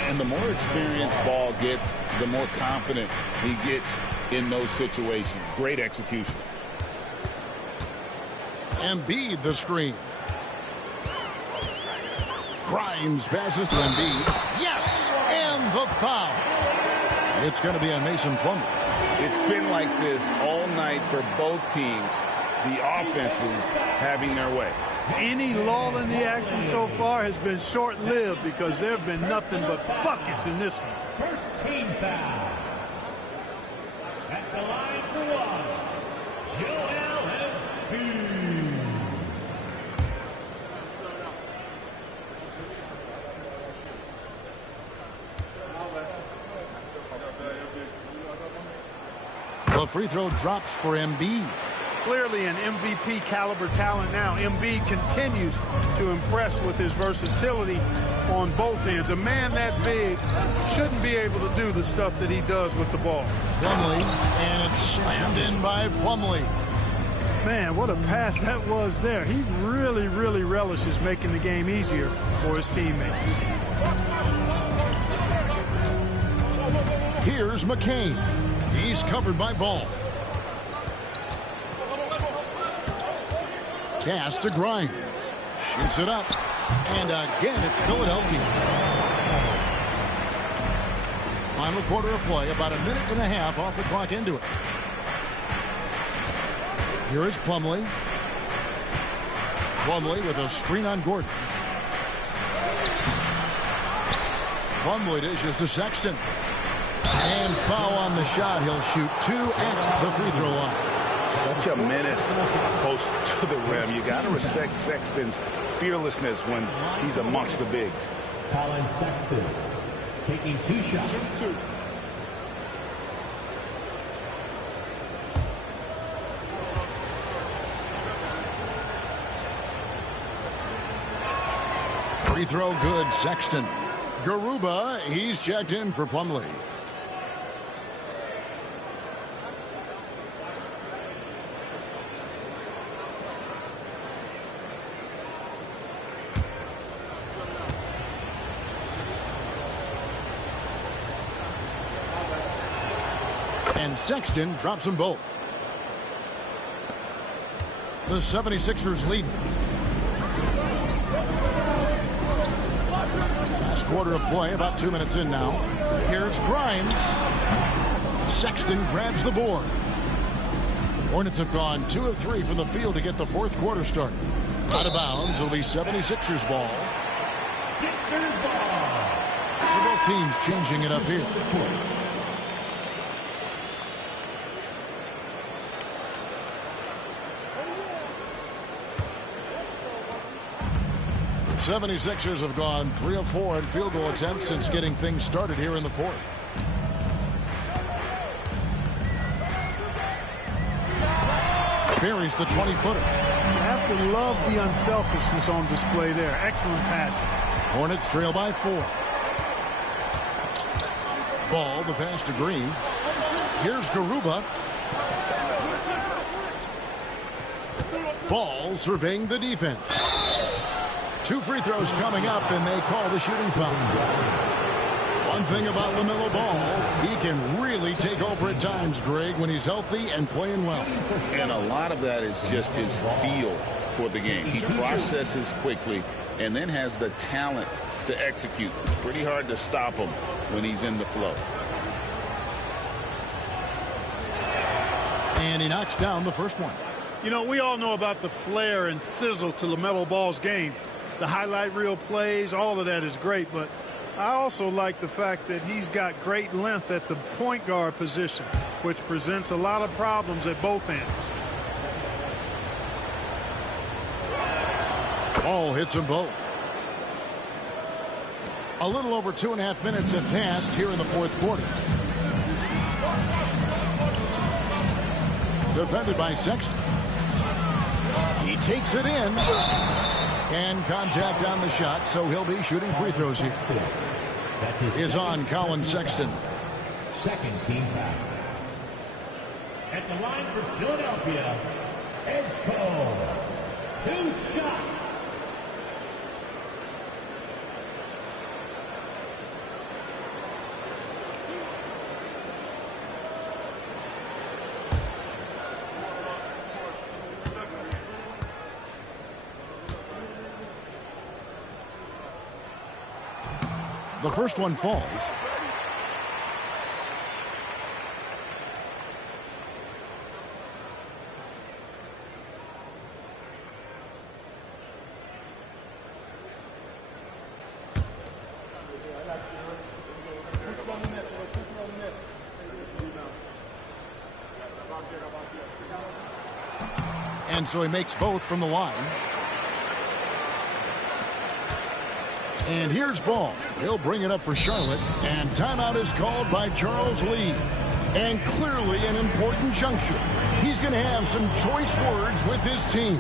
And the more experienced Ball gets, the more confident he gets in those situations. Great execution. Embiid the screen. Grimes passes to Embiid. Yes! And the foul. It's going to be on Mason Plumlee. It's been like this all night for both teams. The offenses having their way. Any lull in the action so far has been short-lived because there have been nothing but buckets in this one. First team foul. At the line for one, Joel Embiid. The free throw drops for Embiid. Clearly an MVP caliber talent now. Embiid continues to impress with his versatility on both ends. A man that big shouldn't be able to do the stuff that he does with the ball. Plumlee, and it's slammed in by Plumlee. Man, what a pass that was there. He really, really relishes making the game easier for his teammates. Here's McCain. He's covered by Ball. Pass to Grimes. Shoots it up. And again, it's Philadelphia. Final quarter of play, about a minute and a half off the clock into it. Here is Plumlee. Plumlee with a screen on Gordon. Plumlee dishes to Sexton. And foul on the shot. He'll shoot 2 at the free throw line. Such a menace close to the rim. You got to respect Sexton's fearlessness when he's amongst the bigs. Colin Sexton taking 2 shots. Free throw good, Sexton. Garuba, he's checked in for Plumlee. And Sexton drops them both. The 76ers lead. Last quarter of play, about 2 minutes in now. Here's Grimes. Sexton grabs the board. Hornets have gone 2 of 3 from the field to get the fourth quarter started. Out of bounds, it'll be 76ers ball. Sixers ball. So both teams changing it up here. 76ers have gone 3 of 4 in field goal attempts since getting things started here in the fourth. Buries the 20-footer. You have to love the unselfishness on display there. Excellent passing. Hornets trail by 4. Ball, the pass to Green. Here's Garuba. Ball surveying the defense. 2 free throws coming up, and they call the shooting foul. One thing about LaMelo Ball, he can really take over at times, Greg, when he's healthy and playing well. And a lot of that is just his feel for the game. He processes quickly and then has the talent to execute. It's pretty hard to stop him when he's in the flow. And he knocks down the first one. You know, we all know about the flair and sizzle to LaMelo Ball's game. The highlight reel plays, all of that is great, but I also like the fact that he's got great length at the point guard position, which presents a lot of problems at both ends. Ball hits them both. A little over 2.5 minutes have passed here in the fourth quarter. Defended by Sexton. He takes it in. And contact on the shot, so he'll be shooting free throws here. Is on Colin Sexton. Second team foul. At the line for Philadelphia, Edge Cole. 2 shots. The first one falls. And so he makes both from the line. And here's Ball. He'll bring it up for Charlotte. And timeout is called by Charles Lee. And clearly an important juncture. He's going to have some choice words with his team.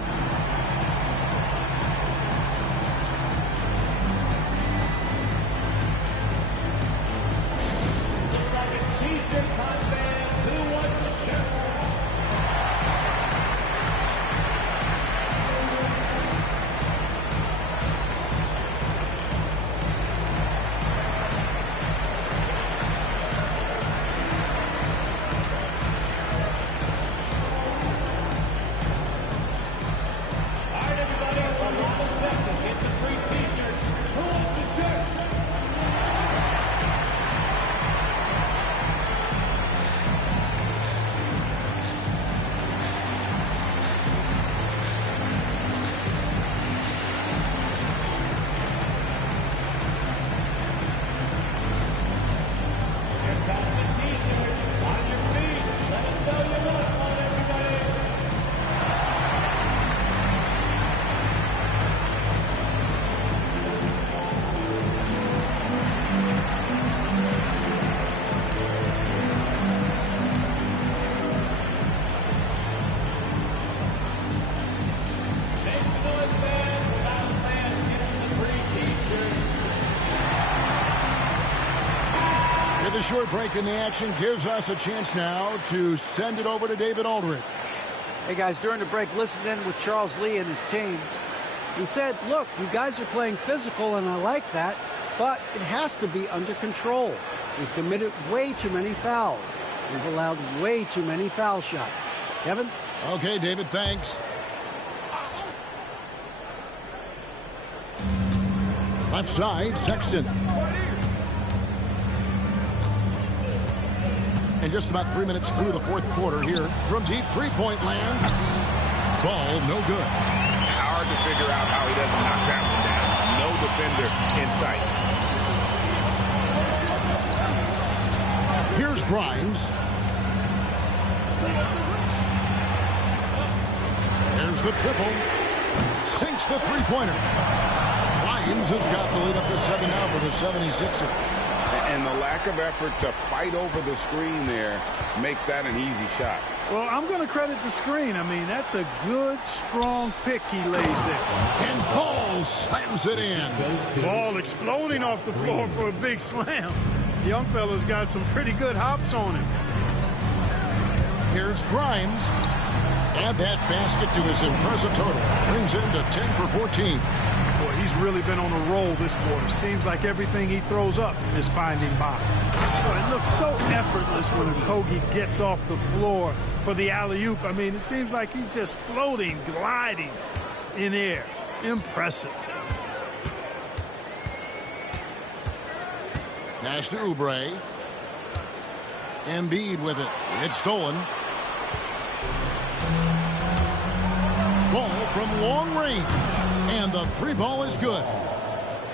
The short break in the action gives us a chance now to send it over to David Aldridge. Hey, guys, during the break, listened in with Charles Lee and his team. He said, look, you guys are playing physical, and I like that, but it has to be under control. We've committed way too many fouls. We've allowed way too many foul shots. Kevin? Okay, David, thanks. Left side, Sexton. And just about 3 minutes through the fourth quarter here from deep three-point land. Ball no good. Hard to figure out how he doesn't knock that one down. No defender in sight. Here's Grimes. There's the triple. Sinks the three-pointer. Grimes has got the lead up to 7 now for the 76ers. And the lack of effort to fight over the screen there makes that an easy shot. Well, I'm going to credit the screen. I mean, that's a good, strong pick he lays there. And Ball slams it in. Ball exploding off the floor for a big slam. Young fella's got some pretty good hops on him. Here's Grimes. Add that basket to his impressive total. Brings him to 10 for 14. Boy, he's really been on a roll this quarter. Seems like everything he throws up is finding bottom. Boy, it looks so effortless when Okogie gets off the floor for the alley-oop. I mean, it seems like he's just floating, gliding in air. Impressive. Pass to Oubre. Embiid with it. It's stolen. Ball from long range. And the three ball is good.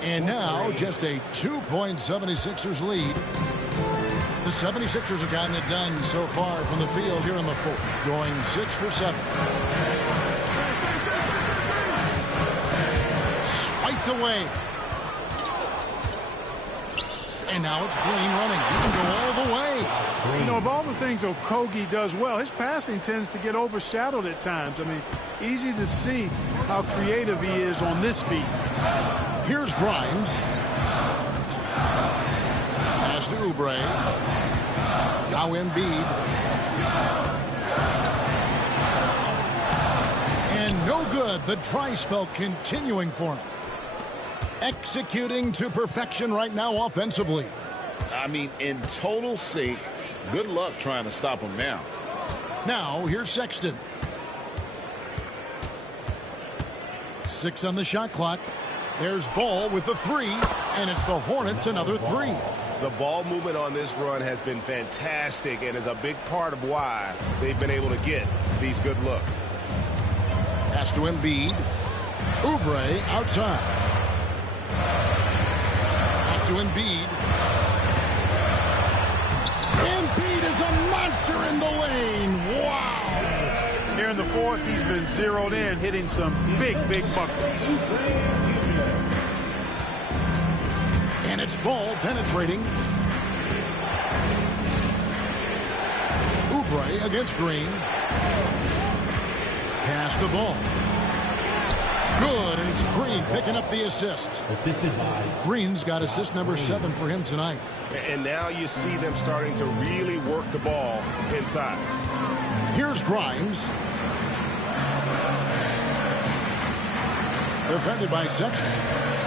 And now just a 2-point 76ers lead. The 76ers have gotten it done so far from the field here in the fourth, going 6 for 7. knocked away. And now it's Green running. He can go all the way. You know, of all the things Okogie does well, his passing tends to get overshadowed at times. I mean, easy to see how creative he is on this feed. Here's Grimes. Pass to Oubre. Now Embiid. And no good. The dry spell continuing for him. Executing to perfection right now offensively. I mean, in total sync. Good luck trying to stop him now. Now, here's Sexton. 6 on the shot clock. There's Ball with the 3, and it's the Hornets another 3. The ball movement on this run has been fantastic and is a big part of why they've been able to get these good looks. Pass to Embiid. Oubre outside. Back to Embiid. Embiid is a monster in the lane. Wow. Here in the fourth, he's been zeroed in, hitting some big buckets. And it's Ball penetrating. Oubre against Green. Pass the Ball. Good, and it's Green picking up the assist. Assisted by Green's got assist number 7 for him tonight. And now you see them starting to really work the ball inside. Here's Grimes. Defended by Sexton.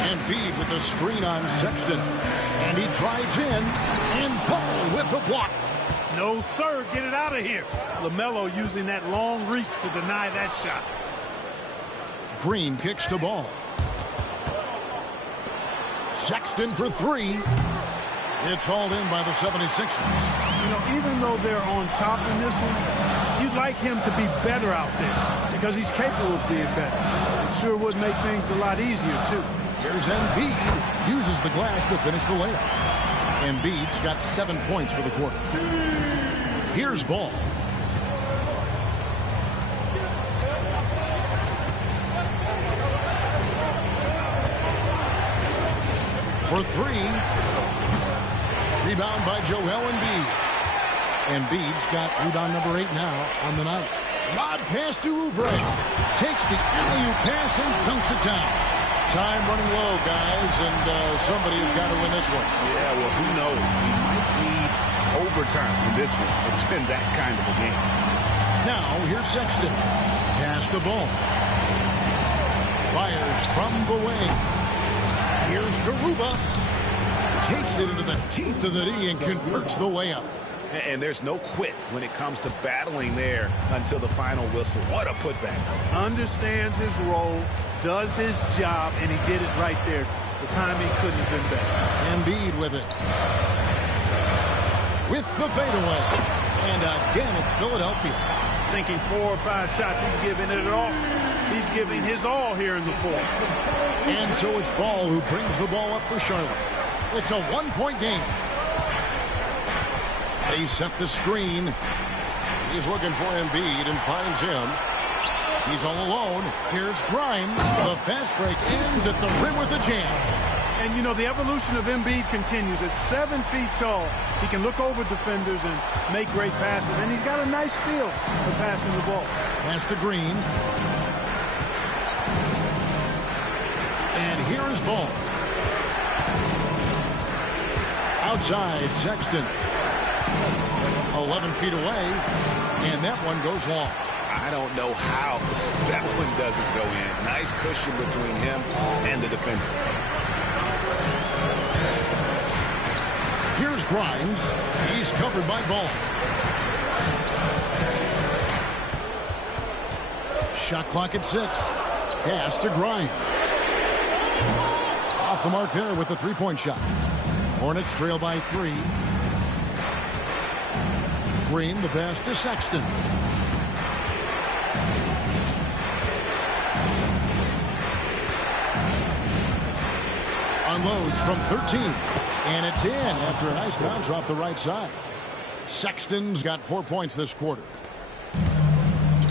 Embiid with the screen on Sexton. And he drives in. And Ball with the block. No, sir. Get it out of here. LaMelo using that long reach to deny that shot. Green kicks the ball. Sexton for 3. It's hauled in by the 76ers. You know, even though they're on top in this one, you'd like him to be better out there because he's capable of being better. It sure would make things a lot easier, too. Here's Embiid. Uses the glass to finish the layup. Embiid's got 7 points for the quarter. Here's Ball. For 3. Rebound by Joel Embiid. Embiid's got rebound number 8 now on the night. Lob pass to Oubre. Takes the alley-oop pass and dunks it down. Time running low, guys, and somebody has got to win this one. Yeah, well, who knows? We might need overtime in this one. It's been that kind of a game. Now, here's Sexton. Pass the ball. Fires from the wing. Here's Garuba. Takes it into the teeth of the D and converts the layup. And there's no quit when it comes to battling there until the final whistle. What a putback. Understands his role, does his job, and he did it right there. The timing couldn't have been better. Embiid with it. With the fadeaway. And again, it's Philadelphia. Sinking 4 or 5 shots. He's giving it all. He's giving his all here in the fourth. And so it's Ball who brings the ball up for Charlotte. It's a 1-point game. They set the screen. He's looking for Embiid and finds him. He's all alone. Here's Grimes. The fast break ends at the rim with a jam. And, you know, the evolution of Embiid continues. At 7 feet tall, he can look over defenders and make great passes. And he's got a nice feel for passing the ball. Pass to Green. And here is Ball. Outside, Sexton. 11 feet away, and that one goes long. I don't know how that one doesn't go in. Nice cushion between him and the defender. Here's Grimes. He's covered by Ball. Shot clock at 6. Pass to Grimes. Off the mark there with the three-point shot. Hornets trail by 3. Green, the pass to Sexton. Unloads from 13. And it's in after a nice bounce off the right side. Sexton's got 4 points this quarter.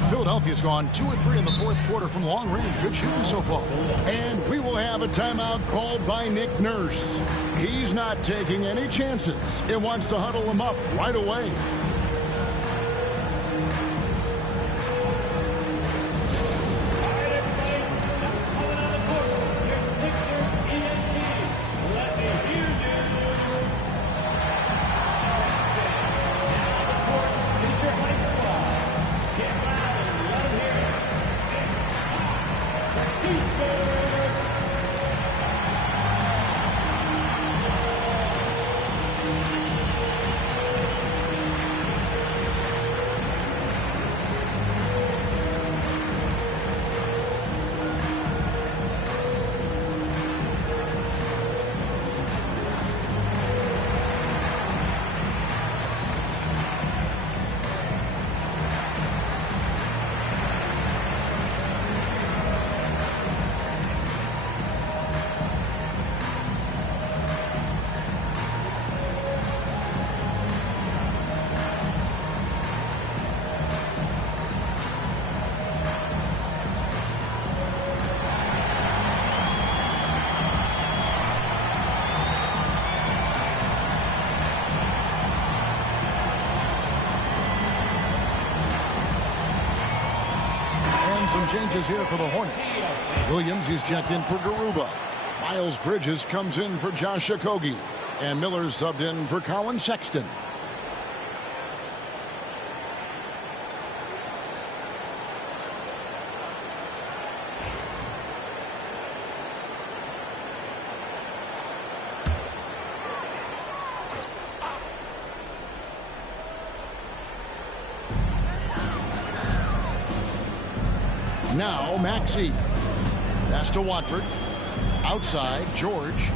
Philadelphia's gone 2 of 3 in the fourth quarter from long range. Good shooting so far. And we will have a timeout called by Nick Nurse. He's not taking any chances. He wants to huddle him up right away. Some changes here for the Hornets. Williams is checked in for Garuba. Miles Bridges comes in for Josh Okogie. And Miller's subbed in for Colin Sexton. Now Maxey. Pass to Watford. Outside, George.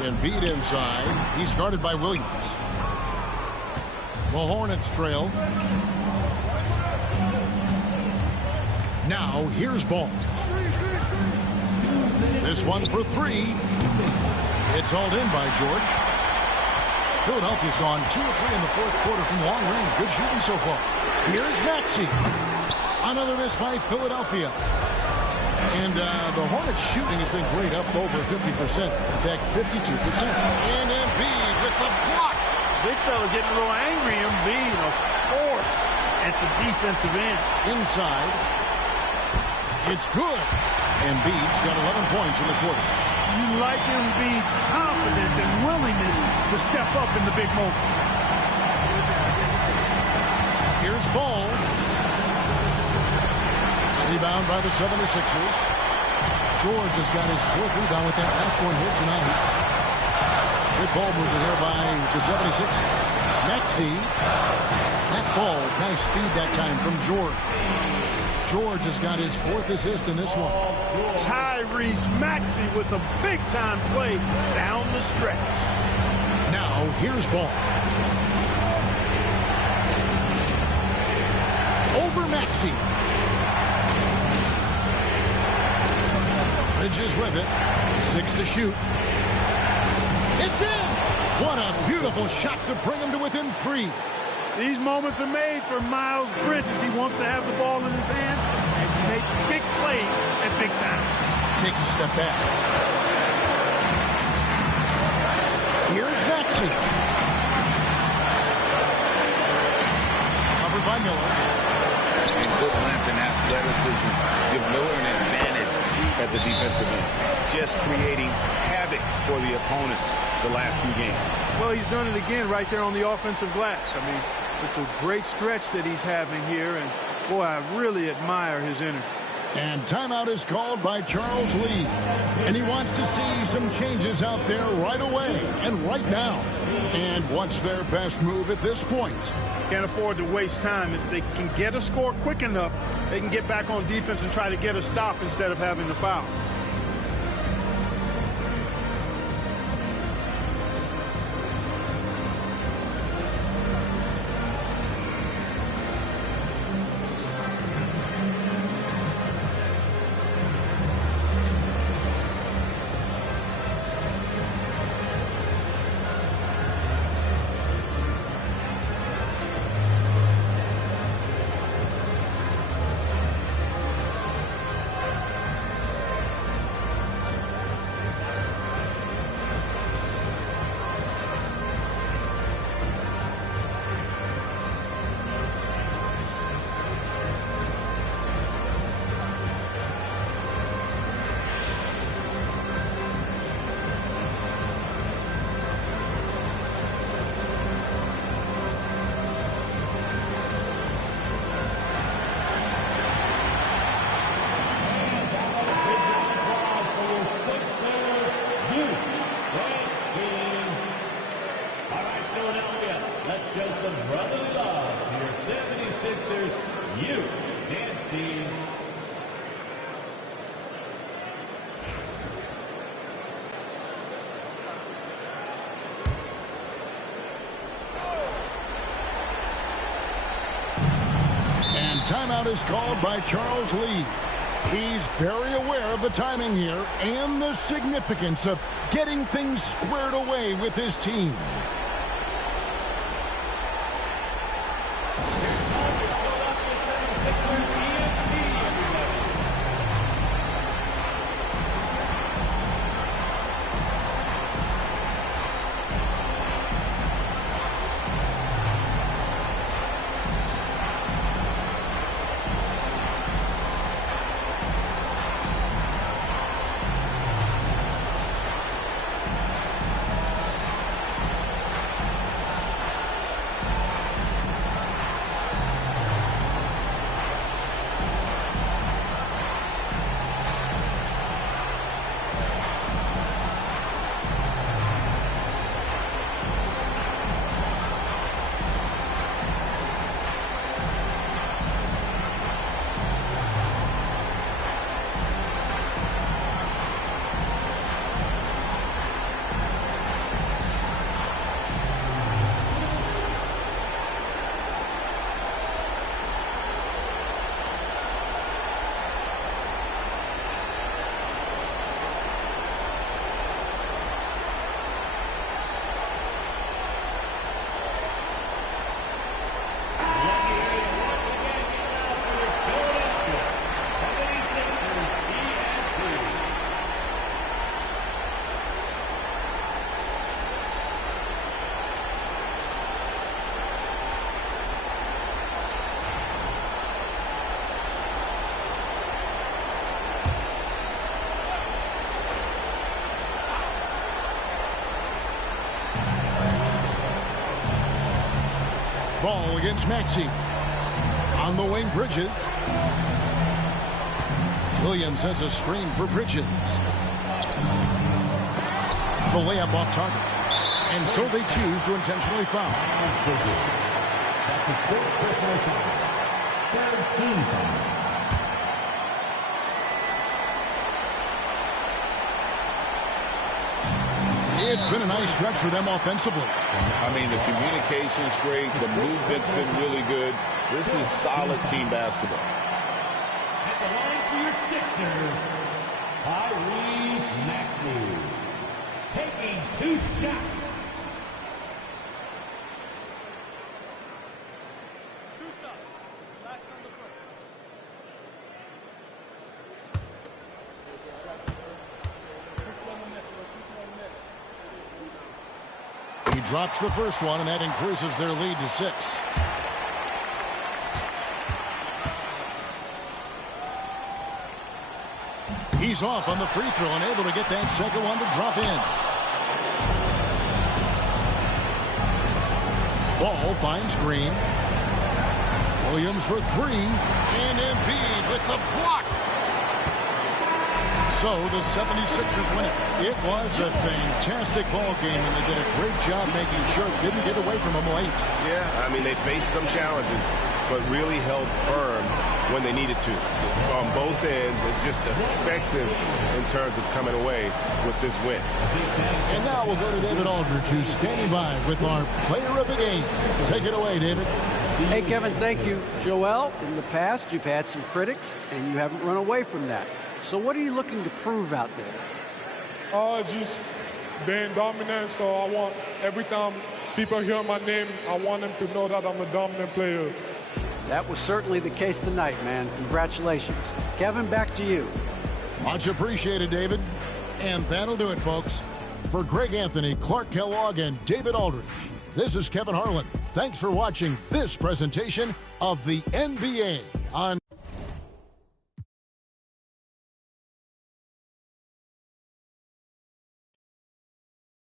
Embiid inside. He's guarded by Williams. The Hornets trail. Now here's Ball. This one for three. It's hauled in by George. Philadelphia's gone 2 of 3 in the fourth quarter from long range. Good shooting so far. Here's Maxey. Another miss by Philadelphia. And the Hornets shooting has been great, up over 50%. In fact, 52%. And Embiid with the block. Big fella getting a little angry. Embiid, a force at the defensive end. Inside. It's good. Embiid's got 11 points in the quarter. You like Embiid's confidence and willingness to step up in the big moment. Here's Ball. Rebound by the 76ers. George has got his fourth rebound with that last one here tonight. Good ball movement here by the 76ers. Maxey. That ball's nice speed that time from George. George has got his fourth assist in this one. Tyrese Maxey with a big-time play down the stretch. Now, here's Ball. Over Maxey. Bridges with it. 6 to shoot. It's in! What a beautiful shot to bring him to within 3. These moments are made for Miles Bridges. He wants to have the ball in his hands, and he makes big plays at big time. Takes a step back. Here's Maxey. Covered by Miller. And good length and athleticism give Miller an advantage at the defensive end. Just creating havoc for the opponents the last few games. Well, he's done it again right there on the offensive glass. I mean, it's a great stretch that he's having here, and boy, I really admire his energy. And timeout is called by Charles Lee. And he wants to see some changes out there right away and right now. And what's their best move at this point? Can't afford to waste time. If they can get a score quick enough, they can get back on defense and try to get a stop instead of having the foul. timeout is called by Charles Lee. He's very aware of the timing here and the significance of getting things squared away with his team. Ball against Maxey. On the wing, Bridges. Williams sends a screen for Bridges. The layup off target. And so they choose to intentionally foul. That's his fourth personal foul. Third team foul. It's been a nice stretch for them offensively. I mean, the communication's great. The movement's been really good. This is solid team basketball. At the line for your Sixers, Tyrese Maxey. Taking 2 shots. He drops the first one, and that increases their lead to 6. He's off on the free throw and able to get that second one to drop in. Ball finds Green. Williams for 3, and Embiid with the block. So the 76ers win it. It was a fantastic ball game, and they did a great job making sure it didn't get away from them late. Yeah, I mean, they faced some challenges, but really held firm when they needed to. On both ends, and just effective in terms of coming away with this win. And now we'll go to David Aldridge, who's standing by with our player of the game. Take it away, David. Hey, Kevin, thank you. Joel, in the past, you've had some critics, and you haven't run away from that. So what are you looking to prove out there? Just being dominant. So I want, every time people hear my name, I want them to know that I'm a dominant player. That was certainly the case tonight, man. Congratulations. Kevin, back to you. Much appreciated, David. And that'll do it, folks. For Greg Anthony, Clark Kellogg, and David Aldridge, this is Kevin Harlan. Thanks for watching this presentation of the NBA on